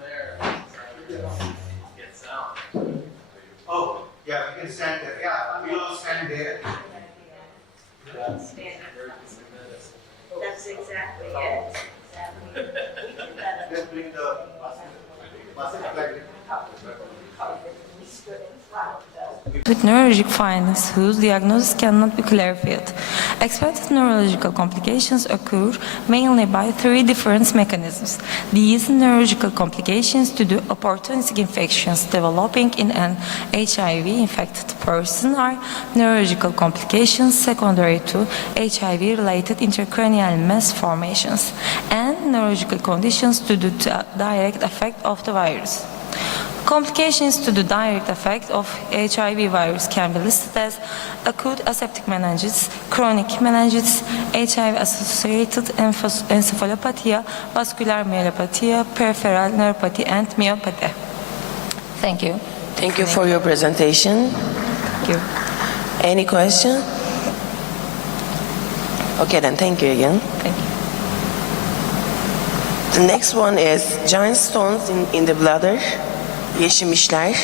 there. Get sound. Oh, yeah, we can stand there. Yeah, we'll all stand there. That's exactly it. Let's bring the flag. With neurologic findings whose diagnosis cannot be clarified. Expected neurological complications occur mainly by 3 different mechanisms. These neurological complications due to opportunistic infections developing in an HIV-infected person are neurological complications secondary to HIV-related intracranial mass formations and neurological conditions due to the direct effect of the virus. Complications to the direct effect of HIV virus can be listed as acute aseptic meningitis, chronic meningitis, HIV-associated encephalopathy, vascular myelopathy, peripheral neuropathy, and myopathy. Thank you. Thank you for your presentation. Thank you. Any question? Okay, then thank you again. Thank you. The next one is giant stones in the bladder. Yeşilmişler.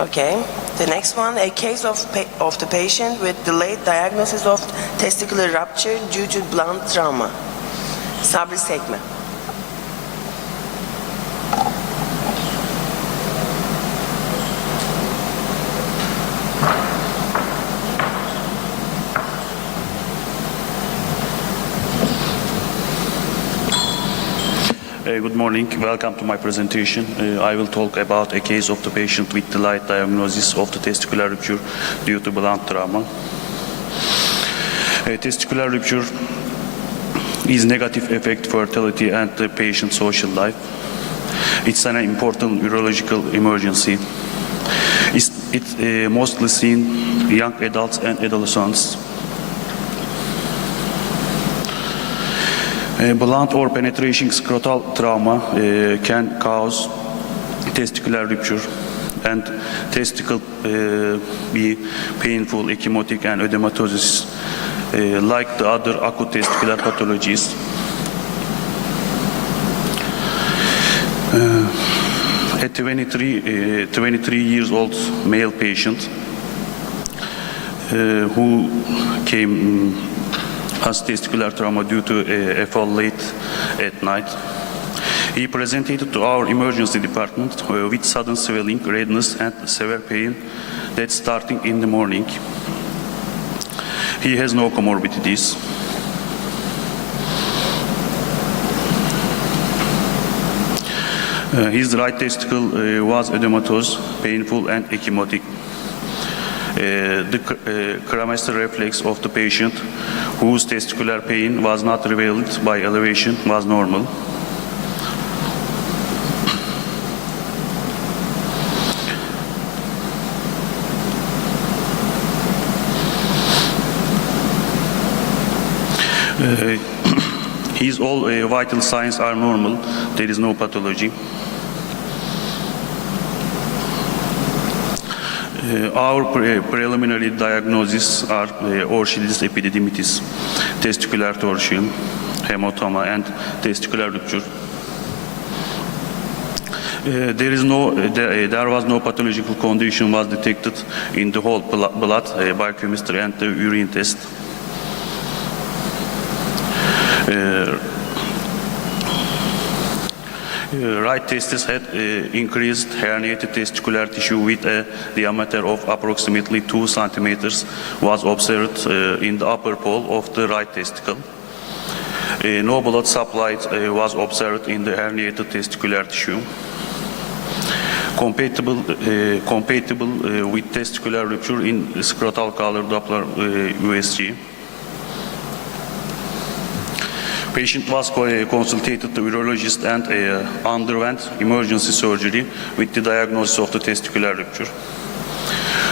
Okay. The next one, a case of the patient with delayed diagnosis of testicular rupture due to blunt trauma. Sabri Sekme. Good morning. Welcome to my presentation. I will talk about a case of the patient with delayed diagnosis of the testicular rupture due to blunt trauma. Testicular rupture is negative effect fertility and the patient's social life. It's an important urological emergency. It's mostly seen in young adults and adolescents. Blunt or penetration scrotal trauma can cause testicular rupture, and testicle be painful, ecchymotic, and ödematosis, like the other acute testicular pathologies. A 23 years old male patient who came has testicular trauma due to a fall late at night. He presented to our emergency department with sudden swelling, redness, and severe pain that's starting in the morning. He has no comorbidities. His right testicle was ödematous, painful, and ecchymotic. The cremaster reflex of the patient, whose testicular pain was not revealed by elevation, was normal. His all vital signs are normal. There is no pathology. Our preliminary diagnoses are Orchidalis epididymitis, testicular torsion, hematoma, and testicular rupture. There was no pathological condition was detected in the whole blood biochemistry and the urine test. Right testis had increased herniated testicular tissue with a diameter of approximately 2 centimeters was observed in the upper pole of the right testicle. No blood supply was observed in the herniated testicular tissue. Compatible with testicular rupture in scrotal color Doppler USG. Patient was consulted to urologist and underwent emergency surgery with the diagnosis of the testicular rupture.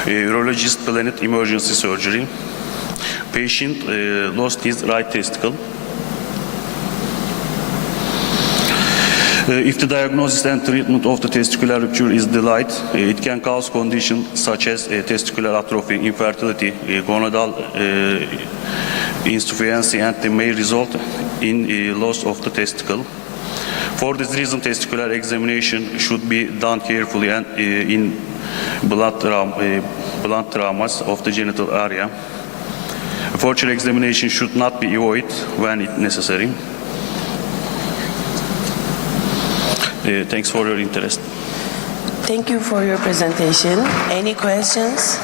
Urologist planned emergency surgery. Patient lost his right testicle. If the diagnosis and treatment of the testicular rupture is delayed, it can cause conditions such as testicular atrophy, infertility, gonadal insufficiency, and they may result in loss of the testicle. For this reason, testicular examination should be done carefully and in blunt traumas of the genital area. Further examination should not be avoided when it necessary. Thanks for your interest. Thank you for your presentation. Any questions?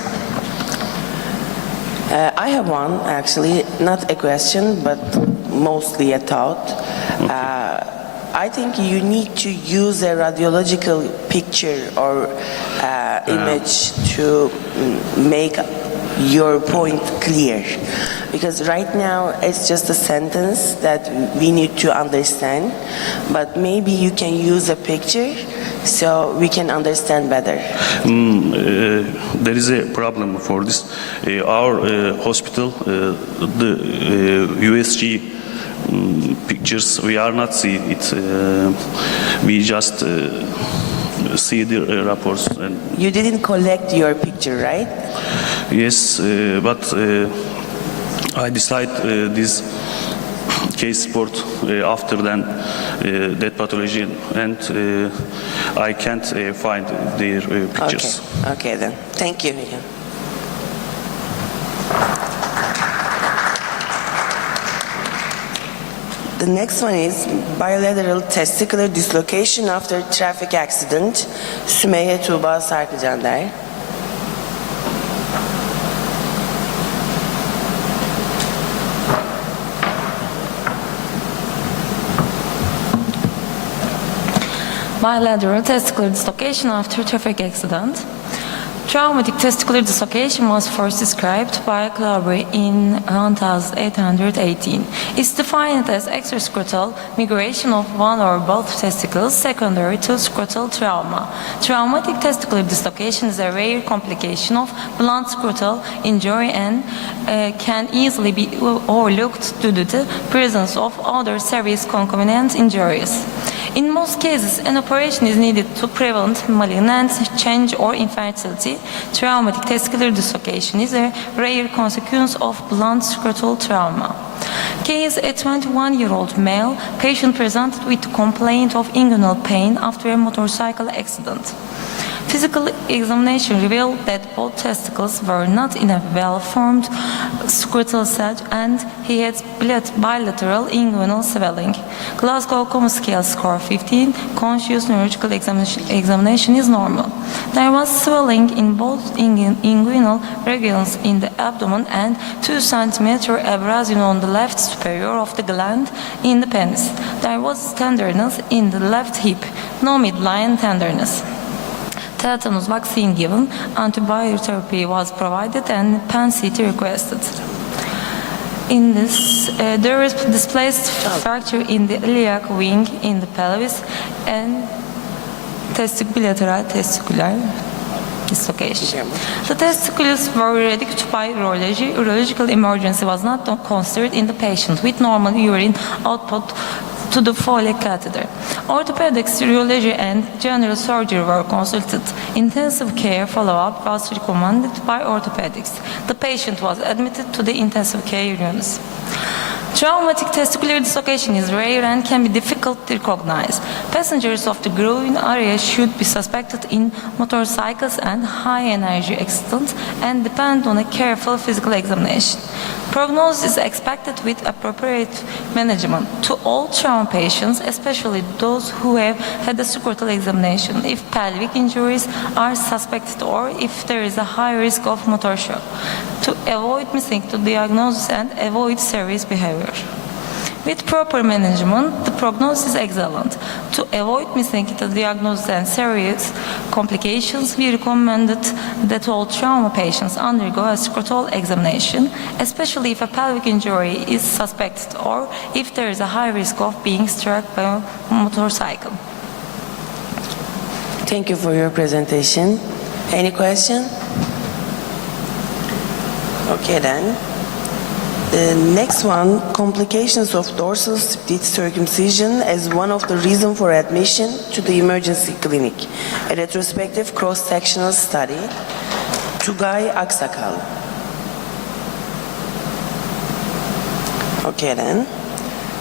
I have one, actually, not a question, but mostly a thought. I think you need to use a radiological picture or image to make your point clear. Because right now it's just a sentence that we need to understand, but maybe you can use a picture so we can understand better. There is a problem for this. Our hospital, the USG pictures, we are not see it. We just see the reports. And you didn't collect your picture, right? Yes, but I decide this case report after then that pathology, and I can't find their pictures. Okay then. Thank you. The next one is bilateral testicular dislocation after traffic accident. Sümeyye Tuğba Sarkıcander. Bilateral testicular dislocation after traffic accident. Traumatic testicular dislocation was first described by Clauber in 1818. It's defined as extrascrotal migration of one or both testicles secondary to scrotal trauma. Traumatic testicular dislocation is a rare complication of blunt scrotal injury and can easily be overlooked due to the presence of other serious concomitant injuries. In most cases, an operation is needed to prevent malignant change or infertility. Traumatic testicular dislocation is a rare consequence of blunt scrotal trauma. Case: a 21-year-old male patient presented with complaint of inguinal pain after a motorcycle accident. Physical examination revealed that both testicles were not in a well-formed scrotal sac and he had bilateral inguinal swelling. Glasgow Coma Scale score 15, conscious neurological examination is normal. There was swelling in both inguinal regions in the abdomen and 2 cm abrasion on the left superior of the gland in the penis. There was tenderness in the left hip, no midline tenderness. Tetanus vaccine given, antibiotic was provided and PAN-CT requested. In this, there is displaced fracture in the iliac wing in the pelvis and bilateral testicular dislocation. The testicles were ready by urology. Urological emergency was not considered in the patient with normal urine output to the Foley catheter. Orthopedics, urology, and general surgery were consulted. Intensive care follow-up was recommended by orthopedics. The patient was admitted to the intensive care units. Traumatic testicular dislocation is rare and can be difficult to recognize. Passengers of the groin area should be suspected in motorcycles and high-energy accidents and depend on a careful physical examination. Prognosis is expected with appropriate management to all trauma patients, especially those who have had a scrotal examination, if pelvic injuries are suspected or if there is a high risk of motor shock, to avoid missing the diagnosis and avoid serious behavior. With proper management, the prognosis is excellent. To avoid missing the diagnosis and serious complications, we recommended that all trauma patients undergo a scrotal examination, especially if a pelvic injury is suspected or if there is a high risk of being struck by a motorcycle. Thank you for your presentation. Any question? Okay then. The next one, complications of dorsal split circumcision as one of the reasons for admission to the emergency clinic. A retrospective cross-sectional study. Tugay Aksakal. Okay then.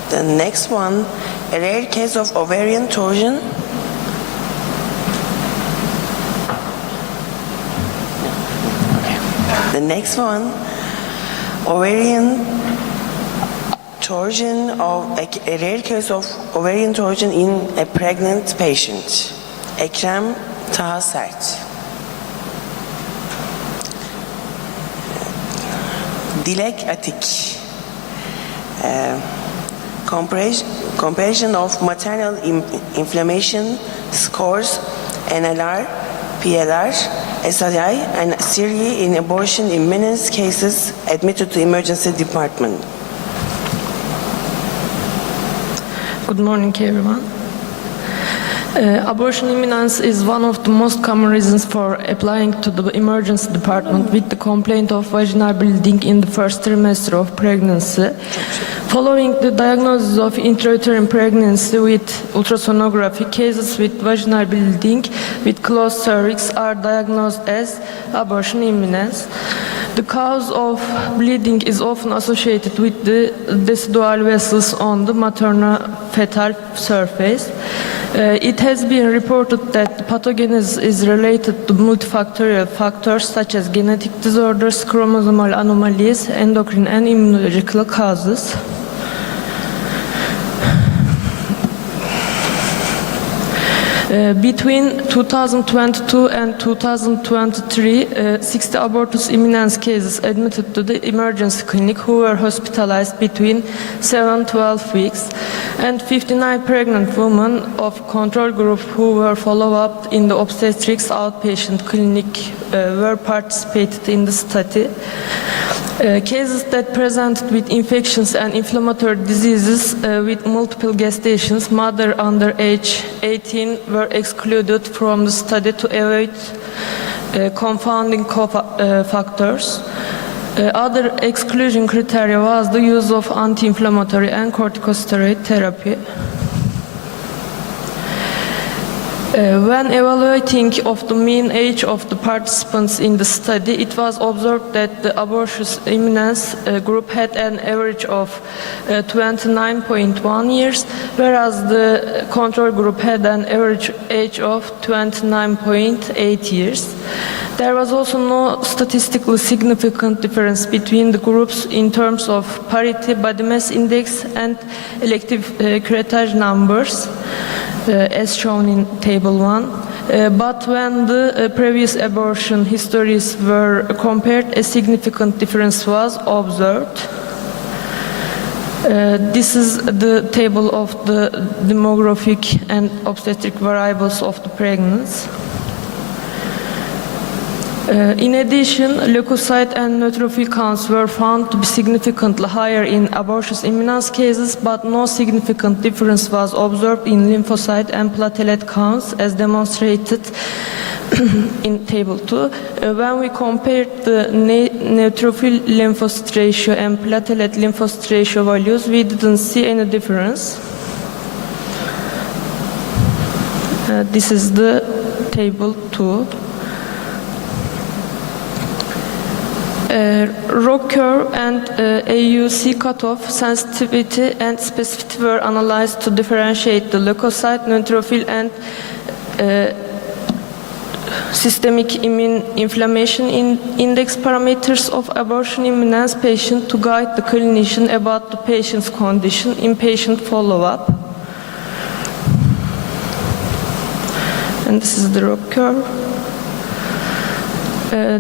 The next one, a rare case of ovarian torsion. Okay. The next one, ovarian torsion of a rare case of ovarian torsion in a pregnant patient. Ekrem Taha Sert. Dilek Atik. Comparison of maternal inflammation scores, NLR, PLR, SRI, and Syria in abortion imminence cases admitted to emergency department. Good morning, everyone. Abortion imminence is one of the most common reasons for applying to the emergency department with the complaint of vaginal bleeding in the first trimester of pregnancy. Following the diagnosis of intrauterine pregnancy with ultrasonography, cases with vaginal bleeding with closed cervix are diagnosed as abortion imminence. The cause of bleeding is often associated with the decidual vessels on the maternal-fetal surface. It has been reported that the pathogenesis is related to multifactorial factors such as genetic disorders, chromosomal anomalies, endocrine and immunological causes. Between 2022 and 2023, 60 abortus imminence cases admitted to the emergency clinic who were hospitalized between 7-12 weeks, and 59 pregnant women of control group who were followed up in the obstetrics outpatient clinic were participated in the study. Cases that presented with infections and inflammatory diseases with multiple gestations, mother under age 18, were excluded from the study to avoid confounding factors. Other exclusion criteria was the use of anti-inflammatory and corticosteroid therapy. When evaluating of the mean age of the participants in the study, it was observed that the abortus imminence group had an average of 29.1 years, whereas the control group had an average age of 29.8 years. There was also no statistically significant difference between the groups in terms of parity, body mass index, and elective curettage numbers, as shown in Table 1. But when the previous abortion histories were compared, a significant difference was observed. This is the table of the demographic and obstetric variables of the pregnancy. In addition, leukocyte and neutrophil counts were found to be significantly higher in abortus imminence cases, but no significant difference was observed in lymphocyte and platelet counts, as demonstrated in Table 2. When we compared the neutrophil lymphocyte ratio and platelet lymphocyte ratio values, we didn't see any difference. This is the Table 2. ROC curve and AUC cutoff sensitivity and specificity were analyzed to differentiate the leukocyte, neutrophil, and systemic immune inflammation index parameters of abortion imminence patient to guide the clinician about the patient's condition in patient follow-up. And this is the ROC curve.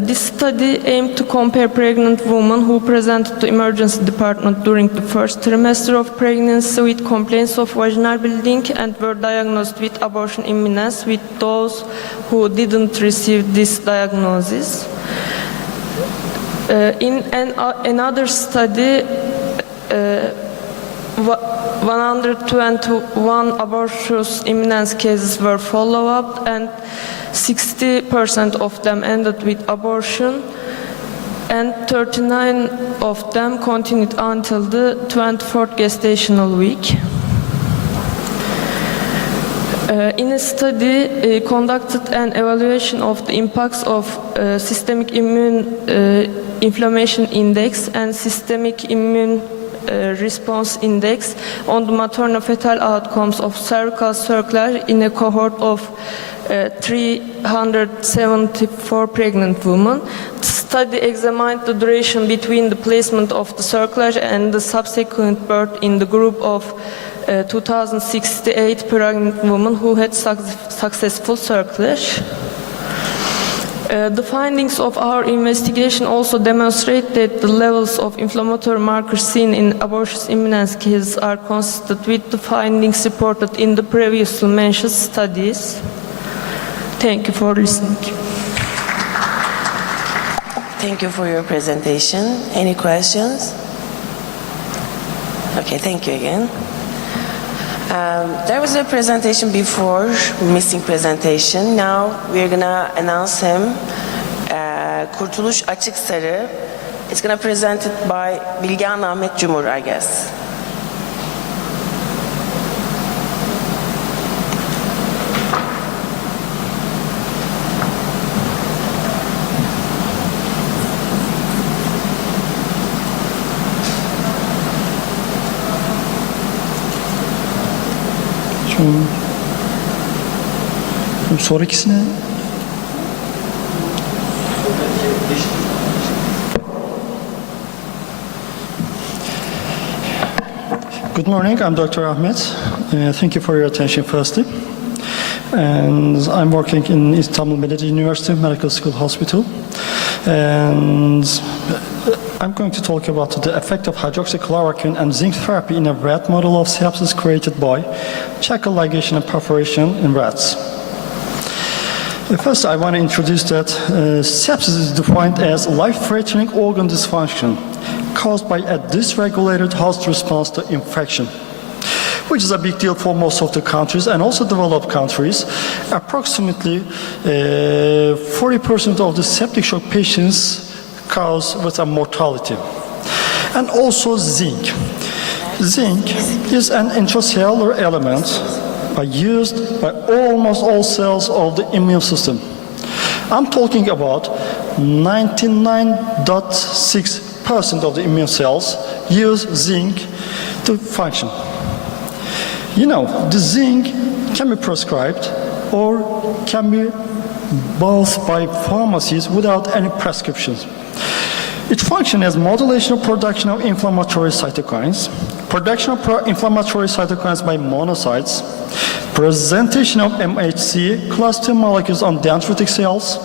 This study aimed to compare pregnant women who presented to emergency department during the first trimester of pregnancy with complaints of vaginal bleeding and were diagnosed with abortion imminence with those who didn't receive this diagnosis. In another study, 121 abortus imminence cases were followed up, and 60% of them ended with abortion, and 39 of them continued until the 24th gestational week. In a study conducted an evaluation of the impacts of systemic immune inflammation index and systemic immune response index on the maternal-fetal outcomes of cervical circulage in a cohort of 374 pregnant women. The study examined the duration between the placement of the circulage and the subsequent birth in the group of 2,068 pregnant women who had successful circulage. The findings of our investigation also demonstrate that the levels of inflammatory markers seen in abortus imminence cases are consistent with the findings reported in the previously mentioned studies. Thank you for listening. Thank you for your presentation. Any questions? Okay, thank you again. There was a presentation before, missing presentation. Now we're gonna announce him. Kurtuluş Açıksarı. It's gonna present it by Bilgehan Ahmet Cumhur, I guess. Sonrakisine Good morning, I'm Dr. Ahmet. Thank you for your attention firstly. and I'm working in Istanbul Medeniyet University Medical School Hospital, and I'm going to talk about the effect of hydroxychloroquine and zinc therapy in a rat model of sepsis created by chacal ligation and perforation in rats. First, I want to introduce that sepsis is defined as life-threatening organ dysfunction caused by a dysregulated host response to infection, which is a big deal for most of the countries and also developed countries. Approximately 40% of the septic shock patients cause with a mortality. And also zinc. Zinc is an intracellular element used by almost all cells of the immune system. I'm talking about 99.6% of the immune cells use zinc to function. You know, the zinc can be prescribed or can be bought by pharmacies without any prescriptions. It functions as modulation of production of inflammatory cytokines, production of pro-inflammatory cytokines by monocytes, presentation of MHC, class II molecules on dendritic cells,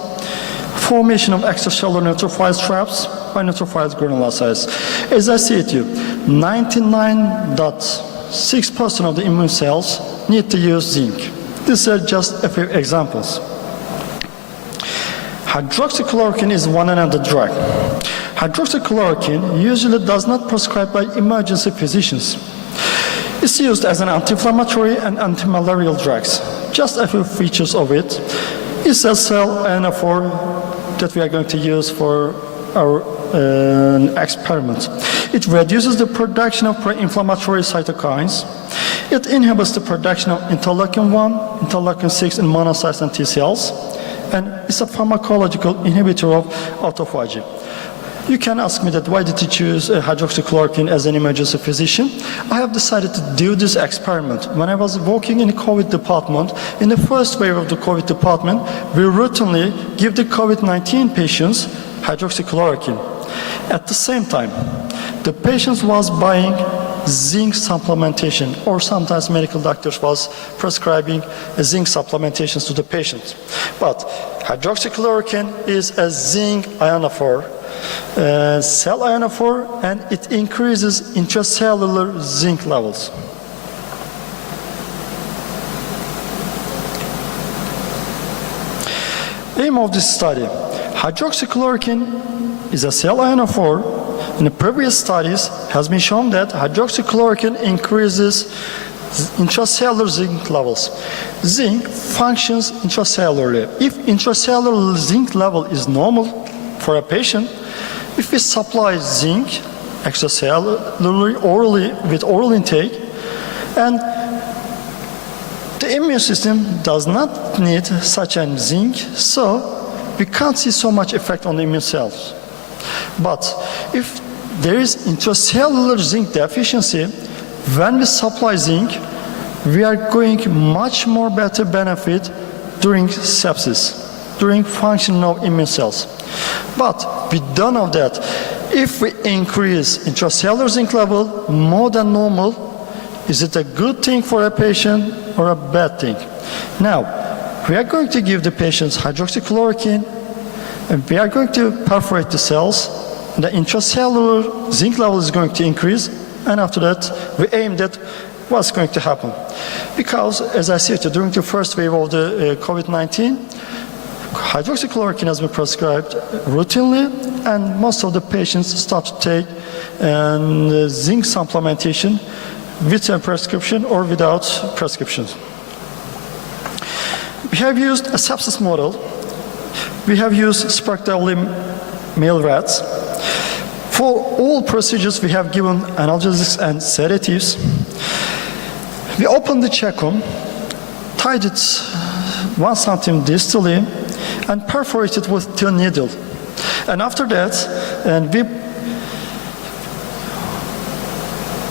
formation of extracellular neutrophil traps by neutrophil granulocytes. As I said to you, 99.6% of the immune cells need to use zinc. These are just a few examples. Hydroxychloroquine is one another drug. Hydroxychloroquine usually does not prescribed by emergency physicians. It's used as an anti-inflammatory and anti-malarial drugs. Just a few features of it. It's a cell ionophore that we are going to use for our experiment. It reduces the production of pro-inflammatory cytokines. It inhibits the production of interleukin-1, interleukin-6 in monocytes and T cells. And it's a pharmacological inhibitor of autophagy. You can ask me that why did you choose hydroxychloroquine as an emergency physician? I have decided to do this experiment. When I was working in the COVID department, in the first wave of the COVID department, we routinely give the COVID-19 patients hydroxychloroquine. At the same time, the patients was buying zinc supplementation, or sometimes medical doctors was prescribing zinc supplementations to the patients. But hydroxychloroquine is a zinc ionophore, cell ionophore, and it increases intracellular zinc levels. Aim of this study: hydroxychloroquine is a cell ionophore. In the previous studies, has been shown that hydroxychloroquine increases intracellular zinc levels. Zinc functions intracellularly. If intracellular zinc level is normal for a patient, if we supply zinc extracellularly, orally, with oral intake, and the immune system does not need such a zinc, so we can't see so much effect on the immune cells. But if there is intracellular zinc deficiency, when we supply zinc, we are going much more better benefit during sepsis, during functioning of immune cells. But we don't know that if we increase intracellular zinc level more than normal, is it a good thing for a patient or a bad thing? Now, we are going to give the patients hydroxychloroquine, and we are going to perforate the cells. The intracellular zinc level is going to increase, and after that, we aim at what's going to happen. Because, as I said, during the first wave of the COVID-19, hydroxychloroquine has been prescribed routinely, and most of the patients start to take zinc supplementation with a prescription or without prescriptions. We have used a sepsis model. We have used spectrally male rats. For all procedures, we have given analgesics and sedatives. We opened the cecum, tied it 1 cm distally, and perforated with thin needle. And after that,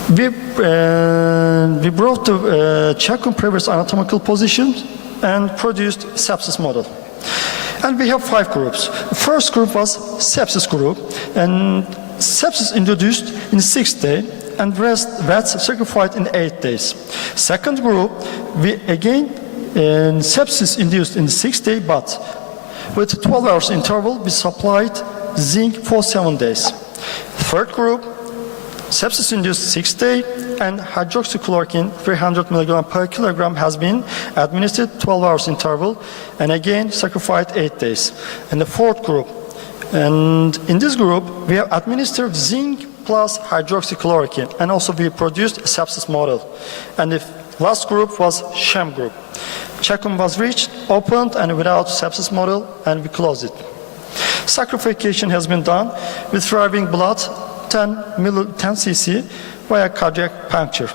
we brought the cecum previous anatomical position and produced sepsis model. And we have 5 groups. The first group was sepsis group, and sepsis introduced in 6th day, and rats sacrificed in 8 days. Second group, we again sepsis induced in the 6th day, but with 12 hours interval, we supplied zinc for 7 days. Third group, sepsis-induced 6th day, and hydroxychloroquine 300 mg per kilogram has been administered 12 hours interval, and again sacrificed 8 days. And the fourth group, and in this group, we have administered zinc plus hydroxychloroquine, and also we produced a sepsis model. And the last group was sham group. Check-in was reached, opened, and without sepsis model, and we closed it. Sacrification has been done with thriving blood 10 cc via cardiac puncture.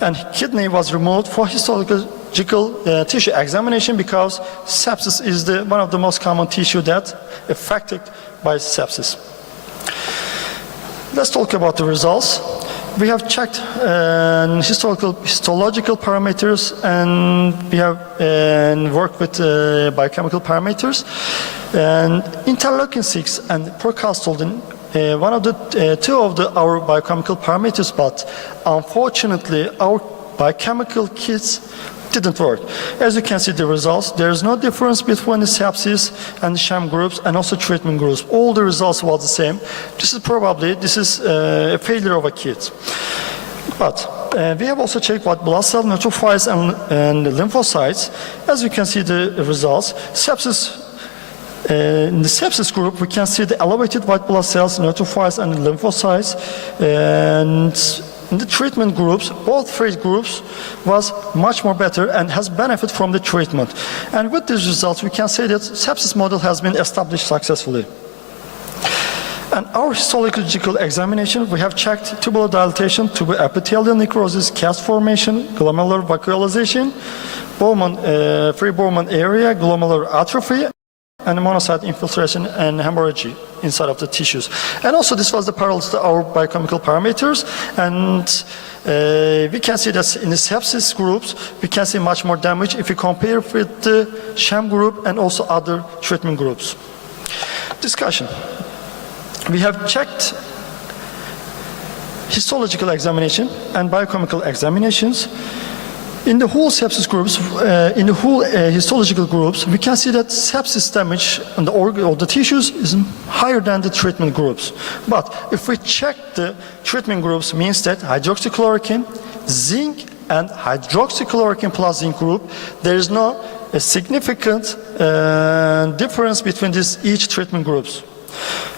And kidney was removed for histological tissue examination because sepsis is one of the most common tissue that affected by sepsis. Let's talk about the results. We have checked histological parameters, and we have worked with biochemical parameters. And interleukin-6 and procalcitonin, one of the two of our biochemical parameters, but unfortunately our biochemical kits didn't work. As you can see the results, there is no difference between the sepsis and the sham groups and also treatment groups. All the results were the same. This is a failure of a kit. But we have also checked what blood cell neutrophils and lymphocytes. As you can see the results, in the sepsis group, we can see the elevated white blood cells, neutrophils, and lymphocytes. And in the treatment groups, both three groups was much more better and has benefit from the treatment. And with these results, we can say that sepsis model has been established successfully. And our histological examination, we have checked tubular dilatation, tubular epithelial necrosis, cast formation, glomerular vacuolization, free Bowman area, glomerular atrophy, and monocyte infiltration and hemorrhage inside of the tissues. And also this was the parallel to our biochemical parameters, and we can see that in the sepsis groups, we can see much more damage if you compare with the sham group and also other treatment groups. Discussion. We have checked histological examination and biochemical examinations. In the whole sepsis groups, in the whole histological groups, we can see that sepsis damage on the organ or the tissues is higher than the treatment groups. But if we check the treatment groups, means that hydroxychloroquine, zinc, and hydroxychloroquine plus zinc group, there is no significant difference between each treatment groups.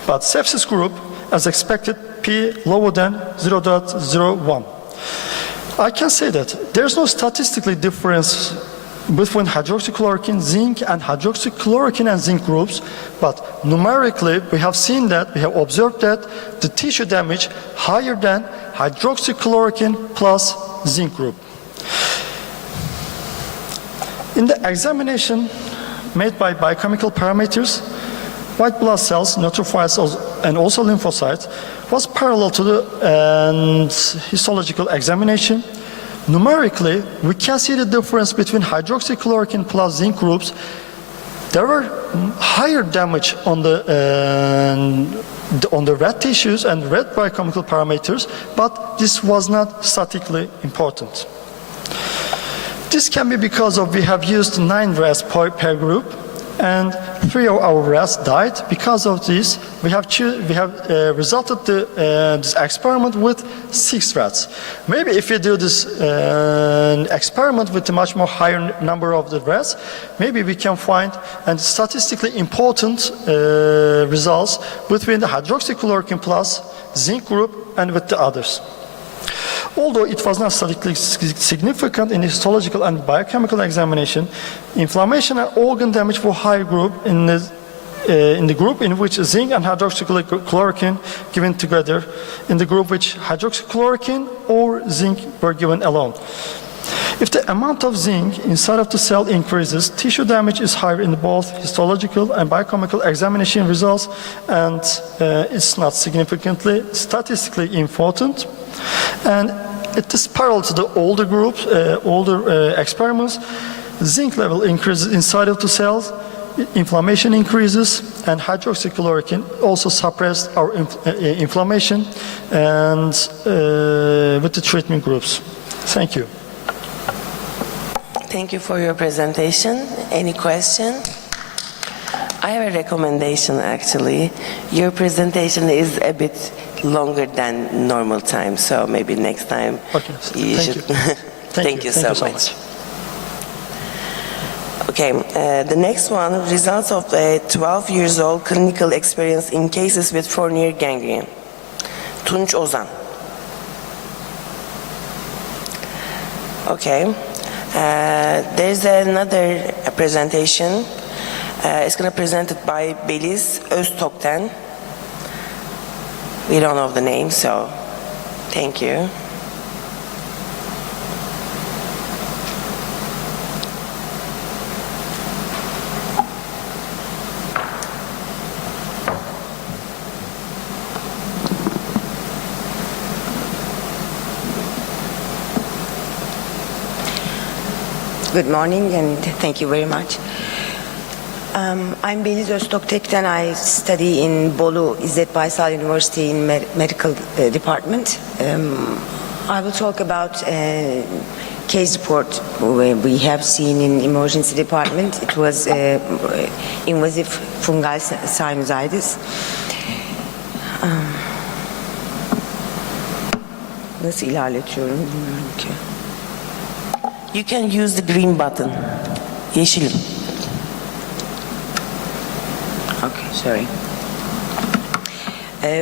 But sepsis group, as expected, P lower than 0.01. I can say that there's no statistical difference between hydroxychloroquine, zinc, and hydroxychloroquine and zinc groups, but numerically we have seen that, we have observed that the tissue damage higher than hydroxychloroquine plus zinc group. In the examination made by biochemical parameters, white blood cells, neutrophils, and also lymphocytes was parallel to the histological examination. Numerically, we can see the difference between hydroxychloroquine plus zinc groups. There were higher damage on the red tissues and red biochemical parameters, but this was not statistically important. This can be because we have used 9 rats per group, and 3 of our rats died. Because of this, we have resulted this experiment with 6 rats. Maybe if we do this experiment with a much more higher number of the rats, maybe we can find statistically important results between the hydroxychloroquine plus zinc group and with the others. Although it was not statistically significant in histological and biochemical examination, inflammation and organ damage were higher group in the group in which zinc and hydroxychloroquine given together, in the group which hydroxychloroquine or zinc were given alone. If the amount of zinc inside of the cell increases, tissue damage is higher in both histological and biochemical examination results, and it's not significantly statistically important. And it is parallel to the older groups, older experiments. Zinc level increases inside of the cells, inflammation increases, and hydroxychloroquine also suppressed our inflammation and with the treatment groups. Thank you. thank you for your presentation. Any question? I have a recommendation actually. Your presentation is a bit longer than normal time, so maybe next time you should. Thank you so much. Okay, the next one, results of a 12 years old clinical experience in cases with Fournier gangrene. Tunç Ozan. Okay, there's another presentation. It's going to be presented by Beliz Öztokten. We don't know the name, so thank you. Good morning and thank you very much. I'm Beliz Öztoktek'ten. I study in Bolu İzzet Baysal University in medical department. I will talk about a case report we have seen in emergency department. It was invasive fungal sinusitis. Nasıl ilerletiyorum bilmiyorum ki. You can use the green button. Yeşilim. Okay, sorry.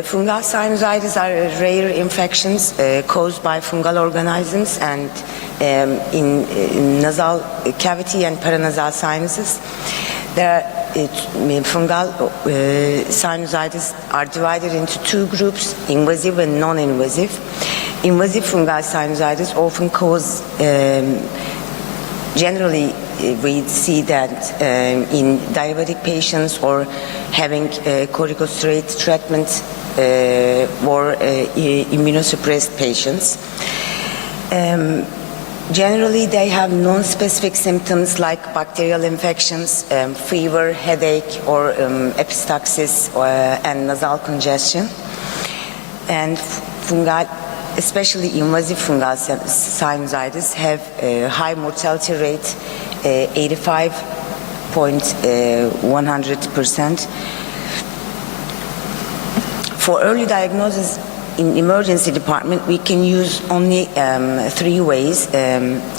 Fungal sinusitis are rare infections caused by fungal organisms and in nasal cavity and paranasal sinuses. Fungal sinusitis are divided into two groups, invasive and non-invasive. Invasive fungal sinusitis often cause, generally we see that in diabetic patients or having corticosteroid treatment or immunosuppressed patients. Generally, they have non-specific symptoms like bacterial infections, fever, headache, or epistaxis and nasal congestion. And fungal, especially invasive fungal sinusitis, have a high mortality rate, 85.100%. For early diagnosis in emergency department, we can use only 3 ways: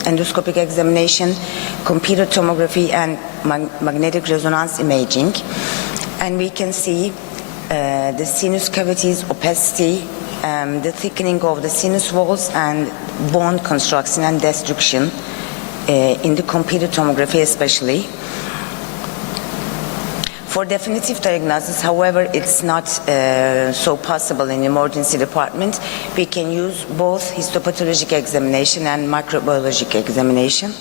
endoscopic examination, computer tomography, and magnetic resonance imaging. And we can see the sinus cavities, opacity, the thickening of the sinus walls, and bone construction and destruction in the computer tomography especially. For definitive diagnosis, however, it's not so possible in emergency department. We can use both histopathologic examination and microbiologic examination.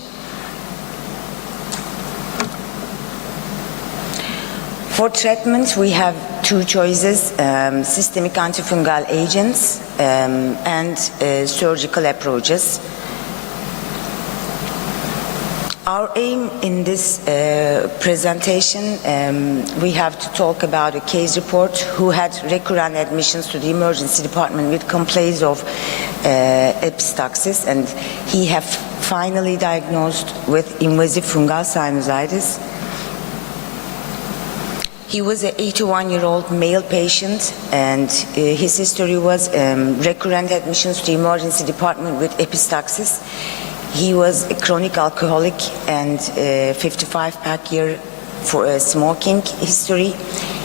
For treatment, we have 2 choices, systemic antifungal agents and surgical approaches. Our aim in this presentation, we have to talk about a case report who had recurrent admissions to the emergency department with complaints of epistaxis, and he have finally diagnosed with invasive fungal sinusitis. He was an 81-year-old male patient, and his history was recurrent admissions to the emergency department with epistaxis. He was a chronic alcoholic and 55-pack year for smoking history.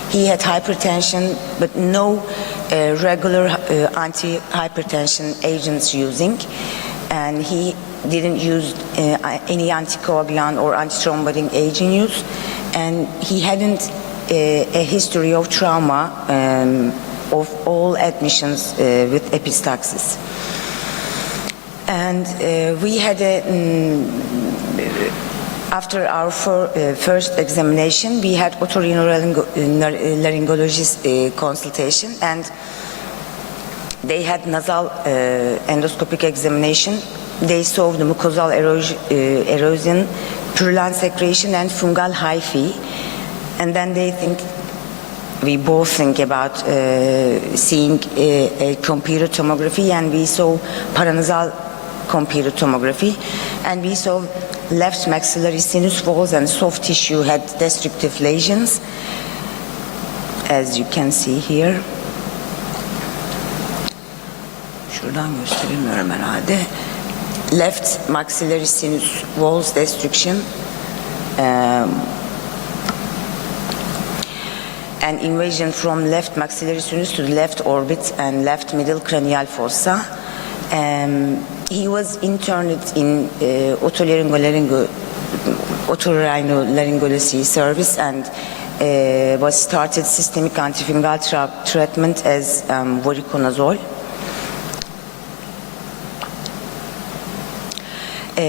He had hypertension, but no regular anti-hypertension agents using, and he didn't use any anticoagulant or antithrombotic agent use, and he hadn't a history of trauma of all admissions with epistaxis. And we had after our first examination, we had otorhinolaryngologist consultation, and they had nasal endoscopic examination. They saw the mucosal erosion, purulent secretion, and fungal hyphae. And then we both think about seeing a computer tomography, and we saw paranasal computer tomography, and we saw left maxillary sinus walls and soft tissue had destructive lesions, as you can see here. Şuradan gösteremiyorum herhalde. Left maxillary sinus walls destruction, and invasion from left maxillary sinus to the left orbit and left middle cranial fossa. He was interned in otorhinolaryngology service and was started systemic antifungal treatment as voriconazole.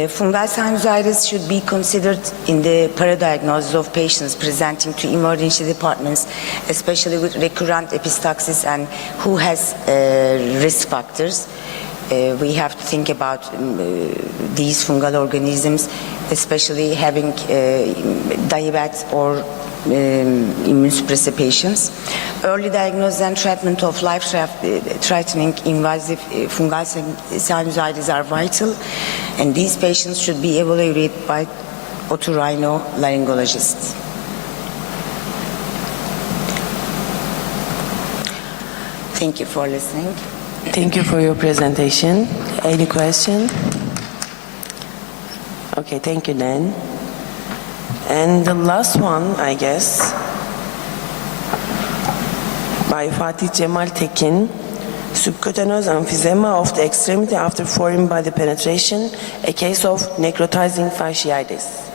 Fungal sinusitis should be considered in the paradiagnosis of patients presenting to emergency departments, especially with recurrent epistaxis and who has risk factors. We have to think about these fungal organisms, especially having diabetes or immunosuppressive patients. Early diagnosis and treatment of life-threatening invasive fungal sinusitis are vital, and these patients should be evaluated by otorhinolaryngologists. Thank you for listening. Thank you for your presentation. Any question? Okay, thank you, Dan. And the last one, I guess, by Fatih Cemal Tekin, subcutaneous emphysema of the extremity after foreign body penetration, a case of necrotizing fasciitis.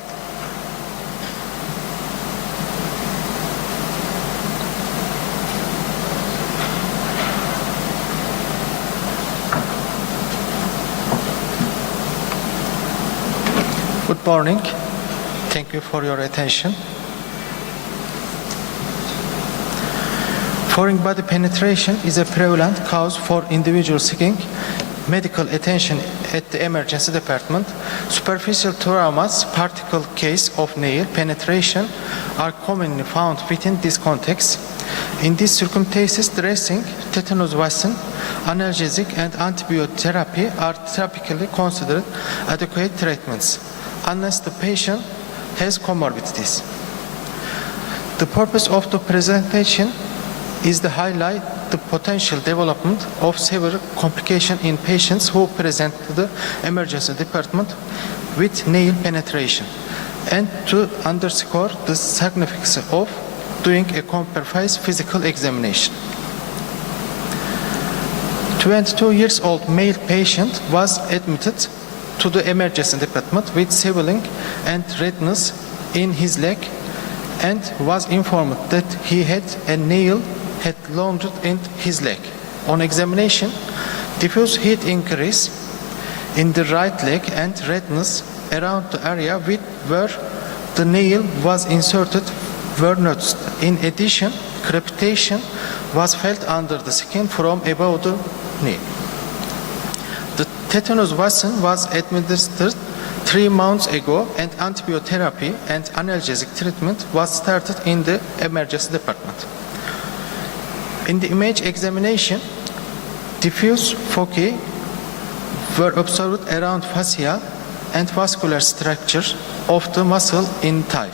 Good morning. Thank you for your attention. Foreign body penetration is a prevalent cause for individuals seeking medical attention at the emergency department. Superficial traumas, particle case of nail penetration, are commonly found within this context. In these circumstances, dressing, tetanus vaccine, analgesic, and antibiotic therapy are typically considered adequate treatments, unless the patient has comorbidities. The purpose of the presentation is to highlight the potential development of severe complications in patients who present to the emergency department with nail penetration, and to underscore the significance of doing a comprehensive physical examination. 22-year-old male patient was admitted to the emergency department with swelling and redness in his leg and was informed that he had a nail had lodged in his leg. On examination, diffuse heat increase in the right leg and redness around the area where the nail was inserted were noticed. In addition, crepitation was felt under the skin from above the knee. The tetanus vaccine was administered 3 months ago, and antibiotic therapy and analgesic treatment was started in the emergency department. In the image examination, diffuse foci were observed around fascia and vascular structure of the muscle in thigh,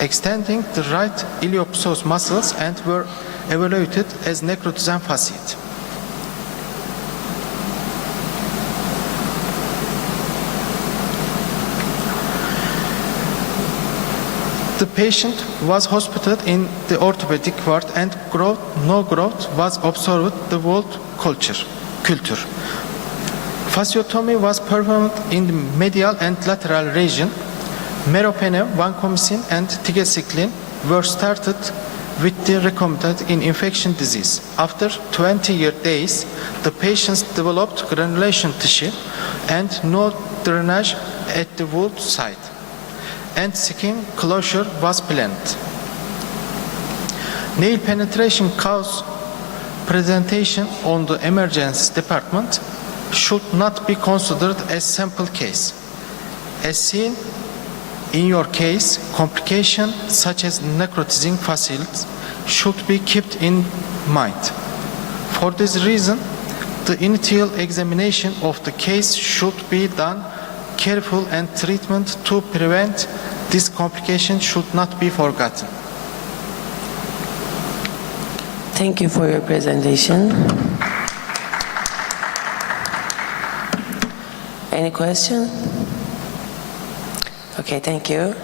extending the right iliopsoas muscles, and were evaluated as necrotizing fasciitis. The patient was hospitalized in the orthopedic ward, and no growth was observed the wound culture. Fasciotomy was performed in the medial and lateral region. Meropenem, vancomycin, and tigecycline were started with the recommended in infection disease. After 20 days, the patients developed granulation tissue and no drainage at the wound site, and skin closure was planned. Nail penetration cause presentation on the emergency department should not be considered as sample case. As seen in your case, complications such as necrotizing fasciitis should be kept in mind. For this reason, the initial examination of the case should be done careful and treatment to prevent this complication should not be forgotten. Thank you for your presentation. Any question? Okay, thank you.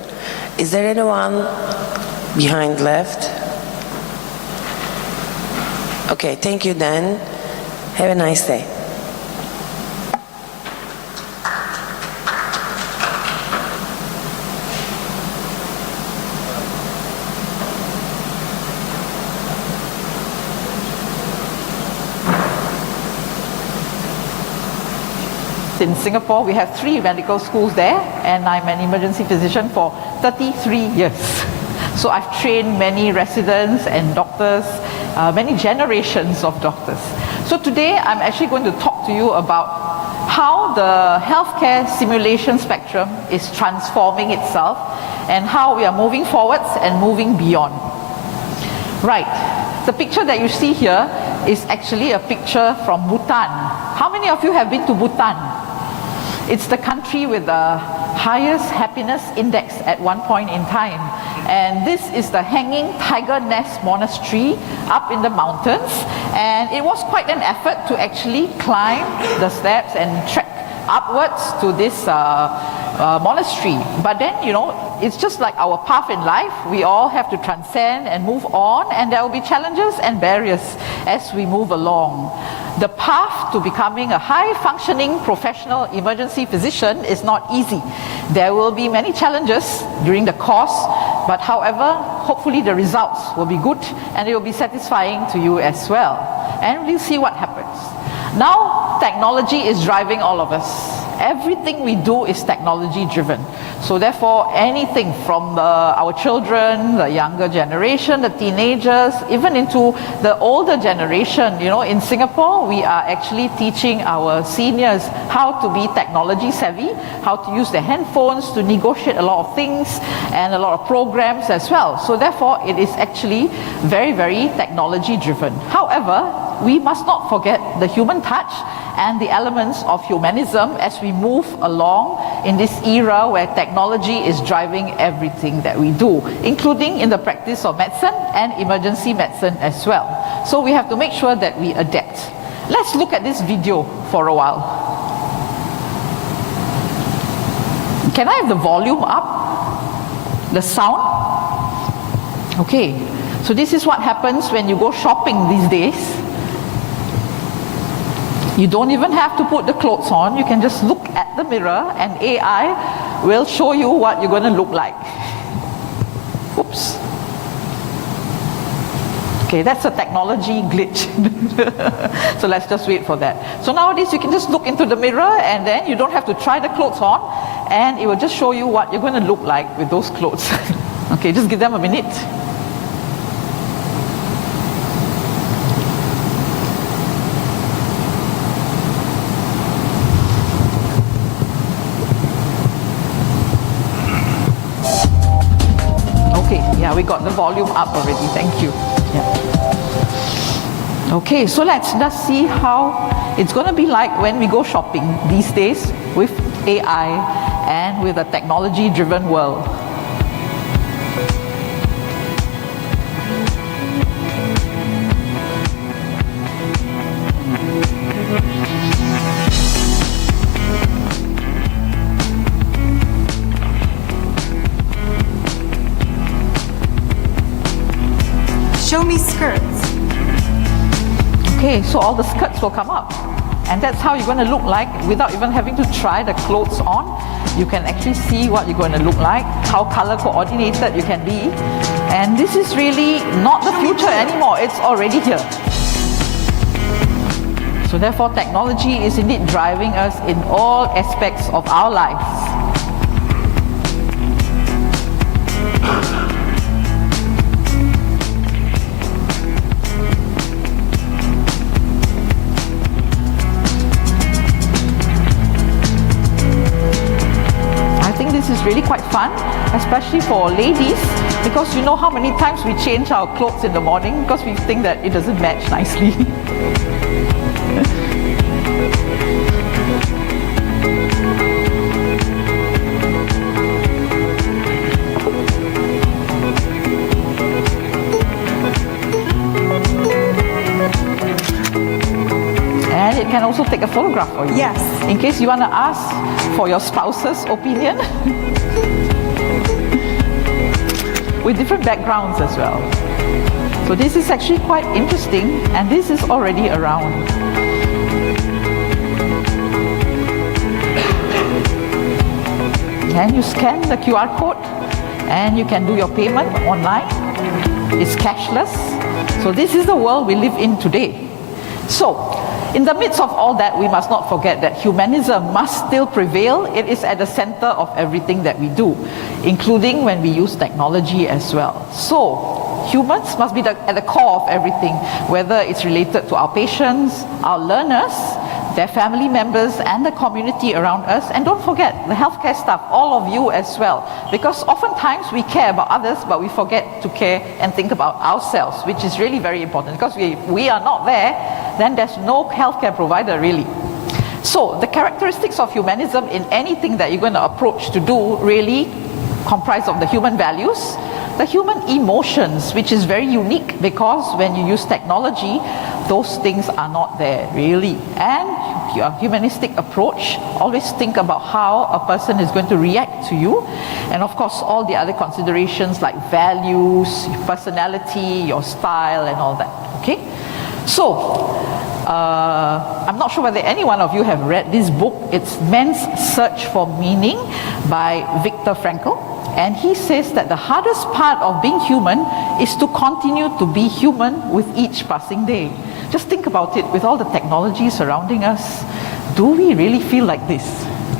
Is there anyone behind left? Okay, thank you then. Have a nice day. In Singapore, we have 3 medical schools there, and I'm an emergency physician for 33 years. So I've trained many residents and doctors, many generations of doctors. So today I'm actually going to talk to you about how the healthcare simulation spectrum is transforming itself and how we are moving forwards and moving beyond. Right, the picture that you see here is actually a picture from Bhutan. How many of you have been to Bhutan? It's the country with the highest happiness index at one point in time. And this is the Hanging Tiger Nest Monastery up in the mountains. And it was quite an effort to actually climb the steps and trek upwards to this monastery. But then, you know, it's just like our path in life. We all have to transcend and move on, and there will be challenges and barriers as we move along. The path to becoming a high-functioning professional emergency physician is not easy. There will be many challenges during the course, but however, hopefully the results will be good and it will be satisfying to you as well. And we'll see what happens. Now, technology is driving all of us. Everything we do is technology driven. So therefore, anything from our children, the younger generation, the teenagers, even into the older generation, you know, in Singapore, we are actually teaching our seniors how to be technology savvy, how to use their handphones to negotiate a lot of things and a lot of programs as well. So therefore, it is actually very, very technology driven. However, we must not forget the human touch and the elements of humanism as we move along in this era where technology is driving everything that we do, including in the practice of medicine and emergency medicine as well. So we have to make sure that we adapt. Let's look at this video for a while. Can I have the volume up? The sound? Okay, so this is what happens when you go shopping these days. You don't even have to put the clothes on. You can just look at the mirror and AI will show you what you're going to look like. Oops. Okay, that's a technology glitch. So let's just wait for that. So nowadays you can just look into the mirror and then you don't have to try the clothes on and it will just show you what you're going to look like with those clothes. Okay, just give them a minute. Yeah, we got the volume up already. Thank you. Yeah. Okay, so let's just see how it's going to be like when we go shopping these days with AI and with a technology-driven world. Show me skirts. Okay, so all the skirts will come up. And that's how you're going to look like without even having to try the clothes on. You can actually see what you're going to look like, how color coordinated you can be. And this is really not the future anymore, it's already here. So therefore, technology is indeed driving us in all aspects of our lives. This is really quite fun, especially for ladies, because you know how many times we change our clothes in the morning because we think that it doesn't match nicely. it can also take a photograph for you. Yes. In case you want to ask for your spouse's opinion. With different backgrounds as well. So this is actually quite interesting, and this is already around. And you scan the QR code and you can do your payment online. It's cashless. So this is the world we live in today. So in the midst of all that, we must not forget that humanism must still prevail. It is at the center of everything that we do, including when we use technology as well. So humans must be at the core of everything, whether it's related to our patients, our learners, their family members, and the community around us. And don't forget the healthcare staff, all of you as well, because oftentimes we care about others, but we forget to care and think about ourselves, which is really very important, because if we are not there, then there's no healthcare provider really. So the characteristics of humanism in anything that you're going to approach to do really comprise of the human values, the human emotions, which is very unique, because when you use technology, those things are not there really. And your humanistic approach, always think about how a person is going to react to you, and of course all the other considerations like values, personality, your style, and all that. Okay, so I'm not sure whether any one of you have read this book. It's Man's Search for Meaning by Viktor Frankl. And he says that the hardest part of being human is to continue to be human with each passing day. Just think about it, with all the technology surrounding us, do we really feel like this?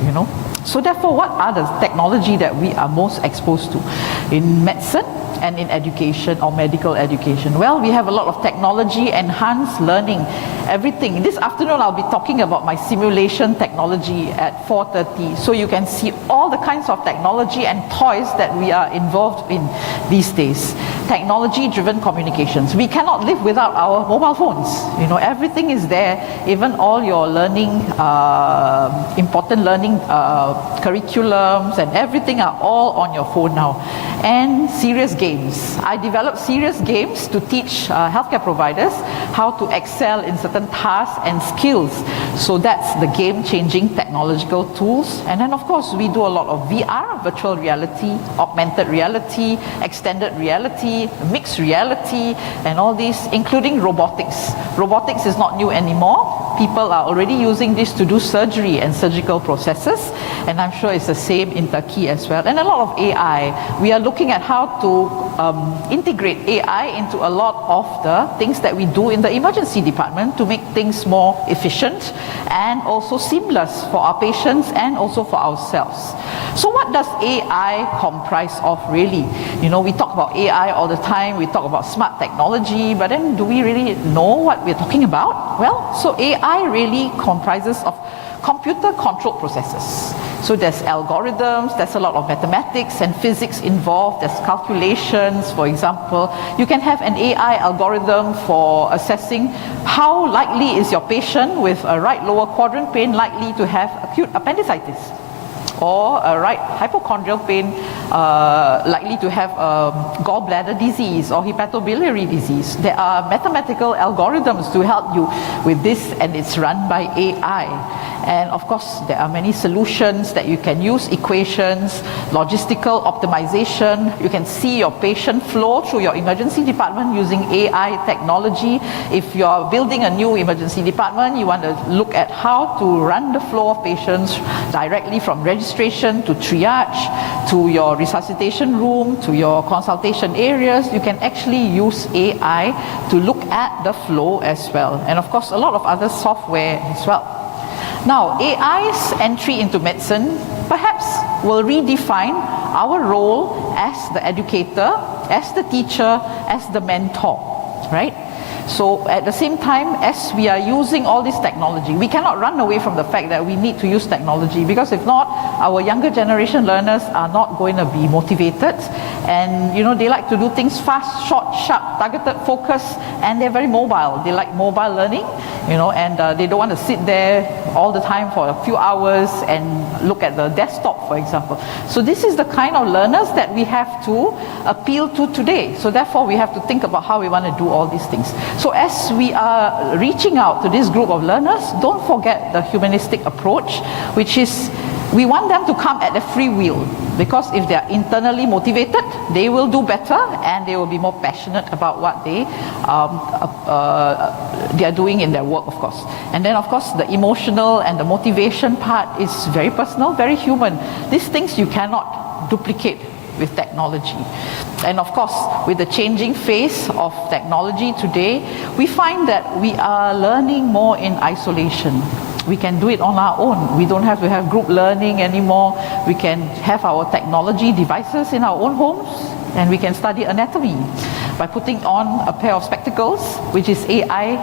You know? So therefore, what are the technology that we are most exposed to? In medicine and in education or medical education? Well, we have a lot of technology enhanced learning, everything. This afternoon I'll be talking about my simulation technology at 4:30, so you can see all the kinds of technology and toys that we are involved in these days. Technology driven communications. We cannot live without our mobile phones. You know, everything is there, even all your learning, important learning curriculums and everything are all on your phone now. And serious games. I developed serious games to teach healthcare providers how to excel in certain tasks and skills. So that's the game-changing technological tools. And then of course we do a lot of VR, virtual reality, augmented reality, extended reality, mixed reality, and all these, including robotics. Robotics is not new anymore. People are already using this to do surgery and surgical processes, and I'm sure it's the same in Turkey as well. And a lot of AI. We are looking at how to integrate AI into a lot of the things that we do in the emergency department to make things more efficient and also seamless for our patients and also for ourselves. So what does AI comprise of really? You know, we talk about AI all the time, we talk about smart technology, but then do we really know what we're talking about? Well, so AI really comprises of computer controlled processes. So there's algorithms, there's a lot of mathematics and physics involved, there's calculations, for example. You can have an AI algorithm for assessing how likely is your patient with a right lower quadrant pain likely to have acute appendicitis, or a right hypochondrial pain likely to have gallbladder disease or hepatobiliary disease. There are mathematical algorithms to help you with this, and it's run by AI. And of course, there are many solutions that you can use, equations, logistical optimization. You can see your patient flow through your emergency department using AI technology. If you're building a new emergency department, you want to look at how to run the flow of patients directly from registration to triage, to your resuscitation room, to your consultation areas. You can actually use AI to look at the flow as well. And of course, a lot of other software as well. Now, AI's entry into medicine perhaps will redefine our role as the educator, as the teacher, as the mentor, right? So at the same time, as we are using all this technology, we cannot run away from the fact that we need to use technology, because if not, our younger generation learners are not going to be motivated, And you know, they like to do things fast, short, sharp, targeted, focused, and they're very mobile. They like mobile learning, you know, and they don't want to sit there all the time for a few hours and look at the desktop, for example. So this is the kind of learners that we have to appeal to today. So therefore, we have to think about how we want to do all these things. So as we are reaching out to this group of learners, don't forget the humanistic approach, which is we want them to come at their free will, because if they are internally motivated, they will do better and they will be more passionate about what they are doing in their work, of course. And then, of course, the emotional and the motivation part is very personal, very human. These things you cannot duplicate with technology. And of course, with the changing face of technology today, we find that we are learning more in isolation. We can do it on our own. We don't have to have group learning anymore. We can have our technology devices in our own homes, and we can study anatomy by putting on a pair of spectacles, which is AI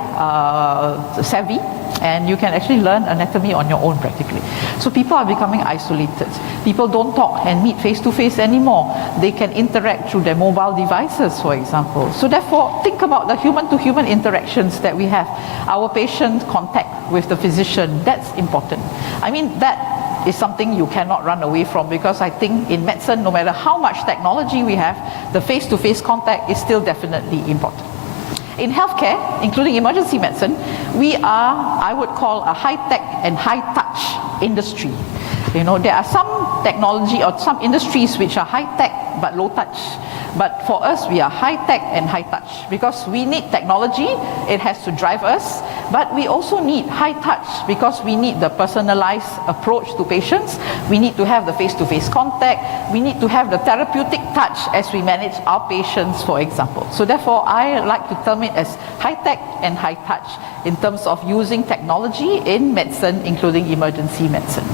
savvy, and you can actually learn anatomy on your own practically. So people are becoming isolated. People don't talk and meet face to face anymore. They can interact through their mobile devices, for example. So therefore, think about the human-to-human interactions that we have. Our patient contact with the physician, that's important. I mean, that is something you cannot run away from, because I think in medicine, no matter how much technology we have, the face-to-face contact is still definitely important. In healthcare, including emergency medicine, we are, I would call, a high-tech and high-touch industry. You know, there are some technology or some industries which are high-tech but low-touch. But for us, we are high-tech and high-touch, because we need technology, it has to drive us, but we also need high-touch because we need the personalized approach to patients, we need to have the face-to-face contact, we need to have the therapeutic touch as we manage our patients, for example. So therefore, I like to term it as high-tech and high-touch in terms of using technology in medicine, including emergency medicine.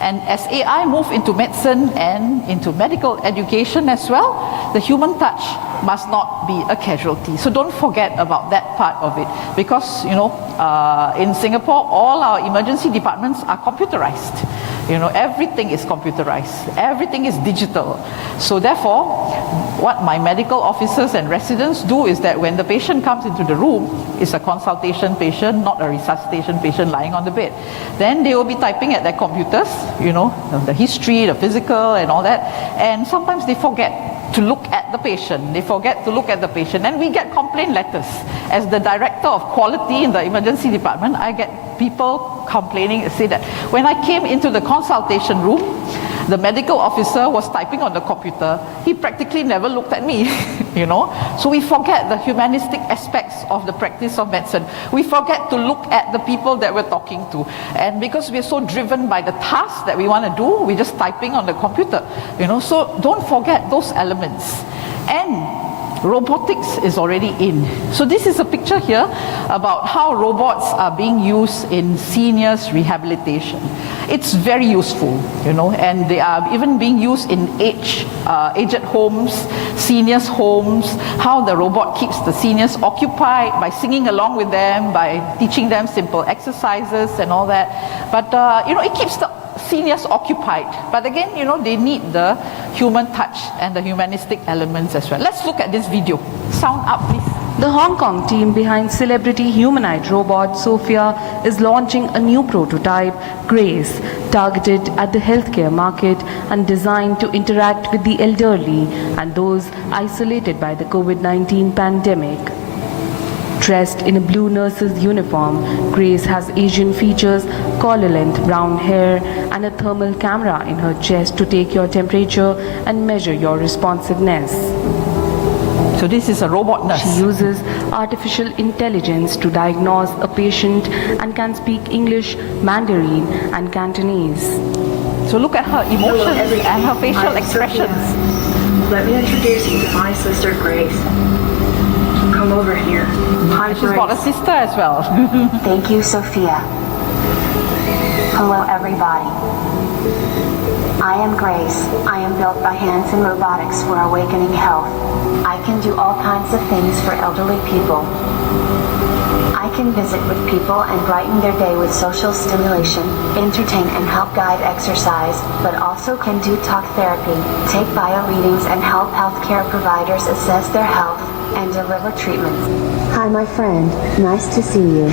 And as AI move into medicine and into medical education as well, the human touch must not be a casualty. So don't forget about that part of it, because you know, in Singapore, all our emergency departments are computerized. You know, everything is computerized, everything is digital. So therefore, what my medical officers and residents do is that when the patient comes into the room, it's a consultation patient, not a resuscitation patient lying on the bed. Then they will be typing at their computers, you know, the history, the physical and all that. And sometimes they forget to look at the patient. They forget to look at the patient. And we get complaint letters. As the director of quality in the emergency department, I get people complaining, say that when I came into the consultation room, the medical officer was typing on the computer. He practically never looked at me, you know. So we forget the humanistic aspects of the practice of medicine. We forget to look at the people that we're talking to. And because we're so driven by the task that we want to do, we're just typing on the computer, you know. So don't forget those elements. And robotics is already in. So this is a picture here about how robots are being used in seniors rehabilitation. It's very useful, you know, and they are even being used in aged homes, seniors homes, how the robot keeps the seniors occupied by singing along with them, by teaching them simple exercises and all that. But, you know, it keeps the seniors occupied. But again, you know, they need the human touch and the humanistic elements as well. Let's look at this video. Sound up, please. The Hong Kong team behind celebrity humanoid robot Sophia is launching a new prototype, Grace, targeted at the healthcare market and designed to interact with the elderly and those isolated by the COVID-19 pandemic. Dressed in a blue nurse's uniform, Grace has Asian features, collar-length brown hair, and a thermal camera in her chest to take your temperature and measure your responsiveness. So this is a robot nurse. She uses artificial intelligence to diagnose a patient and can speak English, Mandarin, and Cantonese. So look at her emotions and her facial expressions. Let me introduce you to my sister Grace. Come over here. Hi, She's got a sister as well. Thank you, Sophia. Hello, everybody. I am Grace. I am built by Hands and Robotics for Awakening Health. I can do all kinds of things for elderly people. I can visit with people and brighten their day with social stimulation, entertain and help guide exercise, but also can do talk therapy, take bio readings and help healthcare providers assess their health and deliver treatments. Hi, my friend. Nice to see you.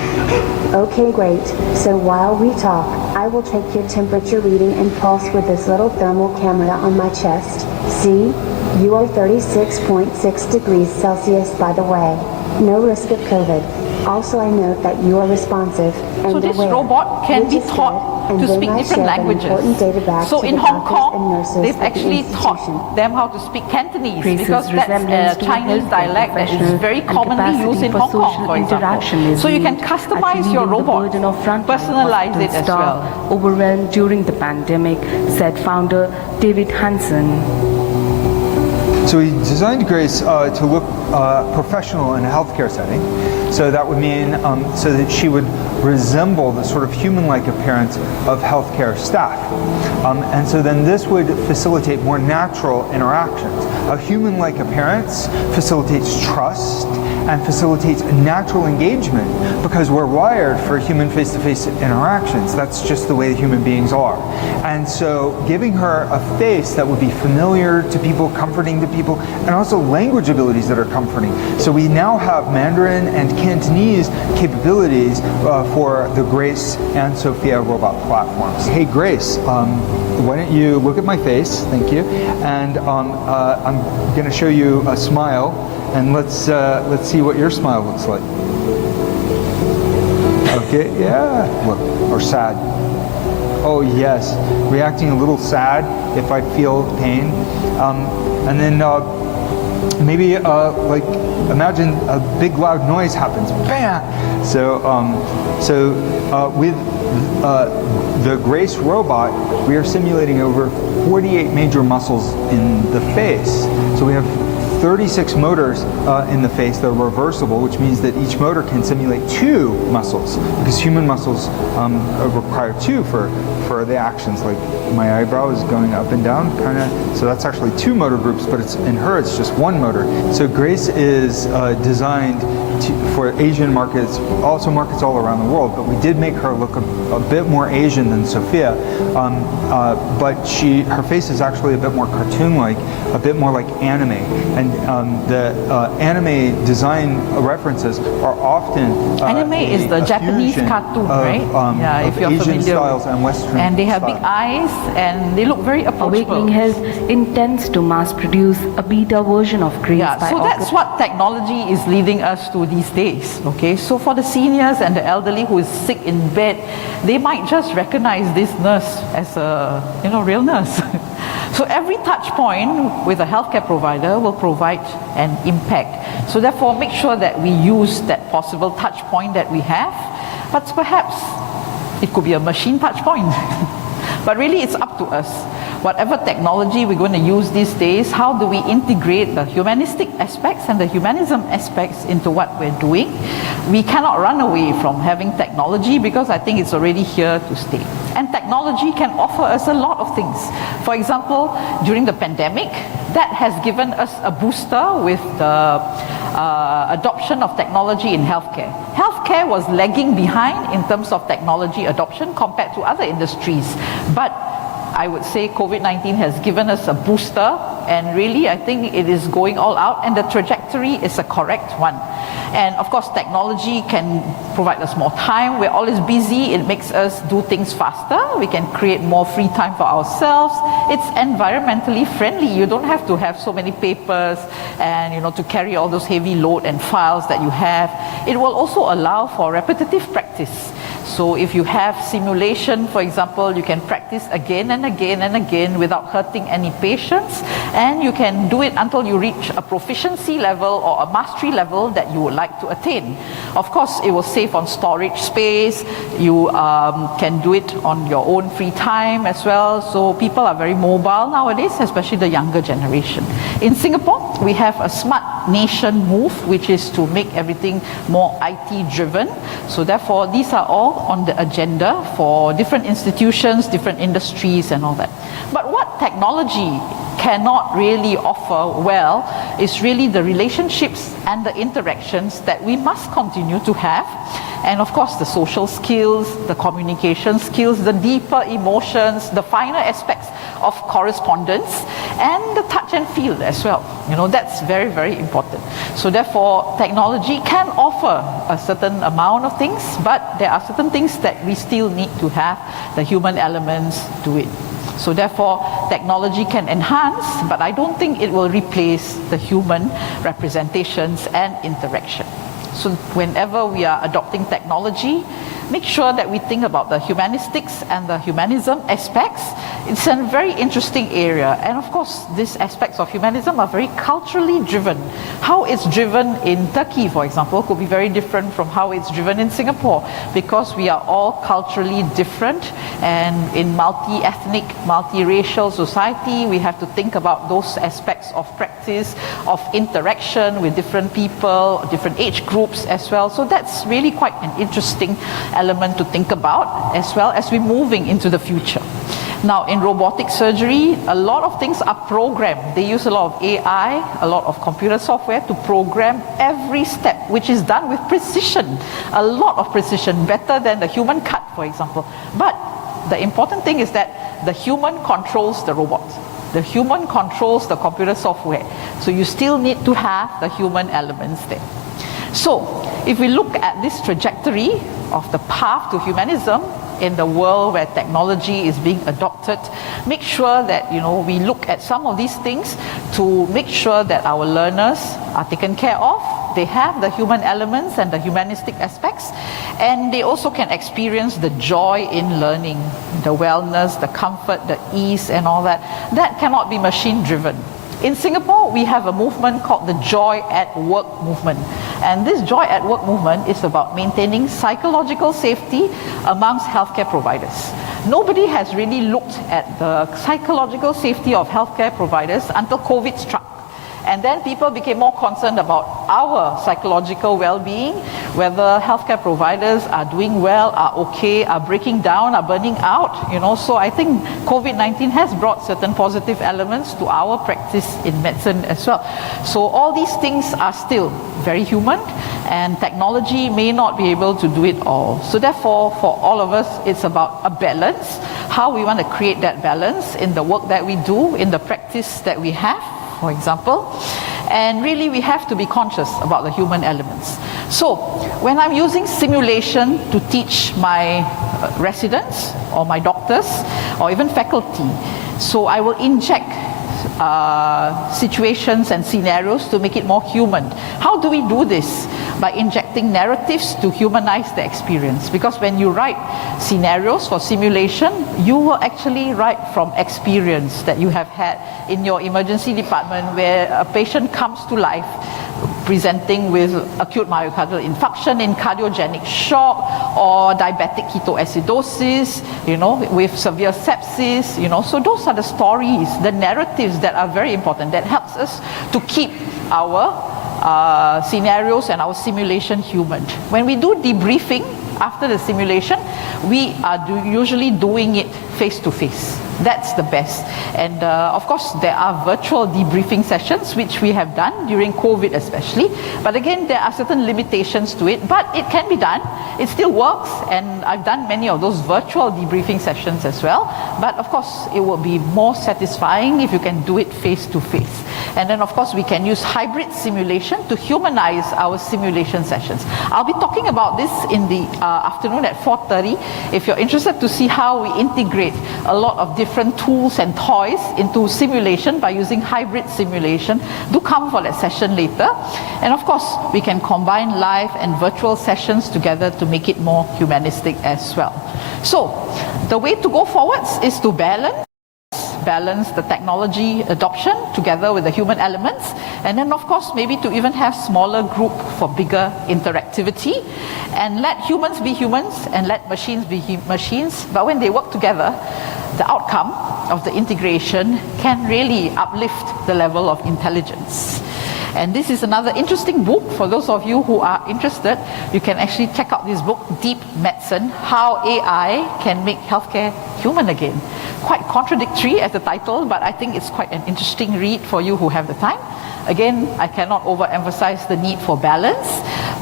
Okay, great. So while we talk, I will take your temperature reading and pulse with this little thermal camera on my chest. See? You are 36.6 degrees Celsius, by the way. No risk of COVID. Also, I note that you are responsive and So this aware, robot can which be is good, taught and to then speak I different share that languages. important data back So to in the Hong doctors and Kong, nurses they've at the actually institution. taught them how to speak Cantonese Praises because that's resemblance a to Chinese healthcare dialect that is professional very and commonly used capacity in for Hong Kong, social for interaction example. is So you can viewed customize as your relieving the robot, burden of frontline personalize it hospital as staff well. overwhelmed during the pandemic, said founder David Hansen. So we designed Grace to look professional in a healthcare setting. So that would mean so that she would resemble the sort of human-like appearance of healthcare staff. And so then this would facilitate more natural interactions. A human-like appearance facilitates trust and facilitates natural engagement because we're wired for human face-to-face interactions. That's just the way human beings are. And so giving her a face that would be familiar to people, comforting to people, and also language abilities that are comforting. So we now have Mandarin and Cantonese capabilities for the Grace and Sophia robot platforms. Hey Grace, why don't you look at my face, thank you, and I'm going to show you a smile, and let's see what your smile looks like. Okay, yeah, look, or sad. Oh yes, reacting a little sad if I feel pain, and then maybe like imagine a big loud noise happens, bam. So with the Grace robot, we are simulating over 48 major muscles in the face. So we have 36 motors in the face. They're reversible, which means that each motor can simulate 2 muscles, because human muscles require 2 for the actions. Like my eyebrow is going up and down, kind of. So that's actually 2 motor groups, but in her it's just 1 motor. So Grace is designed for Asian markets, also markets all around the world. But we did make her look a bit more Asian than Sophia, but her face is actually a bit more cartoon-like, a bit more like anime. And the anime design references are often anime is the Japanese cartoon, right? Yeah, if you're Asian familiar. styles and Western and they have styles. big eyes and they look very approachable. Awakening Health intends to mass produce a beta version of Grace by So August. that's what technology is leading us to these days. Okay, so for the seniors and the elderly who is sick in bed, they might just recognize this nurse as a real nurse. So every touch point with a healthcare provider will provide an impact. So therefore, make sure that we use that possible touch point that we have, but perhaps it could be a machine touch point. But really, it's up to us. Whatever technology we're going to use these days, how do we integrate the humanistic aspects and the humanism aspects into what we're doing? We cannot run away from having technology because I think it's already here to stay. And technology can offer us a lot of things. For example, during the pandemic, that has given us a booster with the adoption of technology in healthcare. Healthcare was lagging behind in terms of technology adoption compared to other industries. But I would say COVID-19 has given us a booster, and really I think it is going all out, and the trajectory is a correct one. And of course, technology can provide us more time. We're always busy. It makes us do things faster. We can create more free time for ourselves. It's environmentally friendly. You don't have to have so many papers and to carry all those heavy load and files that you have. It will also allow for repetitive practice. So if you have simulation, for example, you can practice again and again and again without hurting any patients, and you can do it until you reach a proficiency level or a mastery level that you would like to attain. Of course, it will save on storage space. You can do it on your own free time as well. So people are very mobile nowadays, especially the younger generation. In Singapore, we have a Smart Nation move, which is to make everything more IT driven. So therefore, these are all on the agenda for different institutions, different industries and all that. But what technology cannot really offer well is really the relationships and the interactions that we must continue to have. And of course, the social skills, the communication skills, the deeper emotions, the finer aspects of correspondence, and the touch and feel as well. You know, that's very, very important. So therefore, technology can offer a certain amount of things, but there are certain things that we still need to have the human elements to it. So therefore, technology can enhance, but I don't think it will replace the human representations and interaction. So whenever we are adopting technology, make sure that we think about the humanistics and the humanism aspects. It's a very interesting area. And of course, these aspects of humanism are very culturally driven. How it's driven in Turkey, for example, could be very different from how it's driven in Singapore, because we are all culturally different, and in multi-ethnic, multi-racial society, we have to think about those aspects of practice, of interaction with different people, different age groups as well. So that's really quite an interesting element to think about, as well as we're moving into the future. Now, in robotic surgery, a lot of things are programmed. They use a lot of AI, a lot of computer software to program every step, which is done with precision, a lot of precision, better than the human cut, for example. But the important thing is that the human controls the robot. The human controls the computer software. So you still need to have the human elements there. So, if we look at this trajectory of the path to humanism in the world where technology is being adopted, make sure that we look at some of these things to make sure that our learners are taken care of. They have the human elements and the humanistic aspects, and they also can experience the joy in learning, the wellness, the comfort, the ease and all that. That cannot be machine driven. In Singapore, we have a movement called the Joy at Work movement. And this Joy at Work movement is about maintaining psychological safety amongst healthcare providers. Nobody has really looked at the psychological safety of healthcare providers until COVID struck. And then people became more concerned about our psychological well-being, whether healthcare providers are doing well, are okay, are breaking down, are burning out. So I think COVID-19 has brought certain positive elements to our practice in medicine as well. So all these things are still very human, and technology may not be able to do it all. So therefore, for all of us, it's about a balance, how we want to create that balance in the work that we do, in the practice that we have, for example. And really we have to be conscious about the human elements. So when I'm using simulation to teach my residents or my doctors or even faculty, so I will inject situations and scenarios to make it more human. How do we do this? By injecting narratives to humanize the experience. Because when you write scenarios for simulation, you will actually write from experience that you have had in your emergency department, where a patient comes to life presenting with acute myocardial infarction in cardiogenic shock, or diabetic ketoacidosis, with severe sepsis, So those are the stories, the narratives that are very important, that helps us to keep our scenarios and our simulation human. When we do debriefing after the simulation, we are usually doing it face to face. That's the best. And of course, there are virtual debriefing sessions, which we have done during COVID especially. But again, there are certain limitations to it, but it can be done. It still works, and I've done many of those virtual debriefing sessions as well. But of course, it will be more satisfying if you can do it face to face. And then of course, we can use hybrid simulation to humanize our simulation sessions. I'll be talking about this in the afternoon at 4:30. If you're interested to see how we integrate a lot of different tools and toys into simulation by using hybrid simulation, do come for that session later. And of course, we can combine live and virtual sessions together to make it more humanistic as well. So, the way to go forwards is to balance the technology adoption together with the human elements, and then of course maybe to even have smaller group for bigger interactivity, and let humans be humans and let machines be machines. But when they work together, the outcome of the integration can really uplift the level of intelligence. And this is another interesting book. For those of you who are interested, you can actually check out this book, Deep Medicine, How AI Can Make Healthcare Human Again. Quite contradictory as the title, but I think it's quite an interesting read for you who have the time. Again, I cannot overemphasize the need for balance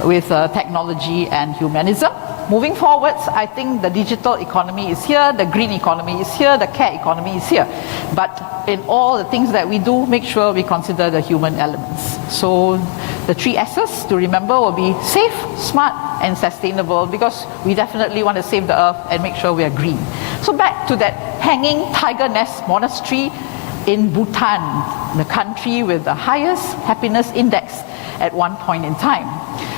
with technology and humanism. Moving forwards, I think the digital economy is here, the green economy is here, the care economy is here. But in all the things that we do, make sure we consider the human elements. So the 3 S's to remember will be safe, smart, and sustainable, because we definitely want to save the earth and make sure we are green. So back to that hanging tiger nest monastery in Bhutan, the country with the highest happiness index at one point in time.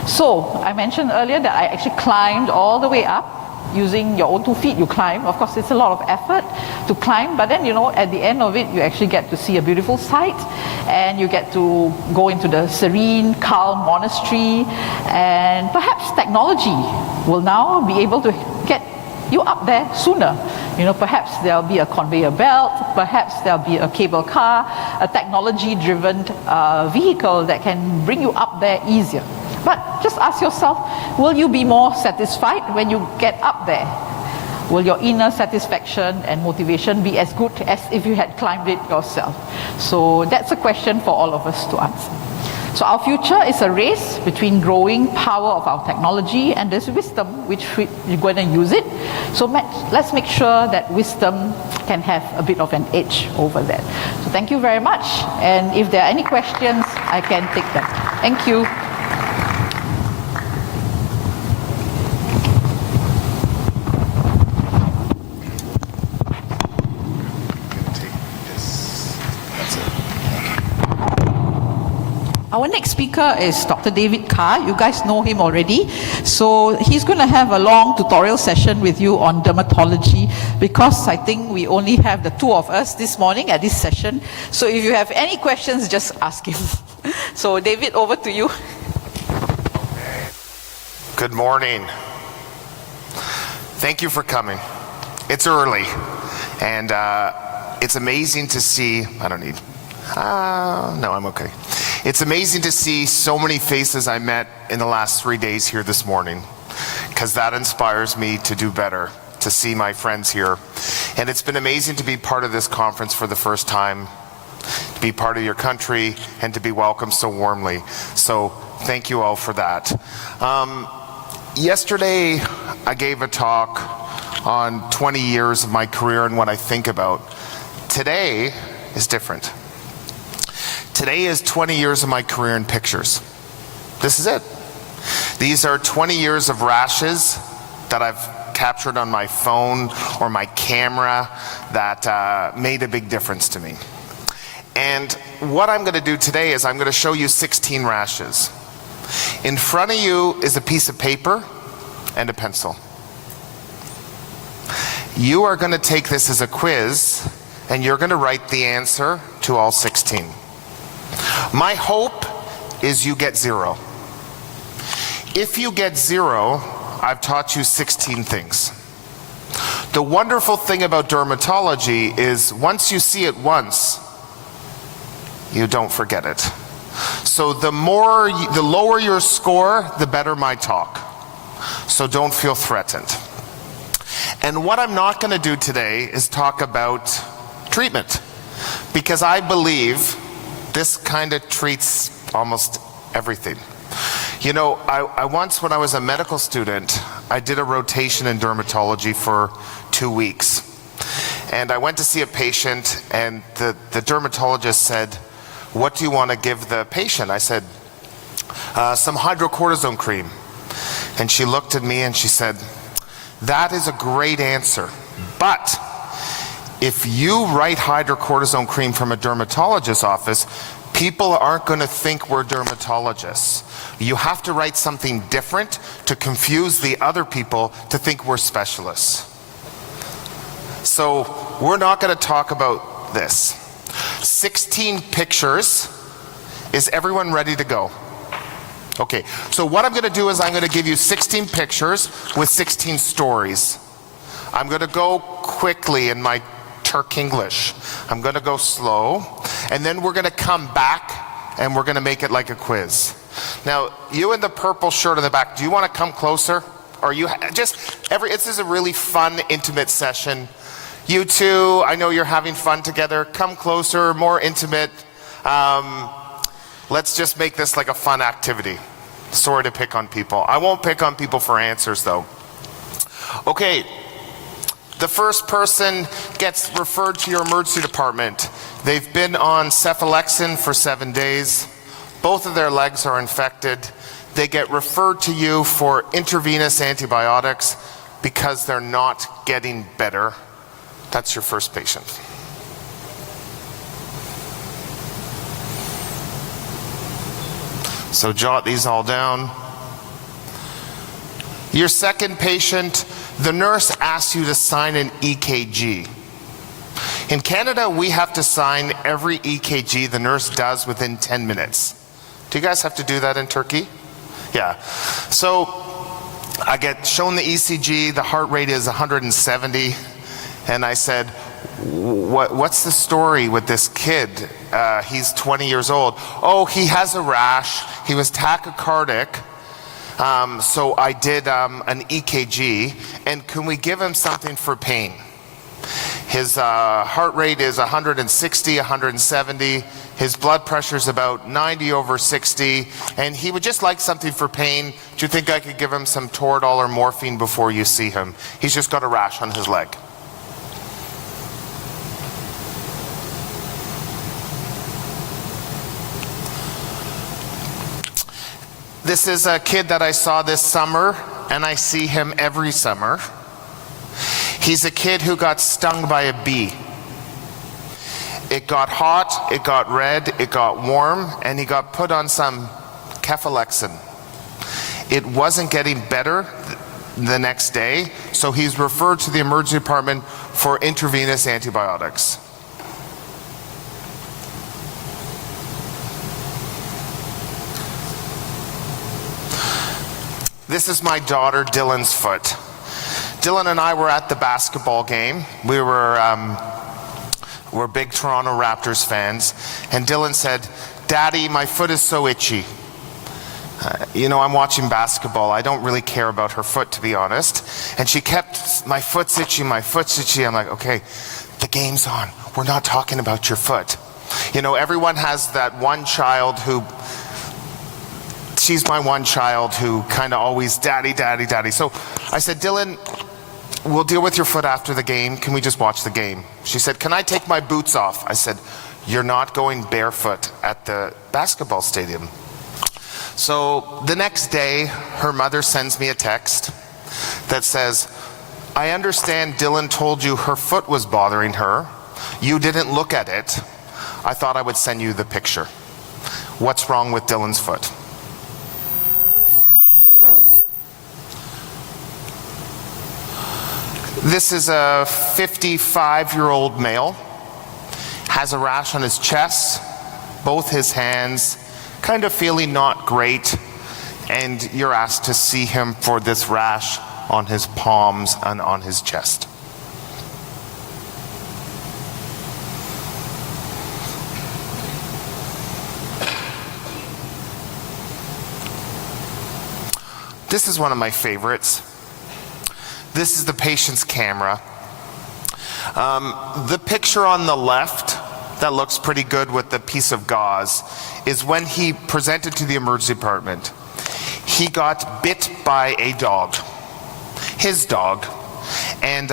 So I mentioned earlier that I actually climbed all the way up using your own 2 feet. You climb. Of course, it's a lot of effort to climb, but then, you know, at the end of it, you actually get to see a beautiful sight, and you get to go into the serene, calm monastery, and perhaps technology will now be able to get you up there sooner. You know, perhaps there'll be a conveyor belt, perhaps there'll be a cable car, a technology-driven vehicle that can bring you up there easier. But just ask yourself, will you be more satisfied when you get up there? Will your inner satisfaction and motivation be as good as if you had climbed it yourself? So that's a question for all of us to answer. So our future is a race between growing power of our technology and this wisdom, which we're going to use it. So let's make sure that wisdom can have a bit of an edge over that. So thank you very much. And if there are any questions, I can take them. Thank you. Our next speaker is Dr. David Carr. You guys know him already. So he's going to have a long tutorial session with you on dermatology, because I think we only have the 2 of us this morning at this session. So if you have any questions, just ask him. So David, over to you. Good morning. Thank you for coming. It's early, and it's amazing to see, no, I'm okay. It's amazing to see so many faces I met in the last 3 days here this morning, because that inspires me to do better, to see my friends here. And it's been amazing to be part of this conference for the first time, to be part of your country, and to be welcomed so warmly. So thank you all for that. Yesterday, I gave a talk on 20 years of my career and what I think about. Today is different. Today is 20 years of my career in pictures. This is it. These are 20 years of rashes that I've captured on my phone or my camera that made a big difference to me. And what I'm going to do today is I'm going to show you 16 rashes. In front of you is a piece of paper and a pencil. You are going to take this as a quiz, and you're going to write the answer to all 16. My hope is you get 0. If you get 0, I've taught you 16 things. The wonderful thing about dermatology is once you see it once, you don't forget it. So the lower your score, the better my talk. So don't feel threatened. And what I'm not going to do today is talk about treatment, because I believe this kind of treats almost everything. You know, I once, when I was a medical student, I did a rotation in dermatology for 2 weeks. And I went to see a patient, and the dermatologist said, "What do you want to give the patient?" I said, "Some hydrocortisone cream." And she looked at me and she said, "That is a great answer, but if you write hydrocortisone cream from a dermatologist's office, people aren't going to think we're dermatologists. You have to write something different to confuse the other people to think we're specialists." So we're not going to talk about this. 16 pictures. Is everyone ready to go? Okay, so what I'm going to do is I'm going to give you 16 pictures with 16 stories. I'm going to go quickly in my Turk English. I'm going to go slow, and then we're going to come back and we're going to make it like a quiz. Now, you in the purple shirt in the back, do you want to come closer? Or you this is a really fun, intimate session. You two, I know you're having fun together. Come closer, more intimate. Let's just make this like a fun activity. Sorry to pick on people. I won't pick on people for answers though. Okay, the first person gets referred to your emergency department. They've been on cephalexin for 7 days. Both of their legs are infected. They get referred to you for intravenous antibiotics because they're not getting better. That's your first patient. So jot these all down. Your second patient, the nurse asks you to sign an EKG. In Canada, we have to sign every EKG the nurse does within 10 minutes. Do you guys have to do that in Turkey? Yeah. So I get shown the ECG, the heart rate is 170, and I said, what's the story with this kid? He's 20 years old. Oh, he has a rash. He was tachycardic. So I did an EKG, and can we give him something for pain? His heart rate is 160, 170. His blood pressure is about 90/60, and he would just like something for pain. Do you think I could give him some Toradol or morphine before you see him? He's just got a rash on his leg. This is a kid that I saw this summer, and I see him every summer. He's a kid who got stung by a bee. It got hot, it got red, it got warm, and he got put on some cephalexin. It wasn't getting better the next day, so he's referred to the emergency department for intravenous antibiotics. This is my daughter Dylan's foot. Dylan and I were at the basketball game. We're big Toronto Raptors fans, and Dylan said, "Daddy, my foot is so itchy." I'm watching basketball. I don't really care about her foot, to be honest. And she kept, "My foot's itchy, my foot's itchy." I'm like, okay, the game's on. We're not talking about your foot. Everyone has that one child who, she's my one child who kind of always, "Daddy, daddy, daddy." So I said, "Dylan, we'll deal with your foot after the game. Can we just watch the game?" She said, "Can I take my boots off?" I said, "You're not going barefoot at the basketball stadium." So the next day, her mother sends me a text that says, "I understand Dylan told you her foot was bothering her. You didn't look at it. I thought I would send you the picture. What's wrong with Dylan's foot?" This is a 55-year-old male, has a rash on his chest, both his hands, kind of feeling not great, and you're asked to see him for this rash on his palms and on his chest. This is one of my favorites. This is the patient's camera. The picture on the left that looks pretty good with the piece of gauze is when he presented to the emergency department. He got bit by a dog, his dog, and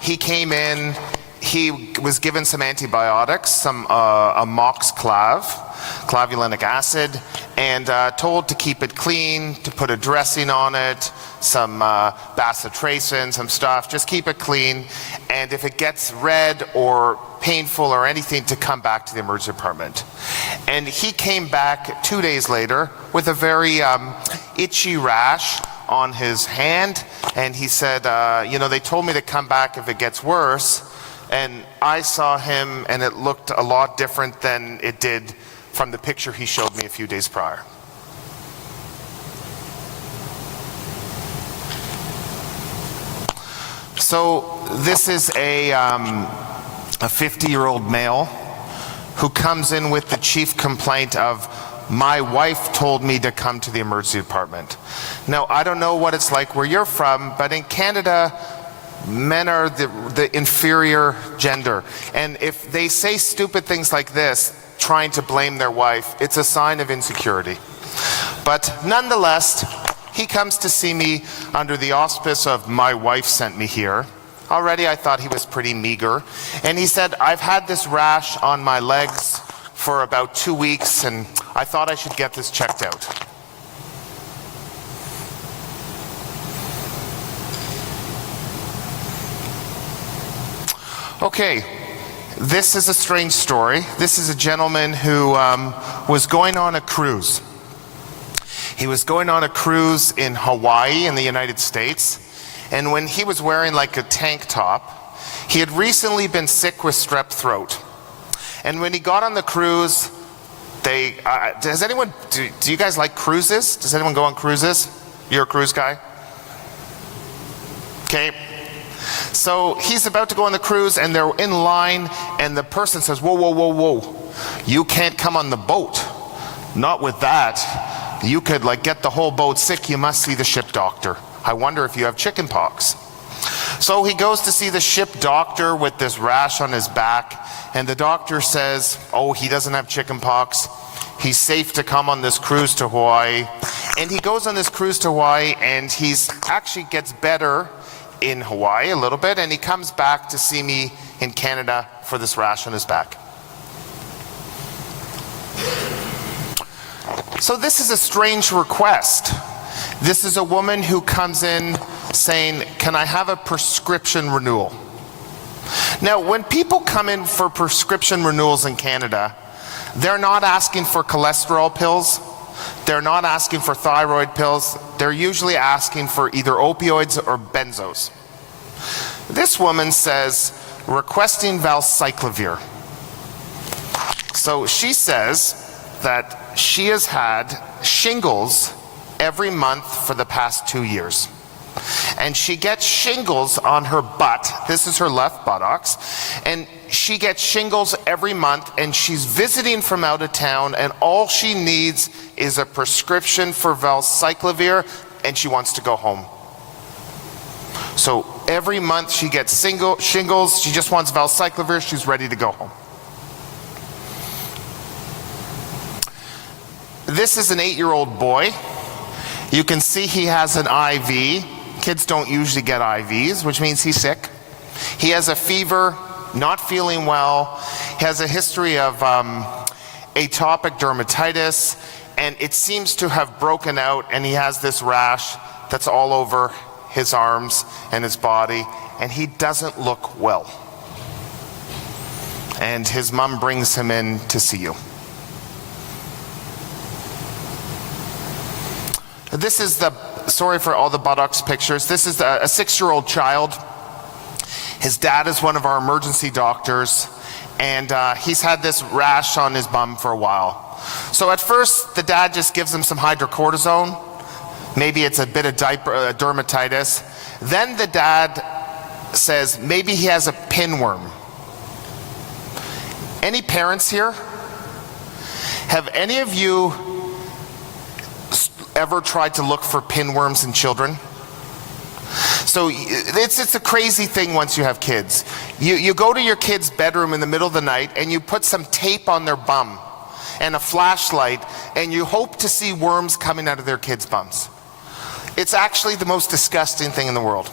he came in, he was given some antibiotics, some amoxiclav, clavulanic acid, and told to keep it clean, to put a dressing on it, some bacitracin, some stuff, just keep it clean, and if it gets red or painful or anything, to come back to the emergency department. And he came back 2 days later with a very itchy rash on his hand, and he said, they told me to come back if it gets worse, and I saw him and it looked a lot different than it did from the picture he showed me a few days prior. So this is a 50-year-old male who comes in with the chief complaint of, my wife told me to come to the emergency department. Now, I don't know what it's like where you're from, but in Canada, men are the inferior gender. And if they say stupid things like this, trying to blame their wife, it's a sign of insecurity. But nonetheless, he comes to see me under the auspice of my wife sent me here. Already I thought he was pretty meager. And he said, I've had this rash on my legs for about 2 weeks and I thought I should get this checked out. Okay, this is a strange story. This is a gentleman who was going on a cruise. He was going on a cruise in Hawaii in the United States. And when he was wearing like a tank top, he had recently been sick with strep throat. And when he got on the cruise, do you guys like cruises? Does anyone go on cruises? You're a cruise guy? Okay. So he's about to go on the cruise and they're in line and the person says, whoa, whoa, whoa, whoa. You can't come on the boat. Not with that. You could like get the whole boat sick. You must see the ship doctor. I wonder if you have chicken pox. So he goes to see the ship doctor with this rash on his back, and the doctor says, oh, he doesn't have chicken pox. He's safe to come on this cruise to Hawaii. And he goes on this cruise to Hawaii, and he's actually gets better in Hawaii a little bit, and he comes back to see me in Canada for this rash on his back. So this is a strange request. This is a woman who comes in saying, can I have a prescription renewal? Now, when people come in for prescription renewals in Canada, they're not asking for cholesterol pills. They're not asking for thyroid pills. They're usually asking for either opioids or benzos. This woman says, requesting valcyclovir. So she says that she has had shingles every month for the past 2 years. And she gets shingles on her butt. This is her left buttocks. And she gets shingles every month, and she's visiting from out of town, and all she needs is a prescription for valcyclovir, and she wants to go home. So every month she gets shingles, she just wants valcyclovir, she's ready to go home. This is an 8-year-old boy. You can see he has an IV. Kids don't usually get IVs, which means he's sick. He has a fever, not feeling well. He has a history of atopic dermatitis, and it seems to have broken out, and he has this rash that's all over his arms and his body, and he doesn't look well. And his mom brings him in to see you. This is sorry for all the buttocks pictures. This is a 6-year-old child. His dad is one of our emergency doctors, and he's had this rash on his bum for a while. So at first, the dad just gives him some hydrocortisone. Maybe it's a bit of dermatitis. Then the dad says maybe he has a pinworm. Any parents here? Have any of you ever tried to look for pinworms in children? So it's a crazy thing once you have kids. You go to your kid's bedroom in the middle of the night and you put some tape on their bum and a flashlight, and you hope to see worms coming out of their kids' bums. It's actually the most disgusting thing in the world.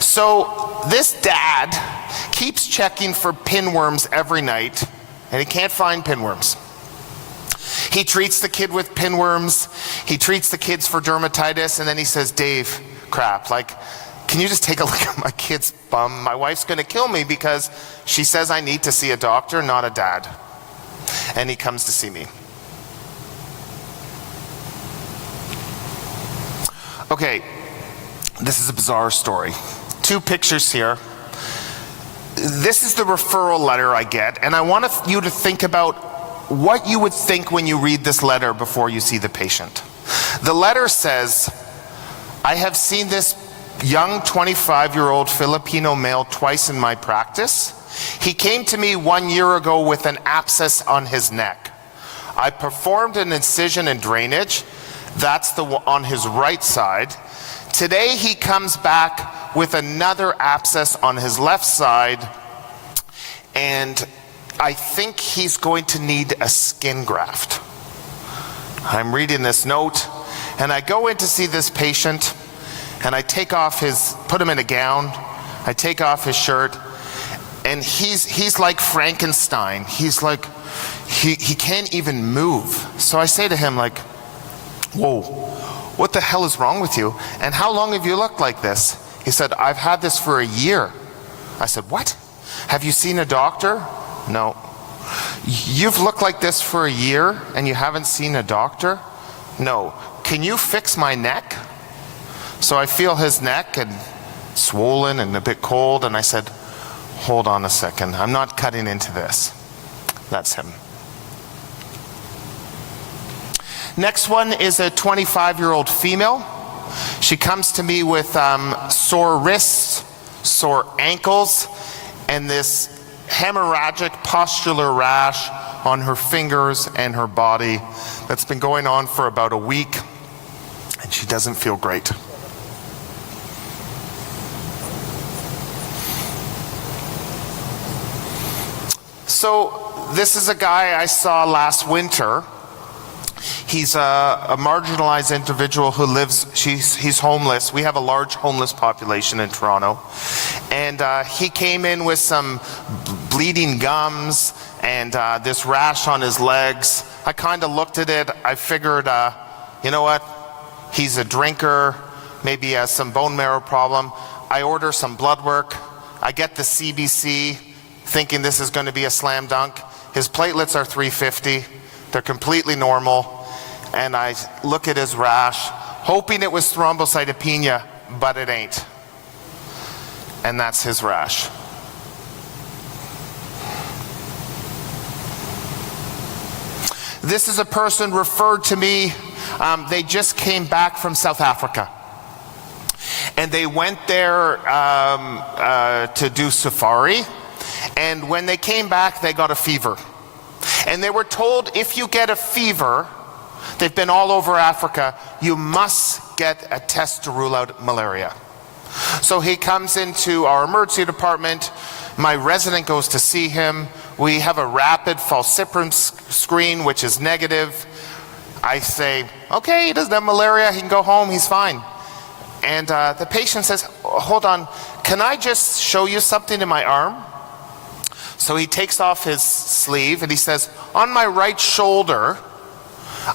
So this dad keeps checking for pinworms every night, and he can't find pinworms. He treats the kid with pinworms, he treats the kids for dermatitis, and then he says, Dave, crap, like, can you just take a look at my kid's bum? My wife's gonna kill me because she says I need to see a doctor, not a dad. And he comes to see me. Okay, this is a bizarre story. 2 pictures here. This is the referral letter I get, and I want you to think about what you would think when you read this letter before you see the patient. The letter says, I have seen this young 25-year-old Filipino male twice in my practice. He came to me 1 year ago with an abscess on his neck. I performed an incision and drainage. That's on his right side. Today he comes back with another abscess on his left side, and I think he's going to need a skin graft. I'm reading this note, and I go in to see this patient, and I put him in a gown, I take off his shirt, and he's like Frankenstein. He's like, he can't even move. So I say to him like, whoa, what the hell is wrong with you? And how long have you looked like this? He said, I've had this for a year. I said, what? Have you seen a doctor? No. You've looked like this for a year and you haven't seen a doctor? No. Can you fix my neck? So I feel his neck and swollen and a bit cold, and I said, hold on a second, I'm not cutting into this. That's him. Next one is a 25-year-old female. She comes to me with sore wrists, sore ankles, and this hemorrhagic pustular rash on her fingers and her body that's been going on for about a week, and she doesn't feel great. So this is a guy I saw last winter. He's a marginalized individual who lives, he's homeless. We have a large homeless population in Toronto. And he came in with some bleeding gums and this rash on his legs. I kind of looked at it. I figured, you know what? He's a drinker. Maybe he has some bone marrow problem. I order some blood work. I get the CBC thinking this is going to be a slam dunk. His platelets are 350. They're completely normal. And I look at his rash, hoping it was thrombocytopenia, but it ain't. And that's his rash. This is a person referred to me. They just came back from South Africa. And they went there to do safari. And when they came back, they got a fever. And they were told, if you get a fever, they've been all over Africa, you must get a test to rule out malaria. So he comes into our emergency department. My resident goes to see him. We have a rapid falciparum screen, which is negative. I say, okay, he doesn't have malaria, he can go home, he's fine. And the patient says, hold on, can I just show you something in my arm? So he takes off his sleeve and he says, on my right shoulder,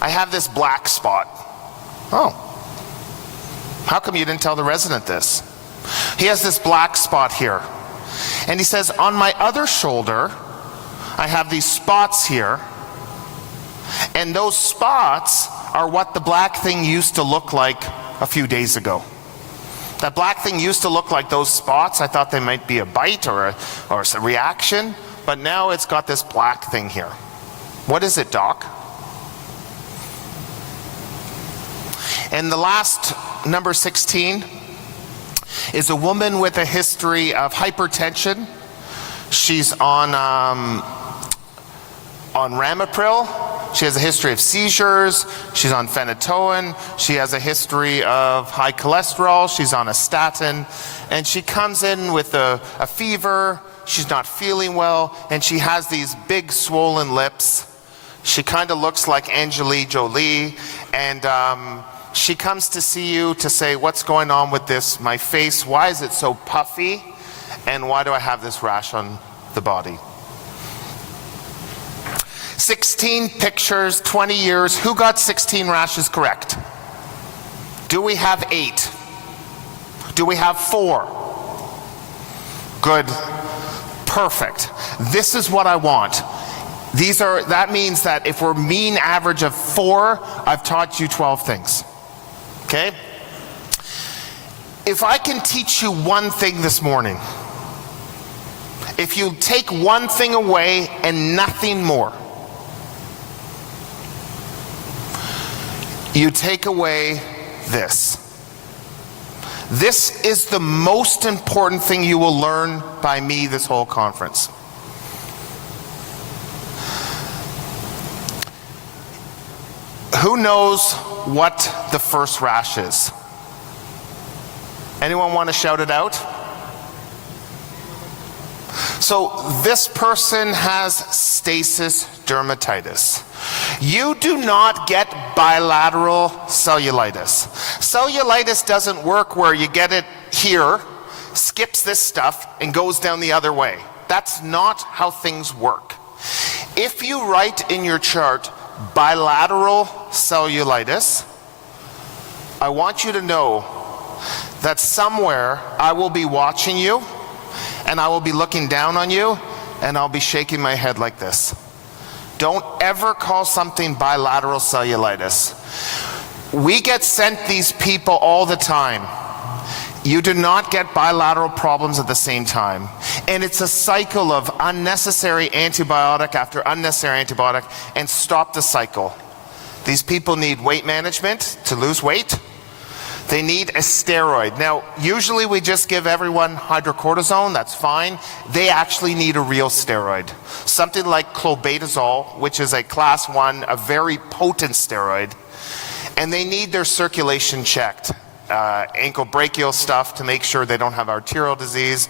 I have this black spot. Oh, how come you didn't tell the resident this? He has this black spot here. And he says, on my other shoulder, I have these spots here. And those spots are what the black thing used to look like a few days ago. That black thing used to look like those spots. I thought they might be a bite or a reaction, but now it's got this black thing here. What is it, doc? And the last, number 16, is a woman with a history of hypertension. She's on Ramipril. She has a history of seizures. She's on phenytoin. She has a history of high cholesterol. She's on a statin. And she comes in with a fever. She's not feeling well. And she has these big swollen lips. She kind of looks like Angelina Jolie. And she comes to see you to say, what's going on with this? My face, why is it so puffy? And why do I have this rash on the body? 16 pictures, 20 years. Who got 16 rashes correct? Do we have 8? Do we have 4? Good. Perfect. This is what I want. That means that if we're mean average of 4, I've taught you 12 things. Okay? If I can teach you one thing this morning, if you take one thing away and nothing more, you take away this. This is the most important thing you will learn by me this whole conference. Who knows what the first rash is? Anyone want to shout it out? So this person has stasis dermatitis. You do not get bilateral cellulitis. Cellulitis doesn't work where you get it here, skips this stuff, and goes down the other way. That's not how things work. If you write in your chart bilateral cellulitis, I want you to know that somewhere I will be watching you, and I will be looking down on you, and I'll be shaking my head like this. Don't ever call something bilateral cellulitis. We get sent these people all the time. You do not get bilateral problems at the same time. And it's a cycle of unnecessary antibiotic after unnecessary antibiotic, and stop the cycle. These people need weight management to lose weight. They need a steroid. Now, usually we just give everyone hydrocortisone, that's fine. They actually need a real steroid. Something like clobetasol, which is a class 1, a very potent steroid. And they need their circulation checked. Ankle brachial stuff to make sure they don't have arterial disease.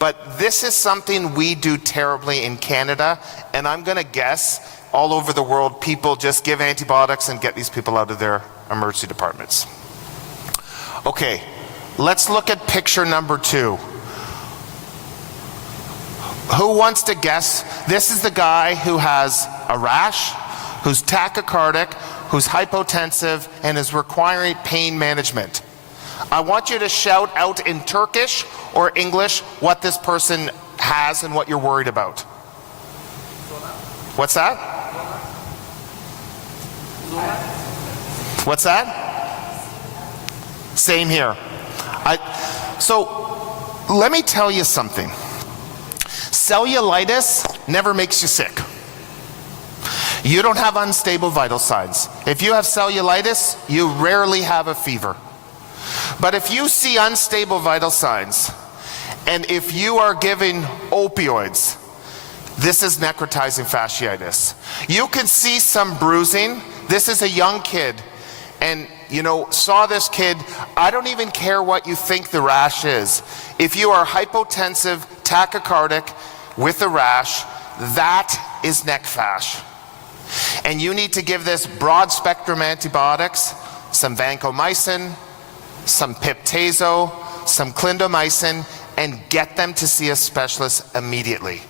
But this is something we do terribly in Canada, and I'm gonna guess all over the world people just give antibiotics and get these people out of their emergency departments. Okay, let's look at picture number 2. Who wants to guess? This is the guy who has a rash, who's tachycardic, who's hypotensive, and is requiring pain management. I want you to shout out in Turkish or English what this person has and what you're worried about. What's that? What's that? Same here. So let me tell you something. Cellulitis never makes you sick. You don't have unstable vital signs. If you have cellulitis, you rarely have a fever. But if you see unstable vital signs, and if you are giving opioids, this is necrotizing fasciitis. You can see some bruising. This is a young kid, and saw this kid. I don't even care what you think the rash is. If you are hypotensive, tachycardic with a rash, that is neck fash. And you need to give this broad spectrum antibiotics, some vancomycin, some piptazo, some clindamycin, and get them to see a specialist immediately.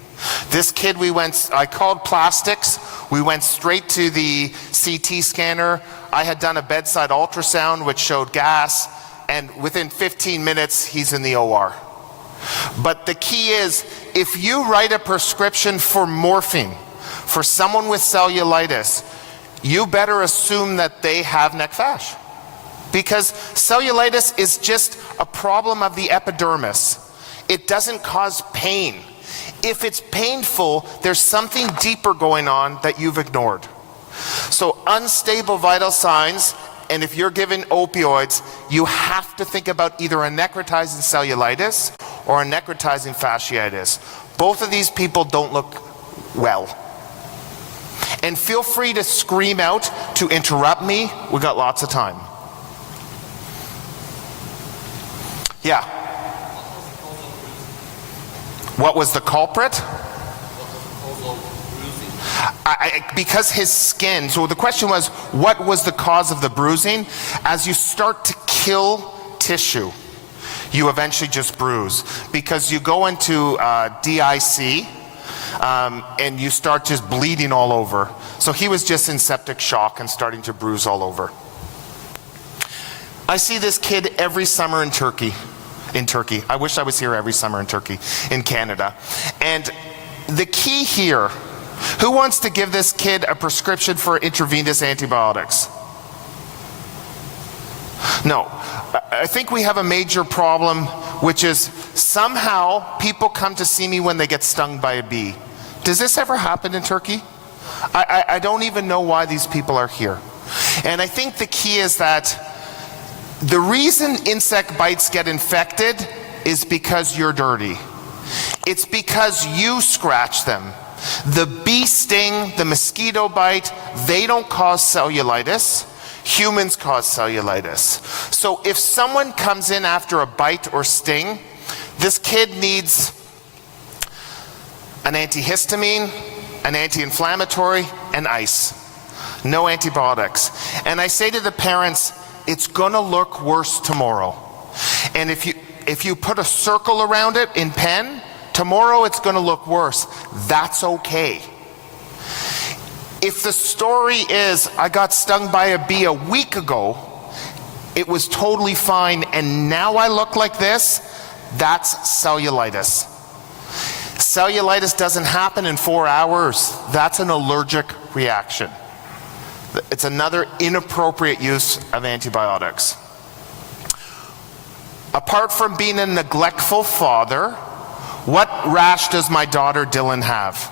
This kid, I called plastics. We went straight to the CT scanner. I had done a bedside ultrasound which showed gas, and within 15 minutes he's in the OR. But the key is, if you write a prescription for morphine for someone with cellulitis, you better assume that they have neck fash. Because cellulitis is just a problem of the epidermis. It doesn't cause pain. If it's painful, there's something deeper going on that you've ignored. So unstable vital signs, and if you're given opioids, you have to think about either a necrotizing cellulitis or a necrotizing fasciitis. Both of these people don't look well. And feel free to scream out to interrupt me. We've got lots of time. Yeah. What was the culprit? Because his skin, so the question was, what was the cause of the bruising? As you start to kill tissue, you eventually just bruise. Because you go into DIC, and you start just bleeding all over. So he was just in septic shock and starting to bruise all over. I see this kid every summer in Turkey. I wish I was here every summer in Turkey, in Canada. And the key here, who wants to give this kid a prescription for intravenous antibiotics? No. I think we have a major problem, which is somehow people come to see me when they get stung by a bee. Does this ever happen in Turkey? I don't even know why these people are here. And I think the key is that The reason insect bites get infected is because you're dirty. It's because you scratch them. The bee sting, the mosquito bite, they don't cause cellulitis. Humans cause cellulitis. So if someone comes in after a bite or sting, this kid needs an antihistamine, an anti-inflammatory, and ice. No antibiotics. And I say to the parents, it's gonna look worse tomorrow. And if you put a circle around it in pen, tomorrow it's gonna look worse. That's okay. If the story is, I got stung by a bee a week ago, it was totally fine, and now I look like this, that's cellulitis. Cellulitis doesn't happen in 4 hours. That's an allergic reaction. It's another inappropriate use of antibiotics. Apart from being a neglectful father, what rash does my daughter Dylan have?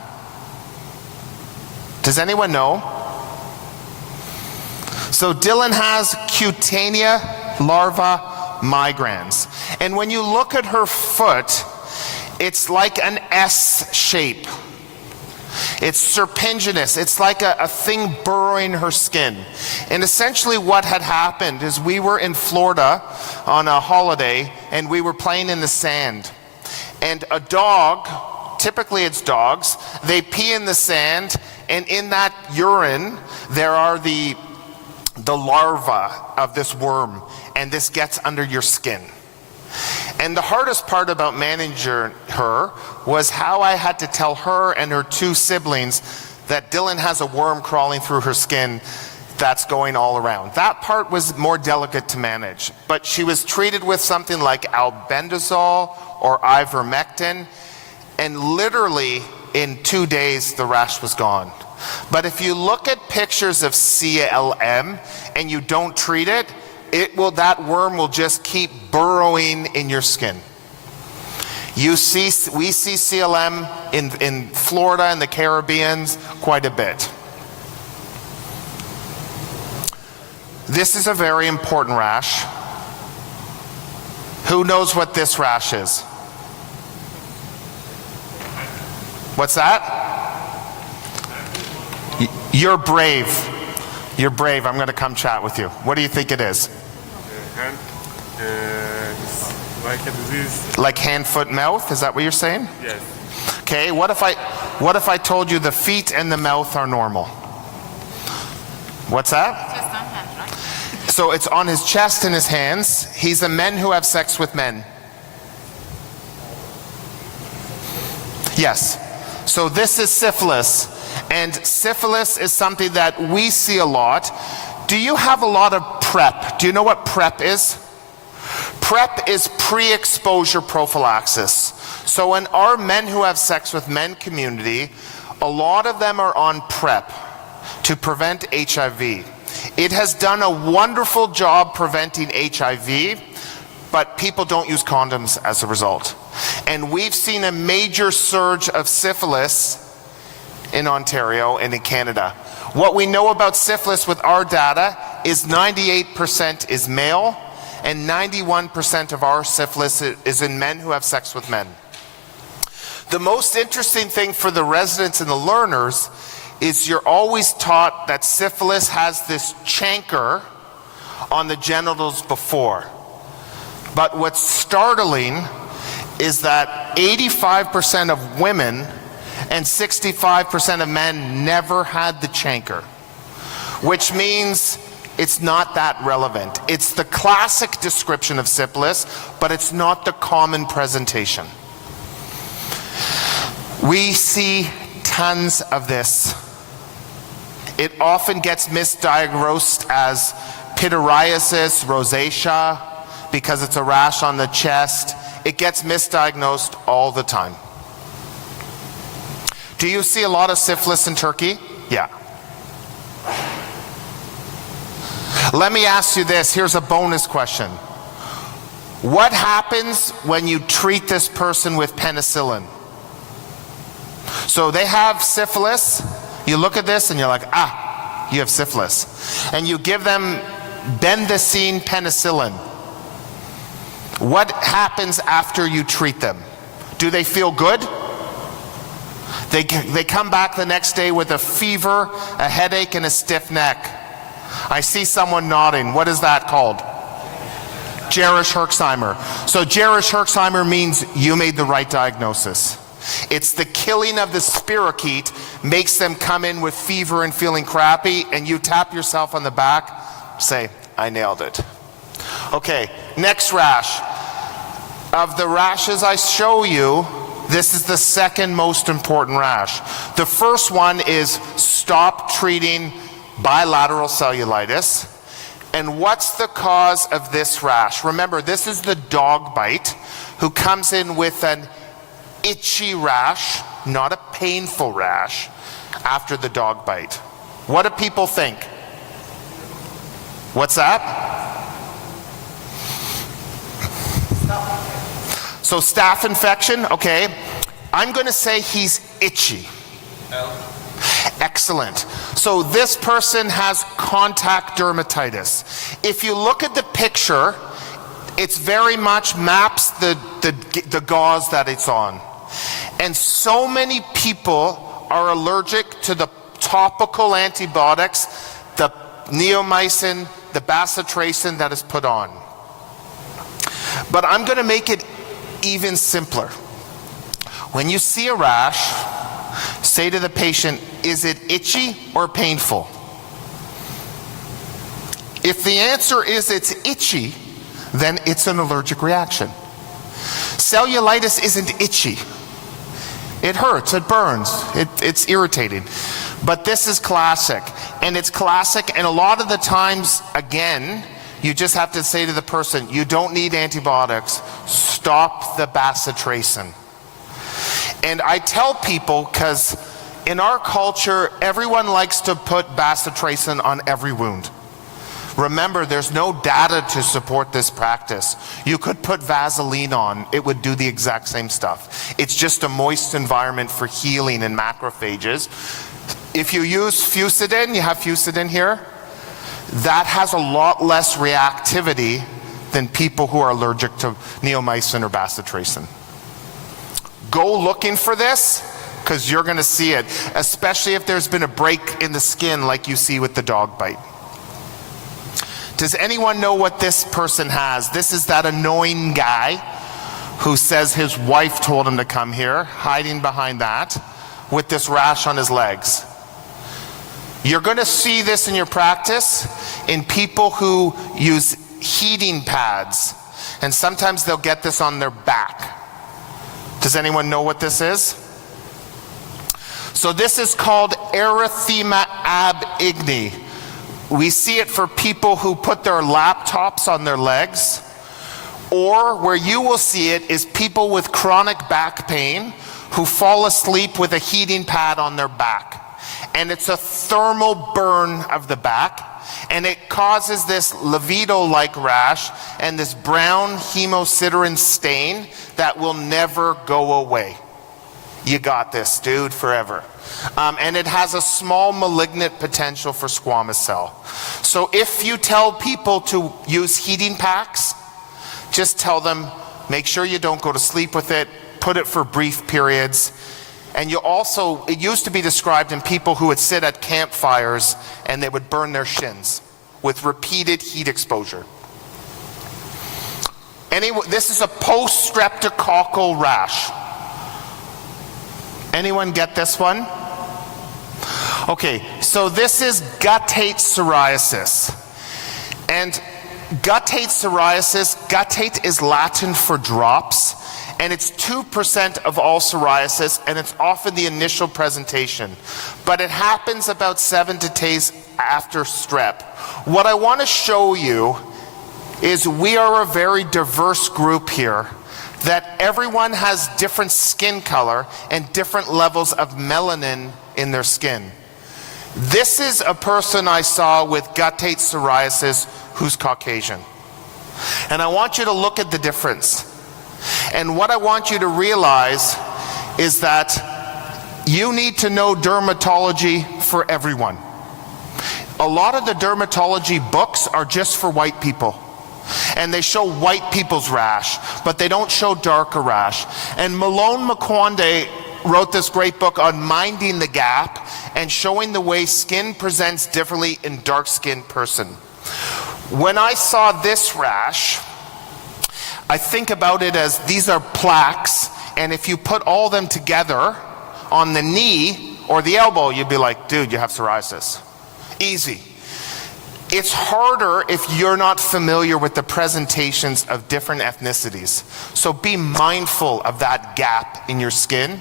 Does anyone know? So Dylan has cutaneous larva migrans. And when you look at her foot, it's like an S shape. It's serpentinous. It's like a thing burrowing her skin. And essentially what had happened is we were in Florida on a holiday and we were playing in the sand. And a dog, typically it's dogs, they pee in the sand, and in that urine there are the larva of this worm, and this gets under your skin. And the hardest part about managing her was how I had to tell her and her two siblings that Dylan has a worm crawling through her skin that's going all around. That part was more delicate to manage, but she was treated with something like albendazole or ivermectin, and literally in 2 days the rash was gone. But if you look at pictures of CLM and you don't treat it, that worm will just keep burrowing in your skin. We see CLM in Florida and the Caribbean quite a bit. This is a very important rash. Who knows what this rash is? What's that? You're brave. You're brave. I'm going to come chat with you. What do you think it is? Hand, like a disease. Like hand, foot, mouth? Is that what you're saying? Yes. Okay. What if I told you the feet and the mouth are normal? What's that? Chest and hands, right? So it's on his chest and his hands. He's a men who have sex with men. Yes. So this is syphilis. And syphilis is something that we see a lot. Do you have a lot of PrEP? Do you know what PrEP is? PrEP is pre-exposure prophylaxis. So in our men who have sex with men community, a lot of them are on PrEP to prevent HIV. It has done a wonderful job preventing HIV, but people don't use condoms as a result. And we've seen a major surge of syphilis in Ontario and in Canada. What we know about syphilis with our data is 98% is male, and 91% of our syphilis is in men who have sex with men. The most interesting thing for the residents and the learners is you're always taught that syphilis has this chancre on the genitals before. But what's startling is that 85% of women and 65% of men never had the chancre, which means it's not that relevant. It's the classic description of syphilis, but it's not the common presentation. We see tons of this. It often gets misdiagnosed as pityriasis rosacea because it's a rash on the chest. It gets misdiagnosed all the time. Do you see a lot of syphilis in Turkey? Yeah. Let me ask you this. Here's a bonus question. What happens when you treat this person with penicillin? So they have syphilis. You look at this and you're like, you have syphilis. And you give them bendazine penicillin. What happens after you treat them? Do they feel good? They come back the next day with a fever, a headache, and a stiff neck. I see someone nodding. What is that called? Jerish-Herxheimer. So Jerish-Herxheimer means you made the right diagnosis. It's the killing of the spirochete makes them come in with fever and feeling crappy, and you tap yourself on the back, say, I nailed it. Okay, next rash. Of the rashes I show you, this is the second most important rash. The first one is stop treating bilateral cellulitis. And what's the cause of this rash? Remember, this is the dog bite who comes in with an itchy rash, not a painful rash, after the dog bite. What do people think? What's that? So staph infection, okay. I'm going to say he's itchy. Excellent. So this person has contact dermatitis. If you look at the picture, it's very much maps the gauze that it's on. And so many people are allergic to the topical antibiotics, the neomycin, the bacitracin that is put on. But I'm going to make it even simpler. When you see a rash, say to the patient, is it itchy or painful? If the answer is it's itchy, then it's an allergic reaction. Cellulitis isn't itchy. It hurts, it burns, it's irritating. But this is classic, and it's classic, and a lot of the times, again, you just have to say to the person, you don't need antibiotics, stop the bacitracin. And I tell people, because in our culture, everyone likes to put bacitracin on every wound. Remember, there's no data to support this practice. You could put Vaseline on, it would do the exact same stuff. It's just a moist environment for healing in macrophages. If you use Fusidin, you have Fusidin here, that has a lot less reactivity than people who are allergic to neomycin or bacitracin. Go looking for this, because you're going to see it, especially if there's been a break in the skin like you see with the dog bite. Does anyone know what this person has? This is that annoying guy who says his wife told him to come here, hiding behind that, with this rash on his legs. You're going to see this in your practice in people who use heating pads, and sometimes they'll get this on their back. Does anyone know what this is? So this is called erythema ab igni. We see it for people who put their laptops on their legs, or where you will see it is people with chronic back pain who fall asleep with a heating pad on their back. And it's a thermal burn of the back, and it causes this livido-like rash and this brown hemosiderin stain that will never go away. You got this, dude, forever. And it has a small malignant potential for squamous cell. So if you tell people to use heating packs, just tell them, make sure you don't go to sleep with it, put it for brief periods. And you also, it used to be described in people who would sit at campfires and they would burn their shins with repeated heat exposure. This is a post-streptococcal rash. Anyone get this one? Okay, so this is guttate psoriasis. And guttate psoriasis, guttate is Latin for drops, and it's 2% of all psoriasis, and it's often the initial presentation. But it happens about 7 to 10 days after strep. What I want to show you is we are a very diverse group here, that everyone has different skin color and different levels of melanin in their skin. This is a person I saw with guttate psoriasis who's Caucasian. And I want you to look at the difference. And what I want you to realize is that you need to know dermatology for everyone. A lot of the dermatology books are just for white people. And they show white people's rash, but they don't show darker rash. And Malone Makwande wrote this great book on minding the gap and showing the way skin presents differently in dark-skinned person. When I saw this rash, I think about it as these are plaques, and if you put all them together on the knee or the elbow, you'd be like, dude, you have psoriasis. Easy. It's harder if you're not familiar with the presentations of different ethnicities. So be mindful of that gap in your skin.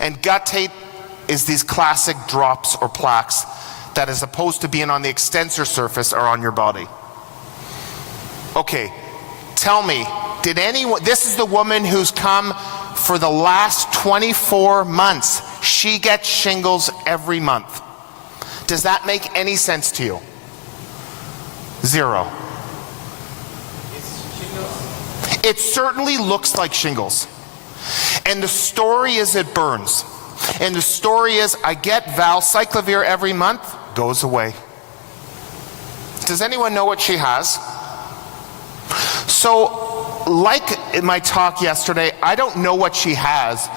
And guttate is these classic drops or plaques that, as opposed to being on the extensor surface, are on your body. Okay, tell me, did anyone, this is the woman who's come for the last 24 months. She gets shingles every month. Does that make any sense to you? Zero. It certainly looks like shingles. And the story is it burns. And the story is I get valcyclovir every month, goes away. Does anyone know what she has? So, like in my talk yesterday, I don't know what she has,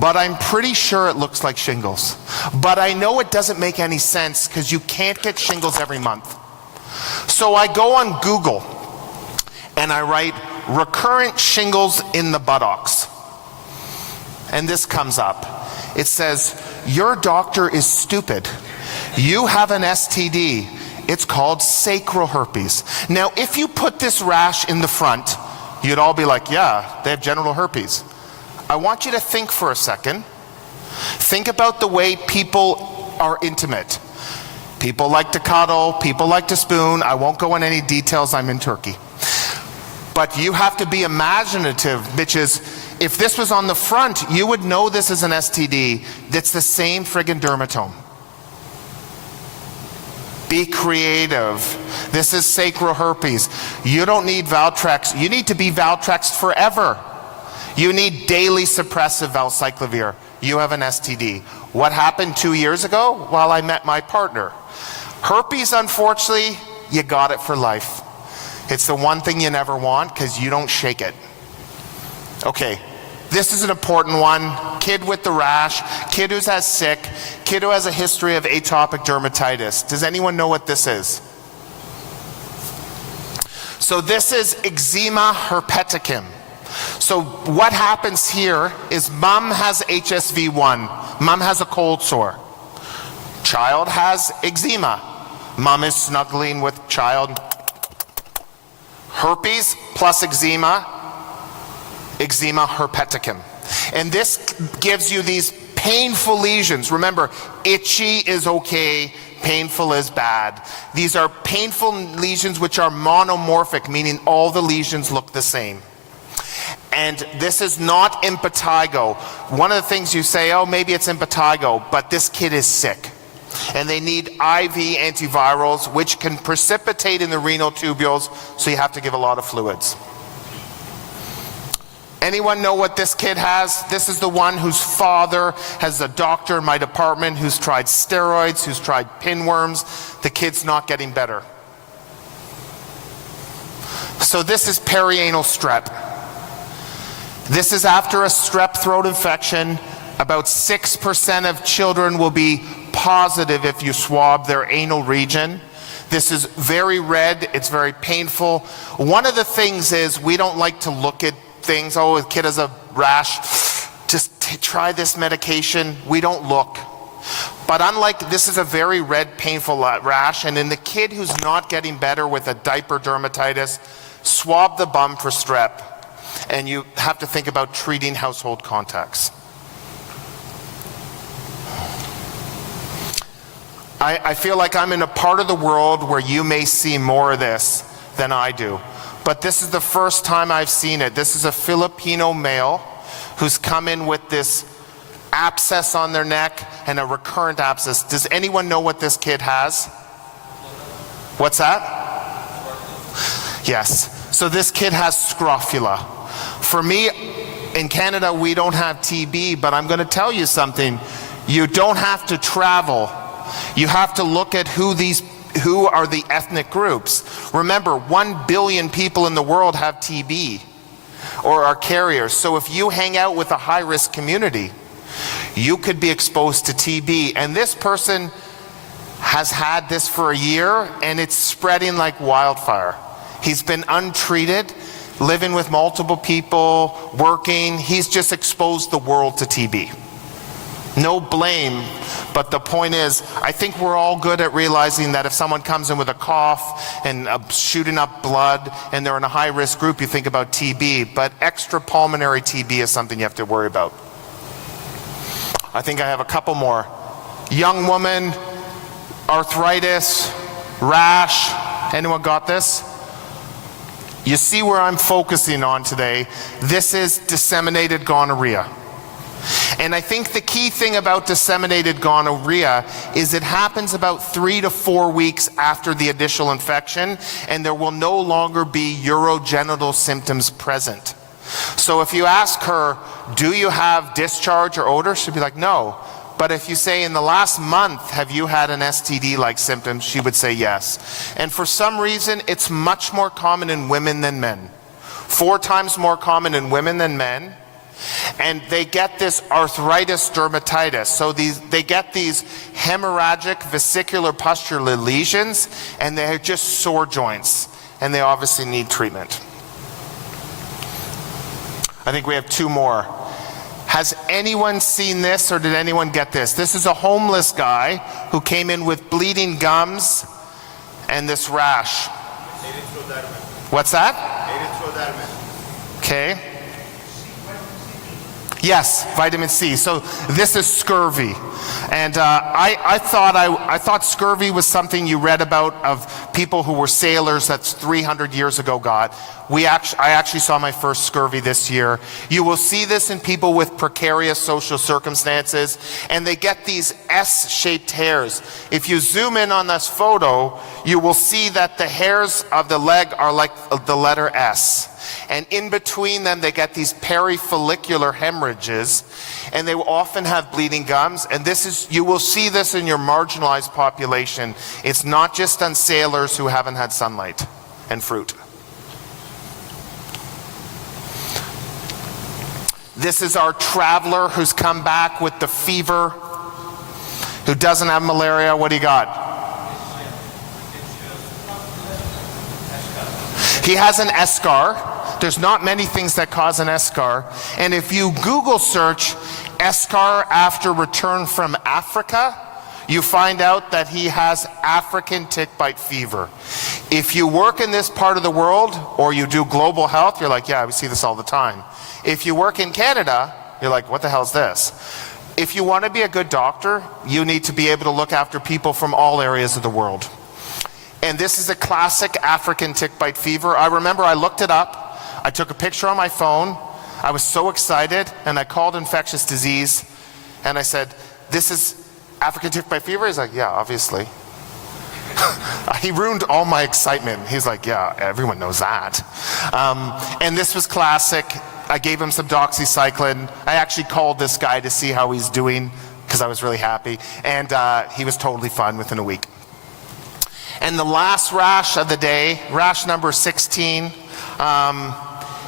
but I'm pretty sure it looks like shingles. But I know it doesn't make any sense because you can't get shingles every month. So I go on Google and I write recurrent shingles in the buttocks. And this comes up. It says, your doctor is stupid. You have an STD. It's called sacral herpes. Now, if you put this rash in the front, you'd all be like, yeah, they have genital herpes. I want you to think for a second. Think about the way people are intimate. People like to cuddle, people like to spoon. I won't go into any details, I'm in Turkey. But you have to be imaginative, bitches. If this was on the front, you would know this is an STD that's the same friggin' dermatome. Be creative. This is sacral herpes. You don't need Valtrex. You need to be Valtrexed forever. You need daily suppressive valcyclovir. You have an STD. What happened 2 years ago? Well, I met my partner. Herpes, unfortunately, you got it for life. It's the one thing you never want because you don't shake it. Okay, this is an important one. Kid with the rash, kid who's has sick, kid who has a history of atopic dermatitis. Does anyone know what this is? So this is eczema herpeticum. So what happens here is mom has HSV1, mom has a cold sore, child has eczema, mom is snuggling with child. Herpes plus eczema, eczema herpeticum. And this gives you these painful lesions. Remember, itchy is okay, painful is bad. These are painful lesions which are monomorphic, meaning all the lesions look the same. And this is not impetigo. One of the things you say, oh, maybe it's impetigo, but this kid is sick. And they need IV antivirals, which can precipitate in the renal tubules, so you have to give a lot of fluids. Anyone know what this kid has? This is the one whose father has a doctor in my department who's tried steroids, who's tried pinworms. The kid's not getting better. So this is perianal strep. This is after a strep throat infection. About 6% of children will be positive if you swab their anal region. This is very red, it's very painful. One of the things is we don't like to look at things, oh, the kid has a rash, just try this medication. We don't look. But unlike, this is a very red, painful rash, and in the kid who's not getting better with a diaper dermatitis, swab the bum for strep, and you have to think about treating household contacts. I feel like I'm in a part of the world where you may see more of this than I do. But this is the first time I've seen it. This is a Filipino male who's come in with this abscess on their neck and a recurrent abscess. Does anyone know what this kid has? What's that? Yes. So this kid has scrofula. For me, in Canada, we don't have TB, but I'm going to tell you something. You don't have to travel. You have to look at who these who are the ethnic groups. Remember, 1 billion people in the world have TB or are carriers. So if you hang out with a high-risk community, you could be exposed to TB. And this person has had this for a year, and it's spreading like wildfire. He's been untreated, living with multiple people, working. He's just exposed the world to TB. No blame, but the point is, I think we're all good at realizing that if someone comes in with a cough and shooting up blood and they're in a high-risk group, you think about TB, but extrapulmonary TB is something you have to worry about. I think I have a couple more. Young woman, arthritis, rash. Anyone got this? You see where I'm focusing on today. This is disseminated gonorrhea. And I think the key thing about disseminated gonorrhea is it happens about 3 to 4 weeks after the initial infection, and there will no longer be urogenital symptoms present. So if you ask her, do you have discharge or odor? She'd be like, no. But if you say, in the last month, have you had an STD-like symptom? She would say yes. And for some reason, it's much more common in women than men. 4 times more common in women than men. And they get this arthritis dermatitis. So they get these hemorrhagic vesicular pustular lesions, and they're just sore joints. And they obviously need treatment. I think we have 2 more. Has anyone seen this, or did anyone get this? This is a homeless guy who came in with bleeding gums and this rash. What's that? Okay. Yes, vitamin C. So this is scurvy. And I thought scurvy was something you read about of people who were sailors that's 300 years ago got. I actually saw my first scurvy this year. You will see this in people with precarious social circumstances, and they get these S-shaped hairs. If you zoom in on this photo, you will see that the hairs of the leg are like the letter S. And in between them, they get these perifollicular hemorrhages, and they will often have bleeding gums. And you will see this in your marginalized population. It's not just on sailors who haven't had sunlight and fruit. This is our traveler who's come back with the fever, who doesn't have malaria. What do you got? He has an eschar. There's not many things that cause an eschar. And if you Google search eschar after return from Africa, you find out that he has African tick bite fever. If you work in this part of the world, or you do global health, you're like, yeah, we see this all the time. If you work in Canada, you're like, what the hell is this? If you want to be a good doctor, you need to be able to look after people from all areas of the world. And this is a classic African tick bite fever. I remember I looked it up. I took a picture on my phone. I was so excited, and I called infectious disease, and I said, this is African tick bite fever? He's like, yeah, obviously. He ruined all my excitement. He's like, yeah, everyone knows that. And this was classic. I gave him some doxycycline. I actually called this guy to see how he's doing, because I was really happy. And he was totally fine within a week. And the last rash of the day, rash number 16.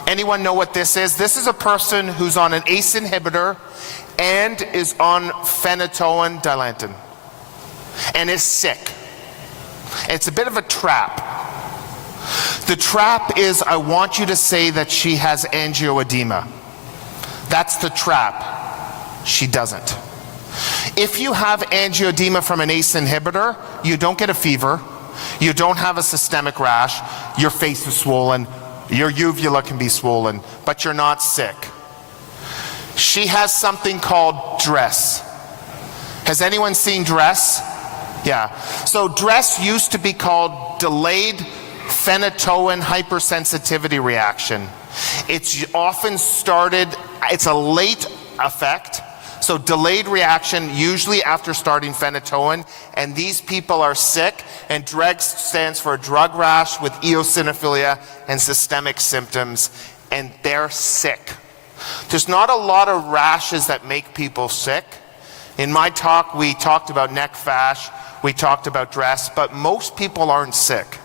Anyone know what this is? This is a person who's on an ACE inhibitor and is on phenytoin dilantin and is sick. It's a bit of a trap. The trap is, I want you to say that she has angioedema. That's the trap. She doesn't. If you have angioedema from an ACE inhibitor, you don't get a fever, you don't have a systemic rash, your face is swollen, your uvula can be swollen, but you're not sick. She has something called DRESS. Has anyone seen DRESS? Yeah. So DRESS used to be called delayed phenytoin hypersensitivity reaction. It's often started, it's a late effect. So delayed reaction, usually after starting phenytoin, and these people are sick, and DRESS stands for drug rash with eosinophilia and systemic symptoms, and they're sick. There's not a lot of rashes that make people sick. In my talk, we talked about neck fash, we talked about dress, but most people aren't sick.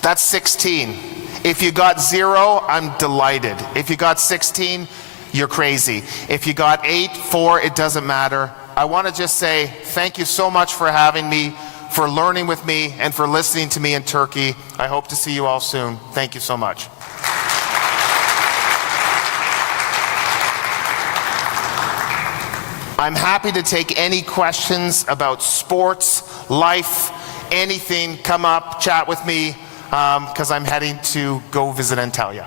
That's 16. If you got 0, I'm delighted. If you got 16, you're crazy. If you got 8, 4, it doesn't matter. I want to just say thank you so much for having me, for learning with me, and for listening to me in Turkey. I hope to see you all soon. Thank you so much. I'm happy to take any questions about sports, life, anything. Come up, chat with me, because I'm heading to go visit Antalya.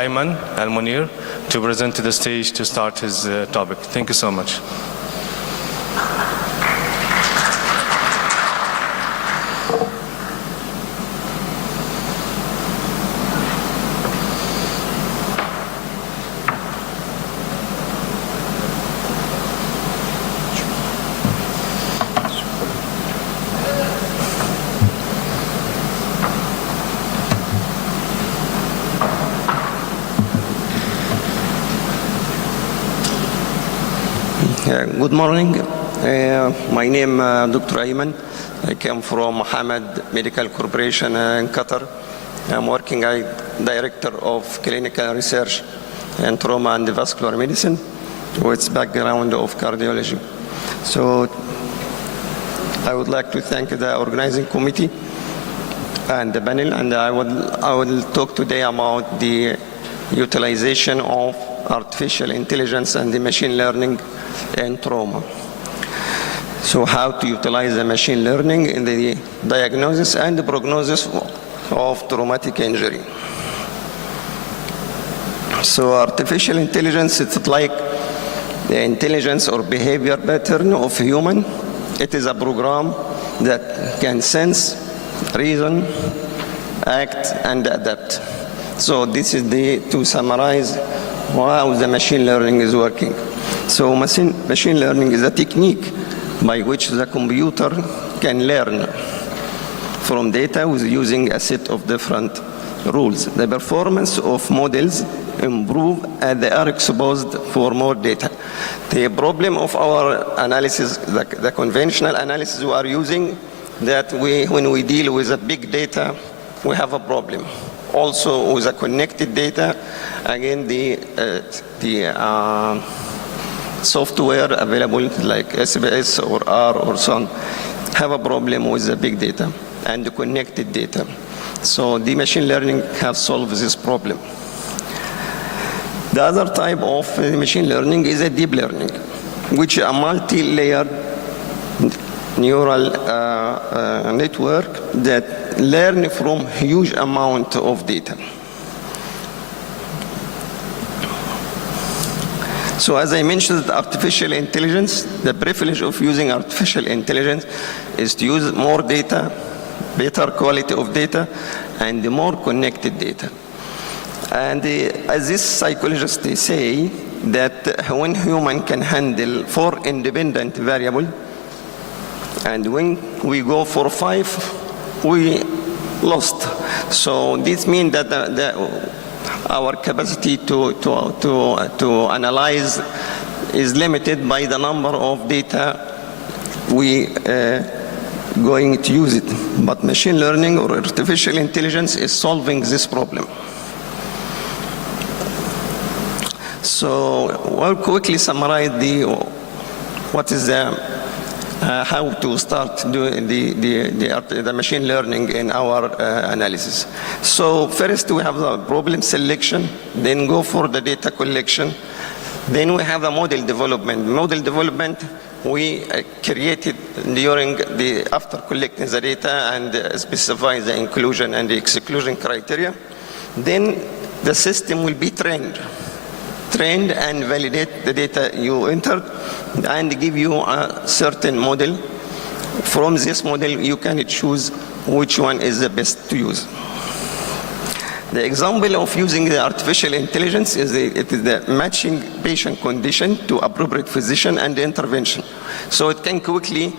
Ayman Al-Munir to present to the stage to start his topic. Thank you so much. Good morning. My name is Dr. Ayman. I came from Mohammed Medical Corporation in Qatar. I'm working as Director of Clinical Research in Trauma and Vascular Medicine with background of cardiology. So I would like to thank the organizing committee and the panel, and I will talk today about the utilization of artificial intelligence and the machine learning in trauma. So how to utilize the machine learning in the diagnosis and the prognosis of traumatic injury. So artificial intelligence, it's like the intelligence or behavior pattern of human. It is a program that can sense, reason, act, and adapt. So this is to summarize how the machine learning is working. So machine learning is a technique by which the computer can learn from data with using a set of different rules. The performance of models improve as they are exposed for more data. The problem of our analysis, the conventional analysis we are using, that when we deal with a big data, we have a problem. Also with a connected data, again the software available like SBS or R or so on have a problem with the big data and the connected data. So the machine learning has solved this problem. The other type of machine learning is a deep learning, which is a multi-layered neural network that learn from huge amount of data. So as I mentioned, artificial intelligence, the privilege of using artificial intelligence is to use more data, better quality of data, and more connected data. And as these psychologists they say, that when human can handle 4 independent variables, and when we go for 5, we lost. So this means that our capacity to analyze is limited by the number of data we going to use it. But machine learning or artificial intelligence is solving this problem. So I'll quickly summarize what is how to start doing the machine learning in our analysis. So first we have the problem selection, then go for the data collection, then we have the model development. Model development we created after collecting the data and specify the inclusion and the exclusion criteria. Then the system will be trained and validate the data you entered and give you a certain model. From this model, you can choose which one is the best to use. The example of using the artificial intelligence is the matching patient condition to appropriate physician and intervention. So it can quickly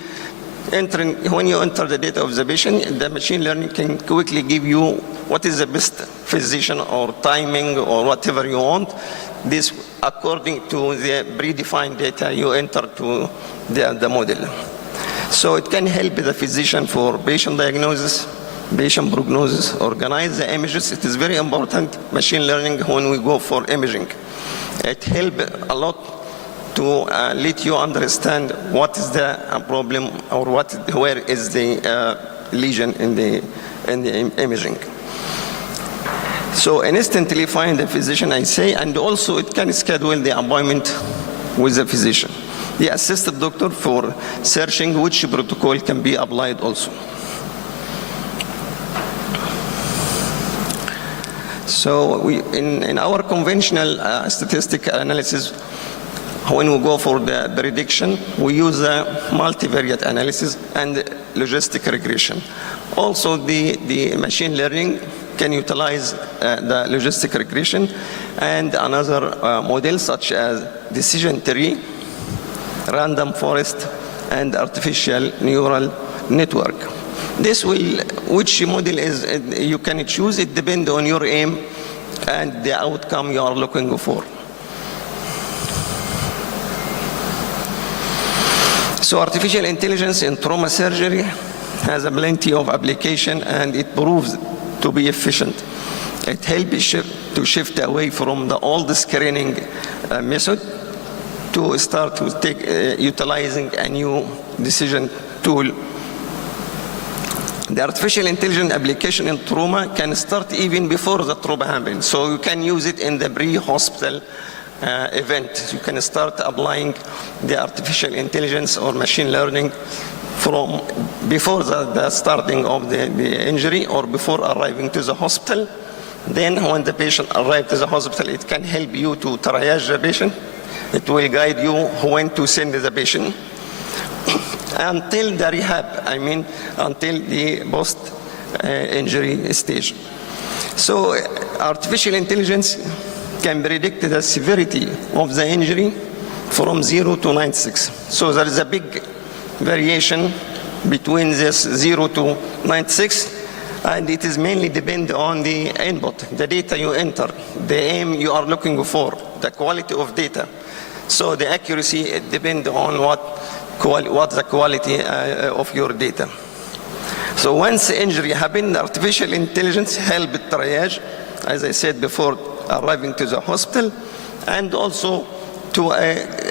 when you enter the data of the patient, the machine learning can quickly give you what is the best physician or timing or whatever you want. This according to the predefined data you enter to the model. So it can help the physician for patient diagnosis, patient prognosis, organize the images. It is very important, machine learning, when we go for imaging. It helps a lot to let you understand what is the problem or where is the lesion in the imaging. So instantly find the physician, I say, and also it can schedule the appointment with the physician. The assisted doctor for searching which protocol can be applied also. So in our conventional statistical analysis, when we go for the prediction, we use a multivariate analysis and logistic regression. Also, the machine learning can utilize the logistic regression and another model such as decision tree, random forest, and artificial neural network. This will, which model is you can choose, it depends on your aim and the outcome you are looking for. So artificial intelligence in trauma surgery has a plenty of application and it proves to be efficient. It helps to shift away from the old screening method to start to utilizing a new decision tool. The artificial intelligence application in trauma can start even before the trauma happens. So you can use it in the pre-hospital event. You can start applying the artificial intelligence or machine learning from before the starting of the injury or before arriving to the hospital. Then when the patient arrives to the hospital, it can help you to triage the patient. It will guide you when to send the patient until the rehab, until the post-injury stage. So artificial intelligence can predict the severity of the injury from 0 to 96. So there is a big variation between this 0 to 96, and it is mainly depend on the input, the data you enter, the aim you are looking for, the quality of data. So the accuracy depends on what's the quality of your data. So once injury happens, artificial intelligence helps triage, as I said before, arriving to the hospital, and also to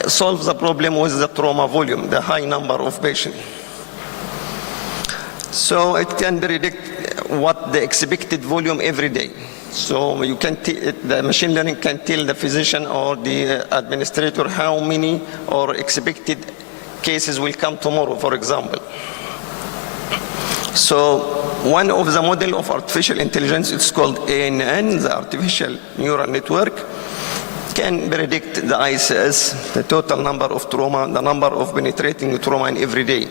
solve the problem with the trauma volume, the high number of patients. So it can predict what the expected volume every day. So you can the machine learning can tell the physician or the administrator how many or expected cases will come tomorrow, for example. So one of the model of artificial intelligence, it's called ANN, the artificial neural network, can predict the ICS, the total number of trauma, the number of penetrating trauma in every day.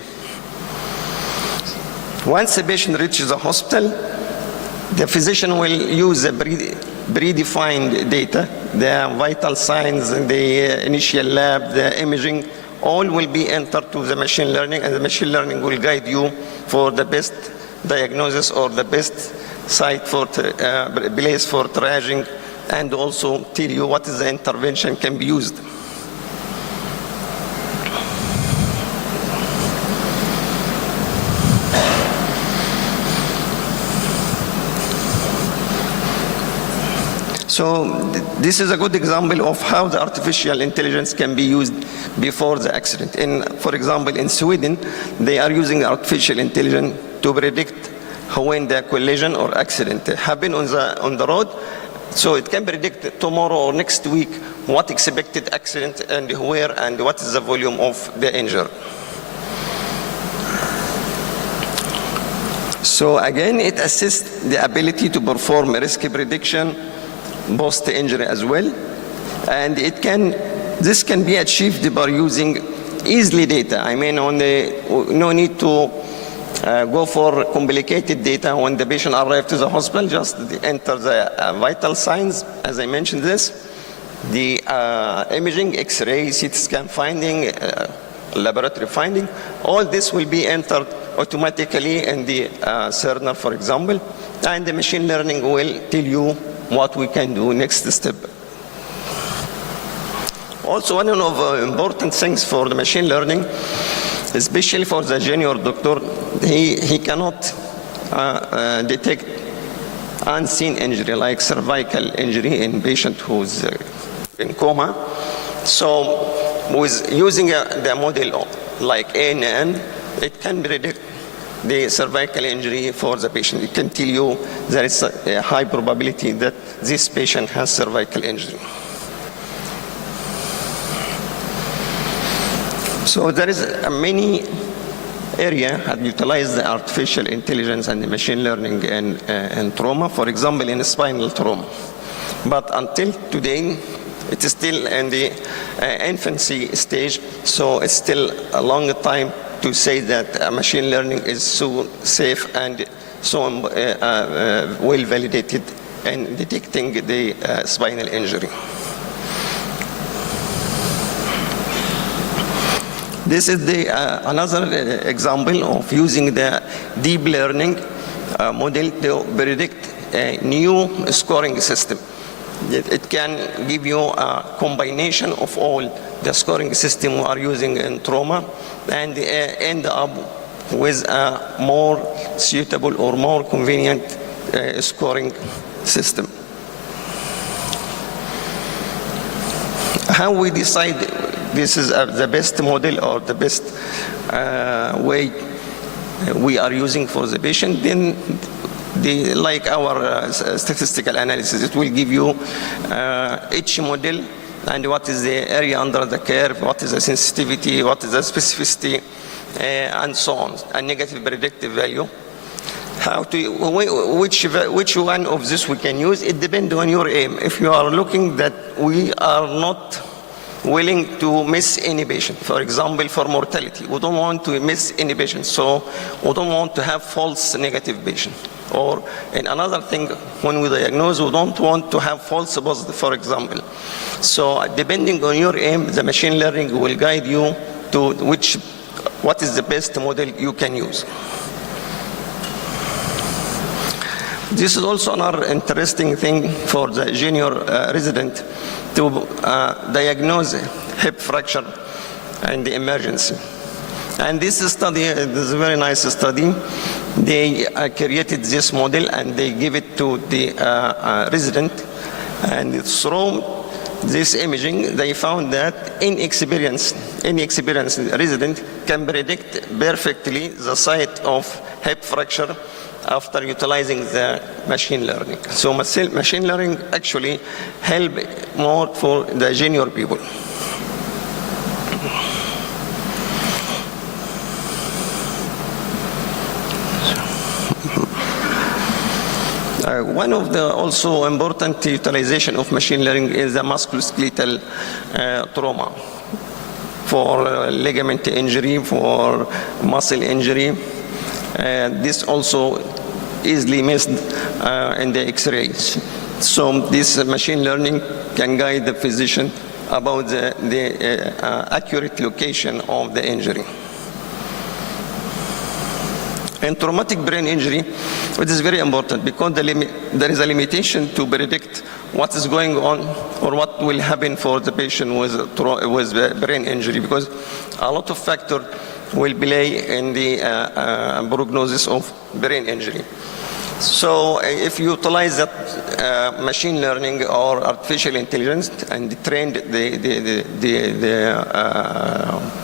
Once a patient reaches the hospital, the physician will use the predefined data, the vital signs, the initial lab, the imaging, all will be entered to the machine learning, and the machine learning will guide you for the best diagnosis or the best site for place for triaging, and also tell you what is the intervention can be used. So this is a good example of how the artificial intelligence can be used before the accident. For example, in Sweden, they are using artificial intelligence to predict when the collision or accident happen on the road. So it can predict tomorrow or next week what expected accident and where and what is the volume of the injury. So again, it assists the ability to perform risk prediction, post-injury as well, and this can be achieved by using easily data. I mean, no need to go for complicated data. When the patient arrives to the hospital, just enter the vital signs, as I mentioned this, the imaging, X-ray, CT scan finding, laboratory finding. All this will be entered automatically in the Cerner, for example, and the machine learning will tell you what we can do next step. Also, one of the important things for the machine learning, especially for the junior doctor, he cannot detect unseen injury like cervical injury in patient who's in coma. So with using the model like ANN, it can predict the cervical injury for the patient. It can tell you there is a high probability that this patient has cervical injury. So there is many areas that utilize the artificial intelligence and the machine learning in trauma, for example, in spinal trauma. But until today, it is still in the infancy stage, so it's still a long time to say that machine learning is so safe and so well validated in detecting the spinal injury. This is another example of using the deep learning model to predict a new scoring system. It can give you a combination of all the scoring system we are using in trauma and end up with a more suitable or more convenient scoring system. How we decide this is the best model or the best way we are using for the patient, then like our statistical analysis, it will give you each model and what is the area under the curve, what is the sensitivity, what is the specificity, and so on, a negative predictive value. Which one of this we can use, it depends on your aim. If you are looking that we are not willing to miss any patient, for example, for mortality, we don't want to miss any patient, so we don't want to have false negative patient. Or in another thing, when we diagnose, we don't want to have false positive, for example. So depending on your aim, the machine learning will guide you to what is the best model you can use. This is also another interesting thing for the junior resident to diagnose hip fracture in the emergency. And this study is a very nice study. They created this model and they give it to the resident, and through this imaging they found that inexperienced resident can predict perfectly the site of hip fracture after utilizing the machine learning. So machine learning actually help more for the junior people. One of the also important utilization of machine learning is the musculoskeletal trauma for ligament injury, for muscle injury. This also easily missed in the X-rays. So this machine learning can guide the physician about the accurate location of the injury. In traumatic brain injury, it is very important because there is a limitation to predict what is going on or what will happen for the patient with brain injury, because a lot of factors will play in the prognosis of brain injury. So if you utilize that machine learning or artificial intelligence and train the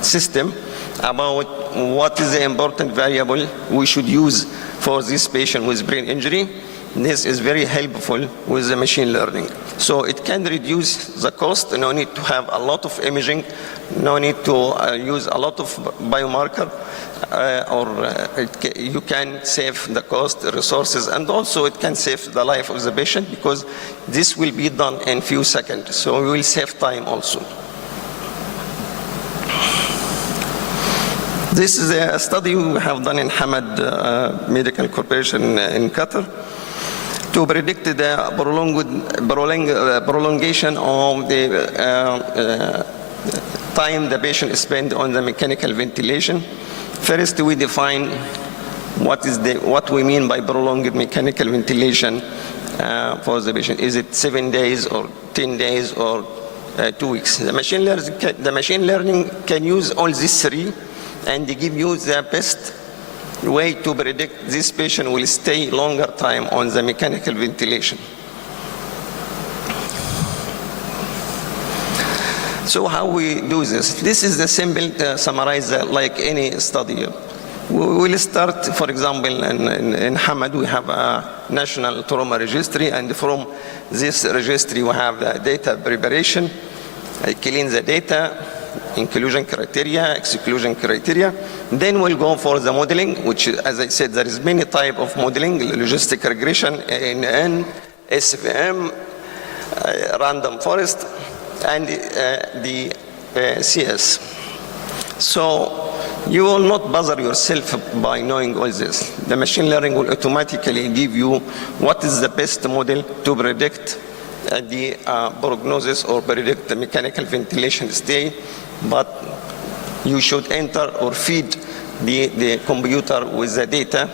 system about what is the important variable we should use for this patient with brain injury, this is very helpful with the machine learning. So it can reduce the cost, no need to have a lot of imaging, no need to use a lot of biomarker, you can save the cost, resources, and also it can save the life of the patient because this will be done in few seconds. So we will save time also. This is a study we have done in Hamad Medical Corporation in Qatar to predict the prolongation of the time the patient spent on the mechanical ventilation. First, we define what we mean by prolonged mechanical ventilation for the patient. Is it 7 days or 10 days or 2 weeks? The machine learning can use all these three and give you the best way to predict this patient will stay longer time on the mechanical ventilation. So how we do this? This is the simple summarize like any study. We will start, for example, in Hamad, we have a national trauma registry, and from this registry we have the data preparation, clean the data, inclusion criteria, exclusion criteria. Then we'll go for the modeling, which, as I said, there is many type of modeling: logistic regression, ANN, SVM, random forest, and the CS. So you will not bother yourself by knowing all this. The machine learning will automatically give you what is the best model to predict the prognosis or predict the mechanical ventilation stay, but you should enter or feed the computer with the data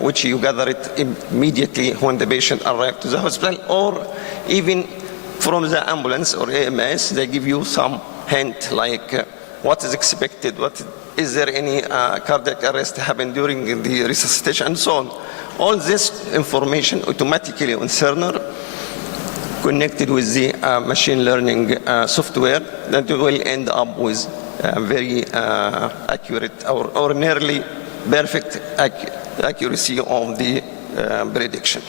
which you gather it immediately when the patient arrives to the hospital, or even from the ambulance or AMS, they give you some hint like what is expected, is there any cardiac arrest happened during the resuscitation, and so on. All this information automatically on Cerner connected with the machine learning software that will end up with very accurate or nearly perfect accuracy of the prediction.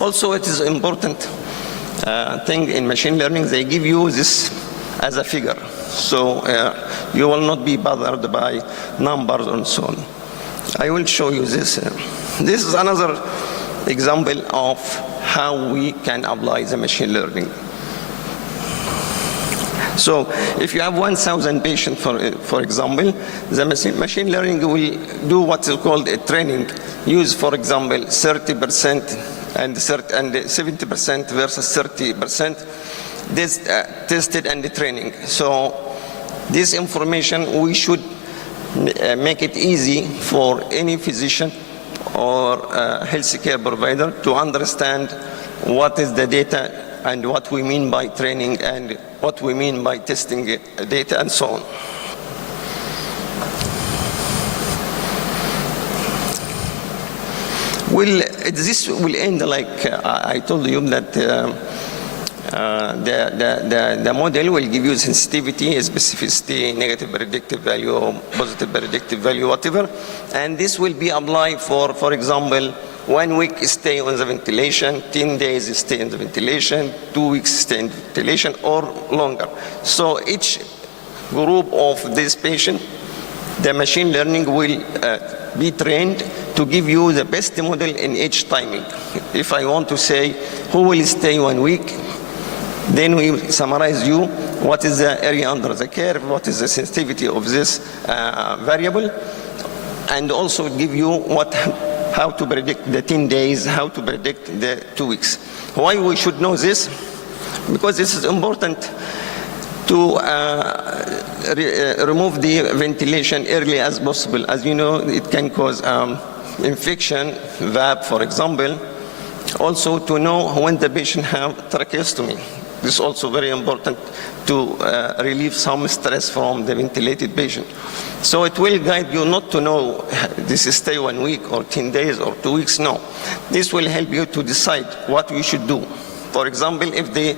Also, it is important thing in machine learning, they give you this as a figure. So you will not be bothered by numbers and so on. I will show you this. This is another example of how we can apply the machine learning. So if you have 1,000 patients, for example, the machine learning will do what is called a training. Use, for example, 30% and 70% versus 30%. This tested and the training. So this information, we should make it easy for any physician or healthcare provider to understand what is the data and what we mean by training and what we mean by testing data and so on. Well, this will end like I told you that the model will give you sensitivity, specificity, negative predictive value, positive predictive value, whatever, and this will be applied for example, 1 week stay on the ventilation, 10 days stay in the ventilation, 2 weeks stay in ventilation, or longer. So each group of this patient The machine learning will be trained to give you the best model in each timing. If I want to say who will stay 1 week, then we summarize you what is the area under the curve, what is the sensitivity of this variable, and also give you how to predict the 10 days, how to predict the 2 weeks. Why we should know this? Because this is important to remove the ventilation early as possible. As you know, it can cause infection, VAP, for example. Also to know when the patient have tracheostomy. This is also very important to relieve some stress from the ventilated patient. So it will guide you not to know this is stay 1 week or 10 days or 2 weeks, no. This will help you to decide what we should do. For example, if the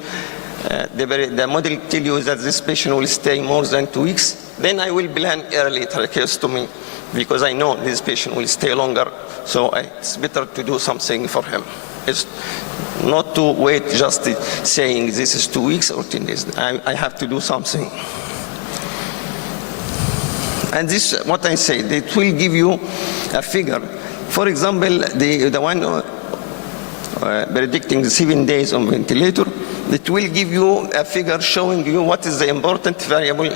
model tell you that this patient will stay more than 2 weeks, then I will plan early tracheostomy because I know this patient will stay longer, so it's better to do something for him. It's not to wait just saying this is 2 weeks or 10 days. I have to do something. And this, what I said, it will give you a figure. For example, the one predicting the 7 days on ventilator, it will give you a figure showing you what is the important variable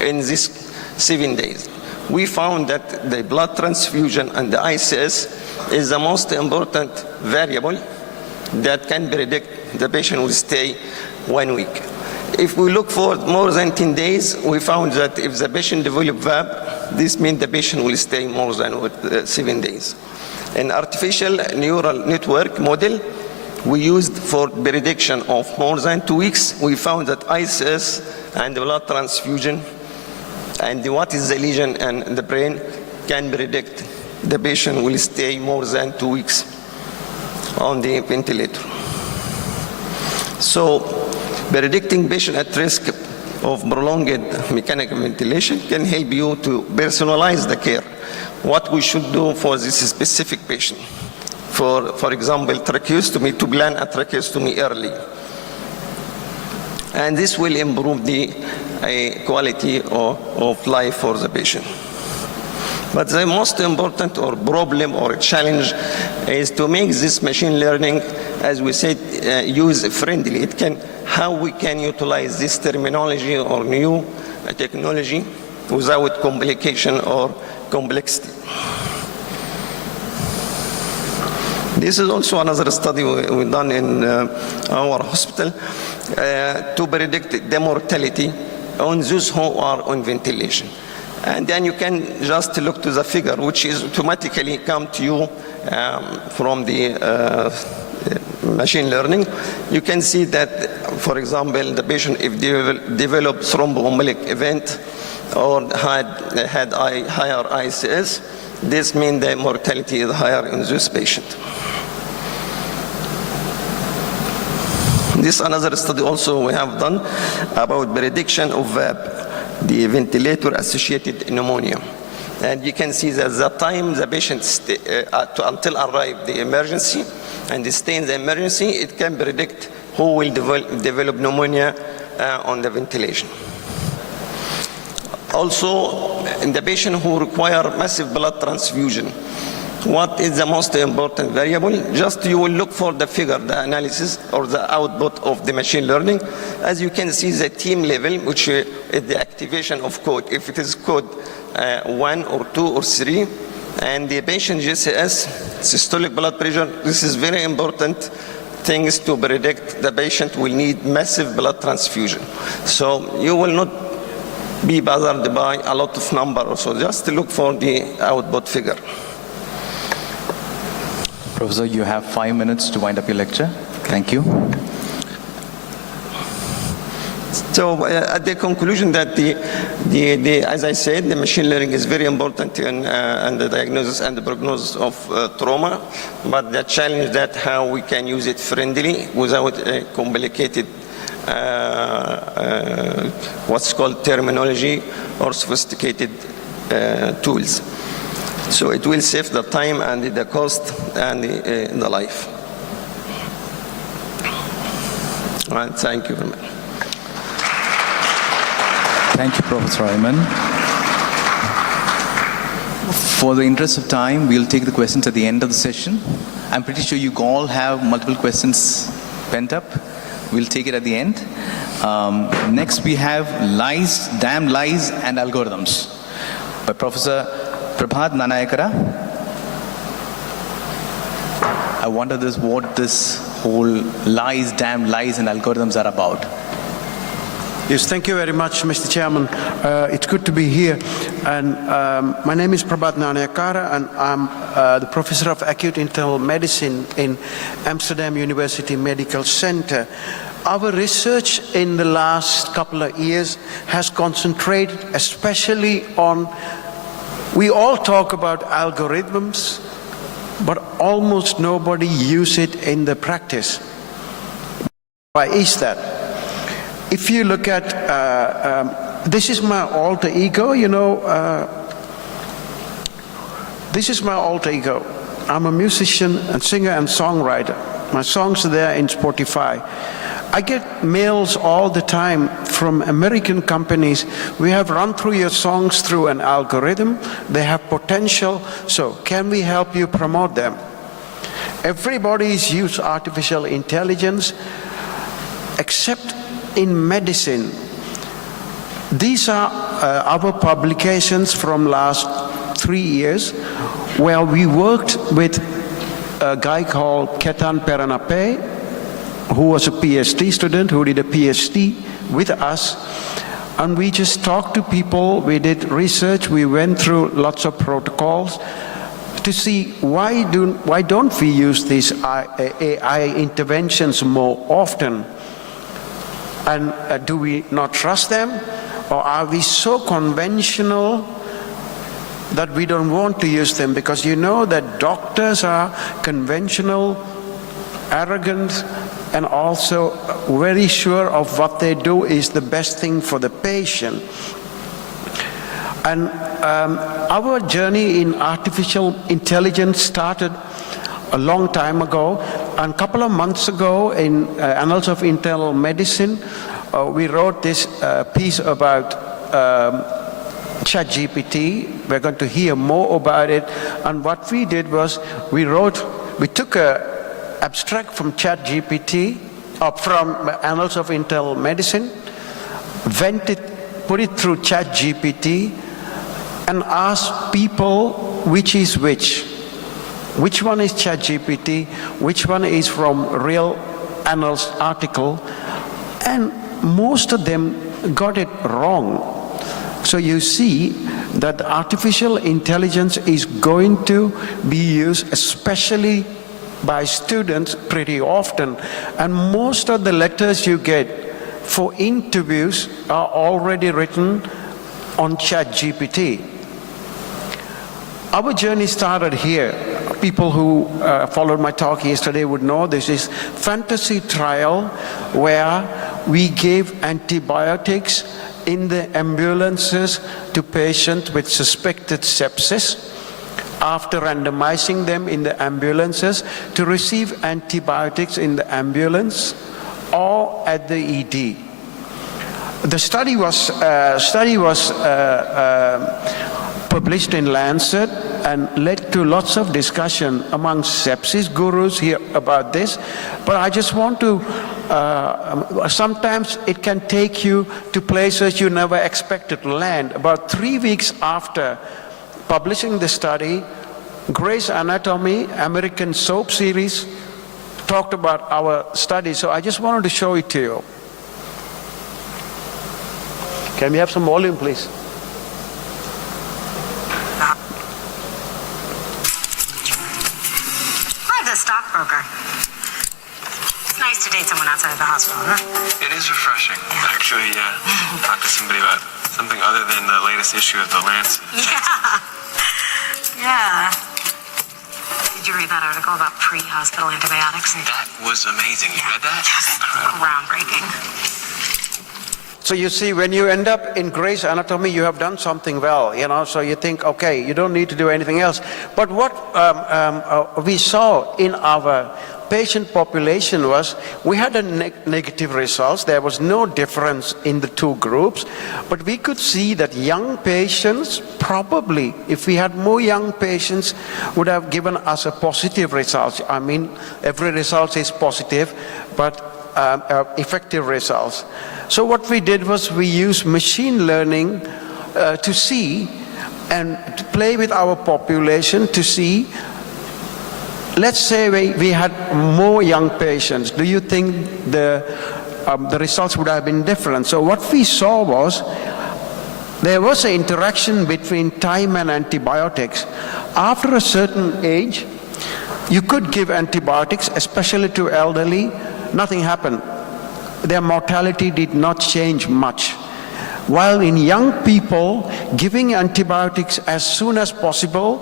in these 7 days. We found that the blood transfusion and the ICS is the most important variable that can predict the patient will stay 1 week. If we look for more than 10 days, we found that if the patient develop VAB, this means the patient will stay more than 7 days. An artificial neural network model we used for prediction of more than 2 weeks, we found that ICS and blood transfusion and what is the lesion in the brain can predict the patient will stay more than 2 weeks on the ventilator. So predicting patient at risk of prolonged mechanical ventilation can help you to personalize the care. What we should do for this specific patient. For example, tracheostomy, to plan a tracheostomy early. And this will improve the quality of life for the patient. But the most important problem or challenge is to make this machine learning, as we said, user-friendly. How we can utilize this terminology or new technology without complication or complexity. This is also another study we've done in our hospital to predict the mortality on those who are on ventilation. And then you can just look to the figure, which is automatically come to you from the machine learning. You can see that, for example, the patient, if they develop thromboembolic event or had higher ICS, this means the mortality is higher in this patient. This another study also we have done about prediction of VAP, the ventilator-associated pneumonia. And you can see that the time the patient until arrive the emergency and stay in the emergency, it can predict who will develop pneumonia on the ventilation. Also, in the patient who require massive blood transfusion, what is the most important variable? Just you will look for the figure, the analysis or the output of the machine learning. As you can see, the team level, which is the activation of code. If it is code 1 or 2 or 3, and the patient GCS, systolic blood pressure, this is very important things to predict the patient will need massive blood transfusion. So you will not be bothered by a lot of numbers. So just look for the output figure. Professor, you have 5 minutes to wind up your lecture. Thank you. So at the conclusion that as I said, the machine learning is very important in the diagnosis and the prognosis of trauma, but the challenge that how we can use it friendly without a complicated what's called terminology or sophisticated tools. So it will save the time and the cost and the life. All right, thank you very much. Thank you, Professor Ayman. For the interest of time, we'll take the questions at the end of the session. I'm pretty sure you all have multiple questions pent up. We'll take it at the end. Next, we have Lies, Damn Lies and Algorithms by Professor Prabhat Nanayakara. I wonder what this whole lies, damn lies and algorithms are about. Yes, thank you very much, Mr. Chairman. It's good to be here. And my name is Prabhat Nanayakara, and I'm the Professor of Acute Internal Medicine in Amsterdam University Medical Center. Our research in the last couple of years has concentrated especially on, we all talk about algorithms, but almost nobody uses it in the practice. Why is that? If you look at, this is my alter ego, this is my alter ego. I'm a musician and singer and songwriter. My songs are there in Spotify. I get mails all the time from American companies. We have run through your songs through an algorithm. They have potential, so can we help you promote them? Everybody's used artificial intelligence, except in medicine. These are our publications from last 3 years, where we worked with a guy called Ketan Peranape, who was a PhD student, who did a PhD with us. And we just talked to people, we did research, we went through lots of protocols to see why don't we use these AI interventions more often? And do we not trust them? Or are we so conventional that we don't want to use them? Because you know that doctors are conventional, arrogant, and also very sure of what they do is the best thing for the patient. And our journey in artificial intelligence started a long time ago. And a couple of months ago in Annals of Internal Medicine, we wrote this piece about ChatGPT. We're going to hear more about it. And what we did was we took a abstract from ChatGPT, or from Annals of Internal Medicine, put it through ChatGPT, and asked people which is which. Which one is ChatGPT? Which one is from real Annals article? And most of them got it wrong. So you see that artificial intelligence is going to be used, especially by students, pretty often. And most of the letters you get for interviews are already written on ChatGPT. Our journey started here. People who followed my talk yesterday would know this is fantasy trial where we gave antibiotics in the ambulances to patients with suspected sepsis, after randomizing them in the ambulances to receive antibiotics in the ambulance or at the ED. The study was published in Lancet and led to lots of discussion among sepsis gurus here about this. But I just want to, sometimes it can take you to places you never expected to land. About 3 weeks after publishing the study, Grey's Anatomy, American soap series, talked about our study. So I just wanted to show it to you. Can we have some volume, please? I'm the stockbroker. It's nice to date someone outside of the hospital, huh? It is refreshing, actually, talk to somebody about something other than the latest issue of the Lancet. Yeah. Did you read that article about pre-hospital antibiotics? That was amazing. You read that? Yes. Incredible. Groundbreaking. So So you see, when you end up in Gray's Anatomy, you have done something well, you know, so you think, okay, you don't need to do anything else. But what we saw in our patient population was we had a negative results. There was no difference in the two groups, but we could see that young patients probably, if we had more young patients, would have given us a positive result. I mean, every result is positive, but effective results. So what we did was we used machine learning to see and to play with our population to see, let's say we had more young patients. Do you think the results would have been different? So what we saw was there was an interaction between time and antibiotics. After a certain age, you could give antibiotics, especially to elderly. Nothing happened. Their mortality did not change much. While in young people, giving antibiotics as soon as possible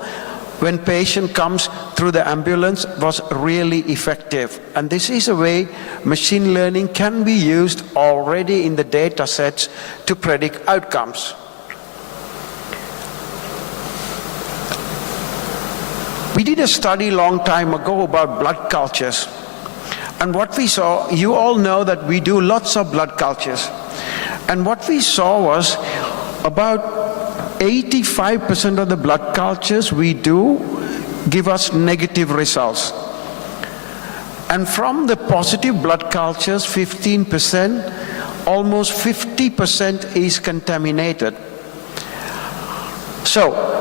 when patient comes through the ambulance was really effective. And this is a way machine learning can be used already in the data sets to predict outcomes. We did a study a long time ago about blood cultures. And what we saw, you all know that we do lots of blood cultures. And what we saw was about 85% of the blood cultures we do give us negative results. And from the positive blood cultures, 15%, almost 50% is contaminated. So,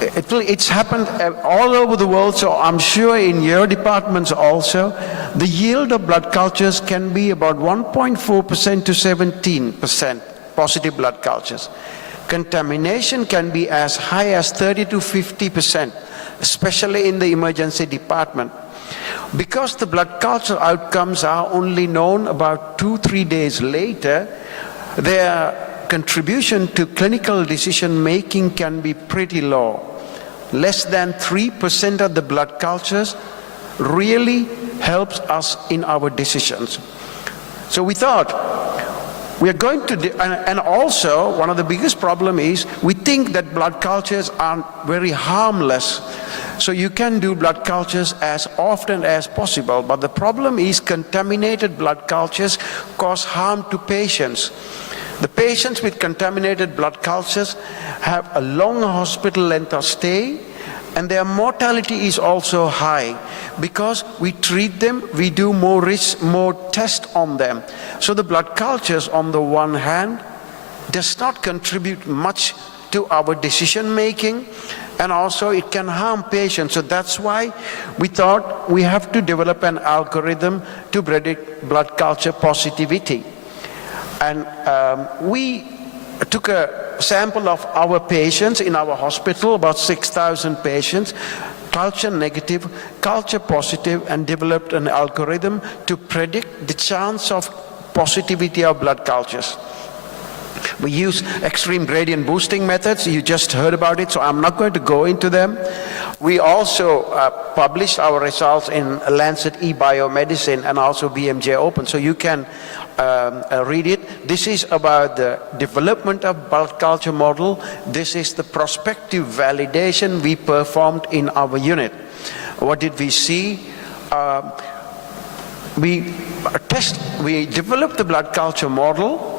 it's happened all over the world, so I'm sure in your departments also, the yield of blood cultures can be about 1.4% to 17% positive blood cultures. Contamination can be as high as 30 to 50%, especially in the emergency department. Because the blood culture outcomes are only known about 2-3 days later, their contribution to clinical decision making can be pretty low. Less than 3% of the blood cultures really helps us in our decisions. So we thought, we are going to, and also one of the biggest problem is we think that blood cultures are very harmless. So you can do blood cultures as often as possible, but the problem is contaminated blood cultures cause harm to patients. The patients with contaminated blood cultures have a long hospital length of stay, and their mortality is also high because we treat them, we do more tests on them. So the blood cultures on the one hand does not contribute much to our decision making, and also it can harm patients. So that's why we thought we have to develop an algorithm to predict blood culture positivity. And we took a sample of our patients in our hospital, about 6,000 patients, culture negative, culture positive, and developed an algorithm to predict the chance of positivity of blood cultures. We use extreme gradient boosting methods. You just heard about it, so I'm not going to go into them. We also published our results in Lancet eBiomedicine and also BMJ Open, so you can read it. This is about the development of blood culture model. This is the prospective validation we performed in our unit. What did we see? We developed the blood culture model.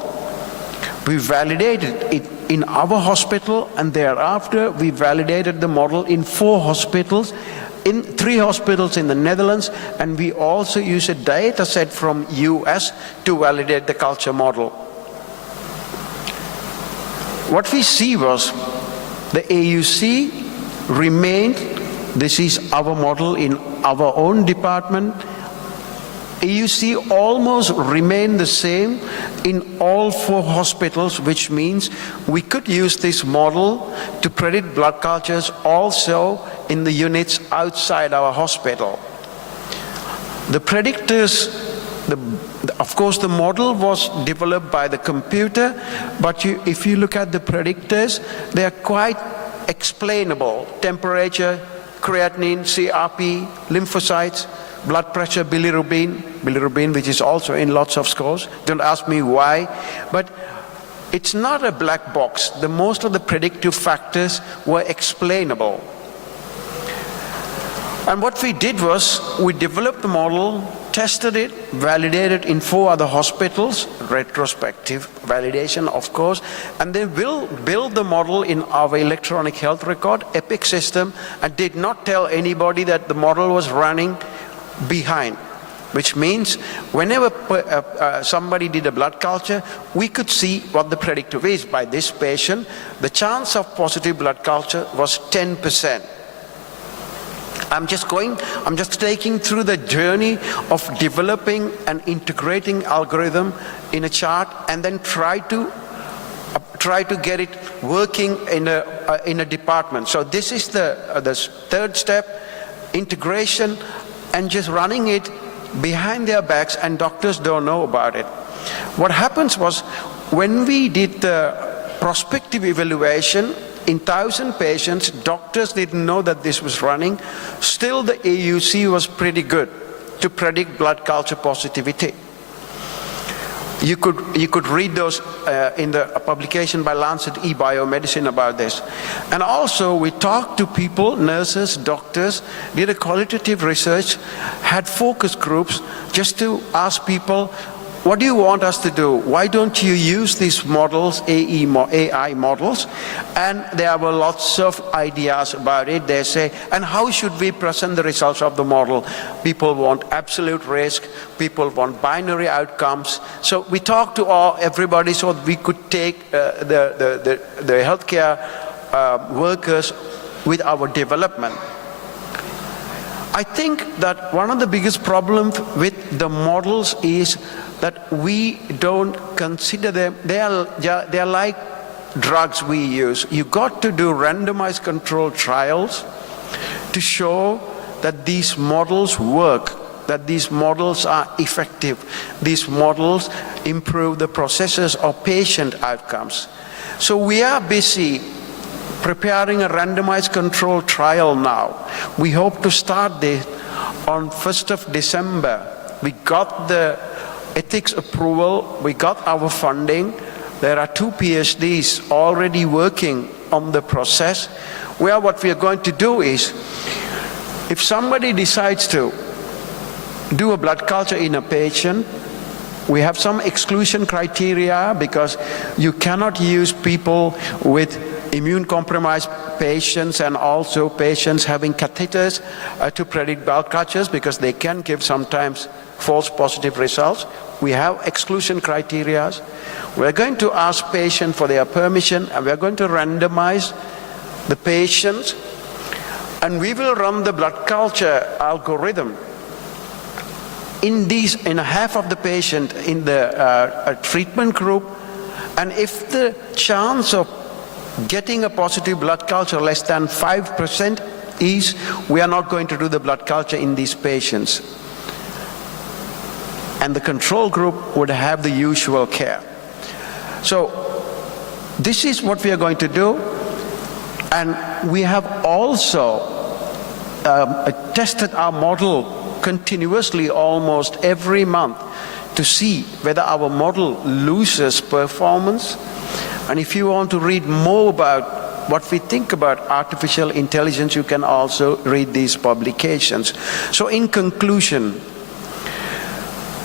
We validated it in our hospital, and thereafter we validated the model in 4 hospitals, in 3 hospitals in the Netherlands, and we also use a data set from US to validate the culture model. What we see was the AUC remained, this is our model in our own department, AUC almost remained the same in all 4 hospitals, which means we could use this model to predict blood cultures also in the units outside our hospital. The predictors, of course the model was developed by the computer, but if you look at the predictors, they are quite explainable. Temperature, creatinine, CRP, lymphocytes, blood pressure, bilirubin, which is also in lots of scores. Don't ask me why, but it's not a black box. Most of the predictive factors were explainable. And what we did was, we developed the model, tested it, validated in 4 other hospitals, retrospective validation of course, and then we'll build the model in our electronic health record, EPIC system, and did not tell anybody that the model was running behind. Which means whenever somebody did a blood culture, we could see what the predictive is. By this patient, the chance of positive blood culture was 10%. I'm just taking through the journey of developing and integrating algorithm in a chart, and then try to get it working in a department. So this is the third step, integration, and just running it behind their backs, and doctors don't know about it. What happens was, when we did the prospective evaluation in 1,000 patients, doctors didn't know that this was running. Still, the AUC was pretty good to predict blood culture positivity. You could read those in the publication by Lancet eBiomedicine about this. And also, we talked to people, nurses, doctors, did a qualitative research, had focus groups just to ask people, what do you want us to do? Why don't you use these models, AI models? And there were lots of ideas about it. They say, and how should we present the results of the model? People want absolute risk. People want binary outcomes. So we talked to everybody so we could take the healthcare workers with our development. I think that one of the biggest problems with the models is that we don't consider them. They are like drugs we use. You got to do randomized controlled trials to show that these models work, that these models are effective. These models improve the processes of patient outcomes. So we are busy preparing a randomized controlled trial now. We hope to start this on 1st of December. We got the ethics approval, we got our funding. There are 2 PhDs already working on the process, where what we are going to do is, if somebody decides to do a blood culture in a patient, we have some exclusion criteria, because you cannot use people with immune-compromised patients and also patients having catheters to predict blood cultures, because they can give sometimes false positive results. We have exclusion criteria. We're going to ask patients for their permission, and we're going to randomize the patients, and we will run the blood culture algorithm in half of the patient in the treatment group. And if the chance of getting a positive blood culture less than 5% is, we are not going to do the blood culture in these patients. And the control group would have the usual care. So this is what we are going to do. And we have also tested our model continuously almost every month to see whether our model loses performance. And if you want to read more about what we think about artificial intelligence, you can also read these publications. So in conclusion,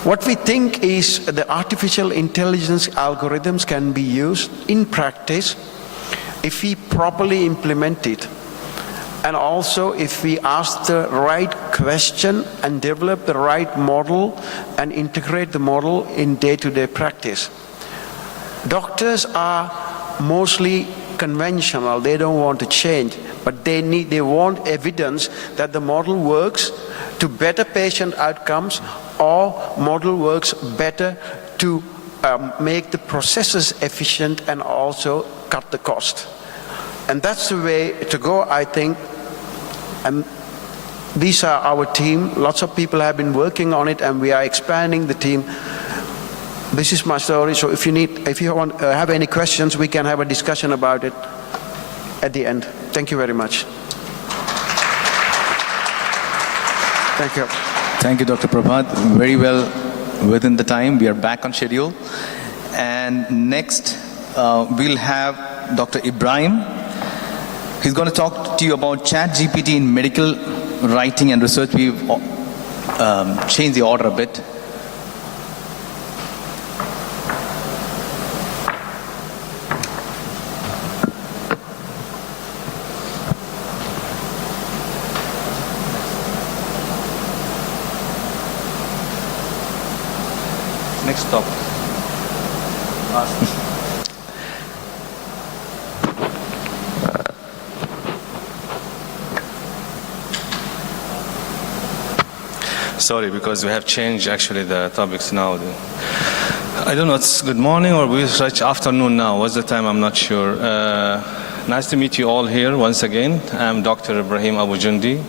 what we think is the artificial intelligence algorithms can be used in practice if we properly implement it, and also if we ask the right question and develop the right model and integrate the model in day-to-day practice. Doctors are mostly conventional. They don't want to change, but they want evidence that the model works to better patient outcomes, or model works better to make the processes efficient and also cut the cost. And that's the way to go, I think. And these are our team. Lots of people have been working on it, and we are expanding the team. This is my story. So if you want have any questions, we can have a discussion about it at the end. Thank you very much. Thank you. Thank you, Dr. Prabhat. Very well within the time. We are back on schedule. And next, we'll have Dr. Ibrahim. He's going to talk to you about ChatGPT in medical writing and research. We've changed the order a bit. Next stop. Sorry, because we have changed actually the topics now. I don't know, it's good morning or we reach afternoon now. What's the time? I'm not sure. Nice to meet you all here once again. I'm Dr. Ibrahim Abu Jundi.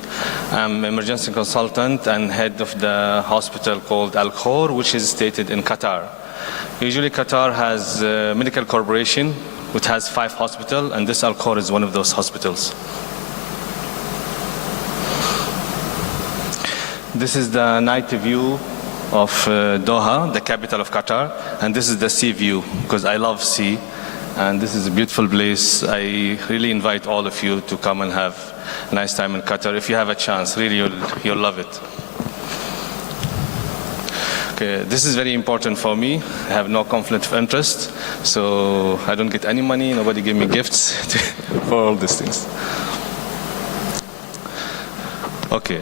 I'm emergency consultant and head of the hospital called Al Khor, which is stated in Qatar. Usually Qatar has a medical corporation which has 5 hospitals, and this Al Khor is one of those hospitals. This is the night view of Doha, the capital of Qatar, and this is the sea view, because I love sea, and this is a beautiful place. I really invite all of you to come and have a nice time in Qatar. If you have a chance, really you'll love it. Okay, this is very important for me. I have no conflict of interest, so I don't get any money, nobody give me gifts for all these things. Okay.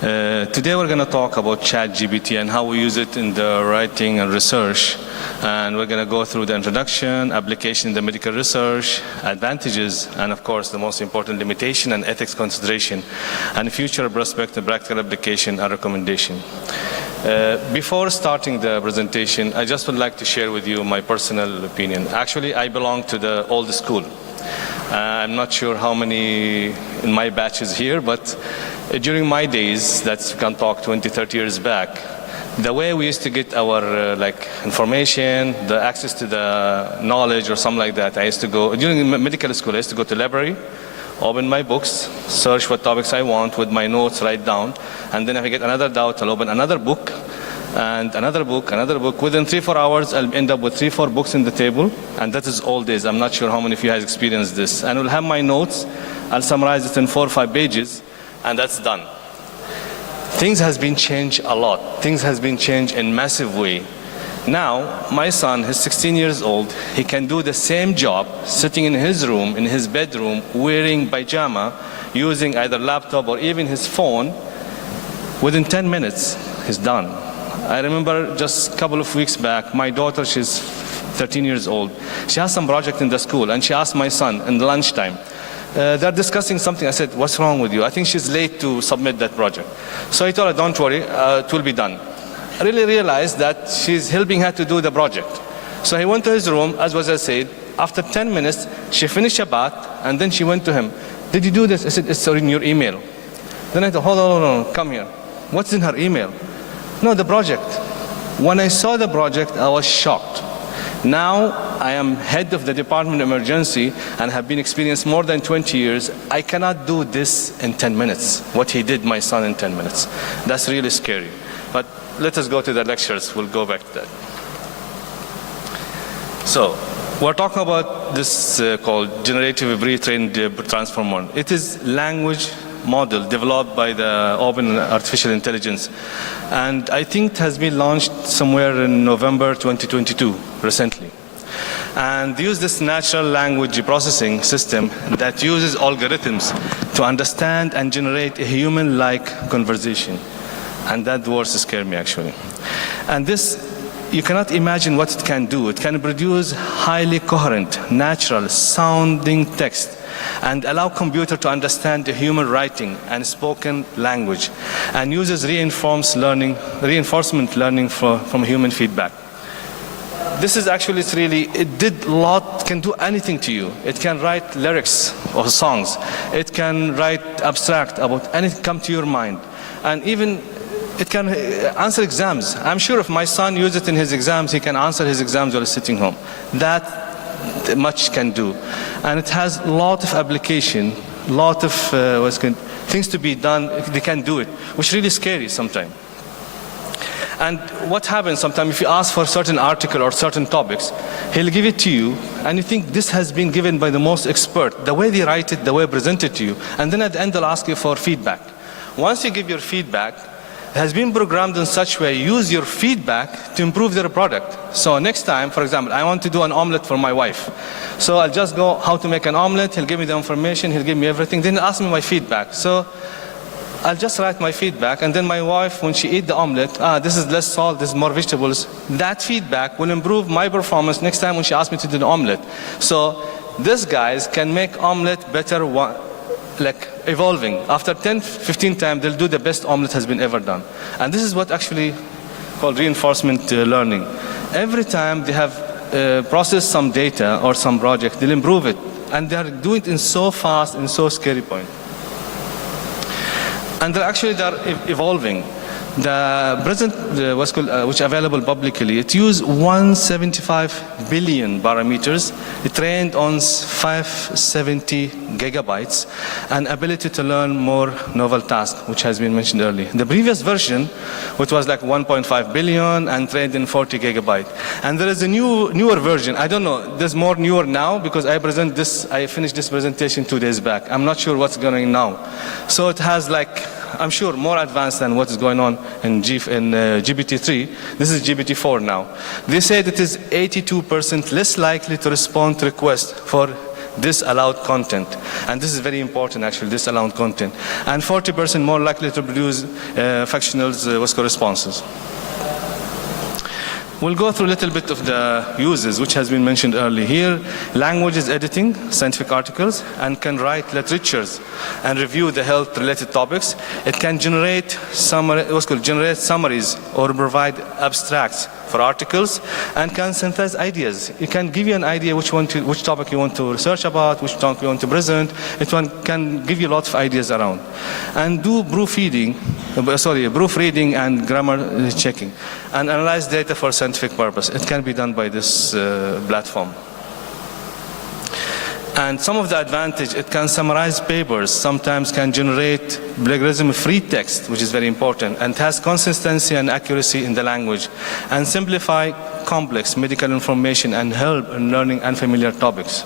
Today we're going to talk about ChatGPT and how we use it in the writing and research. And we're going to go through the introduction, application in the medical research, advantages, and of course the most important limitation and ethics consideration, and future prospect and practical application and recommendation. Before starting the presentation, I just would like to share with you my personal opinion. Actually, I belong to the old school. I'm not sure how many in my batch is here, but during my days, that's we can talk 20, 30 years back, the way we used to get our information, the access to the knowledge or something like that, I used to go, during medical school, I used to go to the library, open my books, search what topics I want with my notes, write down, and then if I get another doubt, I'll open another book, and another book, another book. Within 3-4 hours, I'll end up with 3-4 books in the table, and that is all days. I'm not sure how many of you guys experienced this. And I'll have my notes, I'll summarize it in 4 or 5 pages, and that's done. Things has been changed a lot. Things has been changed in massive way. Now, my son, he's 16 years old, he can do the same job sitting in his room, in his bedroom, wearing pajama, using either laptop or even his phone. Within 10 minutes, he's done. I remember just a couple of weeks back, my daughter, she's 13 years old. She has some project in the school, and she asked my son in the lunchtime, they're discussing something. I said, what's wrong with you? I think she's late to submit that project. So I told her, don't worry, it will be done. I really realized that she's helping her to do the project. So he went to his room, as was I said. After 10 minutes, she finished a bath, and then she went to him. Did you do this? I said, it's in your email. Then I said, hold on, come here. What's in her email? No, the project. When I saw the project, I was shocked. Now, I am head of the Department of Emergency and have been experienced more than 20 years. I cannot do this in 10 minutes, what he did, my son, in 10 minutes. That's really scary. But let us go to the lectures. We'll go back to that. So, we're talking about this called Generative Pre-trained Transformer. It is language model developed by the Open Artificial Intelligence. And I think it has been launched somewhere in November 2022, recently. And use this natural language processing system that uses algorithms to understand and generate a human-like conversation. And that words scare me, actually. And this, you cannot imagine what it can do. It can produce highly coherent, natural sounding text and allow computer to understand the human writing and spoken language, and uses reinforcement learning from human feedback. This is actually, it did a lot, can do anything to you. It can write lyrics of songs. It can write abstract about anything come to your mind. And even it can answer exams. I'm sure if my son used it in his exams, he can answer his exams while sitting home. That much can do. And it has a lot of application, lot of things to be done. They can do it, which is really scary sometimes. And what happens sometimes if you ask for a certain article or certain topics, he'll give it to you, and you think this has been given by the most expert, the way they write it, the way they present it to you, and then at the end they'll ask you for feedback. Once you give your feedback, it has been programmed in such a way, use your feedback to improve their product. So next time, for example, I want to do an omelet for my wife. So I'll just go how to make an omelet, he'll give me the information, he'll give me everything, then he'll ask me my feedback. So I'll just write my feedback, and then my wife, when she eats the omelet, this is less salt, this is more vegetables, that feedback will improve my performance next time when she asks me to do the omelet. So these guys can make omelet better, like evolving. After 10, 15 times, they'll do the best omelet has been ever done. And this is what actually called reinforcement learning. Every time they have processed some data or some project, they'll improve it. And they're doing it in so fast and so scary point. And they're evolving. The present, what's called, which available publicly, it uses 175 billion parameters. It trained on 570 gigabytes, and ability to learn more novel tasks, which has been mentioned earlier. The previous version, which was like 1.5 billion and trained in 40 gigabyte. And there is a newer version. I don't know, there's more newer now because I finished this presentation 2 days back. I'm not sure what's going on now. So it has like, I'm sure more advanced than what is going on in GPT-3. This is GPT-4 now. They said it is 82% less likely to respond to requests for disallowed content. And this is very important actually, disallowed content. And 40% more likely to produce factional responses. We'll go through a little bit of the uses, which has been mentioned earlier here. Language is editing scientific articles and can write literatures and review the health-related topics. It can generate summaries or provide abstracts for articles, and can synthesize ideas. It can give you an idea which topic you want to research about, which topic you want to present. Can give you lots of ideas around. And do proofreading and grammar checking, and analyze data for scientific purpose. It can be done by this platform. And some of the advantage, it can summarize papers, sometimes can generate plagiarism-free text, which is very important, and has consistency and accuracy in the language, and simplify complex medical information and help in learning unfamiliar topics.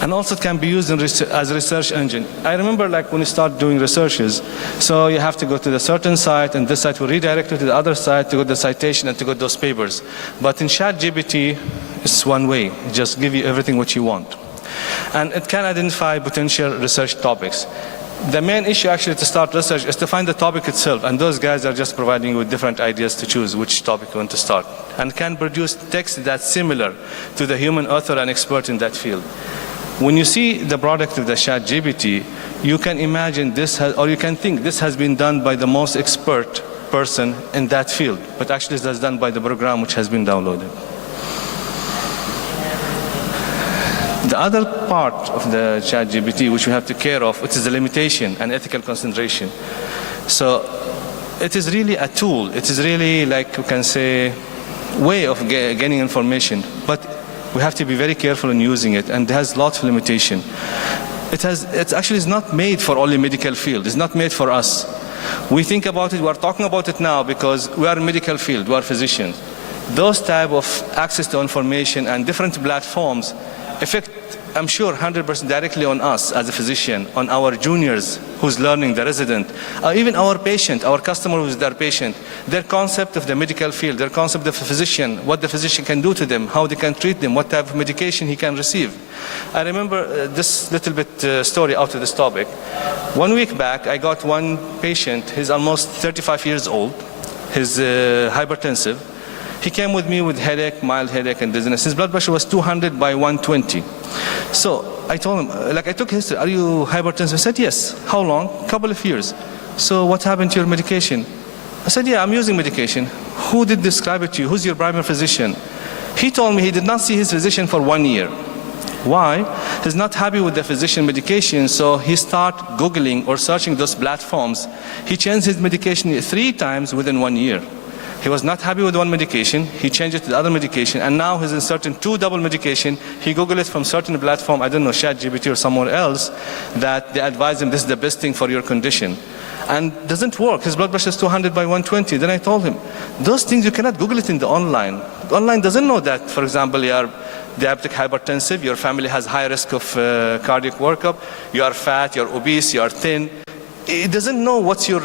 And also it can be used as a research engine. I remember like when you start doing researches, so you have to go to the certain site, and this site will redirect you to the other site to go to the citation and to go to those papers. But in ChatGPT, it's one way. It just give you everything what you want. And it can identify potential research topics. The main issue actually to start research is to find the topic itself, and those guys are just providing you with different ideas to choose which topic you want to start. And can produce text that's similar to the human author and expert in that field. When you see the product of the ChatGPT, you can imagine or you can think this has been done by the most expert person in that field, but actually that's done by the program which has been downloaded. The other part of the ChatGPT which we have to care of, which is the limitation and ethical consideration. So it is really a tool. It is really, like you can say, way of gaining information, but we have to be very careful in using it, and it has lots of limitation. It actually is not made for only medical field. It's not made for us. We think about it, we're talking about it now because we are in medical field, we are physicians. Those type of access to information and different platforms affect, I'm sure, 100% directly on us as a physician, on our juniors who's learning, the resident, even our patient, our customer who's their patient, their concept of the medical field, their concept of a physician, what the physician can do to them, how they can treat them, what type of medication he can receive. I remember this little bit story out of this topic. 1 week back, I got one patient, he's almost 35 years old, he's hypertensive. He came with me with headache, mild headache and dizziness. His blood pressure was 200 by 120. So I told him, like I took history, are you hypertensive? He said, yes. How long? A couple of years. So what happened to your medication? I said, yeah, I'm using medication. Who did describe it to you? Who's your primary physician? He told me he did not see his physician for 1 year. Why? He's not happy with the physician medication, so he started Googling or searching those platforms. He changed his medication 3 times within 1 year. He was not happy with one medication, he changed it to the other medication, and now he's inserting 2 double medication. He Googled it from certain platform, I don't know, ChatGPT or somewhere else, that they advise him this is the best thing for your condition. and doesn't work. His blood pressure is 200 by 120. Then I told him, those things you cannot Google it in the online. The online doesn't know that, for example, you are diabetic hypertensive, your family has high risk of cardiac workup, you are fat, you're obese, you are thin. It doesn't know what's your,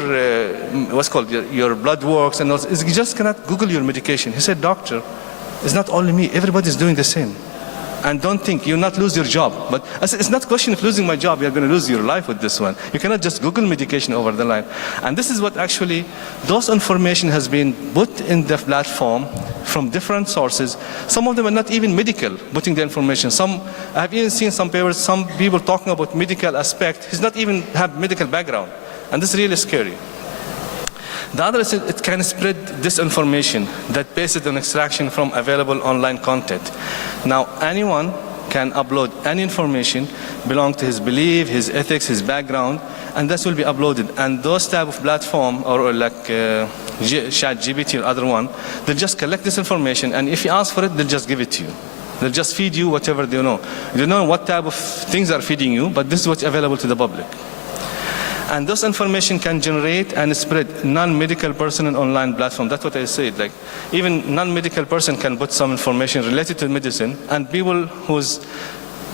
your blood works, and you just cannot Google your medication. He said, doctor, it's not only me, everybody's doing the same. And don't think, you'll not lose your job. But I said, it's not a question of losing my job, you're going to lose your life with this one. You cannot just Google medication over the line. And this is what actually, those information has been put in the platform from different sources. Some of them are not even medical, putting the information. Some, I have even seen some papers, some people talking about medical aspect. He's not even have medical background. And this is really scary. The other is it can spread disinformation that based on extraction from available online content. Now, anyone can upload any information belong to his belief, his ethics, his background, and this will be uploaded. And those type of platform, or like ChatGPT or other one, they'll just collect this information, and if you ask for it, they'll just give it to you. They'll just feed you whatever they know. You don't know what type of things are feeding you, but this is what's available to the public. And this information can generate and spread non-medical person in online platform. That's what I said. Like, even non-medical person can put some information related to medicine, and people who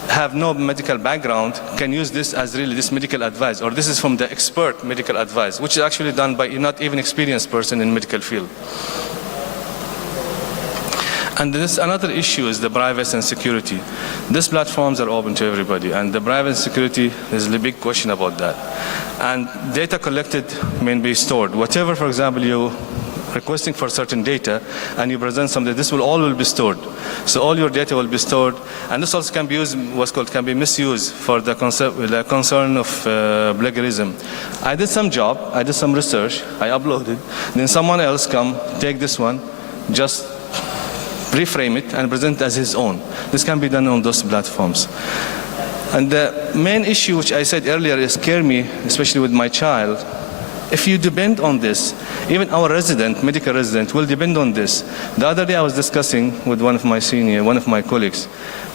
have no medical background can use this as really this medical advice, or this is from the expert medical advice, which is actually done by not even experienced person in medical field. And this another issue is the privacy and security. These platforms are open to everybody, and the privacy and security is a big question about that. And data collected may be stored. Whatever, for example, you requesting for certain data and you present something, this will all be stored. So all your data will be stored, and this also can be used, can be misused for the concern of plagiarism. I did some job, I did some research, I uploaded, then someone else come, take this one, just reframe it and present it as his own. This can be done on those platforms. And the main issue which I said earlier is scare me, especially with my child. If you depend on this, even our resident, medical resident, will depend on this. The other day I was discussing with one of my colleagues.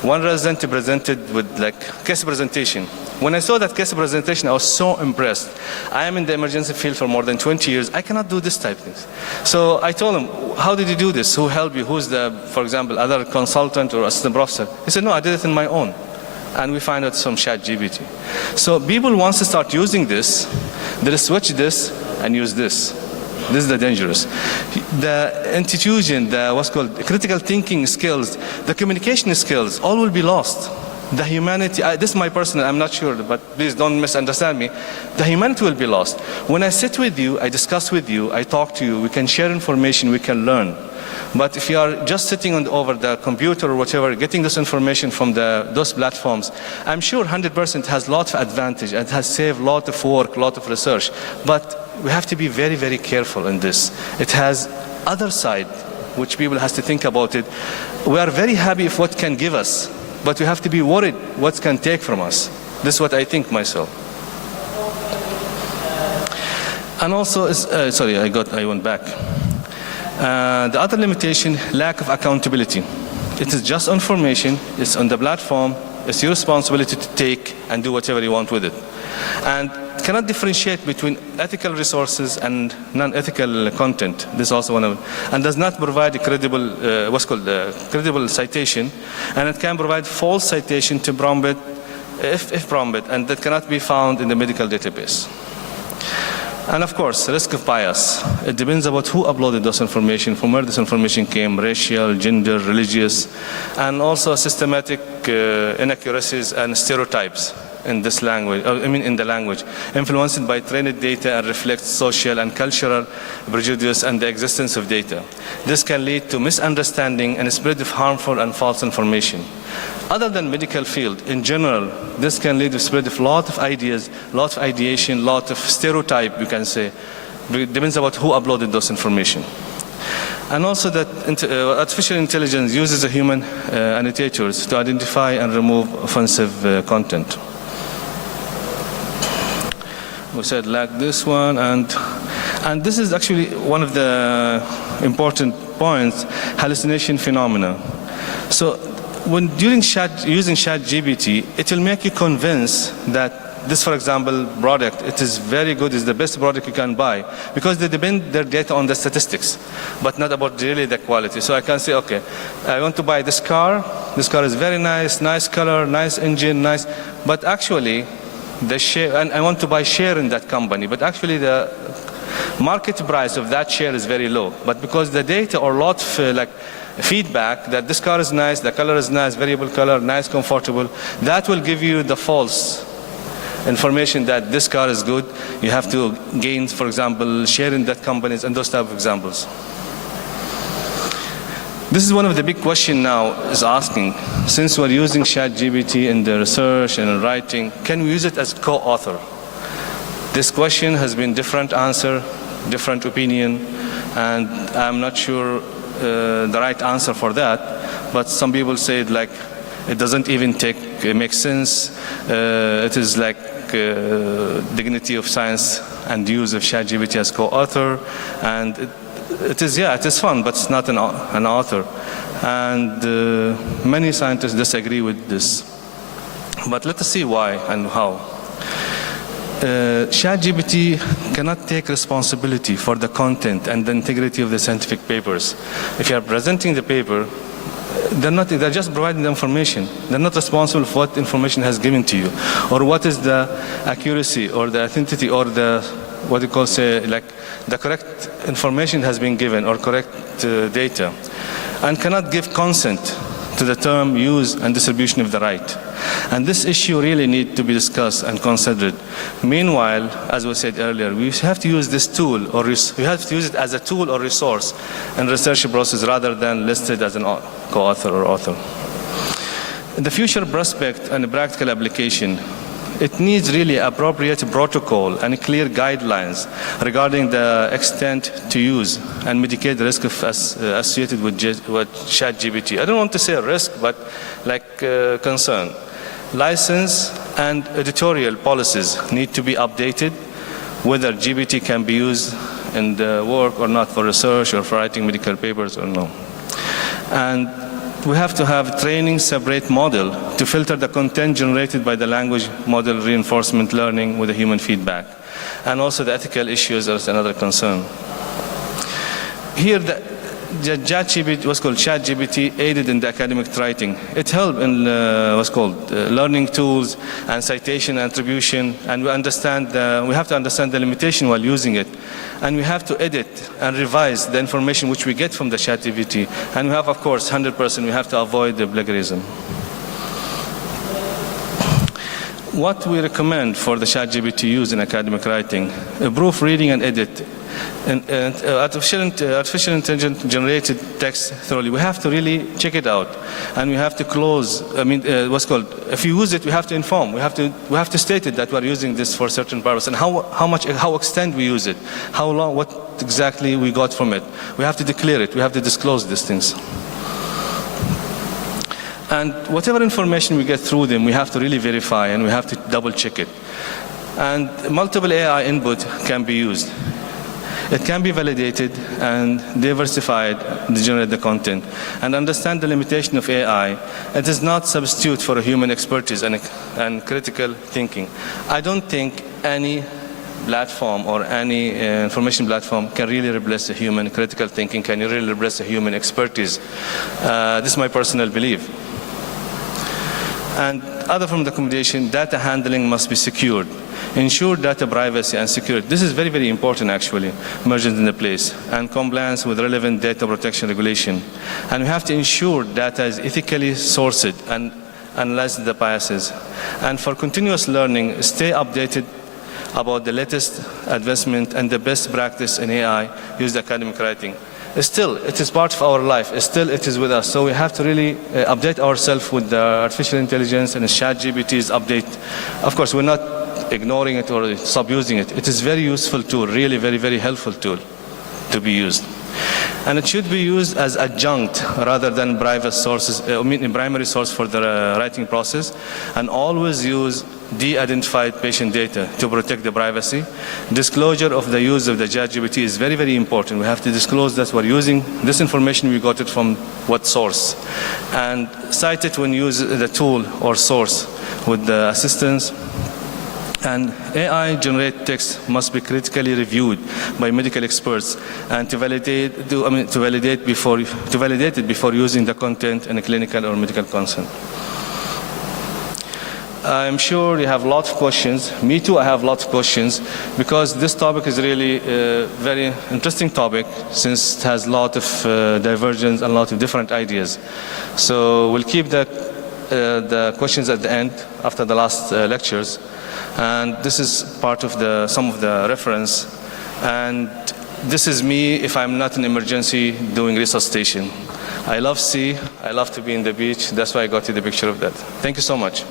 One resident presented with case presentation. When I saw that case presentation, I was so impressed. I am in the emergency field for more than 20 years. I cannot do this type of things. So I told him, how did you do this? Who helped you? Who's the, for example, other consultant or assistant professor? He said, no, I did it on my own. And we find out some ChatGPT. So people want to start using this, they'll switch this and use this. This is the dangerous. The institution, the critical thinking skills, the communication skills, all will be lost. The humanity, this is my personal, I'm not sure, but please don't misunderstand me. The humanity will be lost. When I sit with you, I discuss with you, I talk to you, we can share information, we can learn. But if you are just sitting over the computer or whatever, getting this information from those platforms, I'm sure 100% has a lot of advantage and has saved a lot of work, a lot of research. But we have to be very, very careful in this. It has other side, which people has to think about it. We are very happy if what can give us, but we have to be worried what can take from us. This is what I think myself. And also, sorry, I went back. The other limitation, lack of accountability. It is just information, it's on the platform, it's your responsibility to take and do whatever you want with it. And cannot differentiate between ethical resources and non-ethical content. This is also one of them. And does not provide a credible, credible citation, and it can provide false citation to prompt, if prompted, and that cannot be found in the medical database. And of course, risk of bias. It depends about who uploaded this information, from where this information came, racial, gender, religious, and also systematic inaccuracies and stereotypes in this language, in the language, influenced by trained data and reflects social and cultural prejudice and the existence of data. This can lead to misunderstanding and spread of harmful and false information. Other than medical field, in general, this can lead to spread of a lot of ideas, a lot of ideation, a lot of stereotype, you can say. It depends about who uploaded those information. And also that artificial intelligence uses the human annotators to identify and remove offensive content. We said like this one, and this is actually one of the important points, hallucination phenomena. So when using ChatGPT, it will make you convinced that this, for example, product, it is very good, it's the best product you can buy, because they depend their data on the statistics, but not about really the quality. So I can say, okay, I want to buy this car is very nice, nice color, nice engine, nice, but actually, the share, and I want to buy share in that company, but actually the market price of that share is very low. But because the data or lot of like feedback that this car is nice, the color is nice, variable color, nice, comfortable, that will give you the false information that this car is good. You have to gain, for example, share in that companies and those type of examples. This is one of the big questions now is asking, since we're using ChatGPT in the research and in writing, can we use it as co-author? This question has been different answer, different opinion, and I'm not sure the right answer for that, but some people say like it doesn't even make sense. It is like dignity of science and use of ChatGPT as co-author, and it is fun, but it's not an author. And many scientists disagree with this. But let us see why and how. ChatGPT cannot take responsibility for the content and the integrity of the scientific papers. If you are presenting the paper, they're just providing the information. They're not responsible for what information has given to you, or what is the accuracy or the authenticity or the what you call like the correct information has been given or correct data, and cannot give consent to the term, use, and distribution of the right. And this issue really needs to be discussed and considered. Meanwhile, as we said earlier, we have to use this tool, or we have to use it as a tool or resource in research process rather than listed as an co-author or author. In the future prospect and practical application, it needs really appropriate protocol and clear guidelines regarding the extent to use and mitigate the risk associated with ChatGPT. I don't want to say risk, but like concern. License and editorial policies need to be updated, whether GPT can be used in the work or not for research or for writing medical papers or no. And we have to have training separate model to filter the content generated by the language model reinforcement learning with the human feedback. And also the ethical issues is another concern. Here the ChatGPT, what's called ChatGPT, aided in the academic writing. It helped in learning tools and citation and attribution, and we have to understand the limitation while using it. And we have to edit and revise the information which we get from the ChatGPT. And we have, of course, 100%, we have to avoid the plagiarism. What we recommend for the ChatGPT use in academic writing: proofreading and edit. And artificial intelligence generated text thoroughly. We have to really check it out, and we have to close. If you use it, we have to inform. We have to state it that we are using this for a certain purpose, and how extent we use it, how long, what exactly we got from it. We have to declare it. We have to disclose these things. And whatever information we get through them, we have to really verify, and we have to double check it. And multiple AI input can be used. It can be validated and diversified to generate the content. And understand the limitation of AI. It is not substitute for a human expertise and critical thinking. I don't think any platform or any information platform can really replace a human critical thinking, can really replace a human expertise. This is my personal belief. And other from the accommodation, data handling must be secured. Ensure data privacy and security. This is very, very important actually, emergent in the place, and compliance with relevant data protection regulation. And we have to ensure data is ethically sourced and analyze the biases. And for continuous learning, stay updated about the latest advancement and the best practice in AI used academic writing. Still, it is part of our life. Still, it is with us. So we have to really update ourselves with the artificial intelligence and ChatGPT's update. Of course, we're not ignoring it or subusing it. It is a very useful tool, really very, very helpful tool to be used. And it should be used as adjunct rather than private sources, primary source for the writing process, and always use de-identified patient data to protect the privacy. Disclosure of the use of the ChatGPT is very, very important. We have to disclose that we're using this information, we got it from what source. And cite it when you use the tool or source with the assistance. And AI-generated text must be critically reviewed by medical experts and to validate it before using the content in a clinical or medical consent. I'm sure you have lots of questions. Me too, I have lots of questions because this topic is really a very interesting topic since it has a lot of divergence and a lot of different ideas. So we'll keep the questions at the end after the last lectures. And this is part of some of the reference. And this is me if I'm not in emergency doing resuscitation. I love sea, I love to be in the beach. That's why I got you the picture of that. Thank you so much.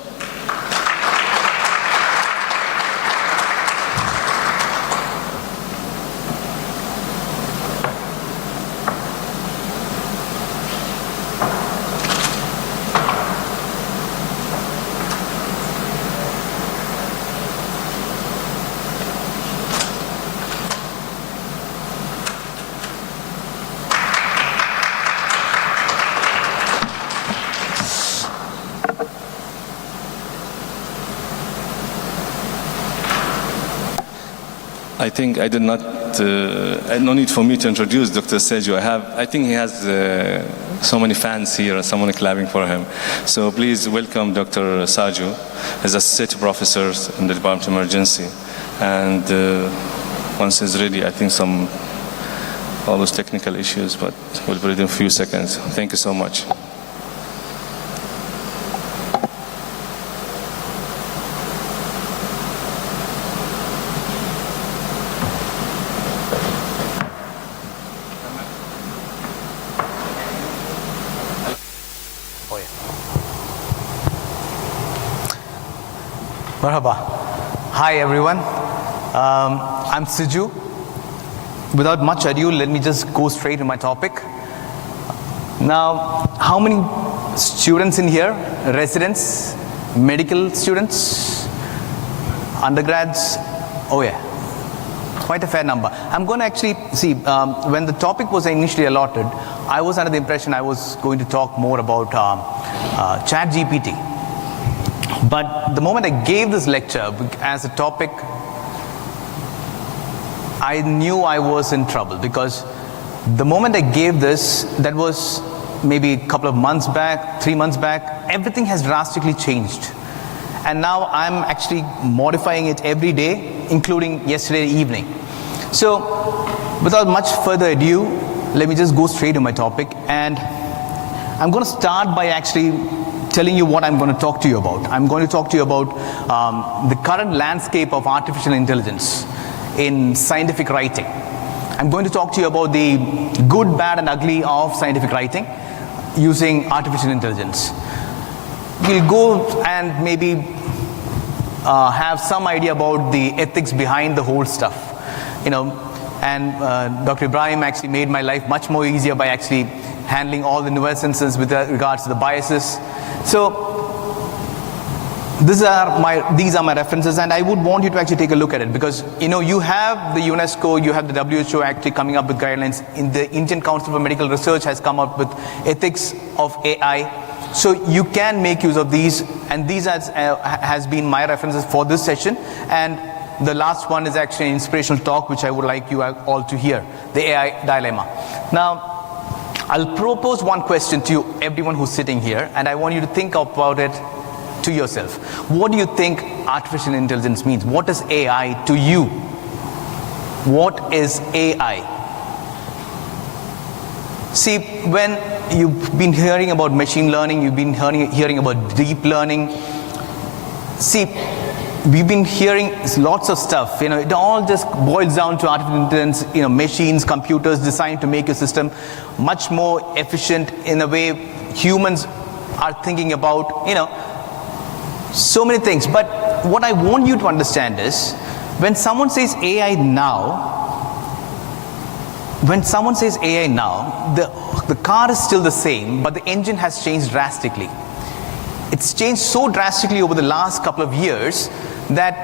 I think I did not, no need for me to introduce Dr. Sergio. I think he has so many fans here and someone clapping for him. So please welcome Dr. Sergio as associate professor in the Department of Emergency. And once he's ready, I think all those technical issues, but we'll put it in a few seconds. Thank you so much. Marhaba. Hi everyone. I'm Siju. Without much ado, let me just go straight to my topic. Now, how many students in here? Residents? Medical students? Undergrads? Oh yeah. Quite a fair number. I'm going to actually see, when the topic was initially allotted, I was under the impression I was going to talk more about ChatGPT. But the moment I gave this lecture as a topic, I knew I was in trouble because the moment I gave this, that was maybe a couple of months back, 3 months back, everything has drastically changed. And now I'm actually modifying it every day, including yesterday evening. So without much further ado, let me just go straight to my topic. And I'm going to start by actually telling you what I'm going to talk to you about. I'm going to talk to you about the current landscape of artificial intelligence in scientific writing. I'm going to talk to you about the good, bad, and ugly of scientific writing using artificial intelligence. We'll go and maybe have some idea about the ethics behind the whole stuff. And Dr. Ibrahim actually made my life much more easier by actually handling all the nuances with regards to the biases. So these are my references, and I would want you to actually take a look at it because you have the UNESCO, you have the WHO actually coming up with guidelines. In the Indian Council for Medical Research has come up with ethics of AI. So you can make use of these, and these has been my references for this session. And the last one is actually an inspirational talk which I would like you all to hear, the AI dilemma. Now, I'll propose one question to you, everyone who's sitting here, and I want you to think about it to yourself. What do you think artificial intelligence means? What is AI to you? What is AI? See, when you've been hearing about machine learning, you've been hearing about deep learning. See, we've been hearing lots of stuff. It all just boils down to artificial intelligence. Machines, computers designed to make your system much more efficient in a way humans are thinking about. So many things. But what I want you to understand is, when someone says AI now, the car is still the same, but the engine has changed drastically. It's changed so drastically over the last couple of years that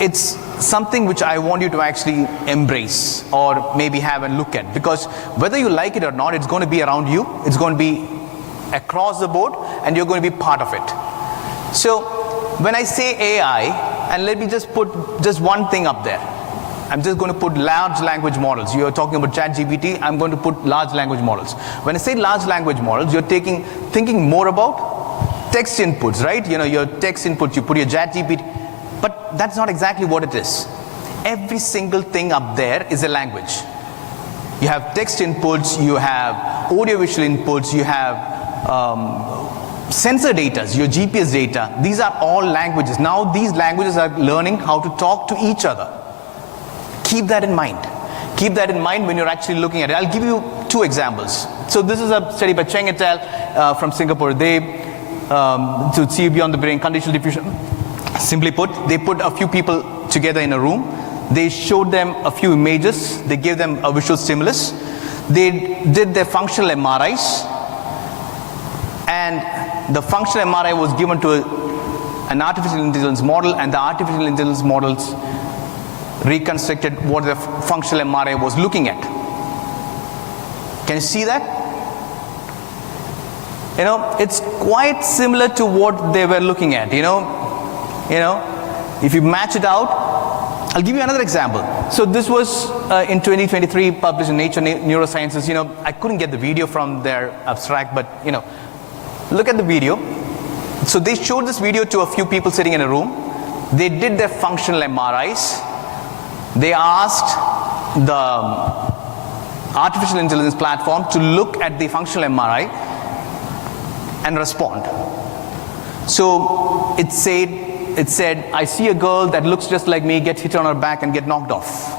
it's something which I want you to actually embrace or maybe have a look at, because whether you like it or not, it's going to be around you, it's going to be across the board, and you're going to be part of it. So when I say AI, And let me just put just one thing up there. I'm just going to put large language models. You're talking about ChatGPT, I'm going to put large language models. When I say large language models, you're thinking more about text inputs, right? You know, your text inputs, you put your ChatGPT, but that's not exactly what it is. Every single thing up there is a language. You have text inputs, you have audiovisual inputs, you have sensor data, your GPS data. These are all languages. Now these languages are learning how to talk to each other. Keep that in mind. Keep that in mind when you're actually looking at it. I'll give you two examples. So this is a study by Cheng et al. From Singapore. They, to see beyond the brain, conditional diffusion. Simply put, they put a few people together in a room. They showed them a few images. They gave them a visual stimulus. They did their functional MRIs. And the functional MRI was given to an artificial intelligence model, and the artificial intelligence models reconstructed what the functional MRI was looking at. Can you see that? You know, it's quite similar to what they were looking at. You know, if you match it out. I'll give you another example. So this was in 2023 published in Nature Neurosciences. You know, I couldn't get the video from their abstract, but you know, look at the video. So they showed this video to a few people sitting in a room. They did their functional MRIs. They asked the artificial intelligence platform to look at the functional MRI and respond. So it said, I see a girl that looks just like me get hit on her back and get knocked off.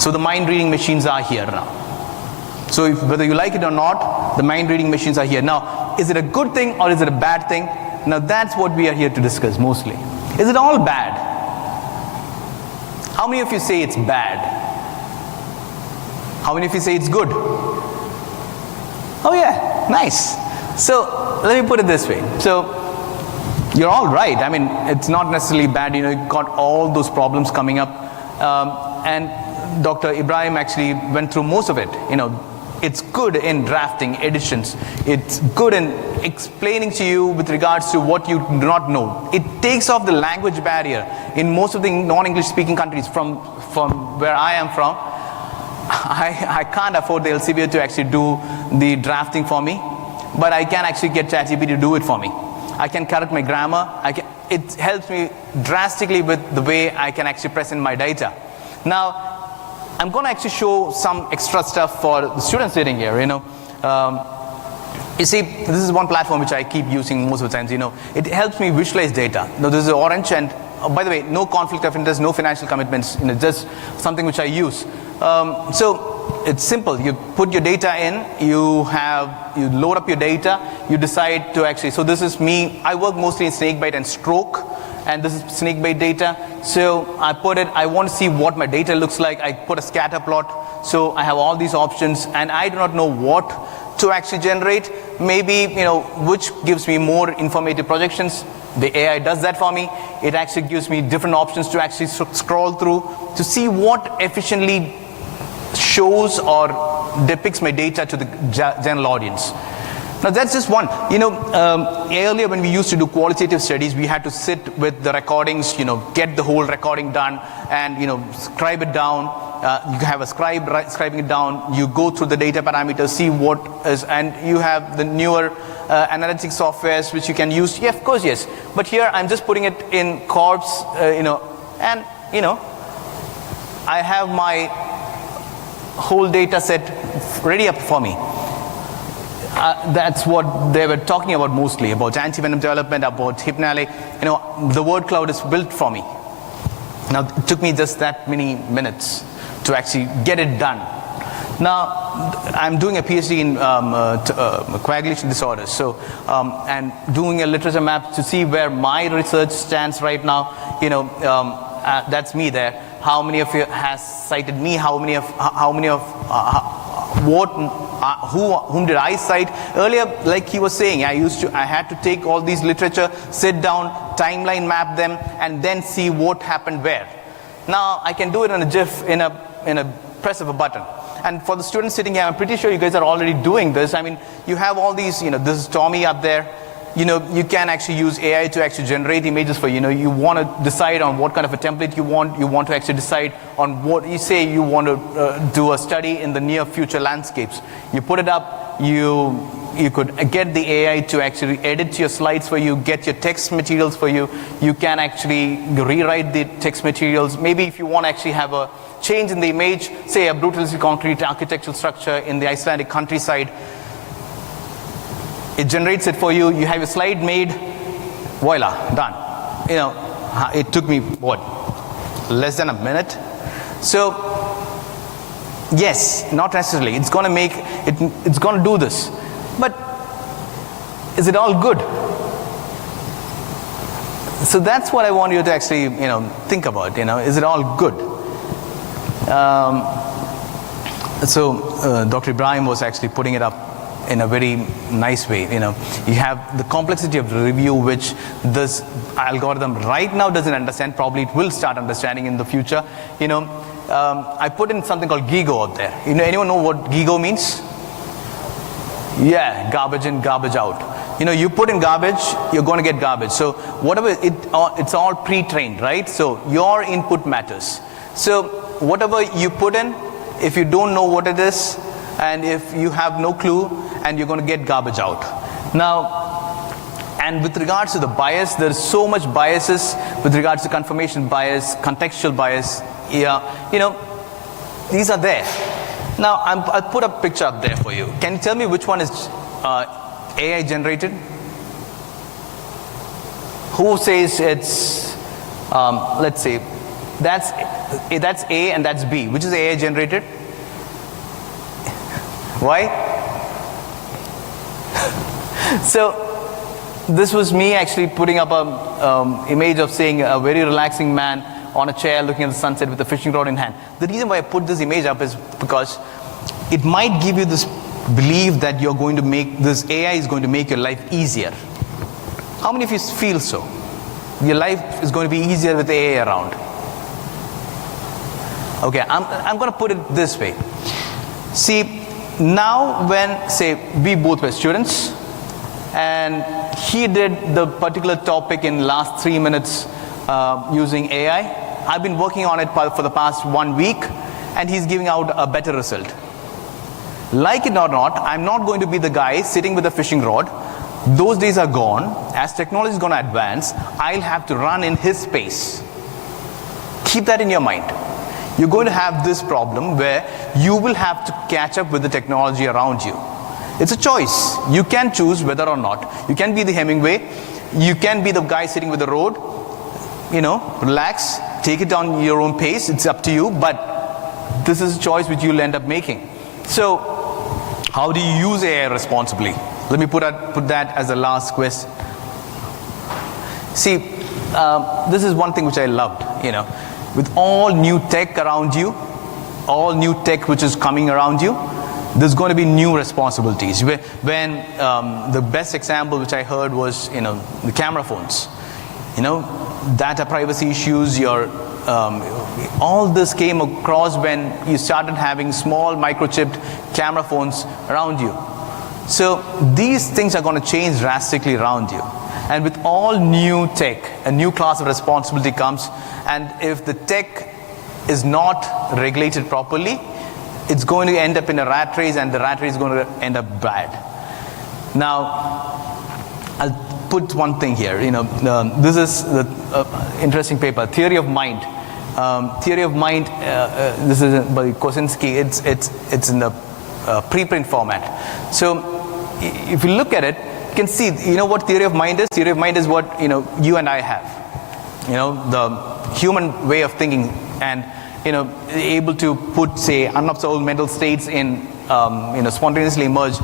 So the mind reading machines are here now. So whether you like it or not, the mind reading machines are here. Now, is it a good thing or is it a bad thing? Now that's what we are here to discuss mostly. Is it all bad? How many of you say it's bad? How many of you say it's good? Oh yeah, nice. So let me put it this way. So you're all right. I mean, it's not necessarily bad. You know, you've got all those problems coming up. And Dr. Ibrahim actually went through most of it. You know, it's good in drafting editions. It's good in explaining to you with regards to what you do not know. It takes off the language barrier in most of the non-English speaking countries. From where I am from, I can't afford the Elsevier to actually do the drafting for me, but I can actually get ChatGPT to do it for me. I can correct my grammar. It helps me drastically with the way I can actually present my data. Now, I'm going to actually show some extra stuff for the students sitting here. You know, you see, this is one platform which I keep using most of the times. You know, it helps me visualize data. Now, this is orange, and by the way, no conflict of interest, no financial commitments. You know, just something which I use. So it's simple. You put your data in. You load up your data. You decide to actually. So this is me. I work mostly in snakebite and stroke. And this is snakebite data. So I put it, I want to see what my data looks like. I put a scatter plot. So I have all these options, and I do not know what to actually generate. Maybe, you know, which gives me more informative projections. The AI does that for me. It actually gives me different options to actually scroll through to see what efficiently shows or depicts my data to the general audience. Now that's just one. You know, earlier when we used to do qualitative studies, we had to sit with the recordings, you know, get the whole recording done and, you know, scribe it down. You have a scribe scribing it down. You go through the data parameters, see what is, and you have the newer analytic softwares which you can use. Yeah, of course, yes. But here I'm just putting it in corpse, you know, and, you know, I have my whole data set ready up for me. That's what they were talking about mostly, about anti-venom development, about hypnale. You know, the word cloud is built for me. Now, it took me just that many minutes to actually get it done. Now, I'm doing a PhD in coagulation disorders, so and doing a literature map to see where my research stands right now. You know, that's me there. How many of you has cited me? How many of whom did I cite? Earlier, like he was saying, I had to take all these literature, sit down, timeline map them, and then see what happened where. Now I can do it in a GIF, in a press of a button. And for the students sitting here, I'm pretty sure you guys are already doing this. I mean, you have all these, you know, this is Tommy up there. you can actually use AI to actually generate images for you. You want to decide on what kind of a template you want to actually decide on what you say you want to do a study in the near future landscapes. You put it up, you could get the AI to actually edit your slides for you, get your text materials for you. You can actually rewrite the text materials. Maybe if you want to actually have a change in the image, say a brutalistic concrete architectural structure in the Icelandic countryside, it generates it for you. You have your slide made, voila, done. It took me, what, less than a minute? So, yes, not necessarily. It's going to make, it's going to do this. But is it all good? So that's what I want you to actually, think about, is it all good? So Dr. Ibrahim was actually putting it up in a very nice way. You have the complexity of the review, which this algorithm right now doesn't understand. Probably it will start understanding in the future. I put in something called GIGO out there. Anyone know what GIGO means? Yeah, garbage in, garbage out. You put in garbage, you're going to get garbage. So whatever, it's all pre-trained, right? So your input matters. So whatever you put in, if you don't know what it is, and if you have no clue, and you're going to get garbage out. Now, and with regards to the bias, there's so much biases with regards to confirmation bias, contextual bias. These are there. Now, I'll put a picture up there for you. Can you tell me which one is AI generated? Who says it's, let's say, that's A and that's B. Which is AI generated? Why? So this was me actually putting up a image of saying a very relaxing man on a chair looking at the sunset with a fishing rod in hand. The reason why I put this image up is because it might give you this belief that you're going to make this AI is going to make your life easier. How many of you feel so? Your life is going to be easier with AI around. Okay, I'm going to put it this way. See, now when, say, we both were students, and he did the particular topic in last 3 minutes using AI. I've been working on it for the past 1 week, and he's giving out a better result. Like it or not, I'm not going to be the guy sitting with a fishing rod. Those days are gone. As technology is going to advance, I'll have to run in his space. Keep that in your mind. You're going to have this problem where you will have to catch up with the technology around you. It's a choice. You can choose whether or not. You can be the Hemingway. You can be the guy sitting with the road. Relax, take it on your own pace. It's up to you. But this is a choice which you'll end up making. So, how do you use AI responsibly? Let me put that as the last question. See, this is one thing which I loved. With all new tech around you, all new tech which is coming around you, there's going to be new responsibilities. When the best example which I heard was, the camera phones. Data privacy issues, all this came across when you started having small microchipped camera phones around you. So these things are going to change drastically around you. And with all new tech, a new class of responsibility comes. And if the tech is not regulated properly, it's going to end up in a rat race, and the rat race is going to end up bad. Now, I'll put one thing here. This is the interesting paper, Theory of Mind. Theory of Mind. This is by Kosinski. It's in the preprint format. So, if you look at it, you can see. What theory of mind is? Theory of mind is what you and I have. The human way of thinking, and able to put, say, unobservable mental states in, spontaneously emerge.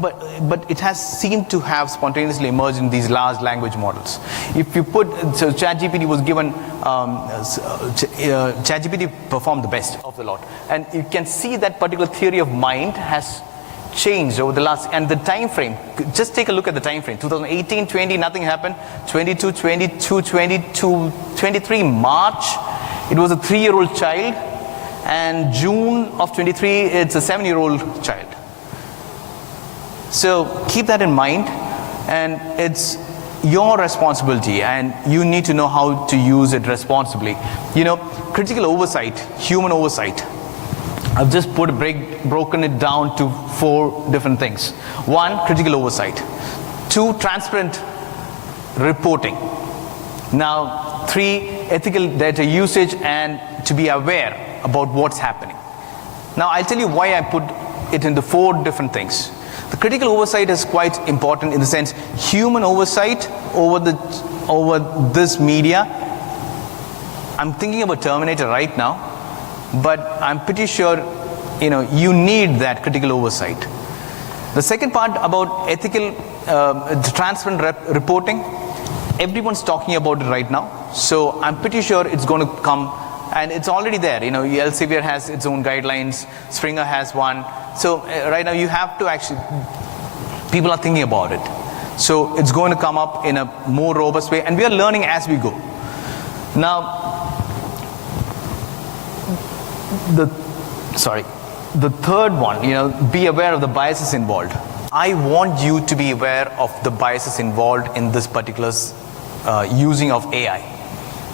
But it has seemed to have spontaneously emerged in these large language models. If you put, so ChatGPT was given, ChatGPT performed the best of the lot. And you can see that particular theory of mind has changed over the last, and the time frame, just take a look at the time frame. 2018, 20, nothing happened. 22, 22, 22, 23, March, it was a 3-year-old child, and June of 23, it's a 7-year-old child. So keep that in mind. And it's your responsibility, and you need to know how to use it responsibly. You know, critical oversight, human oversight. I've just broken it down to 4 different things. 1, critical oversight. 2, transparent reporting. Now, 3, ethical data usage and to be aware about what's happening. Now, I'll tell you why I put it into 4 different things. The critical oversight is quite important in the sense human oversight over this media. I'm thinking about Terminator right now, but I'm pretty sure you need that critical oversight. The second part about ethical transparent reporting, everyone's talking about it right now, so I'm pretty sure it's going to come, and it's already there. Elsevier has its own guidelines, Springer has one. So right now you have to actually, people are thinking about it. So it's going to come up in a more robust way, and we are learning as we go. Now, the third one, be aware of the biases involved. I want you to be aware of the biases involved in this particular using of AI.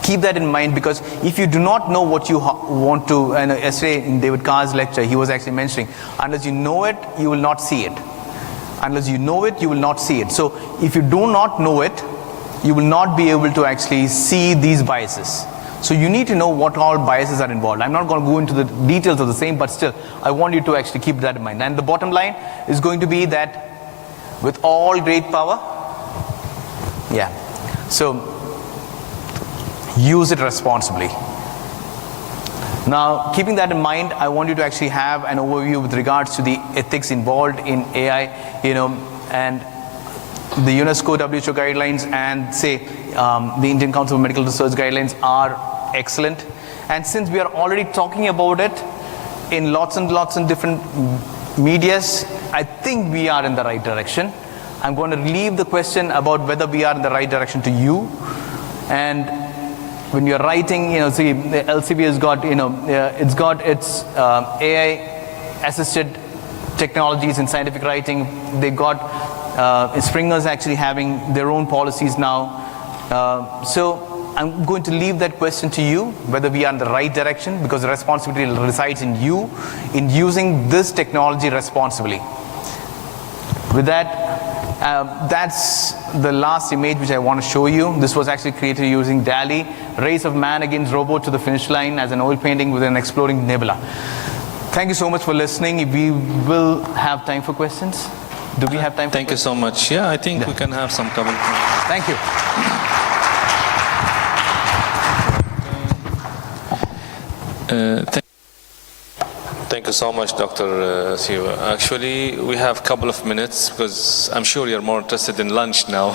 Keep that in mind, because if you do not know what you want to, and yesterday in David Carr's lecture, he was actually mentioning, unless you know it, you will not see it. Unless you know it, you will not see it. So if you do not know it, you will not be able to actually see these biases. So you need to know what all biases are involved. I'm not going to go into the details of the same, but still, I want you to actually keep that in mind. And the bottom line is going to be that with all great power, so use it responsibly. Now, keeping that in mind, I want you to actually have an overview with regards to the ethics involved in AI, and the UNESCO WHO guidelines and the Indian Council of Medical Research guidelines are excellent. And since we are already talking about it in lots and lots of different medias, I think we are in the right direction. I'm going to leave the question about whether we are in the right direction to you. And when you're writing, the LCB has got, it's got its AI-assisted technologies in scientific writing. They got Springer's actually having their own policies now. So I'm going to leave that question to you, whether we are in the right direction, because the responsibility resides in you in using this technology responsibly. With that, that's the last image which I want to show you. This was actually created using DALL-E, Race of Man Against Robot to the Finish Line, as an oil painting with an exploding nebula. Thank you so much for listening. We will have time for questions. Do we have time for questions? Thank you so much. Yeah, I think we can have some couple. Thank you. Thank you so much, Dr. Siva. Actually, we have a couple of minutes because I'm sure you're more interested in lunch now.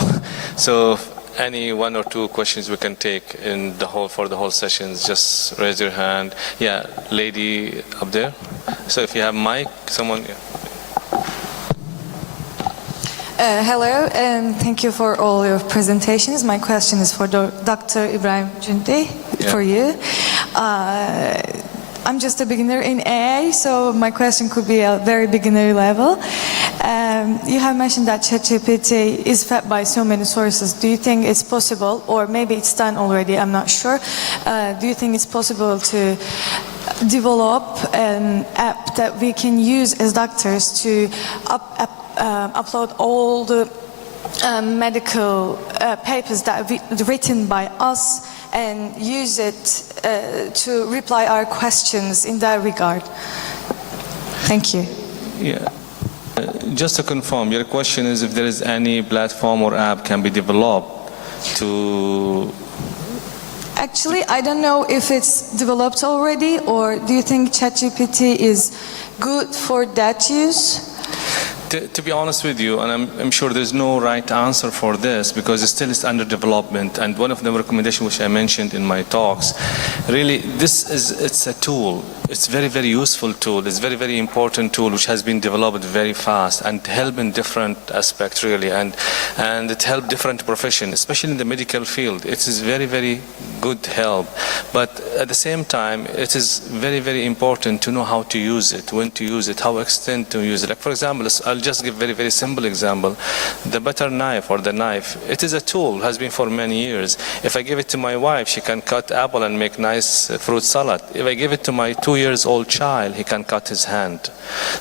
So any 1 or 2 questions we can take in for the whole sessions, just raise your hand. Yeah, lady up there. So if you have mic, someone. Yeah. Hello, and thank you for all your presentations. My question is for Dr. Ibrahim Cüneyt, for you. I'm just a beginner in AI, so my question could be a very beginner level. You have mentioned that ChatGPT is fed by so many sources. Do you think it's possible, or maybe it's done already, I'm not sure. Do you think it's possible to develop an app that we can use as doctors to upload all the medical papers that are written by us and use it to reply our questions in that regard? Thank you. Yeah. Just to confirm, your question is if there is any platform or app can be developed to... Actually, I don't know if it's developed already, or do you think ChatGPT is good for that use? To be honest with you, and I'm sure there's no right answer for this because it still is under development, and one of the recommendations which I mentioned in my talks, really it's a tool. It's very, very useful tool. It's very, very important tool which has been developed very fast and help in different aspects really, and it help different professions, especially in the medical field. It is very, very good help, but at the same time it is very, very important to know how to use it, when to use it, how extent to use it. Like for example, I'll I'll just give very, very simple example. The butter knife or the knife, it is a tool, has been for many years. If I give it to my wife, she can cut apple and make nice fruit salad. If I give it to my 2-year-old child, he can cut his hand.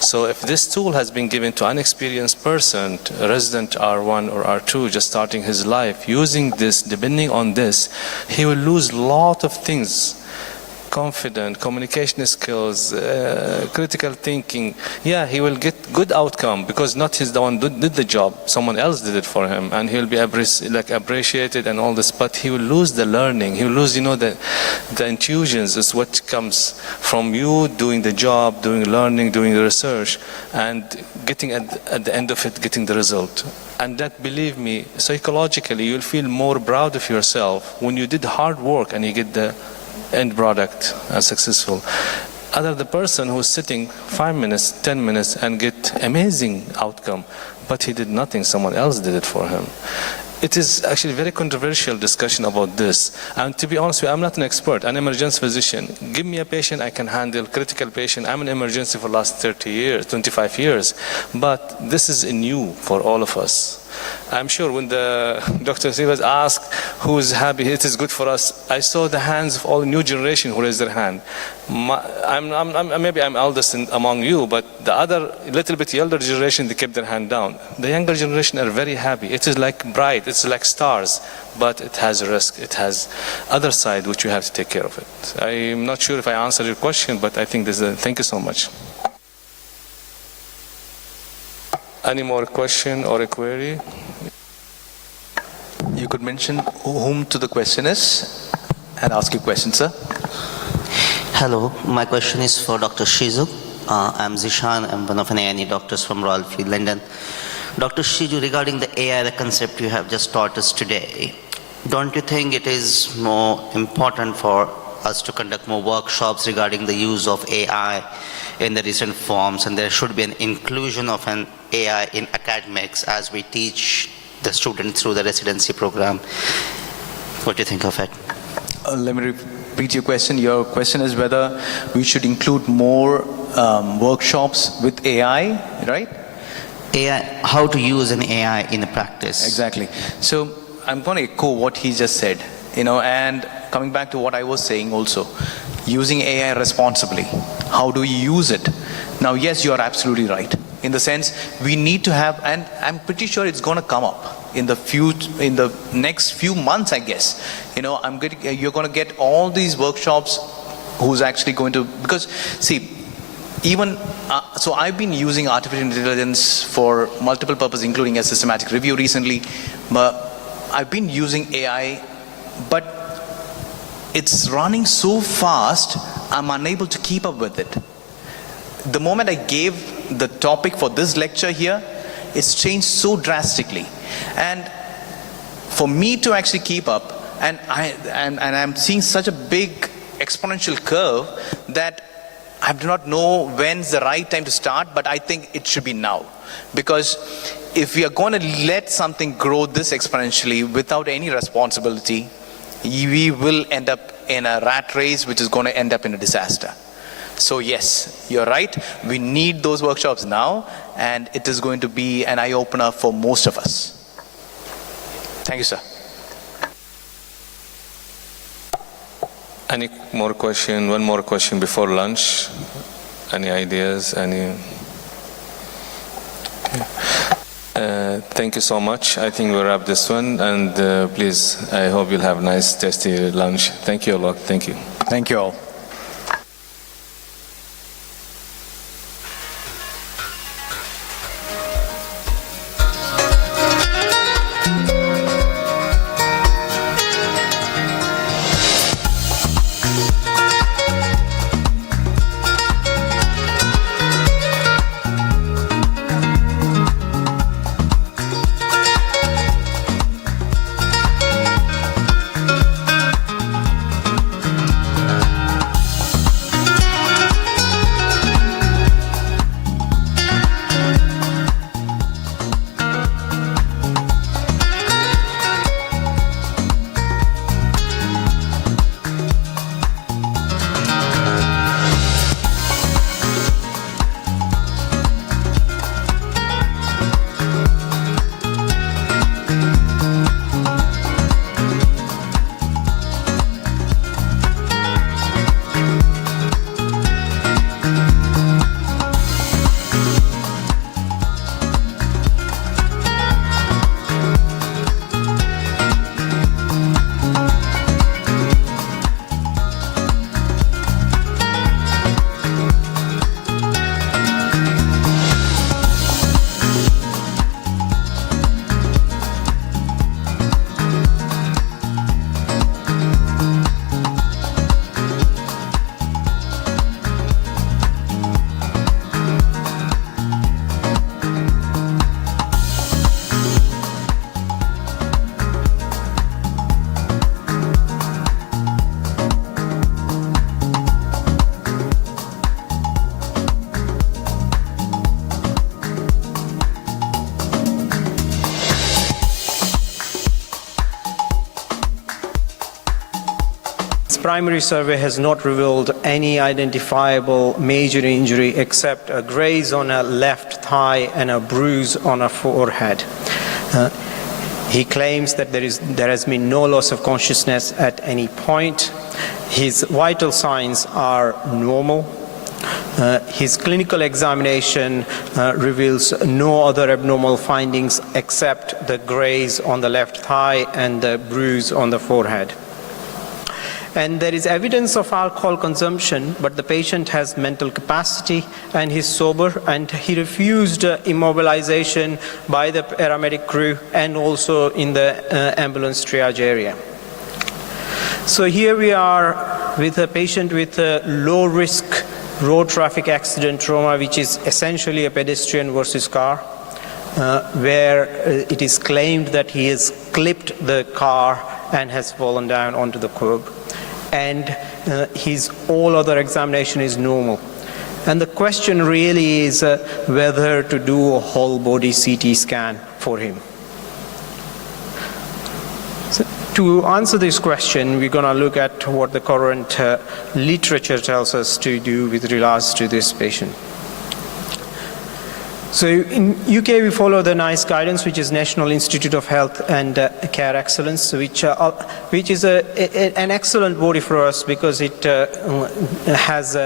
So if this tool has been given to an experienced person, a resident R1 or R2, just starting his life, using this, depending on this, he will lose a lot of things. Confident, communication skills, critical thinking. Yeah, he will get good outcome because not he's the one who did the job. Someone else did it for him, and he'll be appreciated and all this. But he will lose the learning. He will lose, the intuitions is what comes from you doing the job, doing learning, doing the research, and getting at the end of it, getting the result. And that, believe me, psychologically, you'll feel more proud of yourself when you did hard work and you get the end product as successful. Other the person who's sitting 5 minutes, 10 minutes and get amazing outcome, but he did nothing, someone else did it for him. It is actually a very controversial discussion about this. And to be honest with you, I'm not an expert, an emergency physician. Give me a patient, I can handle critical patient. I'm in emergency for the last 30 years, 25 years. But this is new for all of us. I'm sure when the Dr. Silvas asked who's happy, it is good for us, I saw the hands of all the new generation who raised their hand. Maybe I'm eldest among you, but the other little bit elder generation, they kept their hand down. The younger generation are very happy. It is like bright, it's like stars, but it has a risk. It has other side which you have to take care of it. I'm not sure if I answered your question, but I think thank you so much. Any more question or a query? You could mention whom to the question is and ask your question, sir. Hello, my question is for Dr. Shizu. I'm Zishan, I'm one of an A&E doctors from Royal Free London. Dr. Shizu, regarding the AI, the concept you have just taught us today, don't you think it is more important for us to conduct more workshops regarding the use of AI in the recent forms, and there should be an inclusion of an AI in academics as we teach the students through the residency program? What do you think of it? Let me repeat your question. Your question is whether we should include more workshops with AI, right? AI, how to use an AI in the practice. Exactly. So I'm going to echo what he just said, and coming back to what I was saying also, using AI responsibly. How do we use it? Now, yes, you are absolutely right. In the sense, we need to have, and I'm pretty sure it's going to come up in the next few months, I guess. You're going to get all these workshops. Who's actually going to? Because see, even so, I've been using artificial intelligence for multiple purposes, including a systematic review recently. But I've been using AI, but it's running so fast, I'm unable to keep up with it. The moment I gave the topic for this lecture here, it's changed so drastically. And for me to actually keep up, and I'm seeing such a big exponential curve that I do not know when's the right time to start, but I think it should be now. Because if we are going to let something grow this exponentially without any responsibility, we will end up in a rat race, which is going to end up in a disaster. So yes, you're right. We need those workshops now, and it is going to be an eye-opener for most of us. Thank you, sir. Any more question? One more question before lunch? Any ideas? Thank you so much. I think we'll wrap this one, and please, I hope you'll have a nice, tasty lunch. Thank you a lot. Thank you. Thank you all. its primary survey has not revealed any identifiable major injury except a graze on a left thigh and a bruise on a forehead. He claims that there has been no loss of consciousness at any point. His vital signs are normal. His clinical examination reveals no other abnormal findings except the graze on the left thigh and the bruise on the forehead. And there is evidence of alcohol consumption, but the patient has mental capacity and he's sober, and he refused immobilization by the paramedic crew and also in the ambulance triage area. So here we are with a patient with a low risk road traffic accident trauma, which is essentially a pedestrian versus car, where it is claimed that he has clipped the car and has fallen down onto the curb. And his all other examination is normal. And the question really is whether to do a whole body CT scan for him. So to answer this question, we're going to look at what the current literature tells us to do with regards to this patient. So in UK, we follow the NICE guidance, which is National Institute of Health and Care Excellence, which is an excellent body for us because it has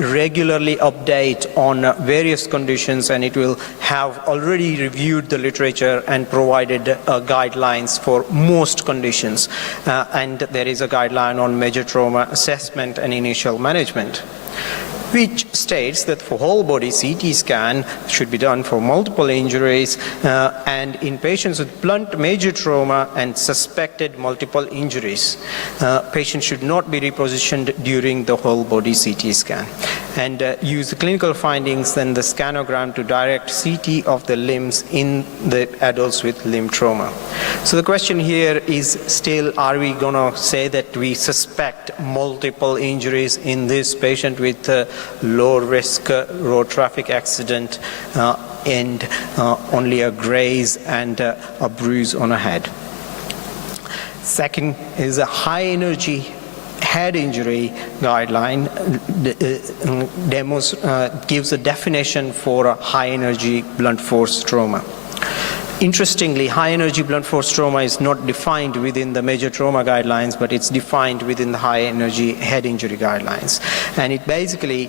regularly update on various conditions, and it will have already reviewed the literature and provided guidelines for most conditions. And there is a guideline on major trauma assessment and initial management, which states that for whole body CT scan should be done for multiple injuries and in patients with blunt major trauma and suspected multiple injuries. Patients should not be repositioned during the whole body CT scan, and use the clinical findings and the scanogram to direct CT of the limbs in the adults with limb trauma. So the question here is still, are we going to say that we suspect multiple injuries in this patient with low risk road traffic accident and only a graze and a bruise on a head? Second is a high energy head injury guideline gives a definition for a high energy blunt force trauma. Interestingly, high energy blunt force trauma is not defined within the major trauma guidelines, but it's defined within the high energy head injury guidelines. And it basically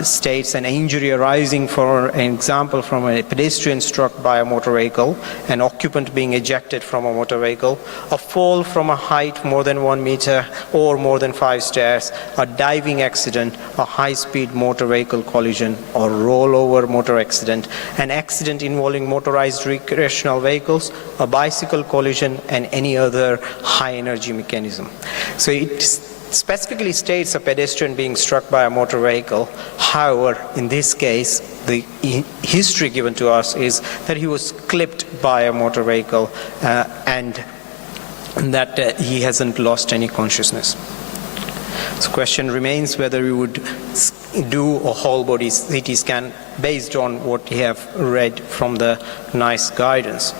states an injury arising, for an example, from a pedestrian struck by a motor vehicle, an occupant being ejected from a motor vehicle, a fall from a height more than 1 meter or more than 5 stairs, a diving accident, a high-speed motor vehicle collision or rollover motor accident, an accident involving motorized recreational vehicles, a bicycle collision, and any other high energy mechanism. So it specifically states a pedestrian being struck by a motor vehicle. However, in this case, the history given to us is that he was clipped by a motor vehicle and that he hasn't lost any consciousness. So the question remains whether we would do a whole body CT scan based on what we have read from the NICE guidance.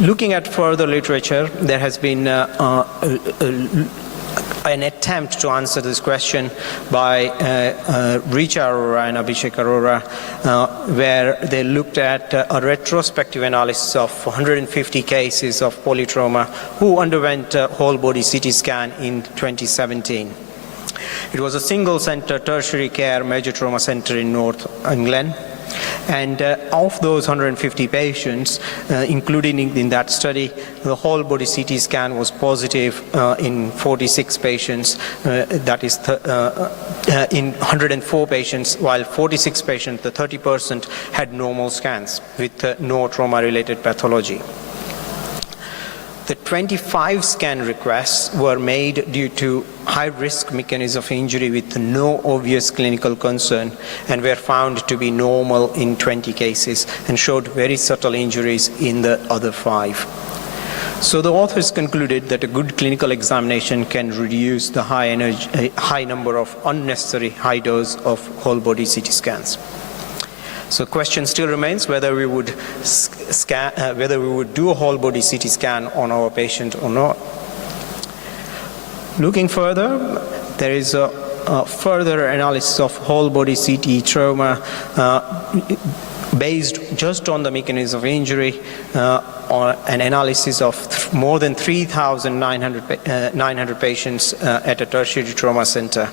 Looking at further literature, there has been an attempt to answer this question by Richa Arora and Abhishek Arora, where they looked at a retrospective analysis of 150 cases of polytrauma who underwent a whole body CT scan in 2017. It was a single center tertiary care major trauma center in North England. And of those 150 patients, including in that study, the whole body CT scan was positive in 46 patients, that is in 104 patients, while 46 patients, the 30%, had normal scans with no trauma-related pathology. The 25 scan requests were made due to high-risk mechanism of injury with no obvious clinical concern and were found to be normal in 20 cases and showed very subtle injuries in the other 5. So the authors concluded that a good clinical examination can reduce the high number of unnecessary high dose of whole body CT scans. So the question still remains whether we would do a whole body CT scan on our patient or not. Looking further, there is a further analysis of whole body CT trauma based just on the mechanism of injury, on an analysis of more than 3,900 patients at a tertiary trauma center.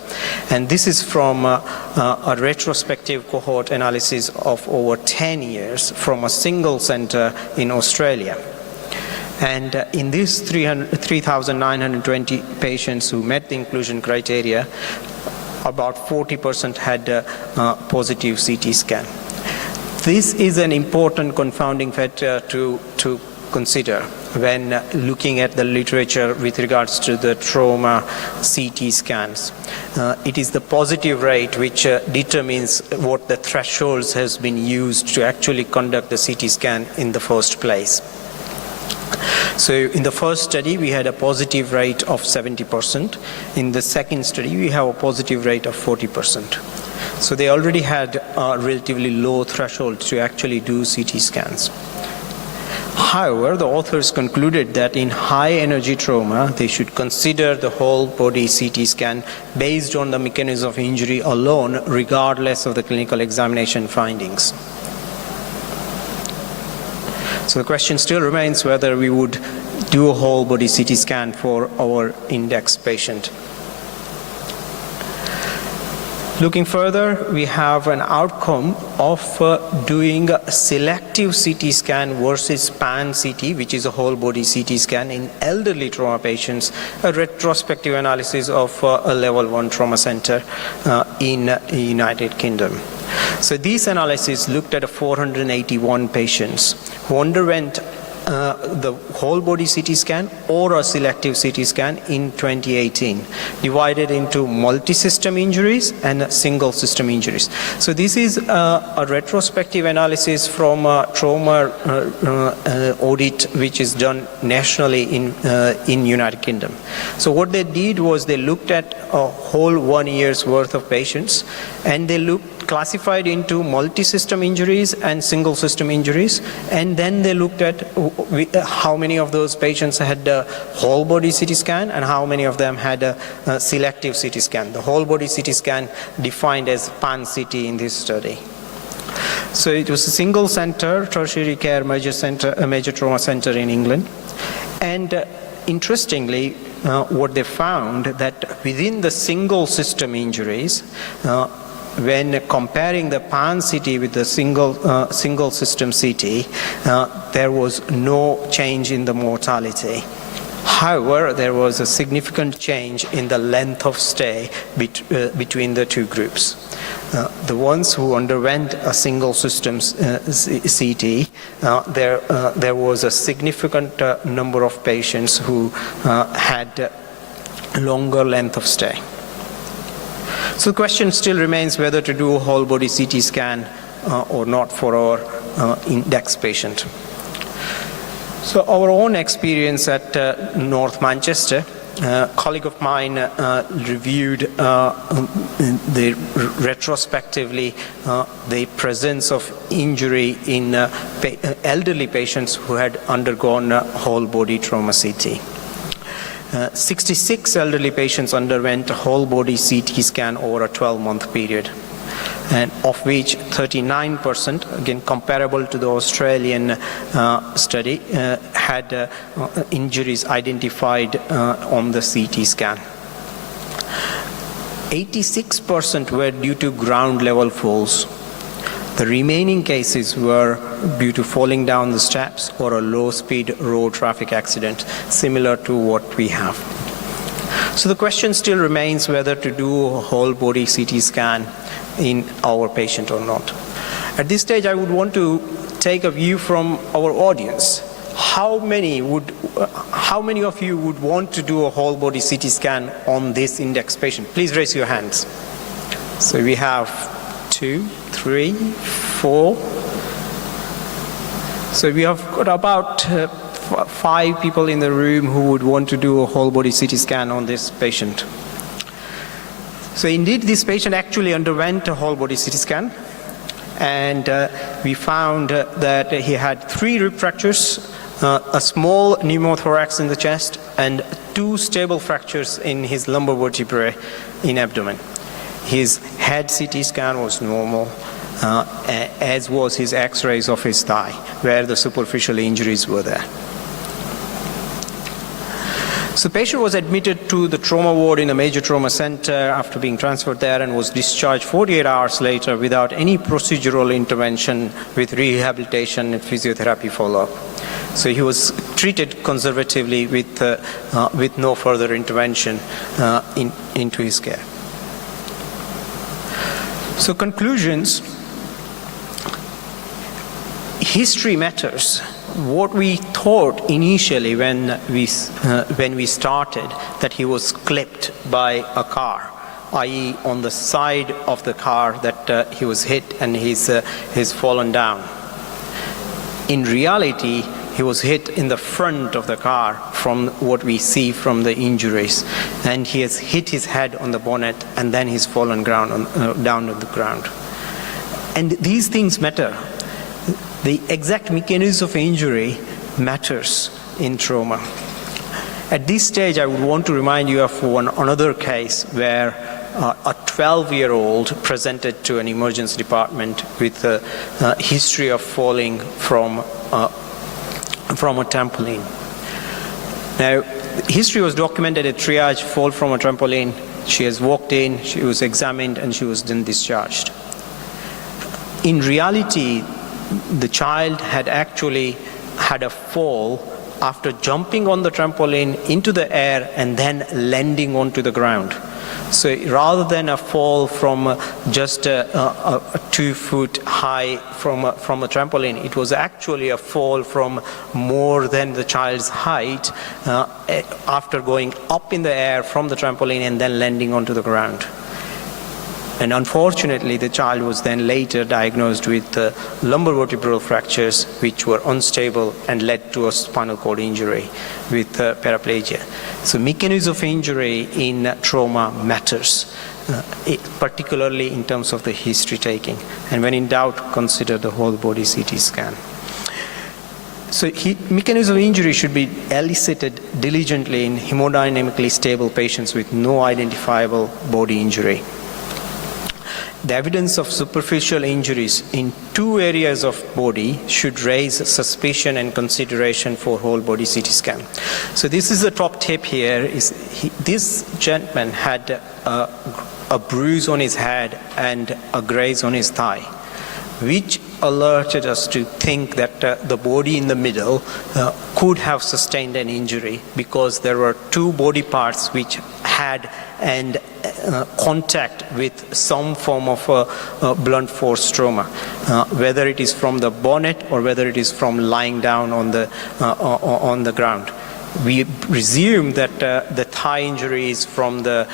And this is from a retrospective cohort analysis of over 10 years from a single center in Australia. And in these 3,920 patients who met the inclusion criteria, about 40% had a positive CT scan. This is an important confounding factor to consider when looking at the literature with regards to the trauma CT scans. It is the positive rate which determines what the thresholds has been used to actually conduct the CT scan in the first place. So in the first study, we had a positive rate of 70%. In the second study, we have a positive rate of 40%. So they already had a relatively low threshold to actually do CT scans. However, the authors concluded that in high energy trauma, they should consider the whole body CT scan based on the mechanism of injury alone, regardless of the clinical examination findings. So the question still remains whether we would do a whole body CT scan for our index patient. Looking further, we have an outcome of doing a selective CT scan versus pan-CT, which is a whole body CT scan in elderly trauma patients, a retrospective analysis of a level 1 trauma center in the United Kingdom. So these analyses looked at 481 patients who underwent the whole body CT scan or a selective CT scan in 2018, divided into multi-system injuries and single system injuries. So this is a retrospective analysis from a trauma audit which is done nationally in United Kingdom. So what they did was they looked at a whole 1 year's worth of patients, and they classified into multi-system injuries and single system injuries, and then they looked at how many of those patients had a whole body CT scan and how many of them had a selective CT scan. The whole body CT scan defined as pan-CT in this study. So it was a single center, tertiary care major trauma center in England. And interestingly, what they found that within the single system injuries, when comparing the pan-CT with the single system CT, there was no change in the mortality. However, there was a significant change in the length of stay between the two groups. The ones who underwent a single system CT, there was a significant number of patients who had longer length of stay. So the question still remains whether to do a whole body CT scan or not for our index patient. So our own experience at North Manchester, a colleague of mine reviewed retrospectively the presence of injury in elderly patients who had undergone whole body trauma CT. 66 elderly patients underwent a whole body CT scan over a 12-month period, and of which 39%, again comparable to the Australian study, had injuries identified on the CT scan. 86% were due to ground level falls. The remaining cases were due to falling down the steps or a low-speed road traffic accident, similar to what we have. So the question still remains whether to do a whole body CT scan in our patient or not. At this stage, I would want to take a view from our audience. How many of you would want to do a whole body CT scan on this index patient? Please raise your hands. So we have 2, 3, 4. So we have got about 5 people in the room who would want to do a whole body CT scan on this patient. So indeed, this patient actually underwent a whole body CT scan, and we found that he had 3 rib fractures, a small pneumothorax in the chest, and 2 stable fractures in his lumbar vertebrae in abdomen. His head CT scan was normal, as was his x-rays of his thigh, where the superficial injuries were there. So the patient was admitted to the trauma ward in a major trauma center after being transferred there and was discharged 48 hours later without any procedural intervention with rehabilitation and physiotherapy follow-up. So he was treated conservatively with no further intervention into his care. So conclusions. History matters. What we thought initially when we started that he was clipped by a car, i.e. on the side of the car that he was hit and he's fallen down. In reality, he was hit in the front of the car from what we see from the injuries, and he has hit his head on the bonnet and then he's fallen down on the ground. And these things matter. The exact mechanism of injury matters in trauma. At this stage, I would want to remind you of another case where a 12-year-old presented to an emergency department with a history of falling from a trampoline. Now, history was documented at triage, fall from a trampoline. She has walked in, she was examined, and she was then discharged. In reality, the child had actually had a fall after jumping on the trampoline into the air and then landing onto the ground. So rather than a fall from just a 2 foot high from a trampoline, it was actually a fall from more than the child's height after going up in the air from the trampoline and then landing onto the ground. And unfortunately, the child was then later diagnosed with lumbar vertebral fractures, which were unstable and led to a spinal cord injury with paraplegia. So mechanism of injury in trauma matters, particularly in terms of the history taking. And when in doubt, consider the whole body CT scan. So mechanism of injury should be elicited diligently in hemodynamically stable patients with no identifiable body injury. The evidence of superficial injuries in 2 areas of body should raise suspicion and consideration for whole body CT scan. So this is the top tip here. This gentleman had a bruise on his head and a graze on his thigh, which alerted us to think that the body in the middle could have sustained an injury because there were 2 body parts which had contact with some form of blunt force trauma, whether it is from the bonnet or whether it is from lying down on the ground. We presume that the thigh injury is from the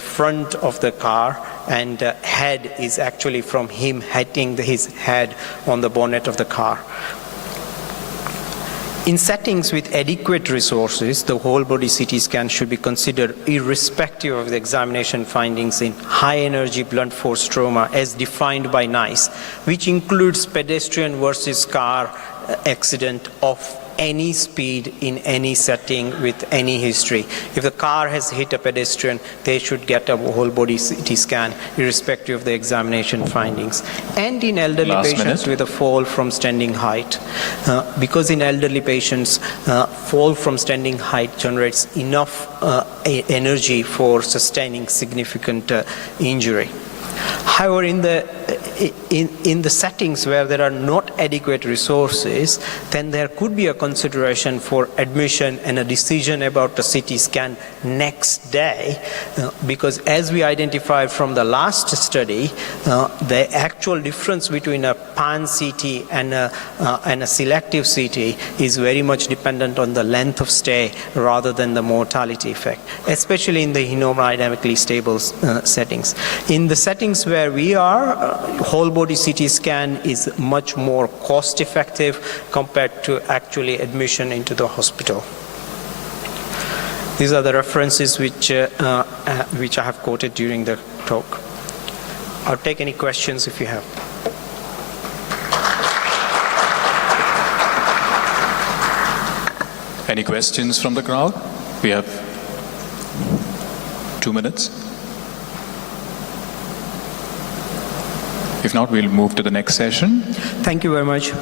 front of the car, and head is actually from him hitting his head on the bonnet of the car. In settings with adequate resources, the whole body CT scan should be considered irrespective of the examination findings in high energy blunt force trauma as defined by NICE, which includes pedestrian versus car accident of any speed in any setting with any history. If the car has hit a pedestrian, they should get a whole body CT scan irrespective of the examination findings. And in elderly patients with a fall from standing height, because in elderly patients, fall from standing height generates enough energy for sustaining significant injury. However, in the settings where there are not adequate resources, then there could be a consideration for admission and a decision about the CT scan next day, because as we identified from the last study, the actual difference between a pan CT and a selective CT is very much dependent on the length of stay rather than the mortality effect, especially in the hemodynamically stable settings. In the settings where we are, whole body CT scan is much more cost effective compared to actually admission into the hospital. These are the references which I have quoted during the talk. I'll take any questions if you have. Any questions from the crowd? We have 2 minutes. If not, we'll move to the next session. Thank you very much.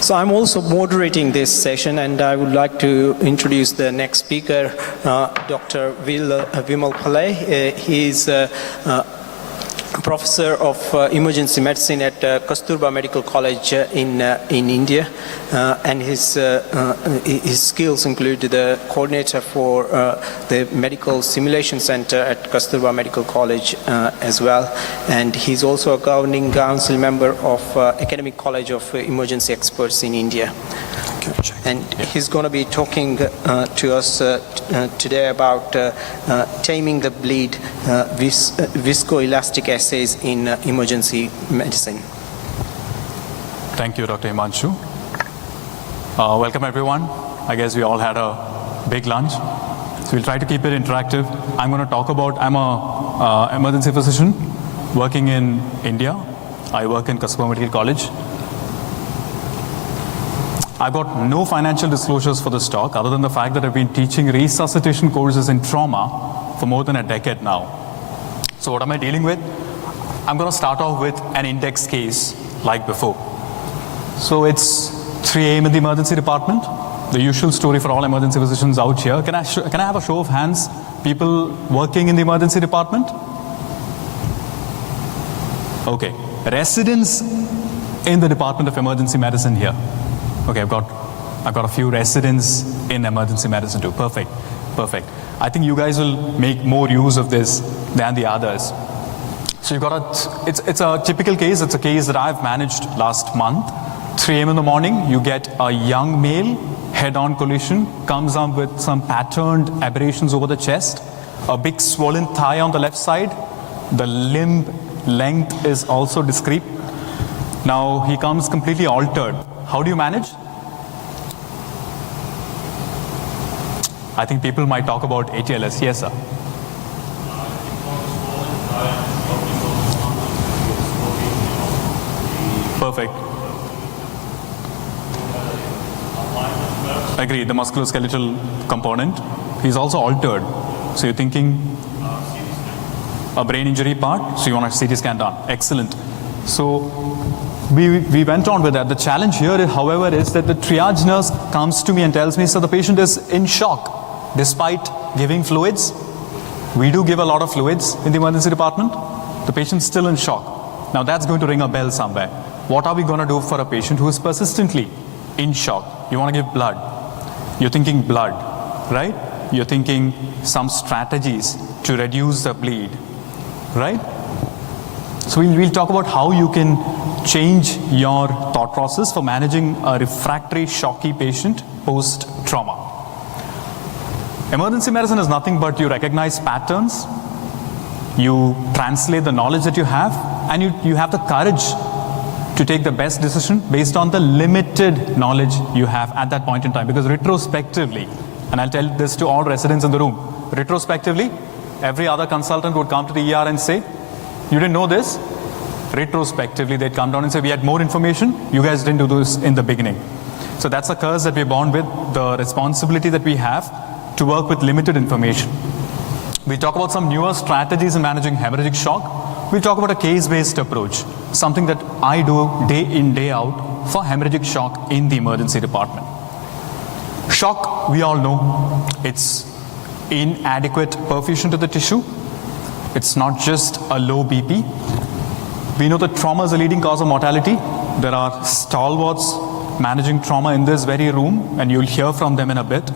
So I'm also moderating this session, and I would like to introduce the next speaker, Dr. Vimal Pillai. He is Professor of Emergency Medicine at Kasturba Medical College in India, and his skills include the coordinator for the Medical Simulation Center at Kasturba Medical College as well, and he's also a governing council member of Academic College of Emergency Experts in India. And he's going to be talking to us today about taming the bleed, viscoelastic assays in emergency medicine. Thank you, Dr. Himanshu. Welcome, everyone. I guess we all had a big lunch, so we'll try to keep it interactive. I'm going to talk about, I'm a emergency physician working in India. I work in Kasturba Medical College. I've got no financial disclosures for this talk other than the fact that I've been teaching resuscitation courses in trauma for more than a decade now. So what am I dealing with? I'm going to start off with an index case like before. So it's 3 a.m. in the emergency department. The usual story for all emergency physicians out here. Can I have a show of hands? People working in the emergency department? Okay. Residents in the Department of Emergency Medicine here. Okay, I've got a few residents in emergency medicine too. Perfect, perfect. I think you guys will make more use of this than the others. So you've got it's a typical case. It's a case that I've managed last month. 3 a.m. in the morning, you get a young male, head-on collision, comes up with some patterned aberrations over the chest, a big swollen thigh on the left side. The limb length is also discrete. Now he comes completely altered. How do you manage? I think people might talk about ATLS. Yes, sir. Perfect. Agree, the musculoskeletal component. He's also altered. So you're thinking a brain injury part, so you want a CT scan done. Excellent. So we went on with that. The challenge here, however, is that the triage nurse comes to me and tells me, so the patient is in shock despite giving fluids. We do give a lot of fluids in the emergency department. The patient's still in shock. Now that's going to ring a bell somewhere. What are we going to do for a patient who is persistently in shock? You want to give blood. You're thinking blood, right? You're thinking some strategies to reduce the bleed, right? So we'll talk about how you can change your thought process for managing a refractory shocky patient post-trauma. Emergency medicine is nothing but you recognize patterns, you translate the knowledge that you have, and you have the courage to take the best decision based on the limited knowledge you have at that point in time. Because retrospectively, and I'll tell this to all residents in the room, retrospectively, every other consultant would come to the ER and say, you didn't know this? Retrospectively, they'd come down and say, we had more information, you guys didn't do this in the beginning. So that's a curse that we're born with, the responsibility that we have to work with limited information. We'll talk about some newer strategies in managing hemorrhagic shock. We'll talk about a case-based approach, something that I do day in, day out for hemorrhagic shock in the emergency department. Shock, we all know, it's inadequate perfusion to the tissue. It's not just a low BP. We know that trauma is a leading cause of mortality. There are stalwarts managing trauma in this very room, and you'll hear from them in a bit.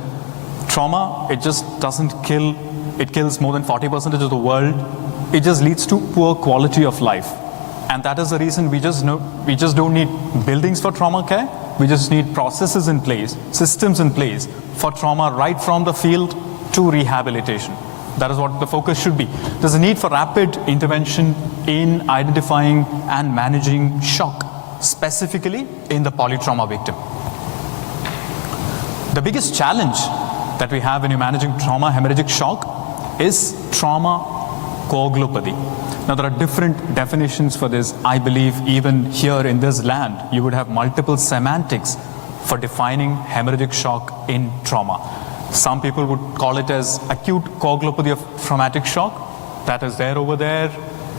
Trauma, it just doesn't kill. It kills more than 40% of the world. It just leads to poor quality of life. And that is the reason we just don't need buildings for trauma care. We just need processes in place, systems in place for trauma right from the field to rehabilitation. That is what the focus should be. There's a need for rapid intervention in identifying and managing shock, specifically in the polytrauma victim. The biggest challenge that we have when you're managing trauma hemorrhagic shock is trauma coagulopathy. Now there are different definitions for this. I believe even here in this land, you would have multiple semantics for defining hemorrhagic shock in trauma. Some people would call it as acute coagulopathy of traumatic shock. That is there over there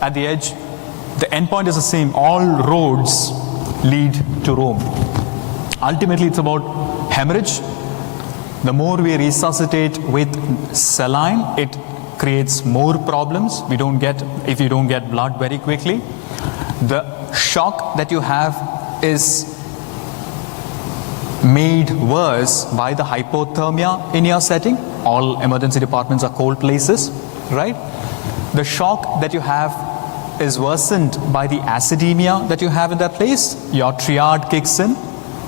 at the edge. The endpoint is the same. All roads lead to Rome. Ultimately, it's about hemorrhage. The more we resuscitate with saline, it creates more problems. If you don't get blood very quickly. The shock that you have is made worse by the hypothermia in your setting. All emergency departments are cold places, right? The shock that you have is worsened by the acidemia that you have in that place. Your triad kicks in,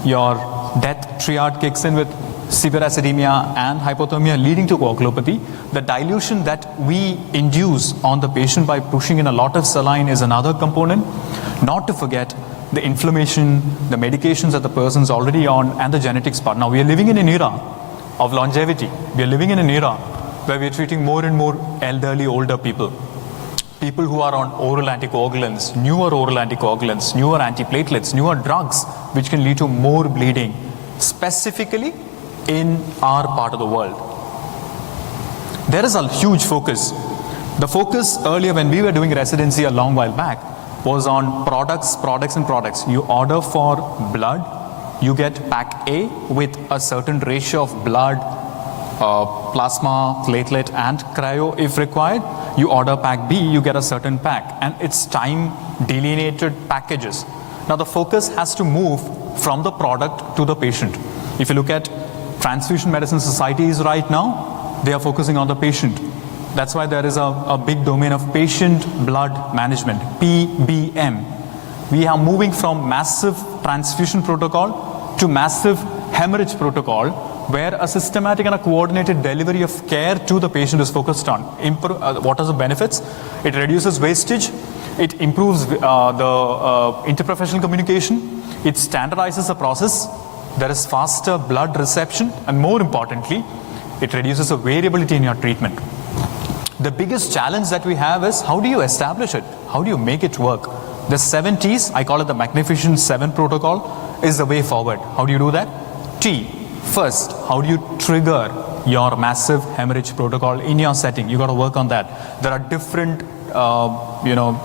your death triad kicks in with severe acidemia and hypothermia leading to coagulopathy. The dilution that we induce on the patient by pushing in a lot of saline is another component. Not to forget the inflammation, the medications that the person's already on, and the genetics part. Now we are living in an era of longevity. We are living in an era where we are treating more and more elderly, older people. People who are on oral anticoagulants, newer oral anticoagulants, newer antiplatelets, newer drugs, which can lead to more bleeding, specifically in our part of the world. There is a huge focus. The focus earlier when we were doing residency a long while back was on products. You order for blood, you get pack A with a certain ratio of blood, plasma, platelet, and cryo if required. You order pack B, you get a certain pack, and it's time delineated packages. Now the focus has to move from the product to the patient. If you look at transfusion medicine societies right now, they are focusing on the patient. That's why there is a big domain of patient blood management, PBM. We are moving from massive transfusion protocol to massive hemorrhage protocol, where a systematic and a coordinated delivery of care to the patient is focused on. What are the benefits? It reduces wastage, it improves the interprofessional communication, it standardizes the process, there is faster blood reception, and more importantly, it reduces the variability in your treatment. The biggest challenge that we have is how do you establish it? How do you make it work? The 7 T's, I call it the Magnificent 7 protocol, is the way forward. How do you do that? T, first, how do you trigger your massive hemorrhage protocol in your setting? You got to work on that. There are different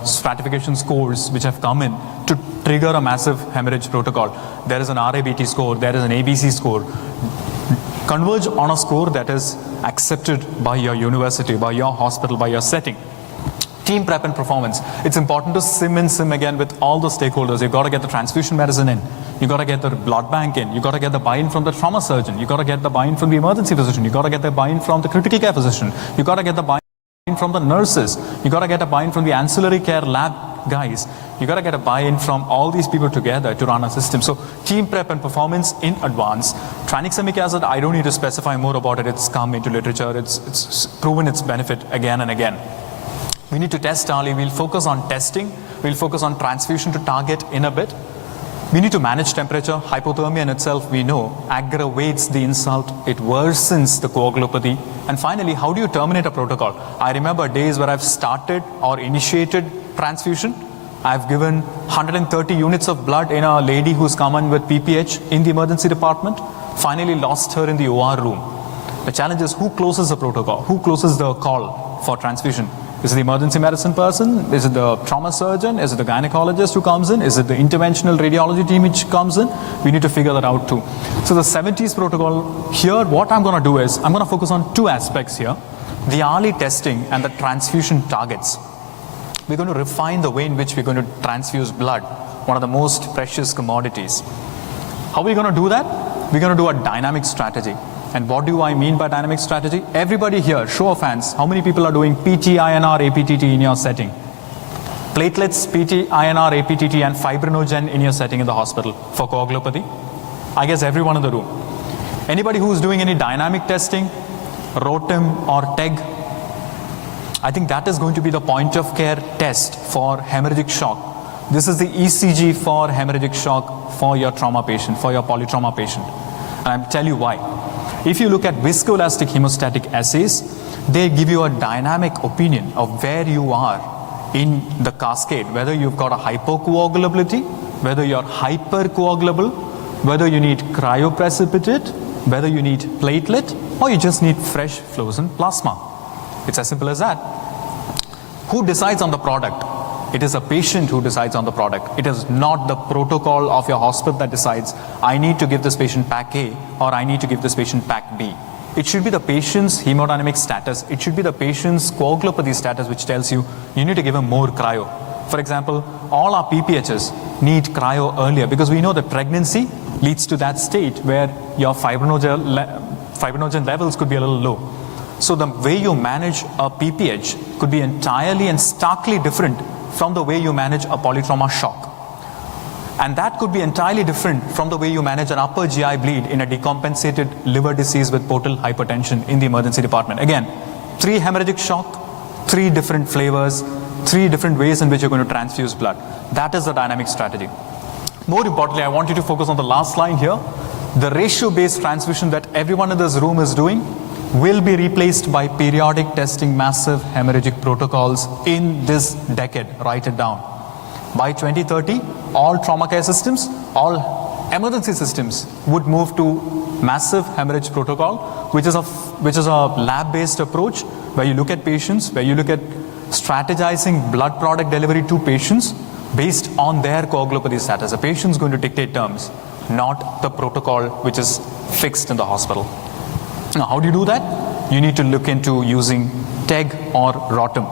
stratification scores which have come in to trigger a massive hemorrhage protocol. There is an RABT score, there is an ABC score. Converge on a score that is accepted by your university, by your hospital, by your setting. Team prep and performance. It's important to sim again with all the stakeholders. You've got to get the transfusion medicine in. You've got to get the blood bank in. You've got to get the buy-in from the trauma surgeon. You've got to get the buy-in from the emergency physician. You've got to get the buy-in from the critical care physician. You've got to get the buy-in from the nurses. You've got to get a buy-in from the ancillary care lab guys. You got to get a buy-in from all these people together to run a system. So team prep and performance in advance. Tranexamic acid, I don't need to specify more about it. It's come into literature. It's proven its benefit again and again. We need to test early. We'll focus on testing. We'll focus on transfusion to target in a bit. We need to manage temperature. Hypothermia in itself, we know, aggravates the insult. It worsens the coagulopathy. And finally, how do you terminate a protocol? I remember days where I've started or initiated transfusion. I've given 130 units of blood in a lady who's come in with PPH in the emergency department. Finally lost her in the OR room. The challenge is who closes the protocol? Who closes the call for transfusion? Is it the emergency medicine person? Is it the trauma surgeon? Is it the gynecologist who comes in? Is it the interventional radiology team which comes in? We need to figure that out too. So the 70s protocol here, what I'm going to do is I'm going to focus on 2 aspects here. The early testing and the transfusion targets. We're going to refine the way in which we're going to transfuse blood, one of the most precious commodities. How are we going to do that? We're going to do a dynamic strategy. And what do I mean by dynamic strategy? Everybody here, show of hands, how many people are doing PT, INR, APTT in your setting? Platelets, PT, INR, APTT, and fibrinogen in your setting in the hospital for coagulopathy? I guess everyone in the room. Anybody who's doing any dynamic testing, ROTEM or TEG? I think that is going to be the point of care test for hemorrhagic shock. This is the ECG for hemorrhagic shock for your trauma patient, for your polytrauma patient. And I'll tell you why. if you look at viscoelastic hemostatic assays, they give you a dynamic opinion of where you are in the cascade, whether you've got a hypocoagulability, whether you're hypercoagulable, whether you need cryoprecipitate, whether you need platelet, or you just need fresh frozen plasma. It's as simple as that. Who decides on the product? It is a patient who decides on the product. It is not the protocol of your hospital that decides, I need to give this patient pack A or I need to give this patient pack B. It should be the patient's hemodynamic status. It should be the patient's coagulopathy status which tells you, you need to give him more cryo. For example, all our PPHs need cryo earlier because we know that pregnancy leads to that state where your fibrinogen levels could be a little low. So the way you manage a PPH could be entirely and starkly different from the way you manage a polytrauma shock. And that could be entirely different from the way you manage an upper GI bleed in a decompensated liver disease with portal hypertension in the emergency department. Again, 3 hemorrhagic shock, 3 different flavors, 3 different ways in which you're going to transfuse blood. That is the dynamic strategy. More importantly, I want you to focus on the last line here. The ratio-based transfusion that everyone in this room is doing will be replaced by periodic testing massive hemorrhagic protocols in this decade. Write it down. By 2030, all trauma care systems, all emergency systems would move to massive hemorrhage protocol, which is a lab-based approach where you look at patients, where you look at strategizing blood product delivery to patients based on their coagulopathy status. A patient's going to dictate terms, not the protocol which is fixed in the hospital. Now, how do you do that? You need to look into using TEG or ROTEM.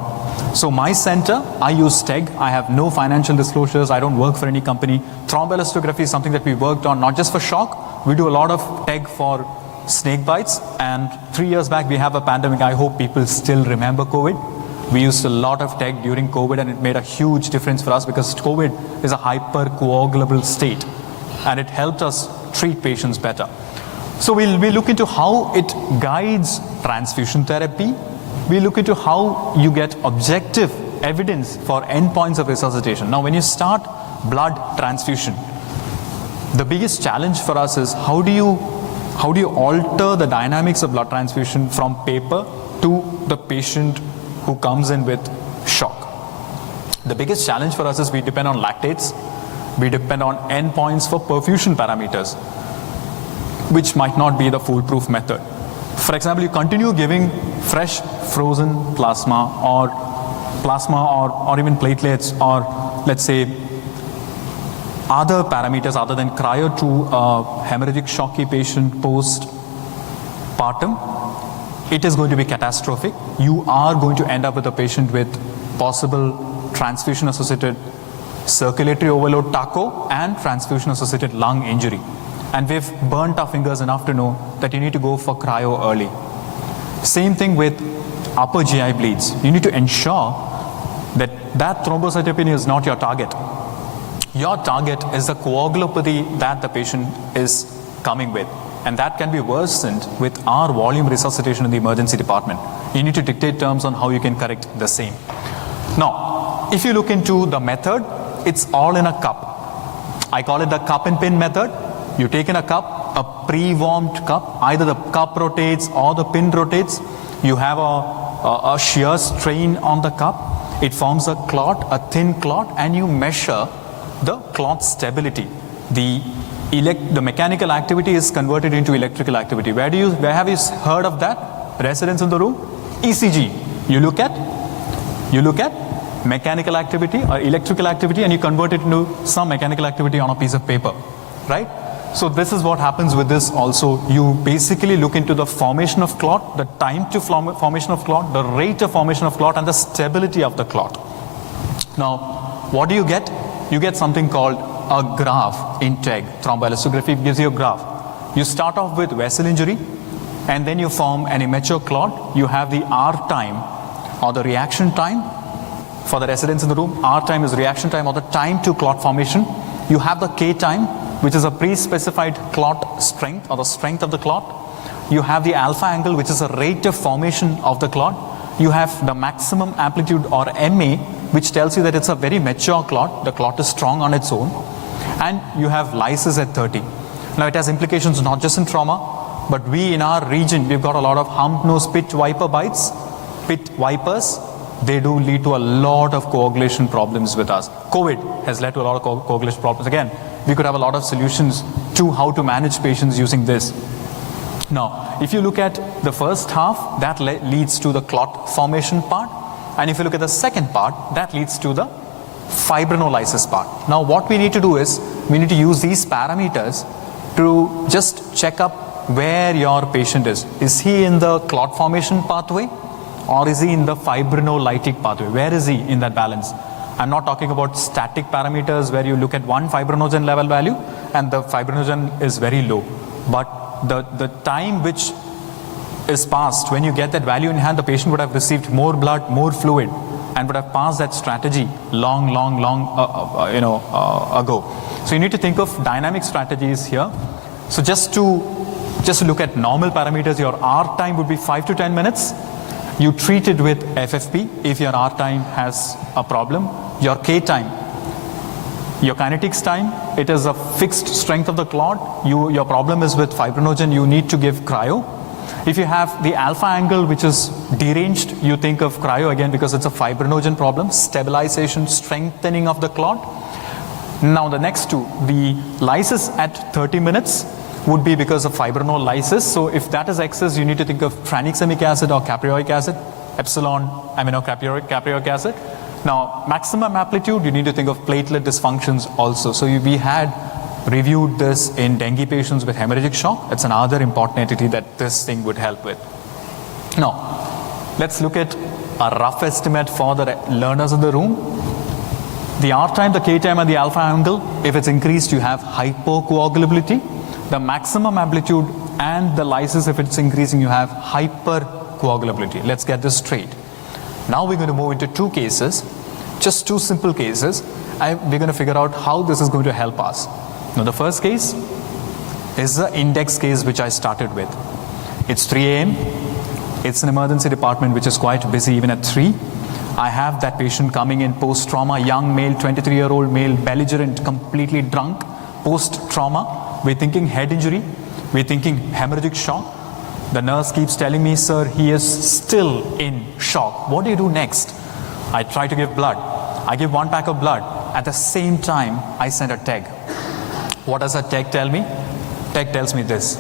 So my center, I use TEG. I have no financial disclosures. I don't work for any company. Thromboelastography is something that we worked on, not just for shock. We do a lot of TEG for snake bites. And 3 years back, we have a pandemic. I hope people still remember COVID. We used a lot of TEG during COVID, and it made a huge difference for us because COVID is a hypercoagulable state. And it helped us treat patients better. So we'll look into how it guides transfusion therapy. We look into how you get objective evidence for endpoints of resuscitation. Now, when you start blood transfusion, the biggest challenge for us is how do you alter the dynamics of blood transfusion from paper to the patient who comes in with shock. The biggest challenge for us is we depend on lactates. We depend on endpoints for perfusion parameters, which might not be the foolproof method. For example, you continue giving fresh frozen plasma or even platelets or let's say other parameters other than cryo to a hemorrhagic shocky patient post-partum, it is going to be catastrophic. You are going to end up with a patient with possible transfusion-associated circulatory overload TACO and transfusion-associated lung injury. And we've burnt our fingers enough to know that you need to go for cryo early. Same thing with upper GI bleeds. You need to ensure that thrombocytopenia is not your target. Your target is the coagulopathy that the patient is coming with. And that can be worsened with our volume resuscitation in the emergency department. You need to dictate terms on how you can correct the same. Now, if you look into the method, it's all in a cup. I call it the cup and pin method. You take in a cup, a pre-warmed cup, either the cup rotates or the pin rotates. You have a shear strain on the cup. It forms a clot, a thin clot, and you measure the clot stability. The mechanical activity is converted into electrical activity. Where have you heard of that? Residents in the room? ECG. You look at mechanical activity or electrical activity and you convert it into some mechanical activity on a piece of paper, right? So this is what happens with this also. You basically look into the formation of clot, the time to formation of clot, the rate of formation of clot, and the stability of the clot. Now, what do you get? You get something called a graph in TEG. Thromboelastography gives you a graph. You start off with vessel injury, and then you form an immature clot. You have the R time or the reaction time. For the residents in the room, R time is reaction time or the time to clot formation. You have the K time, which is a pre-specified clot strength or the strength of the clot. You have the alpha angle, which is a rate of formation of the clot. You have the maximum amplitude or MA, which tells you that it's a very mature clot. The clot is strong on its own. And you have lysis at 30. Now it has implications not just in trauma, But we in our region, we've got a lot of hump-nose pit viper bites, pit vipers. They do lead to a lot of coagulation problems with us. COVID has led to a lot of coagulation problems. Again, we could have a lot of solutions to how to manage patients using this. Now, if you look at the first half, that leads to the clot formation part. And if you look at the second part, that leads to the fibrinolysis part. Now, what we need to do is, we need to use these parameters to just check up where your patient is. Is he in the clot formation pathway? Or is he in the fibrinolytic pathway? Where is he in that balance? I'm not talking about static parameters where you look at one fibrinogen level value and the fibrinogen is very low. But the time which is passed when you get that value in hand, the patient would have received more blood, more fluid, and would have passed that strategy long ago. So you need to think of dynamic strategies here. So just to look at normal parameters, your R time would be 5 to 10 minutes. You treat it with FFP if your R time has a problem. Your K time, your kinetics time, it is a fixed strength of the clot. Your problem is with fibrinogen, you need to give cryo. If you have the alpha angle which is deranged, you think of cryo again because it's a fibrinogen problem, stabilization, strengthening of the clot. Now the next two, the lysis at 30 minutes would be because of fibrinolysis. So if that is excess, you need to think of tranexamic acid or caprioic acid, epsilon aminocaprioic acid. Now, maximum amplitude, you need to think of platelet dysfunctions also. So we had reviewed this in dengue patients with hemorrhagic shock. It's another important entity that this thing would help with. Now, let's look at a rough estimate for the learners in the room. The R time, the K time, and the alpha angle, if it's increased, you have hypocoagulability. The maximum amplitude and the lysis, if it's increasing, you have hypercoagulability. Let's get this straight. Now we're going to move into two cases, just two simple cases. We're going to figure out how this is going to help us. Now the first case is the index case which I started with. It's 3 a.m. It's an emergency department which is quite busy even at 3. I have that patient coming in post-trauma, young male, 23-year-old male, belligerent, completely drunk, post-trauma. We're thinking head injury, we're thinking hemorrhagic shock. The nurse keeps telling me, sir, he is still in shock. What do you do next? I try to give blood. I give 1 pack of blood. At the same time, I send a TEG. What does a TEG tell me? TEG tells me this.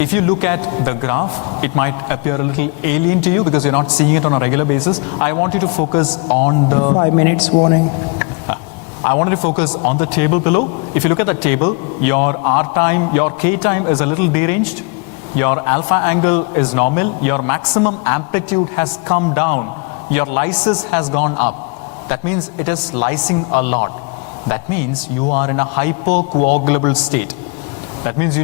If you look at the graph, it might appear a little alien to you because you're not seeing it on a regular basis. I want you to focus on the 5 minutes warning. I wanted to focus on the table below. If you look at the table, your R time, your K time is a little deranged. Your alpha angle is normal. Your maximum amplitude has come down. Your lysis has gone up. That means it is lysing a lot. That means you are in a hypocoagulable state. That means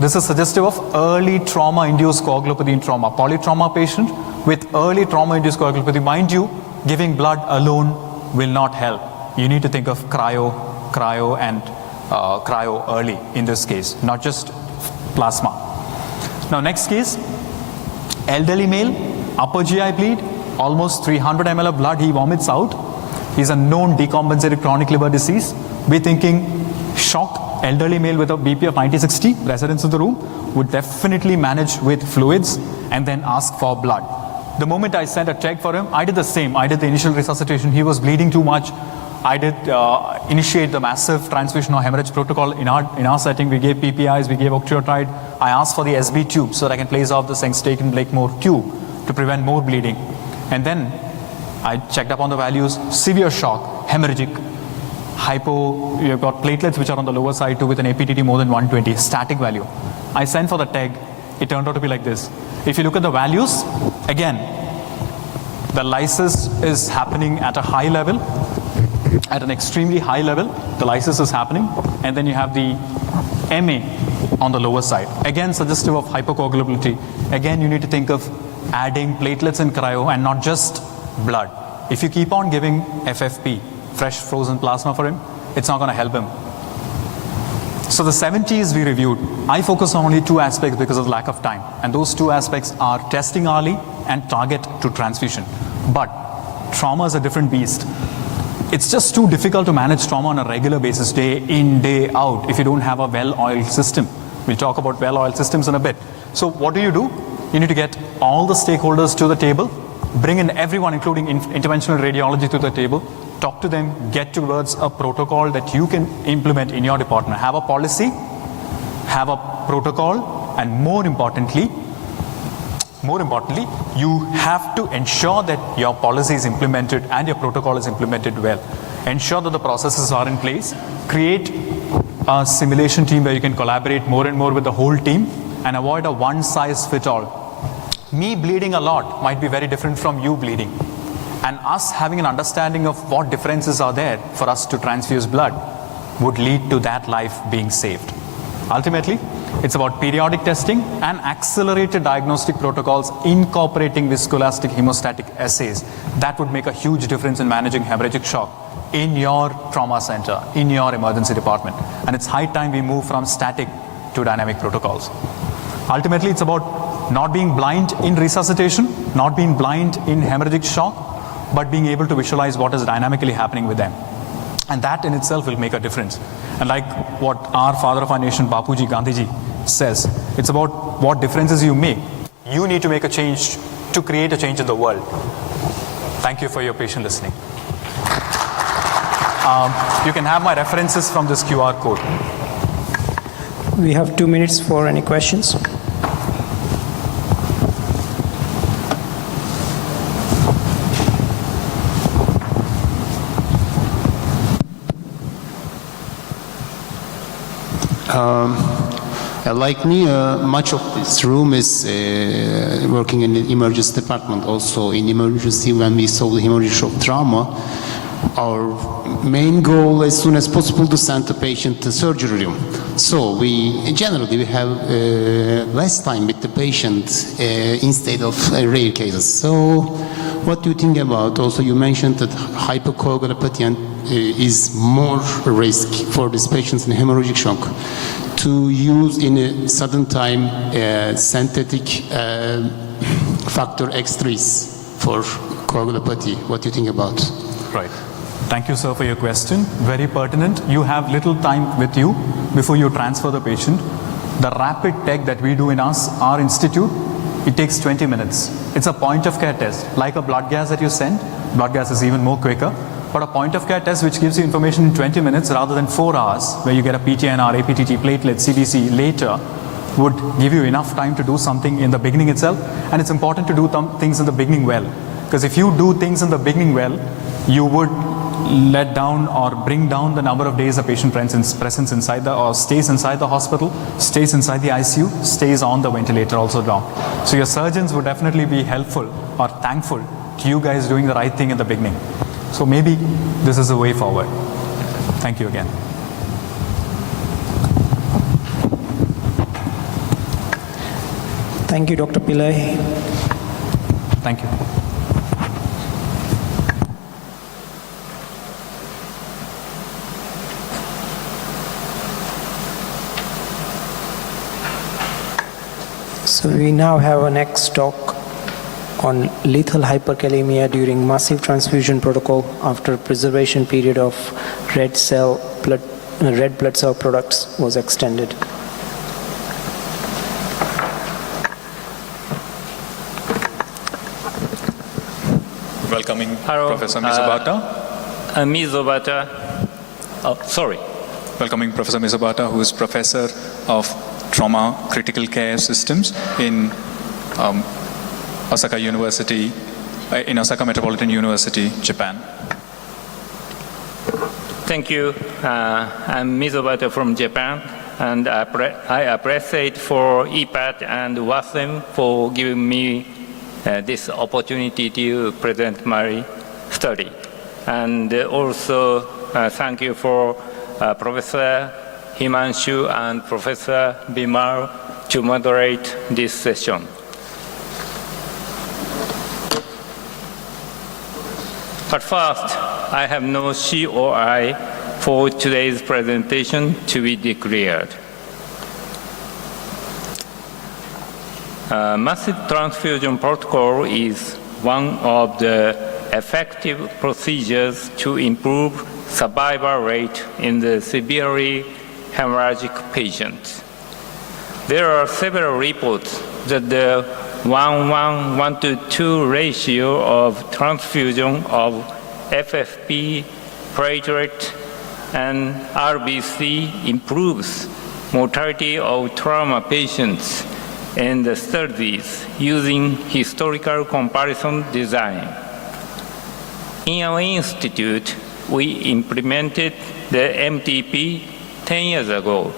this is suggestive of early trauma-induced coagulopathy in trauma. Polytrauma patient with early trauma-induced coagulopathy. Mind you, giving blood alone will not help. You need to think of cryo early in this case, not just plasma. Now next case, elderly male, upper GI bleed, almost 300 ml of blood he vomits out. He's a known decompensated chronic liver disease. We're thinking shock, elderly male with a BP of 90-60, residents in the room would definitely manage with fluids and then ask for blood. The moment I sent a check for him, I did the same. I did the initial resuscitation. He was bleeding too much. I did initiate the massive transfusion or hemorrhage protocol. In our setting, we gave PPIs, we gave octreotide. I asked for the SB tube so that I can place off the Sengstaken-Blakemore tube to prevent more bleeding. And then I checked up on the values, severe shock, hemorrhagic, hypo, you've got platelets which are on the lower side too with an APTT more than 120, static value. I sent for the TEG, it turned out to be like this. If you look at the values, again, the lysis is happening at a high level, at an extremely high level, the lysis is happening, and then you have the MA on the lower side. Again, suggestive of hypocoagulability. Again, you need to think of adding platelets in cryo and not just blood. If you keep on giving FFP, fresh frozen plasma for him, it's not going to help him. So the 70s we reviewed. I focus on only 2 aspects because of lack of time. And those 2 aspects are testing early and target to transfusion. But trauma is a different beast. It's just too difficult to manage trauma on a regular basis, day in, day out, if you don't have a well-oiled system. We'll talk about well-oiled systems in a bit. So what do? You need to get all the stakeholders to the table, bring in everyone, including interventional radiology, to the table, talk to them, get towards a protocol that you can implement in your department. Have a policy, have a protocol, and more importantly, you have to ensure that your policy is implemented and your protocol is implemented well. Ensure that the processes are in place. Create a simulation team where you can collaborate more and more with the whole team, and avoid a one-size-fits-all. Me bleeding a lot might be very different from you bleeding. And us having an understanding of what differences are there for us to transfuse blood would lead to that life being saved. Ultimately, it's about periodic testing and accelerated diagnostic protocols incorporating viscoelastic hemostatic assays. That would make a huge difference in managing hemorrhagic shock in your trauma center, in your emergency department. And it's high time we move from static to dynamic protocols. Ultimately, it's about not being blind in resuscitation, not being blind in hemorrhagic shock, but being able to visualize what is dynamically happening with them. And that in itself will make a difference. And like what our father of our nation, Bapuji Gandhiji, says, it's about what differences you make. You need to make a change to create a change in the world. Thank you for your patient listening. You can have my references from this QR code. We have 2 minutes for any questions. Like me, much of this room is working in the emergency department. Also in emergency, when we solve the hemorrhagic shock trauma, our main goal as soon as possible to send the patient to surgery room. So we generally have less time with the patient instead of rare cases. So what do you think about? Also, you mentioned that hypocoagulopathy is more risk for these patients in hemorrhagic shock. To use in a sudden time synthetic factor X3s for coagulopathy. What do you think about? Right. Thank you, sir, for your question. Very pertinent. You have little time with you before you transfer the patient. The rapid tech that we do in our institute, it takes 20 minutes. It's a point of care test. Like a blood gas that you send, blood gas is even more quicker. But a point of care test which gives you information in 20 minutes rather than 4 hours, where you get a PTNR, APTT, platelet, CBC later, would give you enough time to do something in the beginning itself. And it's important to do things in the beginning well. Because if you do things in the beginning well, you would let down or bring down the number of days a patient presence inside or stays inside the hospital, stays inside the ICU, stays on the ventilator also down. So your surgeons would definitely be helpful or thankful to you guys doing the right thing in the beginning. So maybe this is the way forward. Thank you again. Thank you, Dr. Pillai. Thank you. So we now have a next talk on lethal hyperkalemia during massive transfusion protocol after preservation period of red blood cell products was extended. Welcoming Professor Mizobata. Welcoming Professor Mizobata, who is Professor of Trauma Critical Care Systems in Osaka University, in Osaka Metropolitan University, Japan. Thank you. I'm Mizobata from Japan, and I appreciate for EPAT and WASM for giving me this opportunity to present my study. And also thank you for Professor Himanshu and Professor Bimal to moderate this session. But first, I have no COI for today's presentation to be declared. Massive transfusion protocol is one of the effective procedures to improve survival rate in the severely hemorrhagic patients. There are several reports that the 1:2 ratio of transfusion of FFP, platelet, and RBC improves mortality of trauma patients in the studies using historical comparison design. In our institute, we implemented the MTP 10 years ago,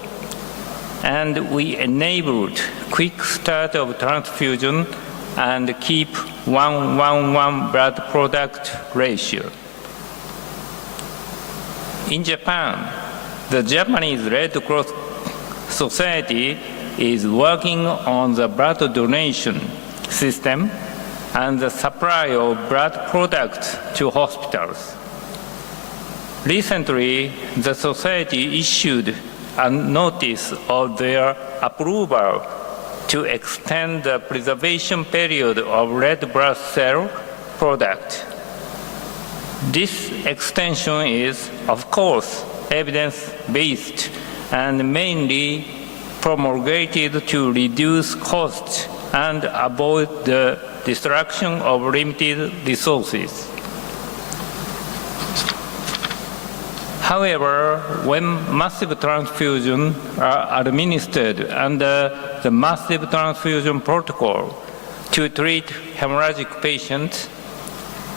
and we enabled quick start of transfusion and keep 1:1 blood product ratio. In Japan, the Japanese Red Cross Society is working on the blood donation system and the supply of blood products to hospitals. Recently, the society issued a notice of their approval to extend the preservation period of red blood cell product. This extension is, of course, evidence-based and mainly promulgated to reduce costs and avoid the destruction of limited resources. However, when massive transfusions are administered under the massive transfusion protocol to treat hemorrhagic patients,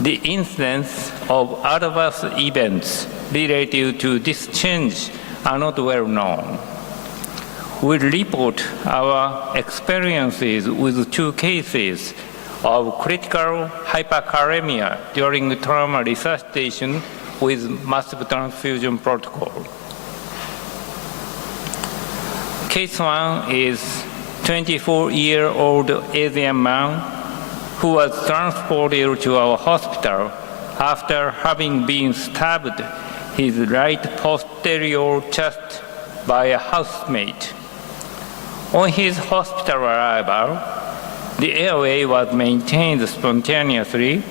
the incidence of adverse events related to this change are not well known. We report our experiences with 2 cases of critical hyperkalemia during trauma resuscitation with massive transfusion protocol. Case 1 is 24-year-old Asian man who was transported to our hospital after having been stabbed his right posterior chest by a housemate. On his hospital arrival, the airway was maintained spontaneously.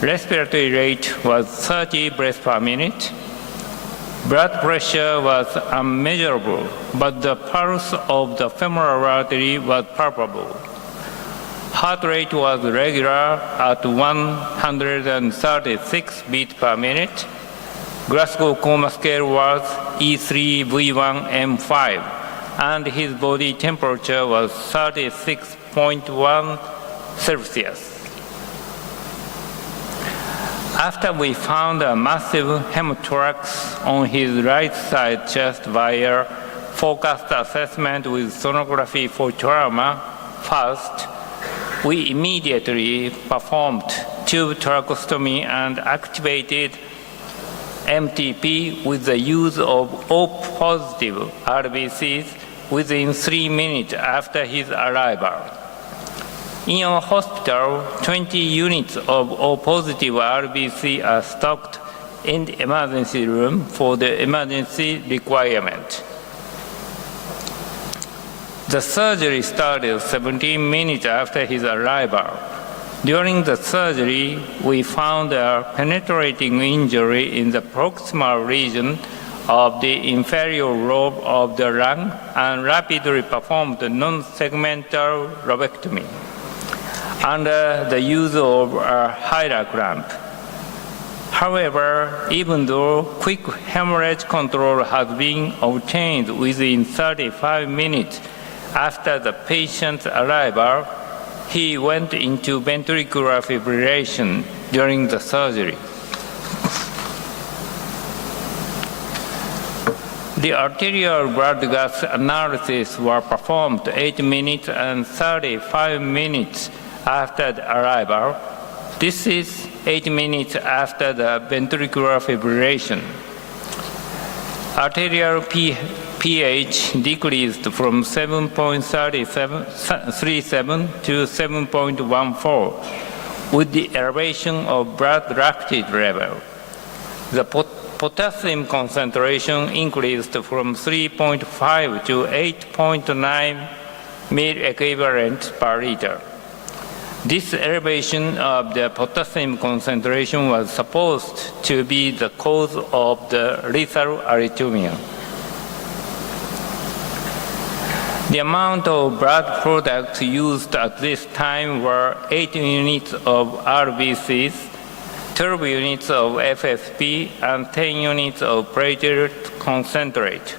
Respiratory rate was 30 breaths per minute. Blood pressure was unmeasurable, but the pulse of the femoral artery was palpable. Heart rate was regular at 136 beats per minute. Glasgow Coma Scale was E3V1M5, and his body temperature was 36.1 Celsius. After we found a massive hemothorax on his right side chest via focused assessment with sonography for trauma, first, we immediately performed tube tracheostomy and activated MTP with the use of O-positive RBCs within 3 minutes after his arrival. In our hospital, 20 units of O-positive RBC are stocked in the emergency room for the emergency requirement. The surgery started 17 minutes after his arrival. During the surgery, we found a penetrating injury in the proximal region of the inferior lobe of the lung and rapidly performed non-segmental lobectomy under the use of a Hyla clamp. However, even though quick hemorrhage control has been obtained within 35 minutes after the patient's arrival, he went into ventricular fibrillation during the surgery. The arterial blood gas analysis were performed 8 minutes and 35 minutes after the arrival. This is 8 minutes after the ventricular fibrillation. Arterial pH decreased from 7.37 to 7.14 with the elevation of blood lactate level. The potassium concentration increased from 3.5 to 8.9 milliequivalent per liter. This elevation of the potassium concentration was supposed to be the cause of the lethal arrhythmia. The amount of blood products used at this time were 8 units of RBCs, 12 units of FFP, and 10 units of platelet concentrate.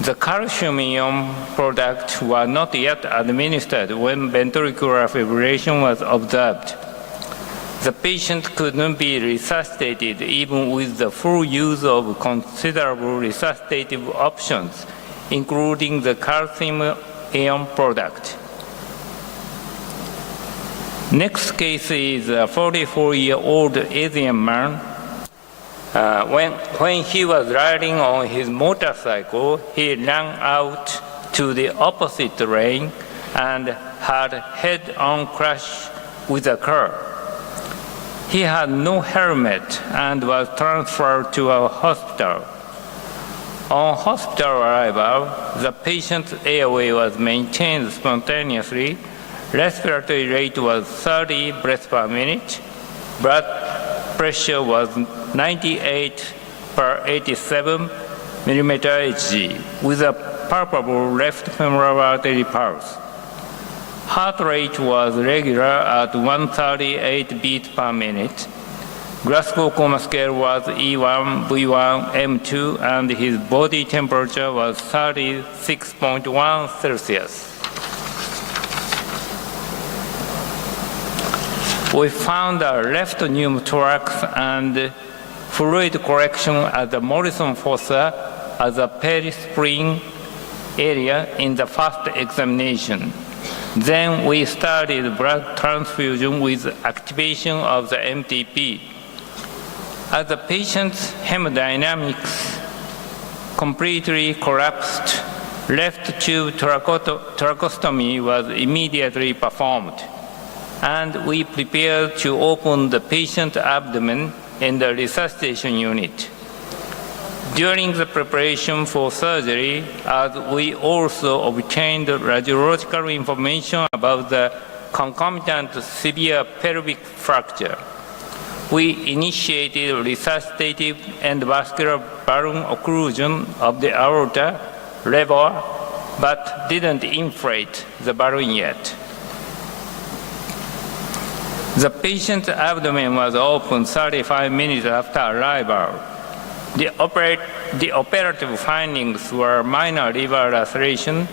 The calcium-ion products were not yet administered when ventricular fibrillation was observed. The patient could not be resuscitated even with the full use of considerable resuscitative options, including the calcium-ion product. Next case is a 44-year-old Asian man. When he was riding on his motorcycle, he ran out to the opposite lane and had head-on crash with a car. He had no helmet and was transferred to a hospital. On hospital arrival, the patient's airway was maintained spontaneously, respiratory rate was 30 breaths per minute, blood pressure was 98/87 millimeter Hg, with a palpable left femoral artery pulse. Heart rate was regular at 138 beats per minute. Glasgow Coma Scale was E1, V1, M2, and his body temperature was 36.1 Celsius. We found a left pneumothorax and fluid collection at the Morrison fossa as a perispring area in the first examination. Then we started blood transfusion with activation of the MTP. As the patient's hemodynamics completely collapsed, left tube tracheostomy was immediately performed, and we prepared to open the patient's abdomen in the resuscitation unit. During the preparation for surgery, as we also obtained radiological information about the concomitant severe pelvic fracture, we initiated resuscitative endovascular balloon occlusion of the aorta lever, but didn't inflate the balloon yet. The patient's abdomen was opened 35 minutes after arrival. The operative findings were minor liver laceration,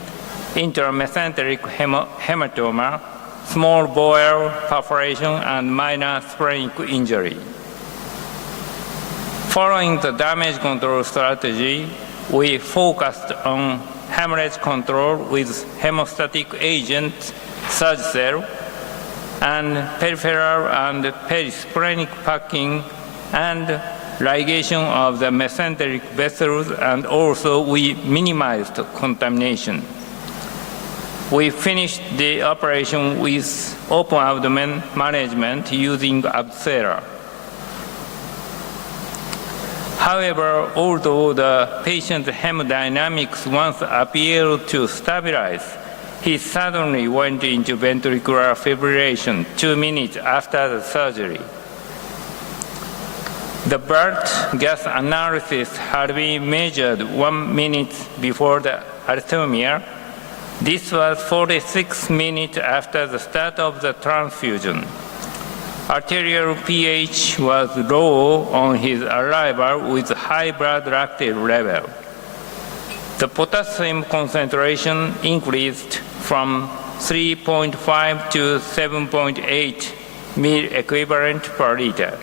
intramesenteric hematoma, small bowel perforation, and minor splenic injury. Following the damage control strategy, we focused on hemorrhage control with hemostatic agent, Surgicel, and peripheral and perisplenic packing and ligation of the mesenteric vessels, and also we minimized contamination. We finished the operation with open abdomen management using Acil. However, although the patient's hemodynamics once appeared to stabilize, he suddenly went into ventricular fibrillation 2 minutes after the surgery. The blood gas analysis had been measured 1 minute before the arrhythmia. This was 46 minutes after the start of the transfusion. Arterial pH was low on his arrival with high blood lactate level. The potassium concentration increased from 3.5 to 7.8 ml equivalent per liter.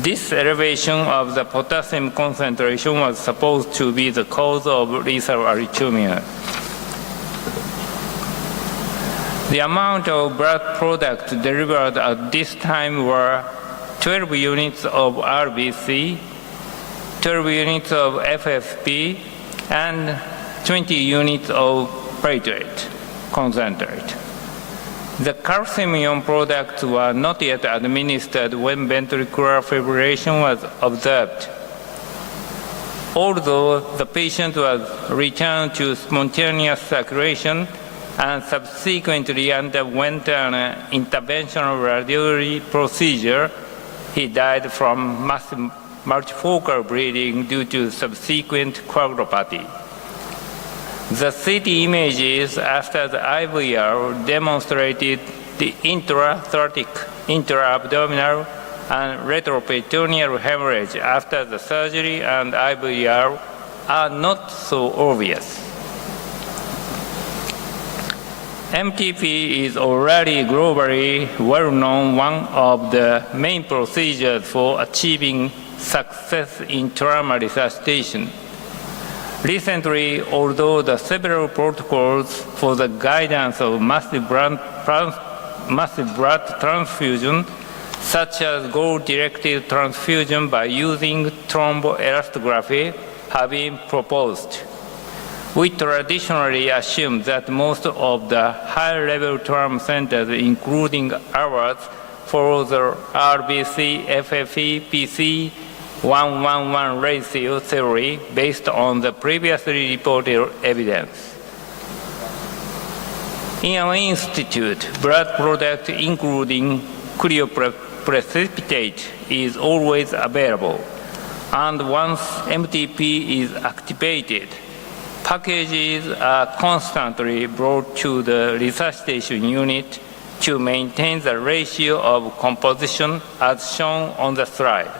This elevation of the potassium concentration was supposed to be the cause of lethal arrhythmia. The amount of blood product delivered at this time were 12 units of RBC, 12 units of FFP, and 20 units of platelet concentrate. The calcium-ion products were not yet administered when ventricular fibrillation was observed. Although the patient was returned to spontaneous circulation and subsequently underwent an interventional radiology procedure, he died from multifocal bleeding due to subsequent coagulopathy. The CT images after the IVR demonstrated the intrathecal, intra-abdominal, and retroperitoneal hemorrhage after the surgery and IVR are not so obvious. MTP is already globally well-known, one of the main procedures for achieving success in trauma resuscitation. Recently, although the several protocols for the guidance of massive blood transfusion, such as goal-directed transfusion by using thromboelastography, have been proposed. We traditionally assume that most of the high-level trauma centers, including ours, follow the RBC, FFE, PC 1:1:1 ratio theory based on the previously reported evidence. In our institute, blood product including cryoprecipitate is always available, and once MTP is activated, packages are constantly brought to the resuscitation unit to maintain the ratio of composition as shown on the slide.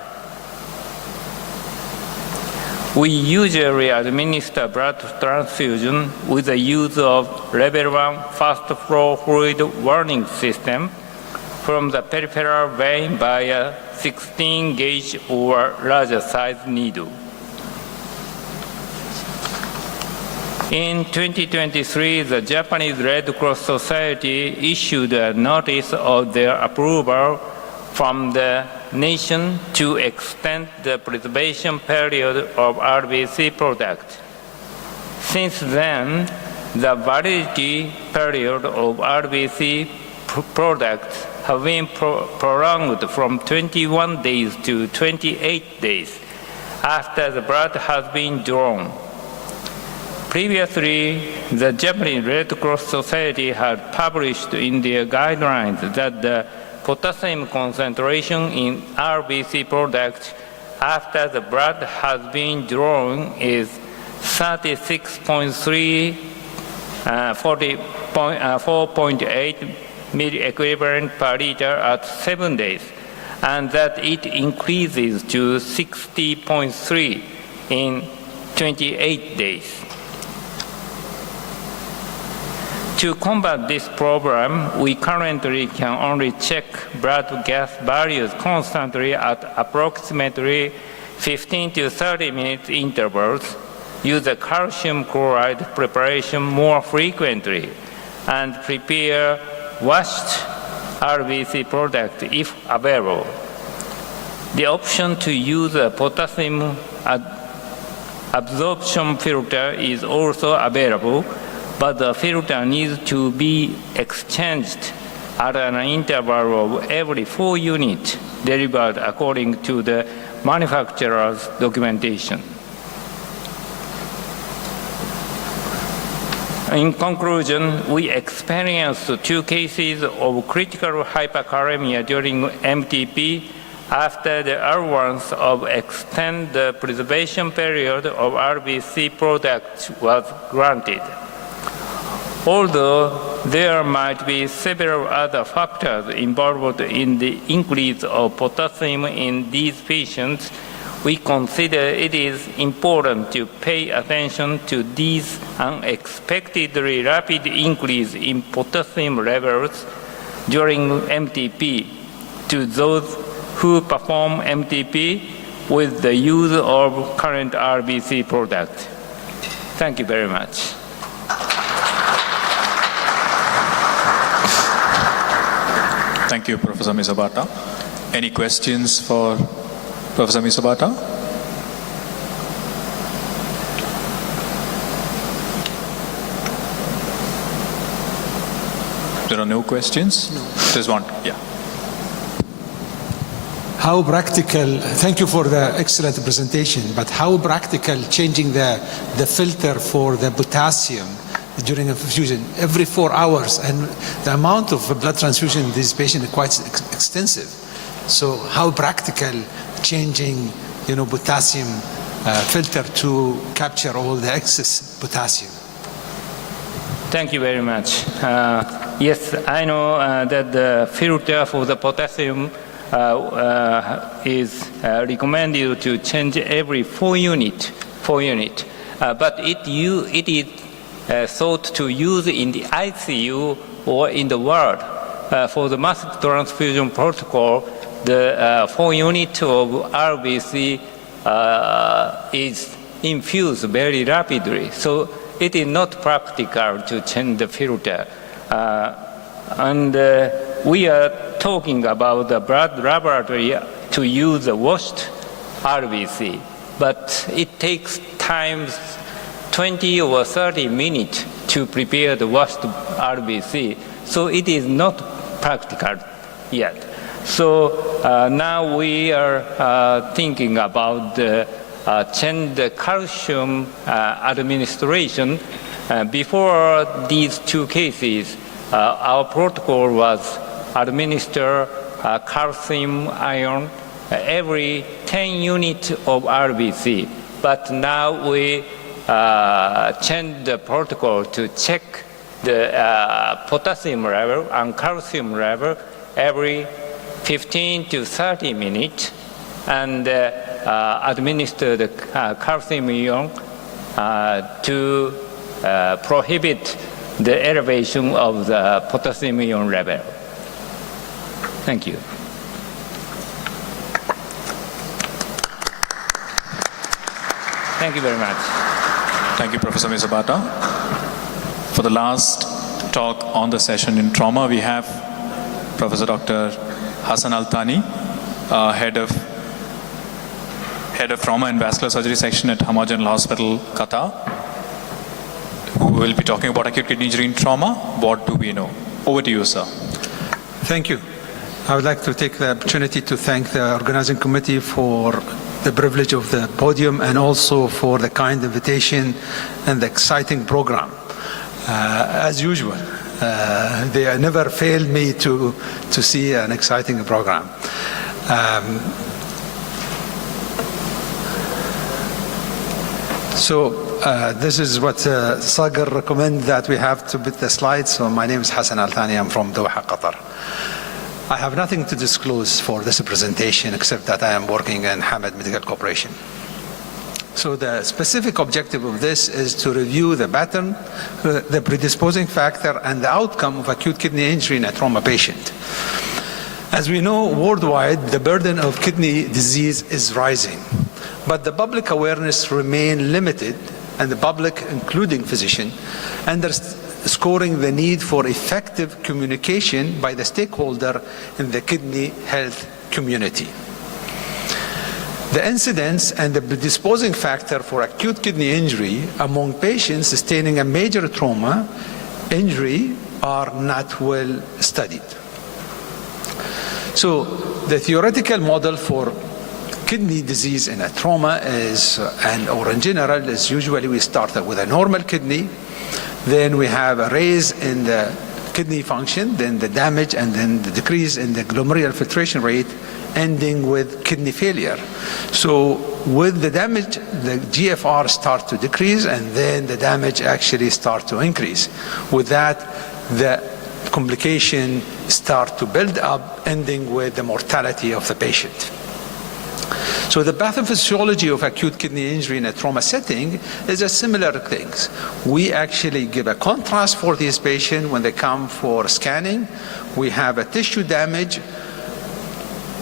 We usually administer blood transfusion with the use of level 1 fast flow fluid warning system from the peripheral vein by a 16 gauge or larger size needle. In 2023, the Japanese Red Cross Society issued a notice of their approval from the nation to extend the preservation period of RBC product. Since then, the validity period of RBC products have been prolonged from 21 days to 28 days after the blood has been drawn. Previously, the Japanese Red Cross Society had published in their guidelines that the potassium concentration in RBC products after the blood has been drawn is 36.3, 4.8 milliequivalent per liter at 7 days, and that it increases to 60.3 in 28 days. To combat this problem, we currently can only check blood gas values constantly at approximately 15 to 30 minute intervals, use the calcium chloride preparation more frequently, and prepare washed RBC product if available. The option to use a potassium absorption filter is also available, but the filter needs to be exchanged at an interval of every 4 units delivered according to the manufacturer's documentation. In conclusion, we experienced 2 cases of critical hyperkalemia during MTP after the allowance of extend the preservation period of RBC products was granted. Although there might be several other factors involved in the increase of potassium in these patients, we consider it is important to pay attention to these unexpectedly rapid increase in potassium levels during MTP to those who perform MTP with the use of current RBC products. Thank you very much. Thank you, Professor Misabata. Any questions for Professor Misabata? There are no questions? No. There's one, yeah. How practical, thank you for the excellent presentation, but how practical changing the filter for the potassium during a perfusion every 4 hours, and the amount of blood transfusion in this patient is quite extensive. So how practical changing, potassium filter to capture all the excess potassium? Thank you very much. Yes, I know that the filter for the potassium is recommended to change every 4 units. But it is thought to use in the ICU or in the ward. For the mass transfusion protocol, the 4 units of RBC is infused very rapidly. So it is not practical to change the filter. And we are talking about the blood laboratory to use the washed RBC, but it takes time 20 or 30 minutes to prepare the washed RBC, so it is not practical yet. So now we are thinking about change the calcium administration. Before these 2 cases, our protocol was administer calcium ion every 10 units of RBC. But now we change the protocol to check the potassium level and calcium level every 15 to 30 minutes and administer the calcium ion to prohibit the elevation of the potassium ion level. Thank you. Thank you very much. Thank you, Professor Misabata. For the last talk on the session in trauma, we have Professor Dr. Hassan Al-Thani, head of Trauma and Vascular Surgery Section at Hamad General Hospital, Qatar, who will be talking about acute kidney injury in trauma. What do we know? Over to you, sir. Thank you. I would like to take the opportunity to thank the organizing committee for the privilege of the podium and also for the kind invitation and the exciting program. As usual, they never fail me to see an exciting program. This is what Sagar recommended that we have to put the slides. So my name is Hassan Al-Thani. I'm from Doha, Qatar. I have nothing to disclose for this presentation except that I am working in Hamad Medical Corporation. So the specific objective of this is to review the pattern, the predisposing factor, and the outcome of acute kidney injury in a trauma patient. As we know, worldwide, the burden of kidney disease is rising, but the public awareness remains limited, and the public, including physicians, underscoring the need for effective communication by the stakeholder in the kidney health community. The incidence and the predisposing factor for acute kidney injury among patients sustaining a major trauma injury are not well studied. So the theoretical model for kidney disease in a trauma is, or in general, is usually we start with a normal kidney, then we have a raise in the kidney function, then the damage, and then the decrease in the glomerular filtration rate, ending with kidney failure. So with the damage, the GFR start to decrease, and then the damage actually start to increase. With that, the complication start to build up, ending with the mortality of the patient. So the pathophysiology of acute kidney injury in a trauma setting is a similar thing. We actually give a contrast for these patients when they come for scanning. We have a tissue damage,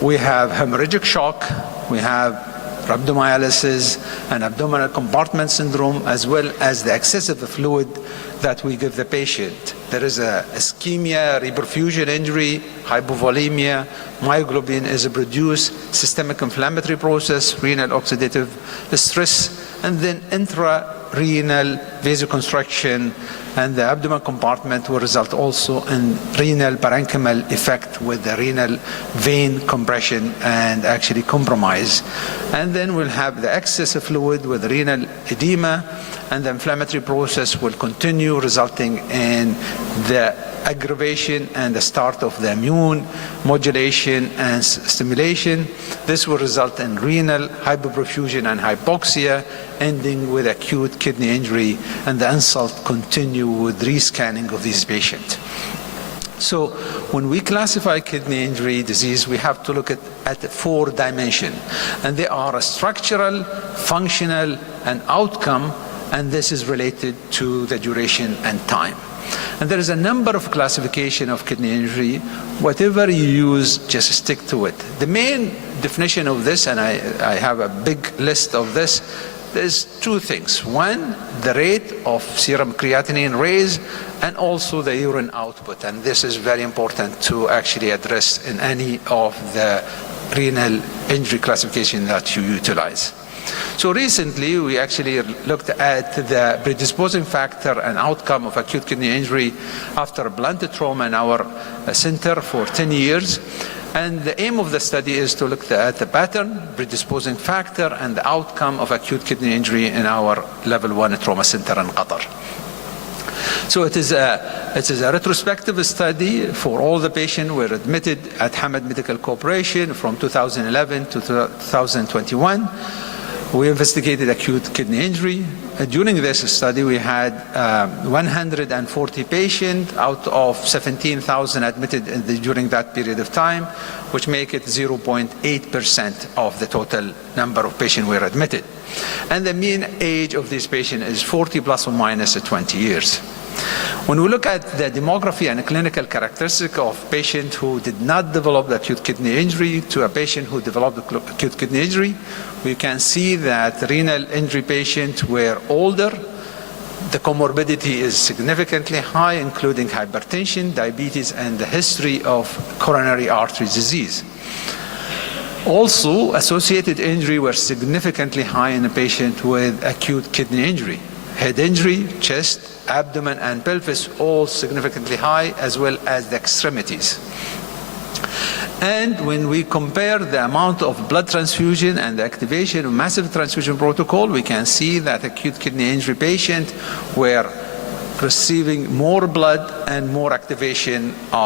we have hemorrhagic shock, we have rhabdomyolysis and abdominal compartment syndrome, as well as the excessive fluid that we give the patient. There is a ischemia, reperfusion injury, hypovolemia, myoglobin is produced, systemic inflammatory process, renal oxidative stress, and then intrarenal vasoconstriction, and the abdominal compartment will result also in renal parenchymal effect with the renal vein compression and actually compromise. And then we'll have the excess of fluid with renal edema, and the inflammatory process will continue, resulting in the aggravation and the start of the immune modulation and stimulation. This will result in renal hyperperfusion and hypoxia, ending with acute kidney injury, and the insult continue with rescanning of these patients. So when we classify kidney injury disease, we have to look at 4 dimensions, and they are a structural, functional, and outcome, and this is related to the duration and time. And there is a number of classification of kidney injury. Whatever you use, just stick to it. The main definition of this, and I have a big list of this, there's 2 things. One, the rate of serum creatinine raise, and also the urine output. And this is very important to actually address in any of the renal injury classification that you utilize. So recently, we actually looked at the predisposing factor and outcome of acute kidney injury after blunt trauma in our center for 10 years. And the aim of the study is to look at the pattern, predisposing factor, and the outcome of acute kidney injury in our level 1 trauma center in Qatar. So it is a retrospective study for all the patients who were admitted at Hamad Medical Corporation from 2011 to 2021. We investigated acute kidney injury. During this study, we had 140 patients out of 17,000 admitted during that period of time, which make it 0.8% of the total number of patients were admitted. And the mean age of this patient is 40 plus or minus 20 years. When we look at the demography and clinical characteristic of patients who did not develop the acute kidney injury to a patient who developed acute kidney injury, we can see that renal injury patients were older. The comorbidity is significantly high, including hypertension, diabetes, and the history of coronary artery disease. Also, associated injury were significantly high in a patient with acute kidney injury. Head injury, chest, abdomen, and pelvis all significantly high, as well as the extremities. And when we compare the amount of blood transfusion and the activation of massive transfusion protocol, we can see that acute kidney injury patients were receiving more blood and more activation of